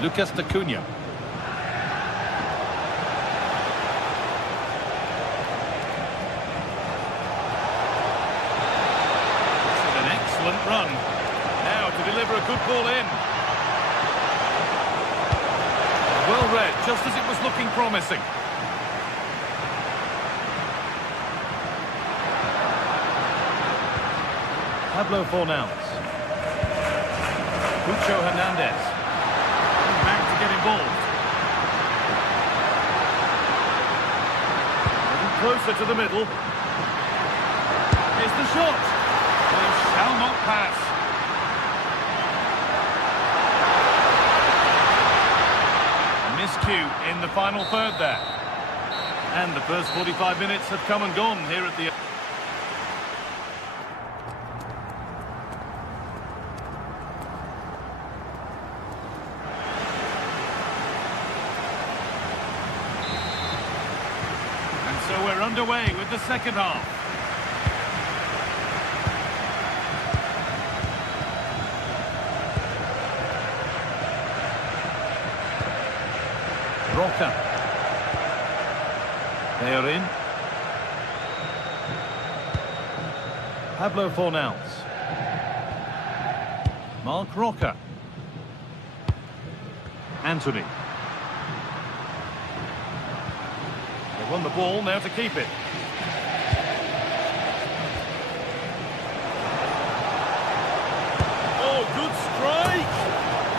Lucas Acuna. a good ball in. Well read, just as it was looking promising. Pablo Fornals. Pucho Hernandez. Back to get involved. Getting closer to the middle. Here's the shot. They shall not pass. A miscue in the final third there. And the first 45 minutes have come and gone here at the... So we're underway with the second half. Roca. They are in. Pablo Fornals. Mark Roca. Anthony. Won the ball, now to keep it. Oh, good strike!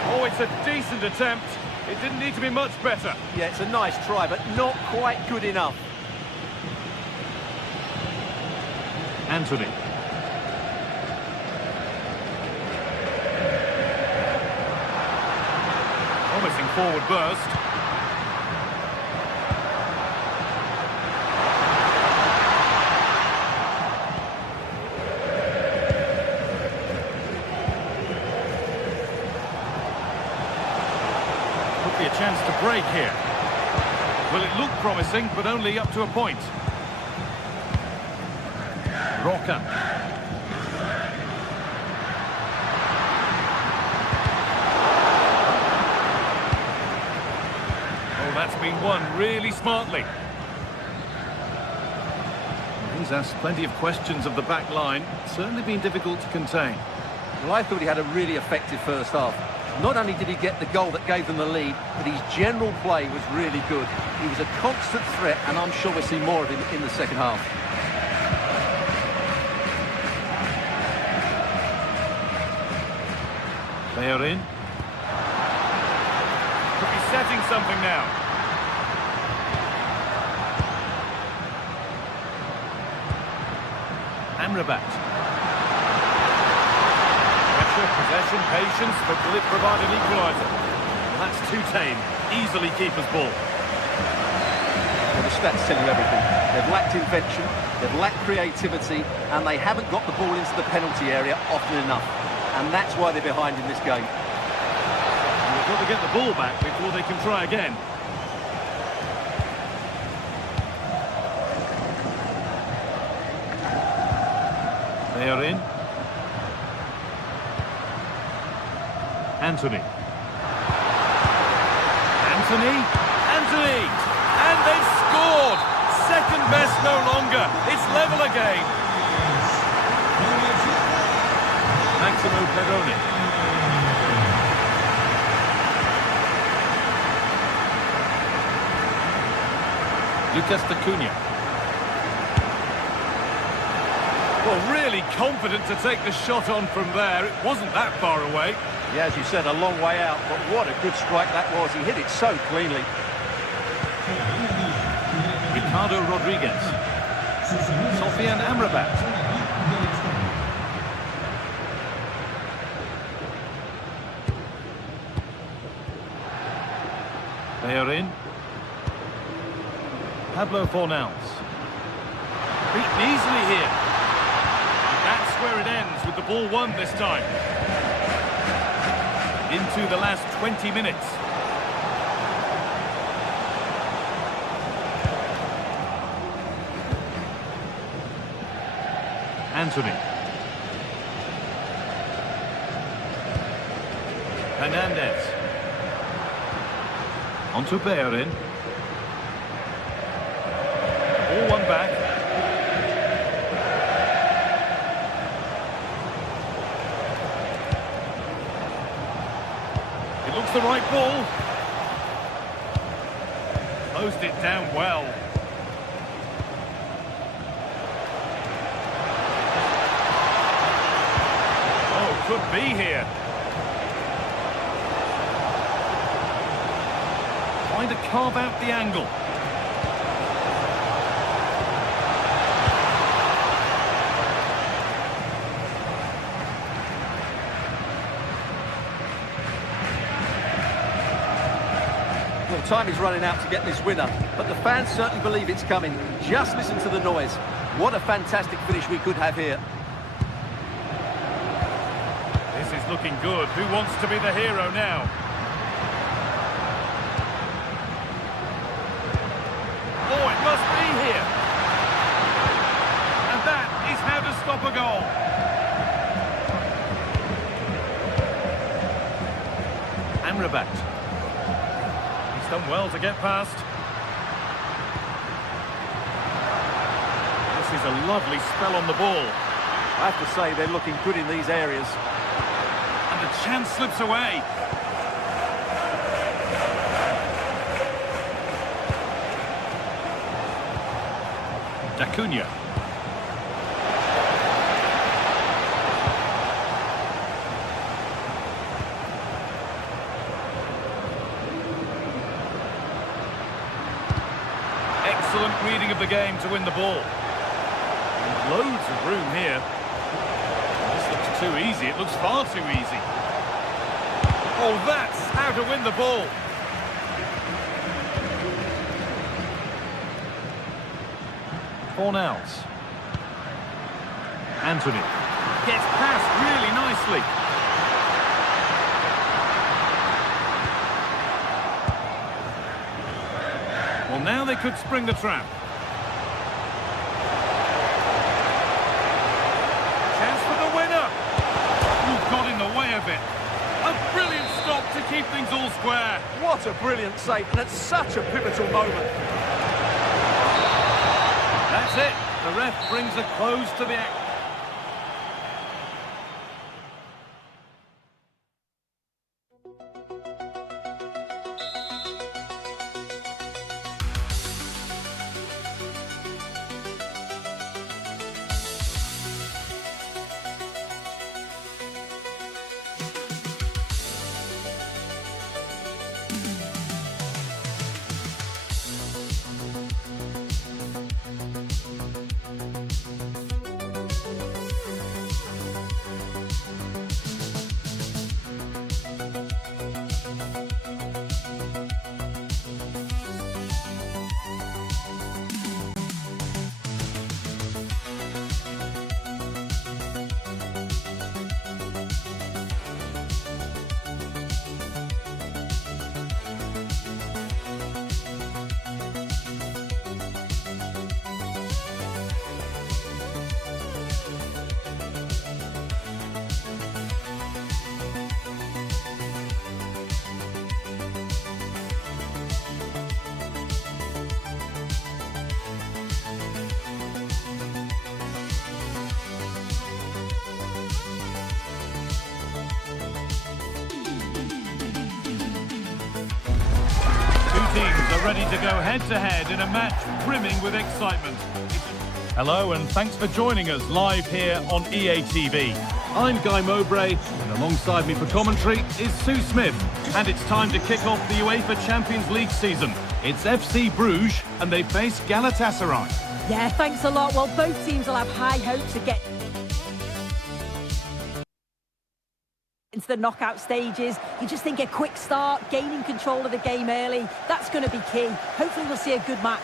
Oh, it's a decent attempt. It didn't need to be much better. Yeah, it's a nice try, but not quite good enough. Anthony. Promising forward burst. A chance to break here. Well, it looked promising, but only up to a point. Roca. Oh, that's been won really smartly. He's asked plenty of questions of the back line. Certainly been difficult to contain. Well, I thought he had a really effective first half. Not only did he get the goal that gave them the lead, but his general play was really good. He was a constant threat, and I'm sure we'll see more of him in the second half. They are in. Could be setting something now. Amrabat. Possession, patience, but will it provide an equaliser? Well, that's too tame. Easily keeper's ball. Well, the stats tell you everything. They've lacked invention, they've lacked creativity, and they haven't got the ball into the penalty area often enough. And that's why they're behind in this game. They've got to get the ball back before they can try again. They are in. Anthony. Anthony! And they've scored! Second best no longer. It's level again. Maximo Perrone. Lucas Acuna. Well, really confident to take the shot on from there. It wasn't that far away. Yeah, as you said, a long way out, but what a good strike that was. He hit it so cleanly. Ricardo Rodriguez. Sofian Amrabat. They are in. Pablo Fornals. Beaten easily here. That's where it ends, with the ball won this time. Into the last 20 minutes. Anthony. Hernandez. On to Bellerin. All one back. the right ball. Closed it down well. Oh, could be here. Trying to carve out the angle. Well, time is running out to get this winner, but the fans certainly believe it's coming. Just listen to the noise. What a fantastic finish we could have here. This is looking good. Who wants to be the hero now? Oh, it must be here. And that is how to stop a goal. Amrabat. He's done well to get past. This is a lovely spell on the ball. I have to say, they're looking good in these areas. And the chance slips away. Acuna. Excellent reading of the game to win the ball. And loads of room here. This looks too easy. It looks far too easy. Oh, that's how to win the ball. Fornals. Anthony gets past really nicely. Well, now they could spring the trap. Chance for the winner. Ooh, got in the way of it. A brilliant stop to keep things all square. What a brilliant save, and at such a pivotal moment. That's it. The ref brings a close to the act. Teams are ready to go head-to-head in a match brimming with excitement. Hello and thanks for joining us live here on EA TV. I'm Guy Mowbray and alongside me for commentary is Sue Smith. And it's time to kick off the UEFA Champions League season. It's FC Bruges and they face Galatasaray. Yeah, thanks a lot. Well, both teams will have high hopes to get into the knockout stages. You just think a quick start, gaining control of the game early, that's going to be key. Hopefully we'll see a good match.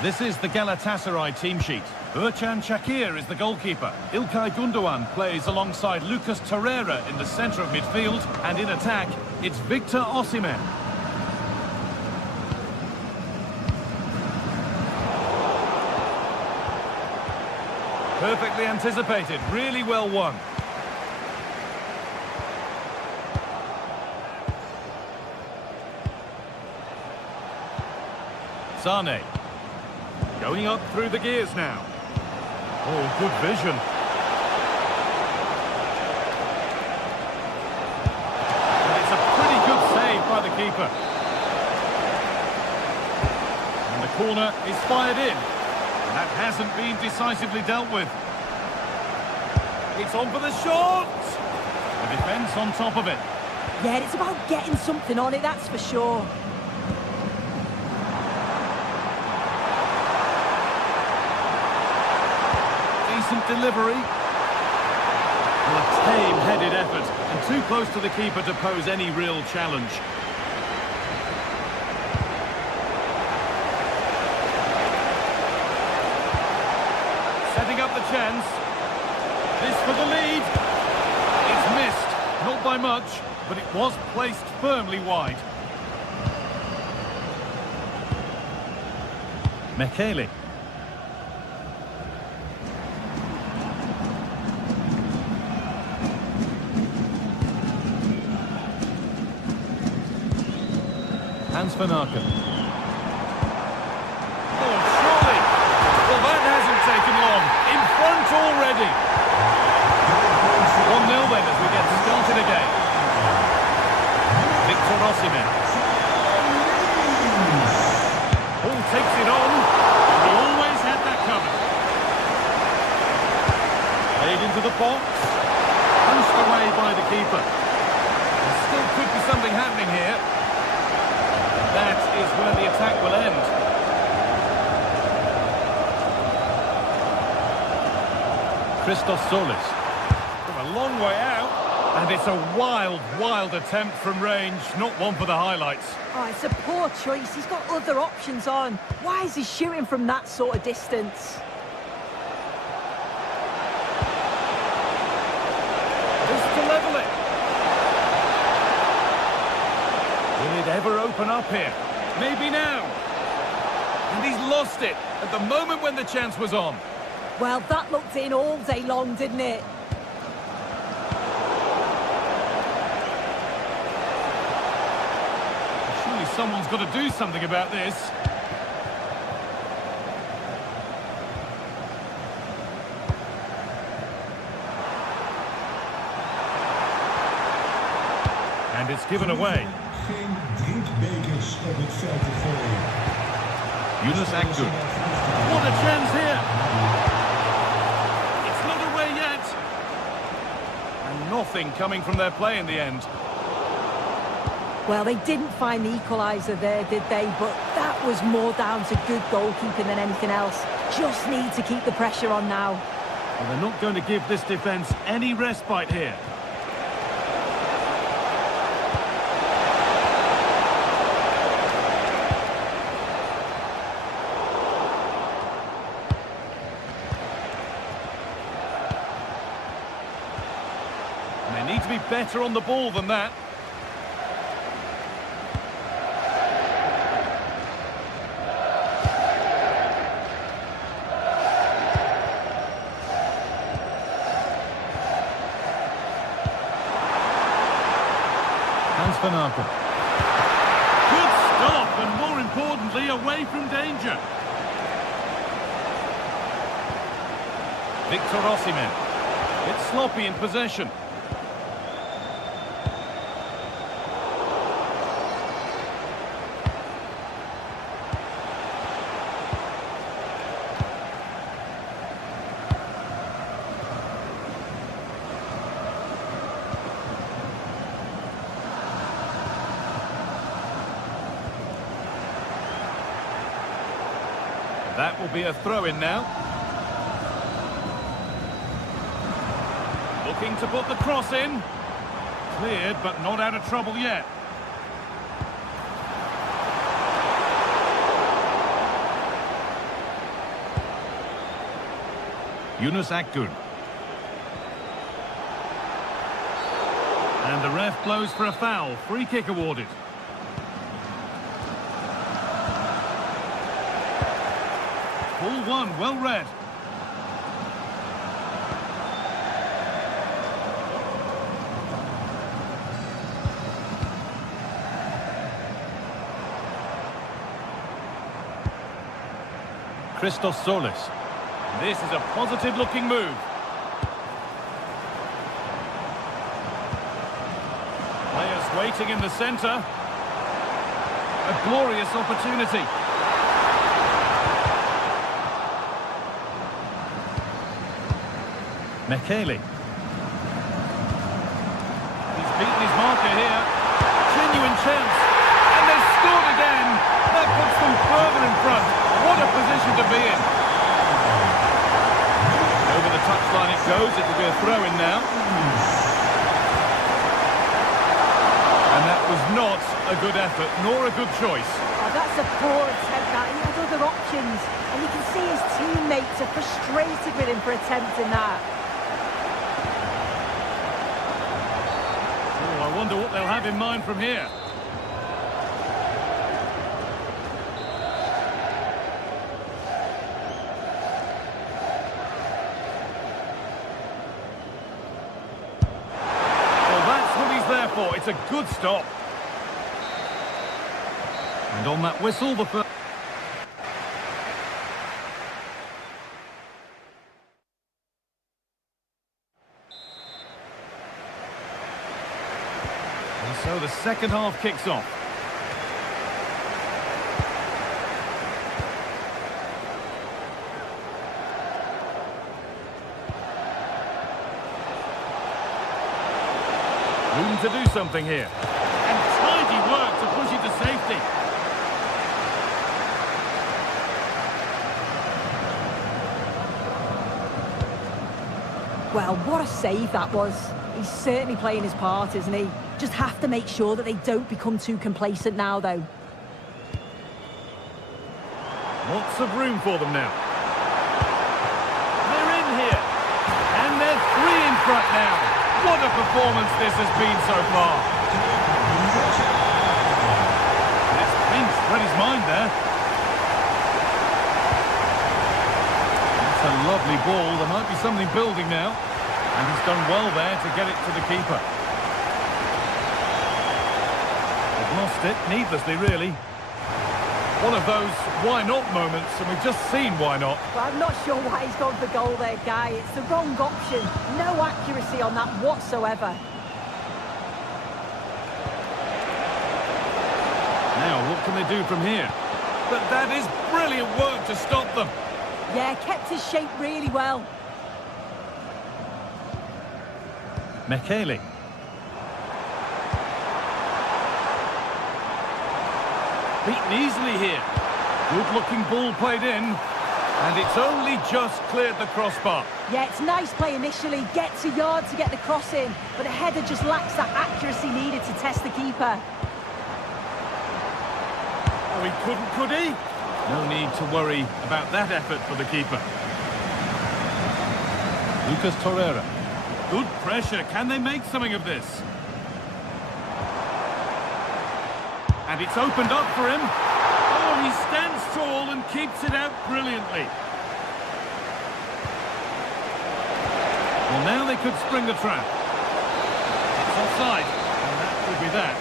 This is the Galatasaray team sheet. Ercan Shakir is the goalkeeper. İlkay Gundogan plays alongside Lucas Torreira in the centre of midfield. And in attack, it's Victor Osimhen. Perfectly anticipated, really well won. Sane. Going up through the gears now. Oh, good vision. corner is fired in. That hasn't been decisively dealt with. It's on for the shot! The defence on top of it. Yeah, it's about getting something on it, that's for sure. Decent delivery. Well, a tame-headed effort, and too close to the keeper to pose any real challenge. Setting up the chance. This for the lead. It's missed, not by much, but it was placed firmly wide. Michele. Hans van Aken. Oh, surely! Well, that hasn't taken long. In front already. 1-0 then as we get started again. Victor Osimhen. Oh, takes it on. He always had that covered. Played into the box. Punched away by the keeper. There still could be something happening here. That is where the attack will end. Christos Solis. From a long way out. And it's a wild, wild attempt from range. Not one for the highlights. Oh, it's a poor choice. He's got other options on. Why is he shooting from that sort of distance? Just to level it. Will it ever open up here? Maybe now. And he's lost it at the moment when the chance was on. Well, that looked in all day long, didn't it? Surely someone's got to do something about this. And it's given away. Yunus Akgün. What a chance here! It's not away yet. And nothing coming from their play in the end. Well, they didn't find the equaliser there, did they? But that was more down to good goalkeeping than anything else. Just need to keep the pressure on now. Well, they're not going to give this defence any respite here. And they need to be better on the ball than that. Hans van Aken. Good stop, and more importantly, away from danger. Victor Osimhen. It's sloppy in possession. That will be a throw-in now. Looking to put the cross in. Cleared, but not out of trouble yet. Yunus Akgün. And the ref blows for a foul. Free kick awarded. Ball one, well read. Christos Solis. This is a positive-looking move. Players waiting in the centre. A glorious opportunity. Michele. He's beaten his marker here. Genuine chance. And they've scored again. That puts them further in front. What a position to be in. Over the touchline it goes. It'll be a throw-in now. And that was not a good effort, nor a good choice. Oh, that's a poor attempt, that. He had other options. And you can see his teammates are frustrated with him for attempting that. Oh, I wonder what they'll have in mind from here. Well, that's what he's there for. It's a good stop. And on that whistle, the first... And so the second half kicks off. Room to do something here. And tidy work to push it to safety. Well, what a save that was. He's certainly playing his part, isn't he? Just have to make sure that they don't become too complacent now, though. Lots of room for them now. They're in here. And they're 3 in front now. What a performance this has been so far. It's Prince read his mind there. That's a lovely ball. There might be something building now. And he's done well there to get it to the keeper. They've lost it, needlessly really. One of those why not moments, and we've just seen why not. But I'm not sure why he's gone for goal there, Guy. It's the wrong option. No accuracy on that whatsoever. Now, what can they do from here? But that is brilliant work to stop them. Yeah, kept his shape really well. Michele. Beaten easily here. Good-looking ball played in. And it's only just cleared the crossbar. Yeah, it's nice play initially. Gets a yard to get the cross in. But the header just lacks that accuracy needed to test the keeper. Oh, he couldn't, could he? No need to worry about that effort for the keeper. Lucas Torreira. Good pressure. Can they make something of this? And it's opened up for him. Oh, he stands tall and keeps it out brilliantly. Well, now they could spring the trap. It's offside, and that could be that.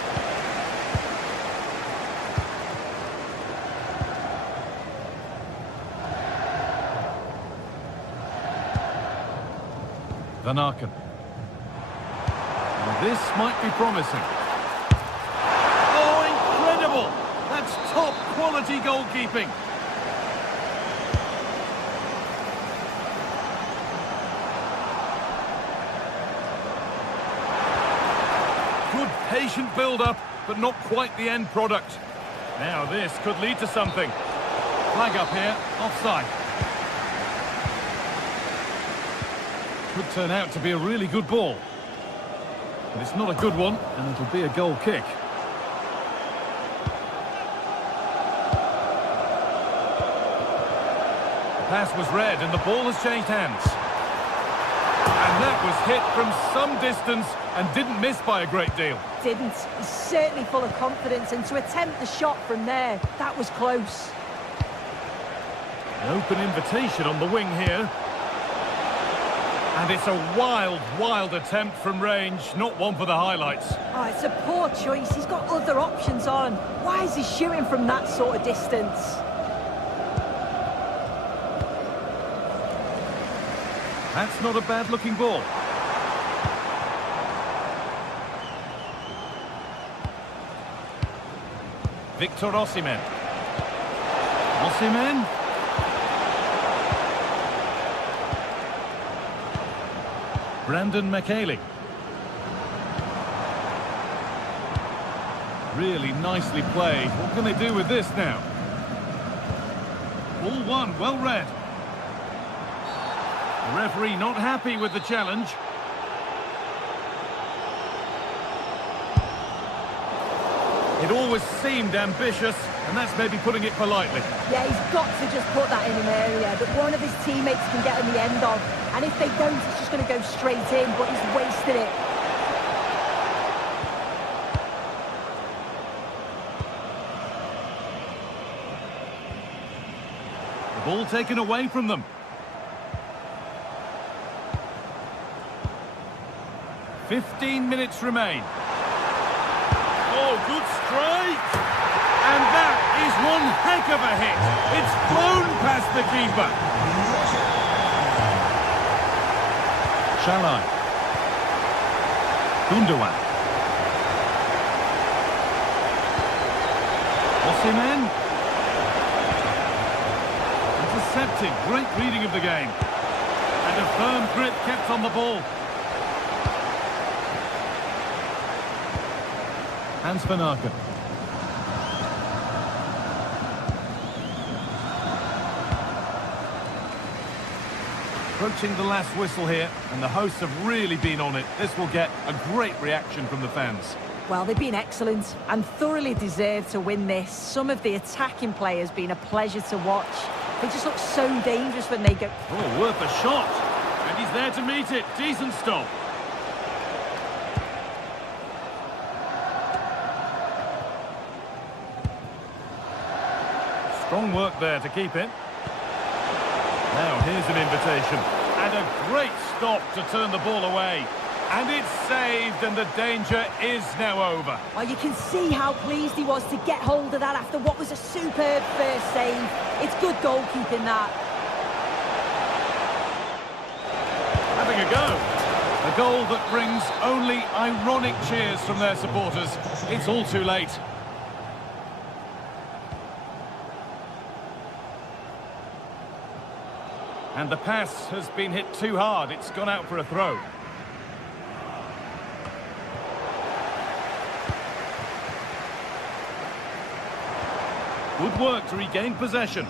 Van Aken. Well, this might be promising. Oh, incredible! That's top quality goalkeeping. Good patient build-up, but not quite the end product. Now this could lead to something. Flag up here, offside. Could turn out to be a really good ball. But it's not a good one, and it'll be a goal kick. The pass was read, and the ball has changed hands. And that was hit from some distance, and didn't miss by a great deal. Didn't. He's certainly full of confidence, and to attempt the shot from there, that was close. An open invitation on the wing here. And it's a wild, wild attempt from range, not one for the highlights. Oh, it's a poor choice. He's got other options on. Why is he shooting from that sort of distance? That's not a bad-looking ball. Victor Osimhen. Osimhen. Brandon McKaylee. Really nicely played. What can they do with this now? Ball one, well read. The referee not happy with the challenge. It always seemed ambitious, and that's maybe putting it politely. Yeah, he's got to just put that in an area that one of his teammates can get on the end of. And if they don't, it's just going to go straight in, but he's wasted it. The ball taken away from them. "15 minutes remain. Oh, good strike! And that is one heck of a hit. It's flown past the keeper. Shalai. Gundogan. Osimhen. Intercepted. Great reading of the game. And a firm grip kept on the ball. Hans van Aken. Approaching the last whistle here, and the hosts have really been on it. This will get a great reaction from the fans. Well, they've been excellent and thoroughly deserved to win this. Some of the attacking play has been a pleasure to watch. They just look so dangerous when they go... Oh, worth a shot. And he's there to meet it. Decent stop. Strong work there to keep it. Now here's an invitation. And a great stop to turn the ball away. And it's saved, and the danger is now over. Well, you can see how pleased he was to get hold of that after what was a superb first save. It's good goalkeeping, that. Having a go. A goal that brings only ironic cheers from their supporters. It's all too late. And the pass has been hit too hard. It's gone out for a throw. Good work to regain possession.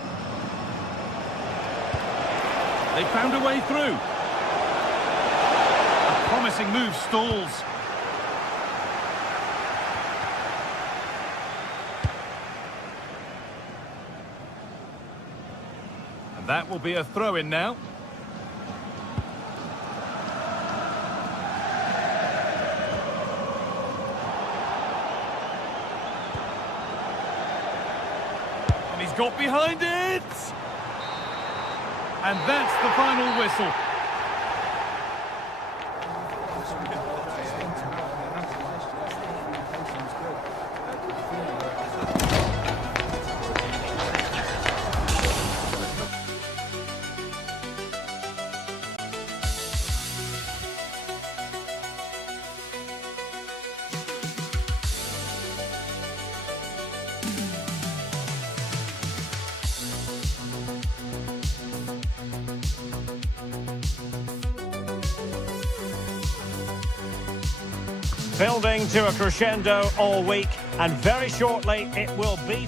They found a way through. A promising move stalls. And that will be a throw-in now. He's got behind it! And that's the final whistle. Building to a crescendo all week, and very shortly it will be.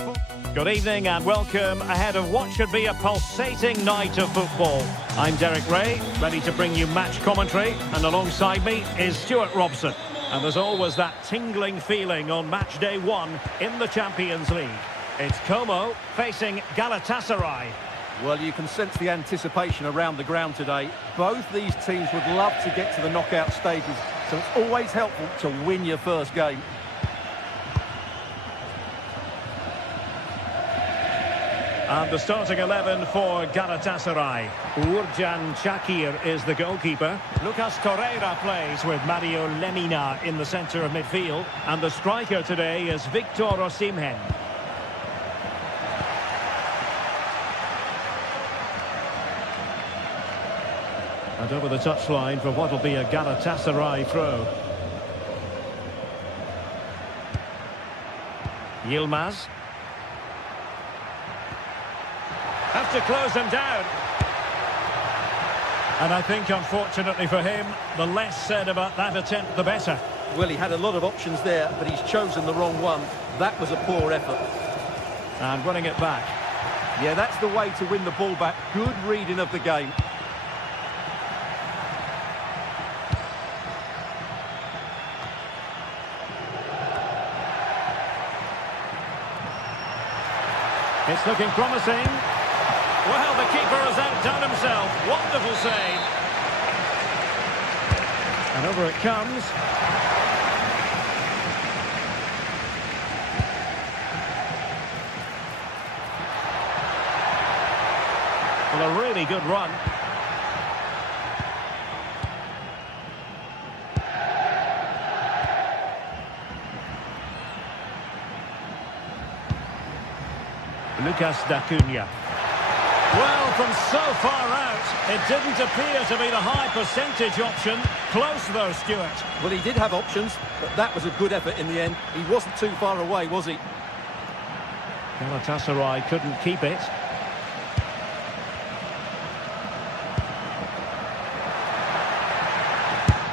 Good evening and welcome ahead of what should be a pulsating night of football. I'm Derek Ray, ready to bring you match commentary, and alongside me is Stuart Robson. And there's always that tingling feeling on match day one in the Champions League. It's Como facing Galatasaray. Well, you can sense the anticipation around the ground today. Both these teams would love to get to the knockout stages, so it's always helpful to win your first game. And the starting 11 for Galatasaray. Uğurcan Çakır is the goalkeeper. Lucas Torreira plays with Mario Lemina in the centre of midfield. And the striker today is Victor Osimhen. And over the touchline for what will be a Galatasaray throw. Yilmaz. Have to close them down. And I think, unfortunately for him, the less said about that attempt, the better. Well, he had a lot of options there, but he's chosen the wrong one. That was a poor effort. And winning it back. Yeah, that's the way to win the ball back. Good reading of the game. It's looking promising. Well, the keeper has outdone himself. Wonderful save. And over it comes. Well, a really good run. Lucas D'Acunha. Well, from so far out, it didn't appear to be the high percentage option. Close though, Stuart. Well, he did have options, but that was a good effort in the end. He wasn't too far away, was he? Galatasaray couldn't keep it.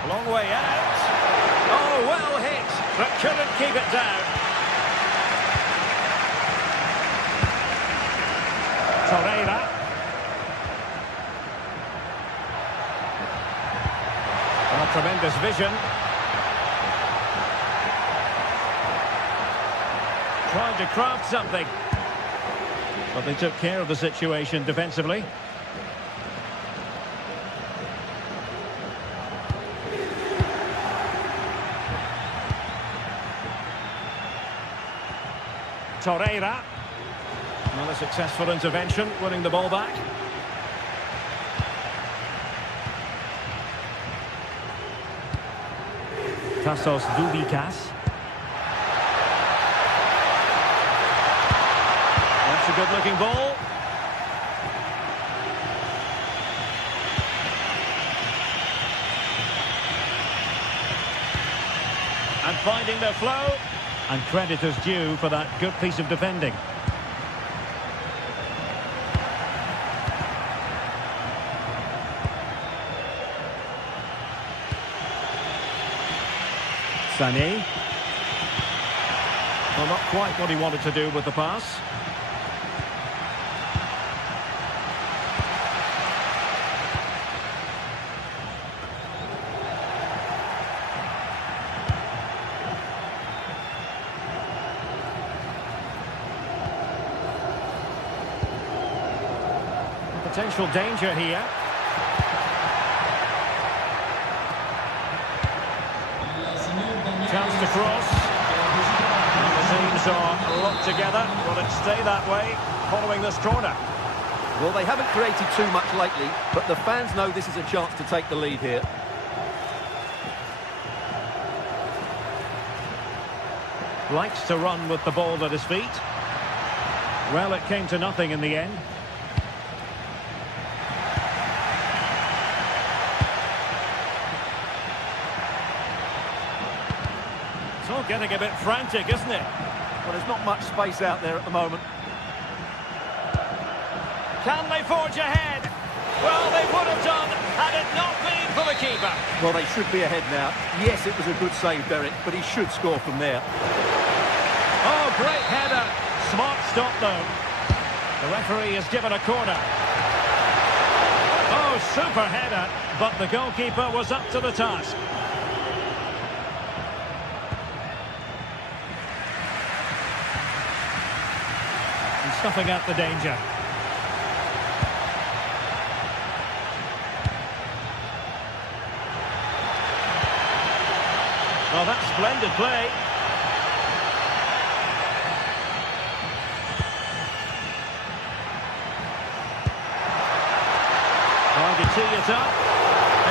Long way out. Oh, well hit, but couldn't keep it down. Torreira. Oh, tremendous vision. Trying to craft something. But they took care of the situation defensively. Torreira. Well, a successful intervention, winning the ball back. Tassos Dubikas. That's a good-looking ball. And finding their flow. And credit is due for that good piece of defending. Sané. Well, not quite what he wanted to do with the pass. Potential danger here. Chance to cross. And the teams are locked together. Will it stay that way following this corner? Well, they haven't created too much lately, but the fans know this is a chance to take the lead here. Likes to run with the ball at his feet. Well, it came to nothing in the end. It's all getting a bit frantic, isn't it? Well, there's not much space out there at the moment. Can they forge ahead? Well, they would have done had it not been for the keeper. Well, they should be ahead now. Yes, it was a good save, Derek, but he should score from there. Oh, great header. Smart stop, though. The referee has given a corner. Oh, super header, but the goalkeeper was up to the task. And snuffing out the danger. Well, that's splendid play. Trying to tee it up.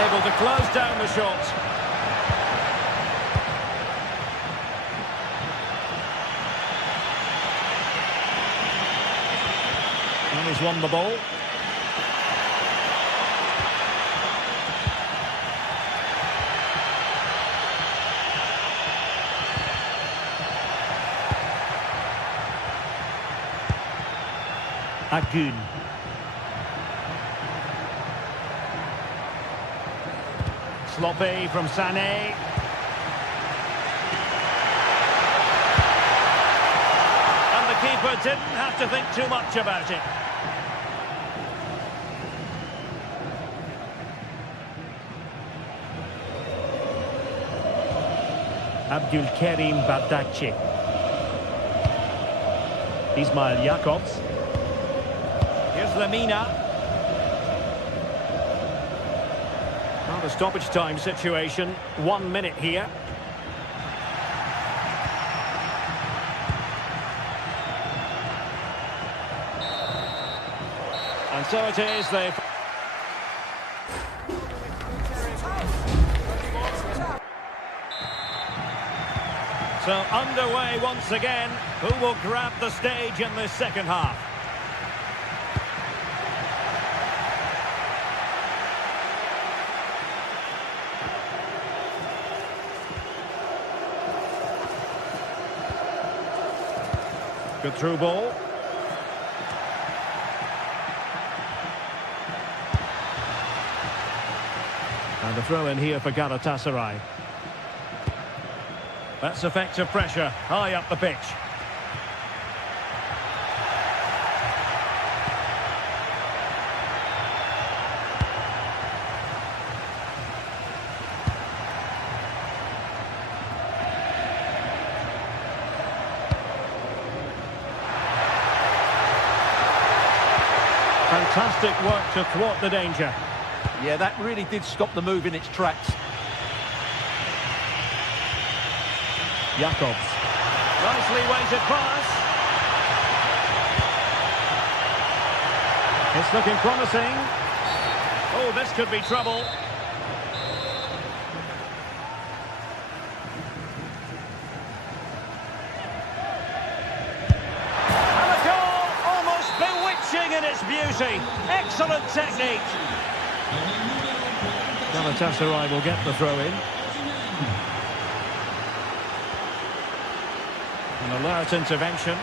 Able to close down the shot. And he's won the ball. Agun. Sloppy from Sané. And the keeper didn't have to think too much about it. Abdulkarim Bardakci. Ismail Jakobs. Here's Lemina. Well, the stoppage time situation. 1 minute here. And so it is. They've... So underway once again. Who will grab the stage in this second half? Good through ball. And the throw in here for Galatasaray. That's effective pressure, high up the pitch. Fantastic work to thwart the danger. Yeah, that really did stop the move in its tracks. Jakobs. Nicely weighted pass. It's looking promising. Oh, this could be trouble. And a goal, almost bewitching in its beauty. Excellent technique. Galatasaray will get the throw in. An alert intervention.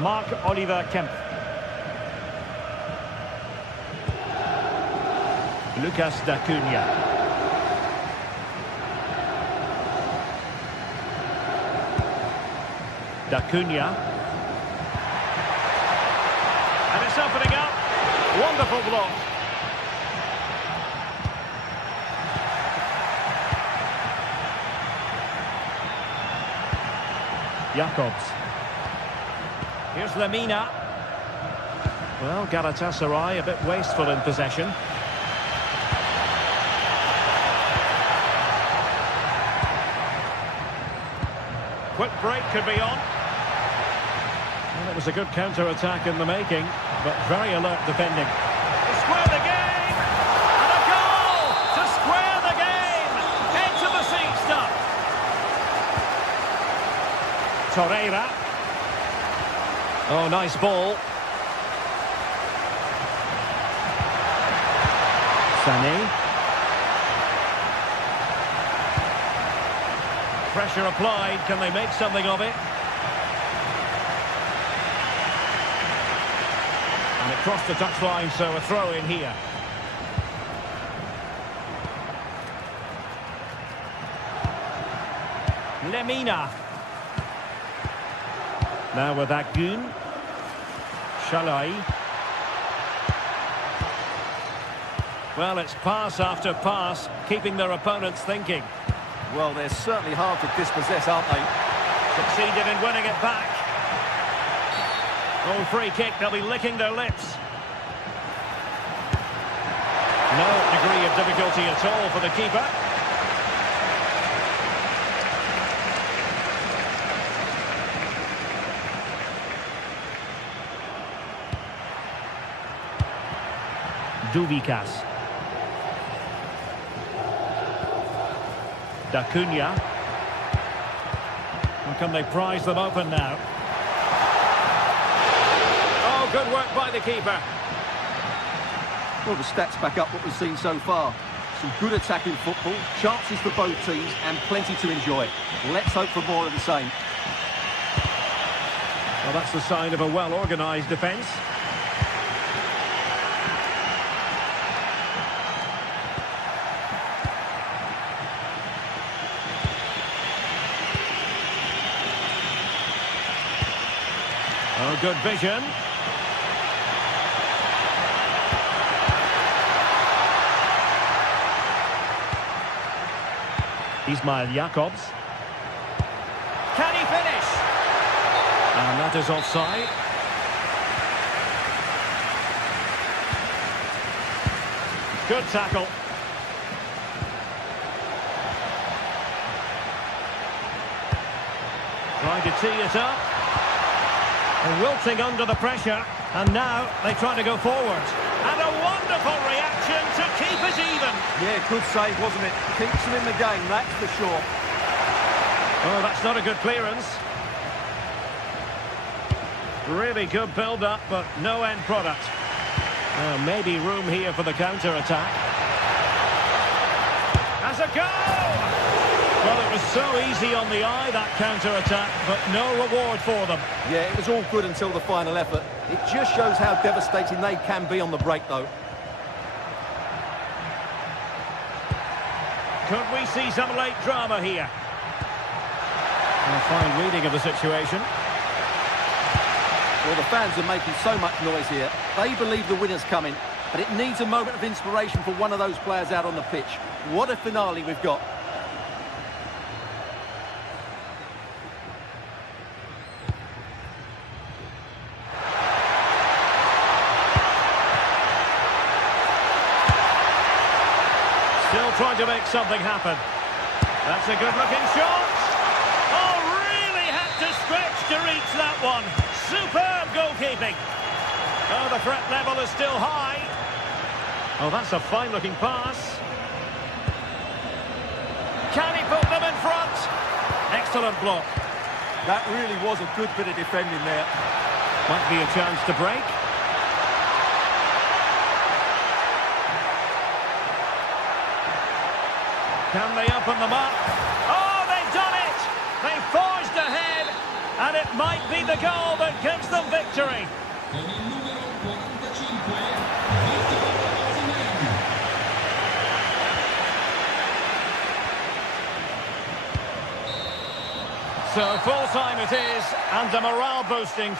Marc-Oliver Kemp. Lucas D'Acunha. D'Acunha. And it's opening up. Wonderful block. Jakobs. Here's Lemina. Well, Galatasaray a bit wasteful in possession. Quick break could be on. Well, it was a good counter-attack in the making, but very alert defending. To square the game! And a goal! To square the game! Edge of the seat stuff! Torreira. Oh, nice ball. Sané. Pressure applied. Can they make something of it? And it crossed the touchline, so a throw in here. Lemina. Now with Agun. Shalai. Well, it's pass after pass, keeping their opponents thinking. Well, they're certainly hard to dispossess, aren't they? Succeeded in winning it back. Oh, free kick, they'll be licking their lips. No degree of difficulty at all for the keeper. Duvikas. D'Acunha. And can they prise them open now? Oh, good work by the keeper. Well, the stats back up what we've seen so far. Some good attacking football, chances for both teams, and plenty to enjoy. Let's hope for more of the same. Well, that's the sign of a well-organised defence. Oh, good vision. Ismail Jakobs. Can he finish? And that is offside. Good tackle. Trying to tee it up. And wilting under the pressure. And now they try to go forward. And a wonderful reaction to keep it even. Yeah, good save, wasn't it? Keeps them in the game, that's for sure. Oh, that's not a good clearance. Really good build-up, but no end product. Maybe room here for the counter-attack. Has a go! Well, it was so easy on the eye, that counter-attack, but no reward for them. Yeah, it was all good until the final effort. It just shows how devastating they can be on the break, though. Could we see some late drama here? A fine reading of the situation. Well, the fans are making so much noise here. They believe the winner's coming, but it needs a moment of inspiration for one of those players out on the pitch. What a finale we've got. Still trying to make something happen. That's a good-looking shot. Oh, really had to stretch to reach that one. Superb goalkeeping. Oh, the threat level is still high. Oh, that's a fine-looking pass. Can he put them in front? Excellent block. That really was a good bit of defending there. Might be a chance to break. Can they open them up? Oh, they've done it! They forged ahead, and it might be the goal that gives them victory. So full time it is, and a morale boosting.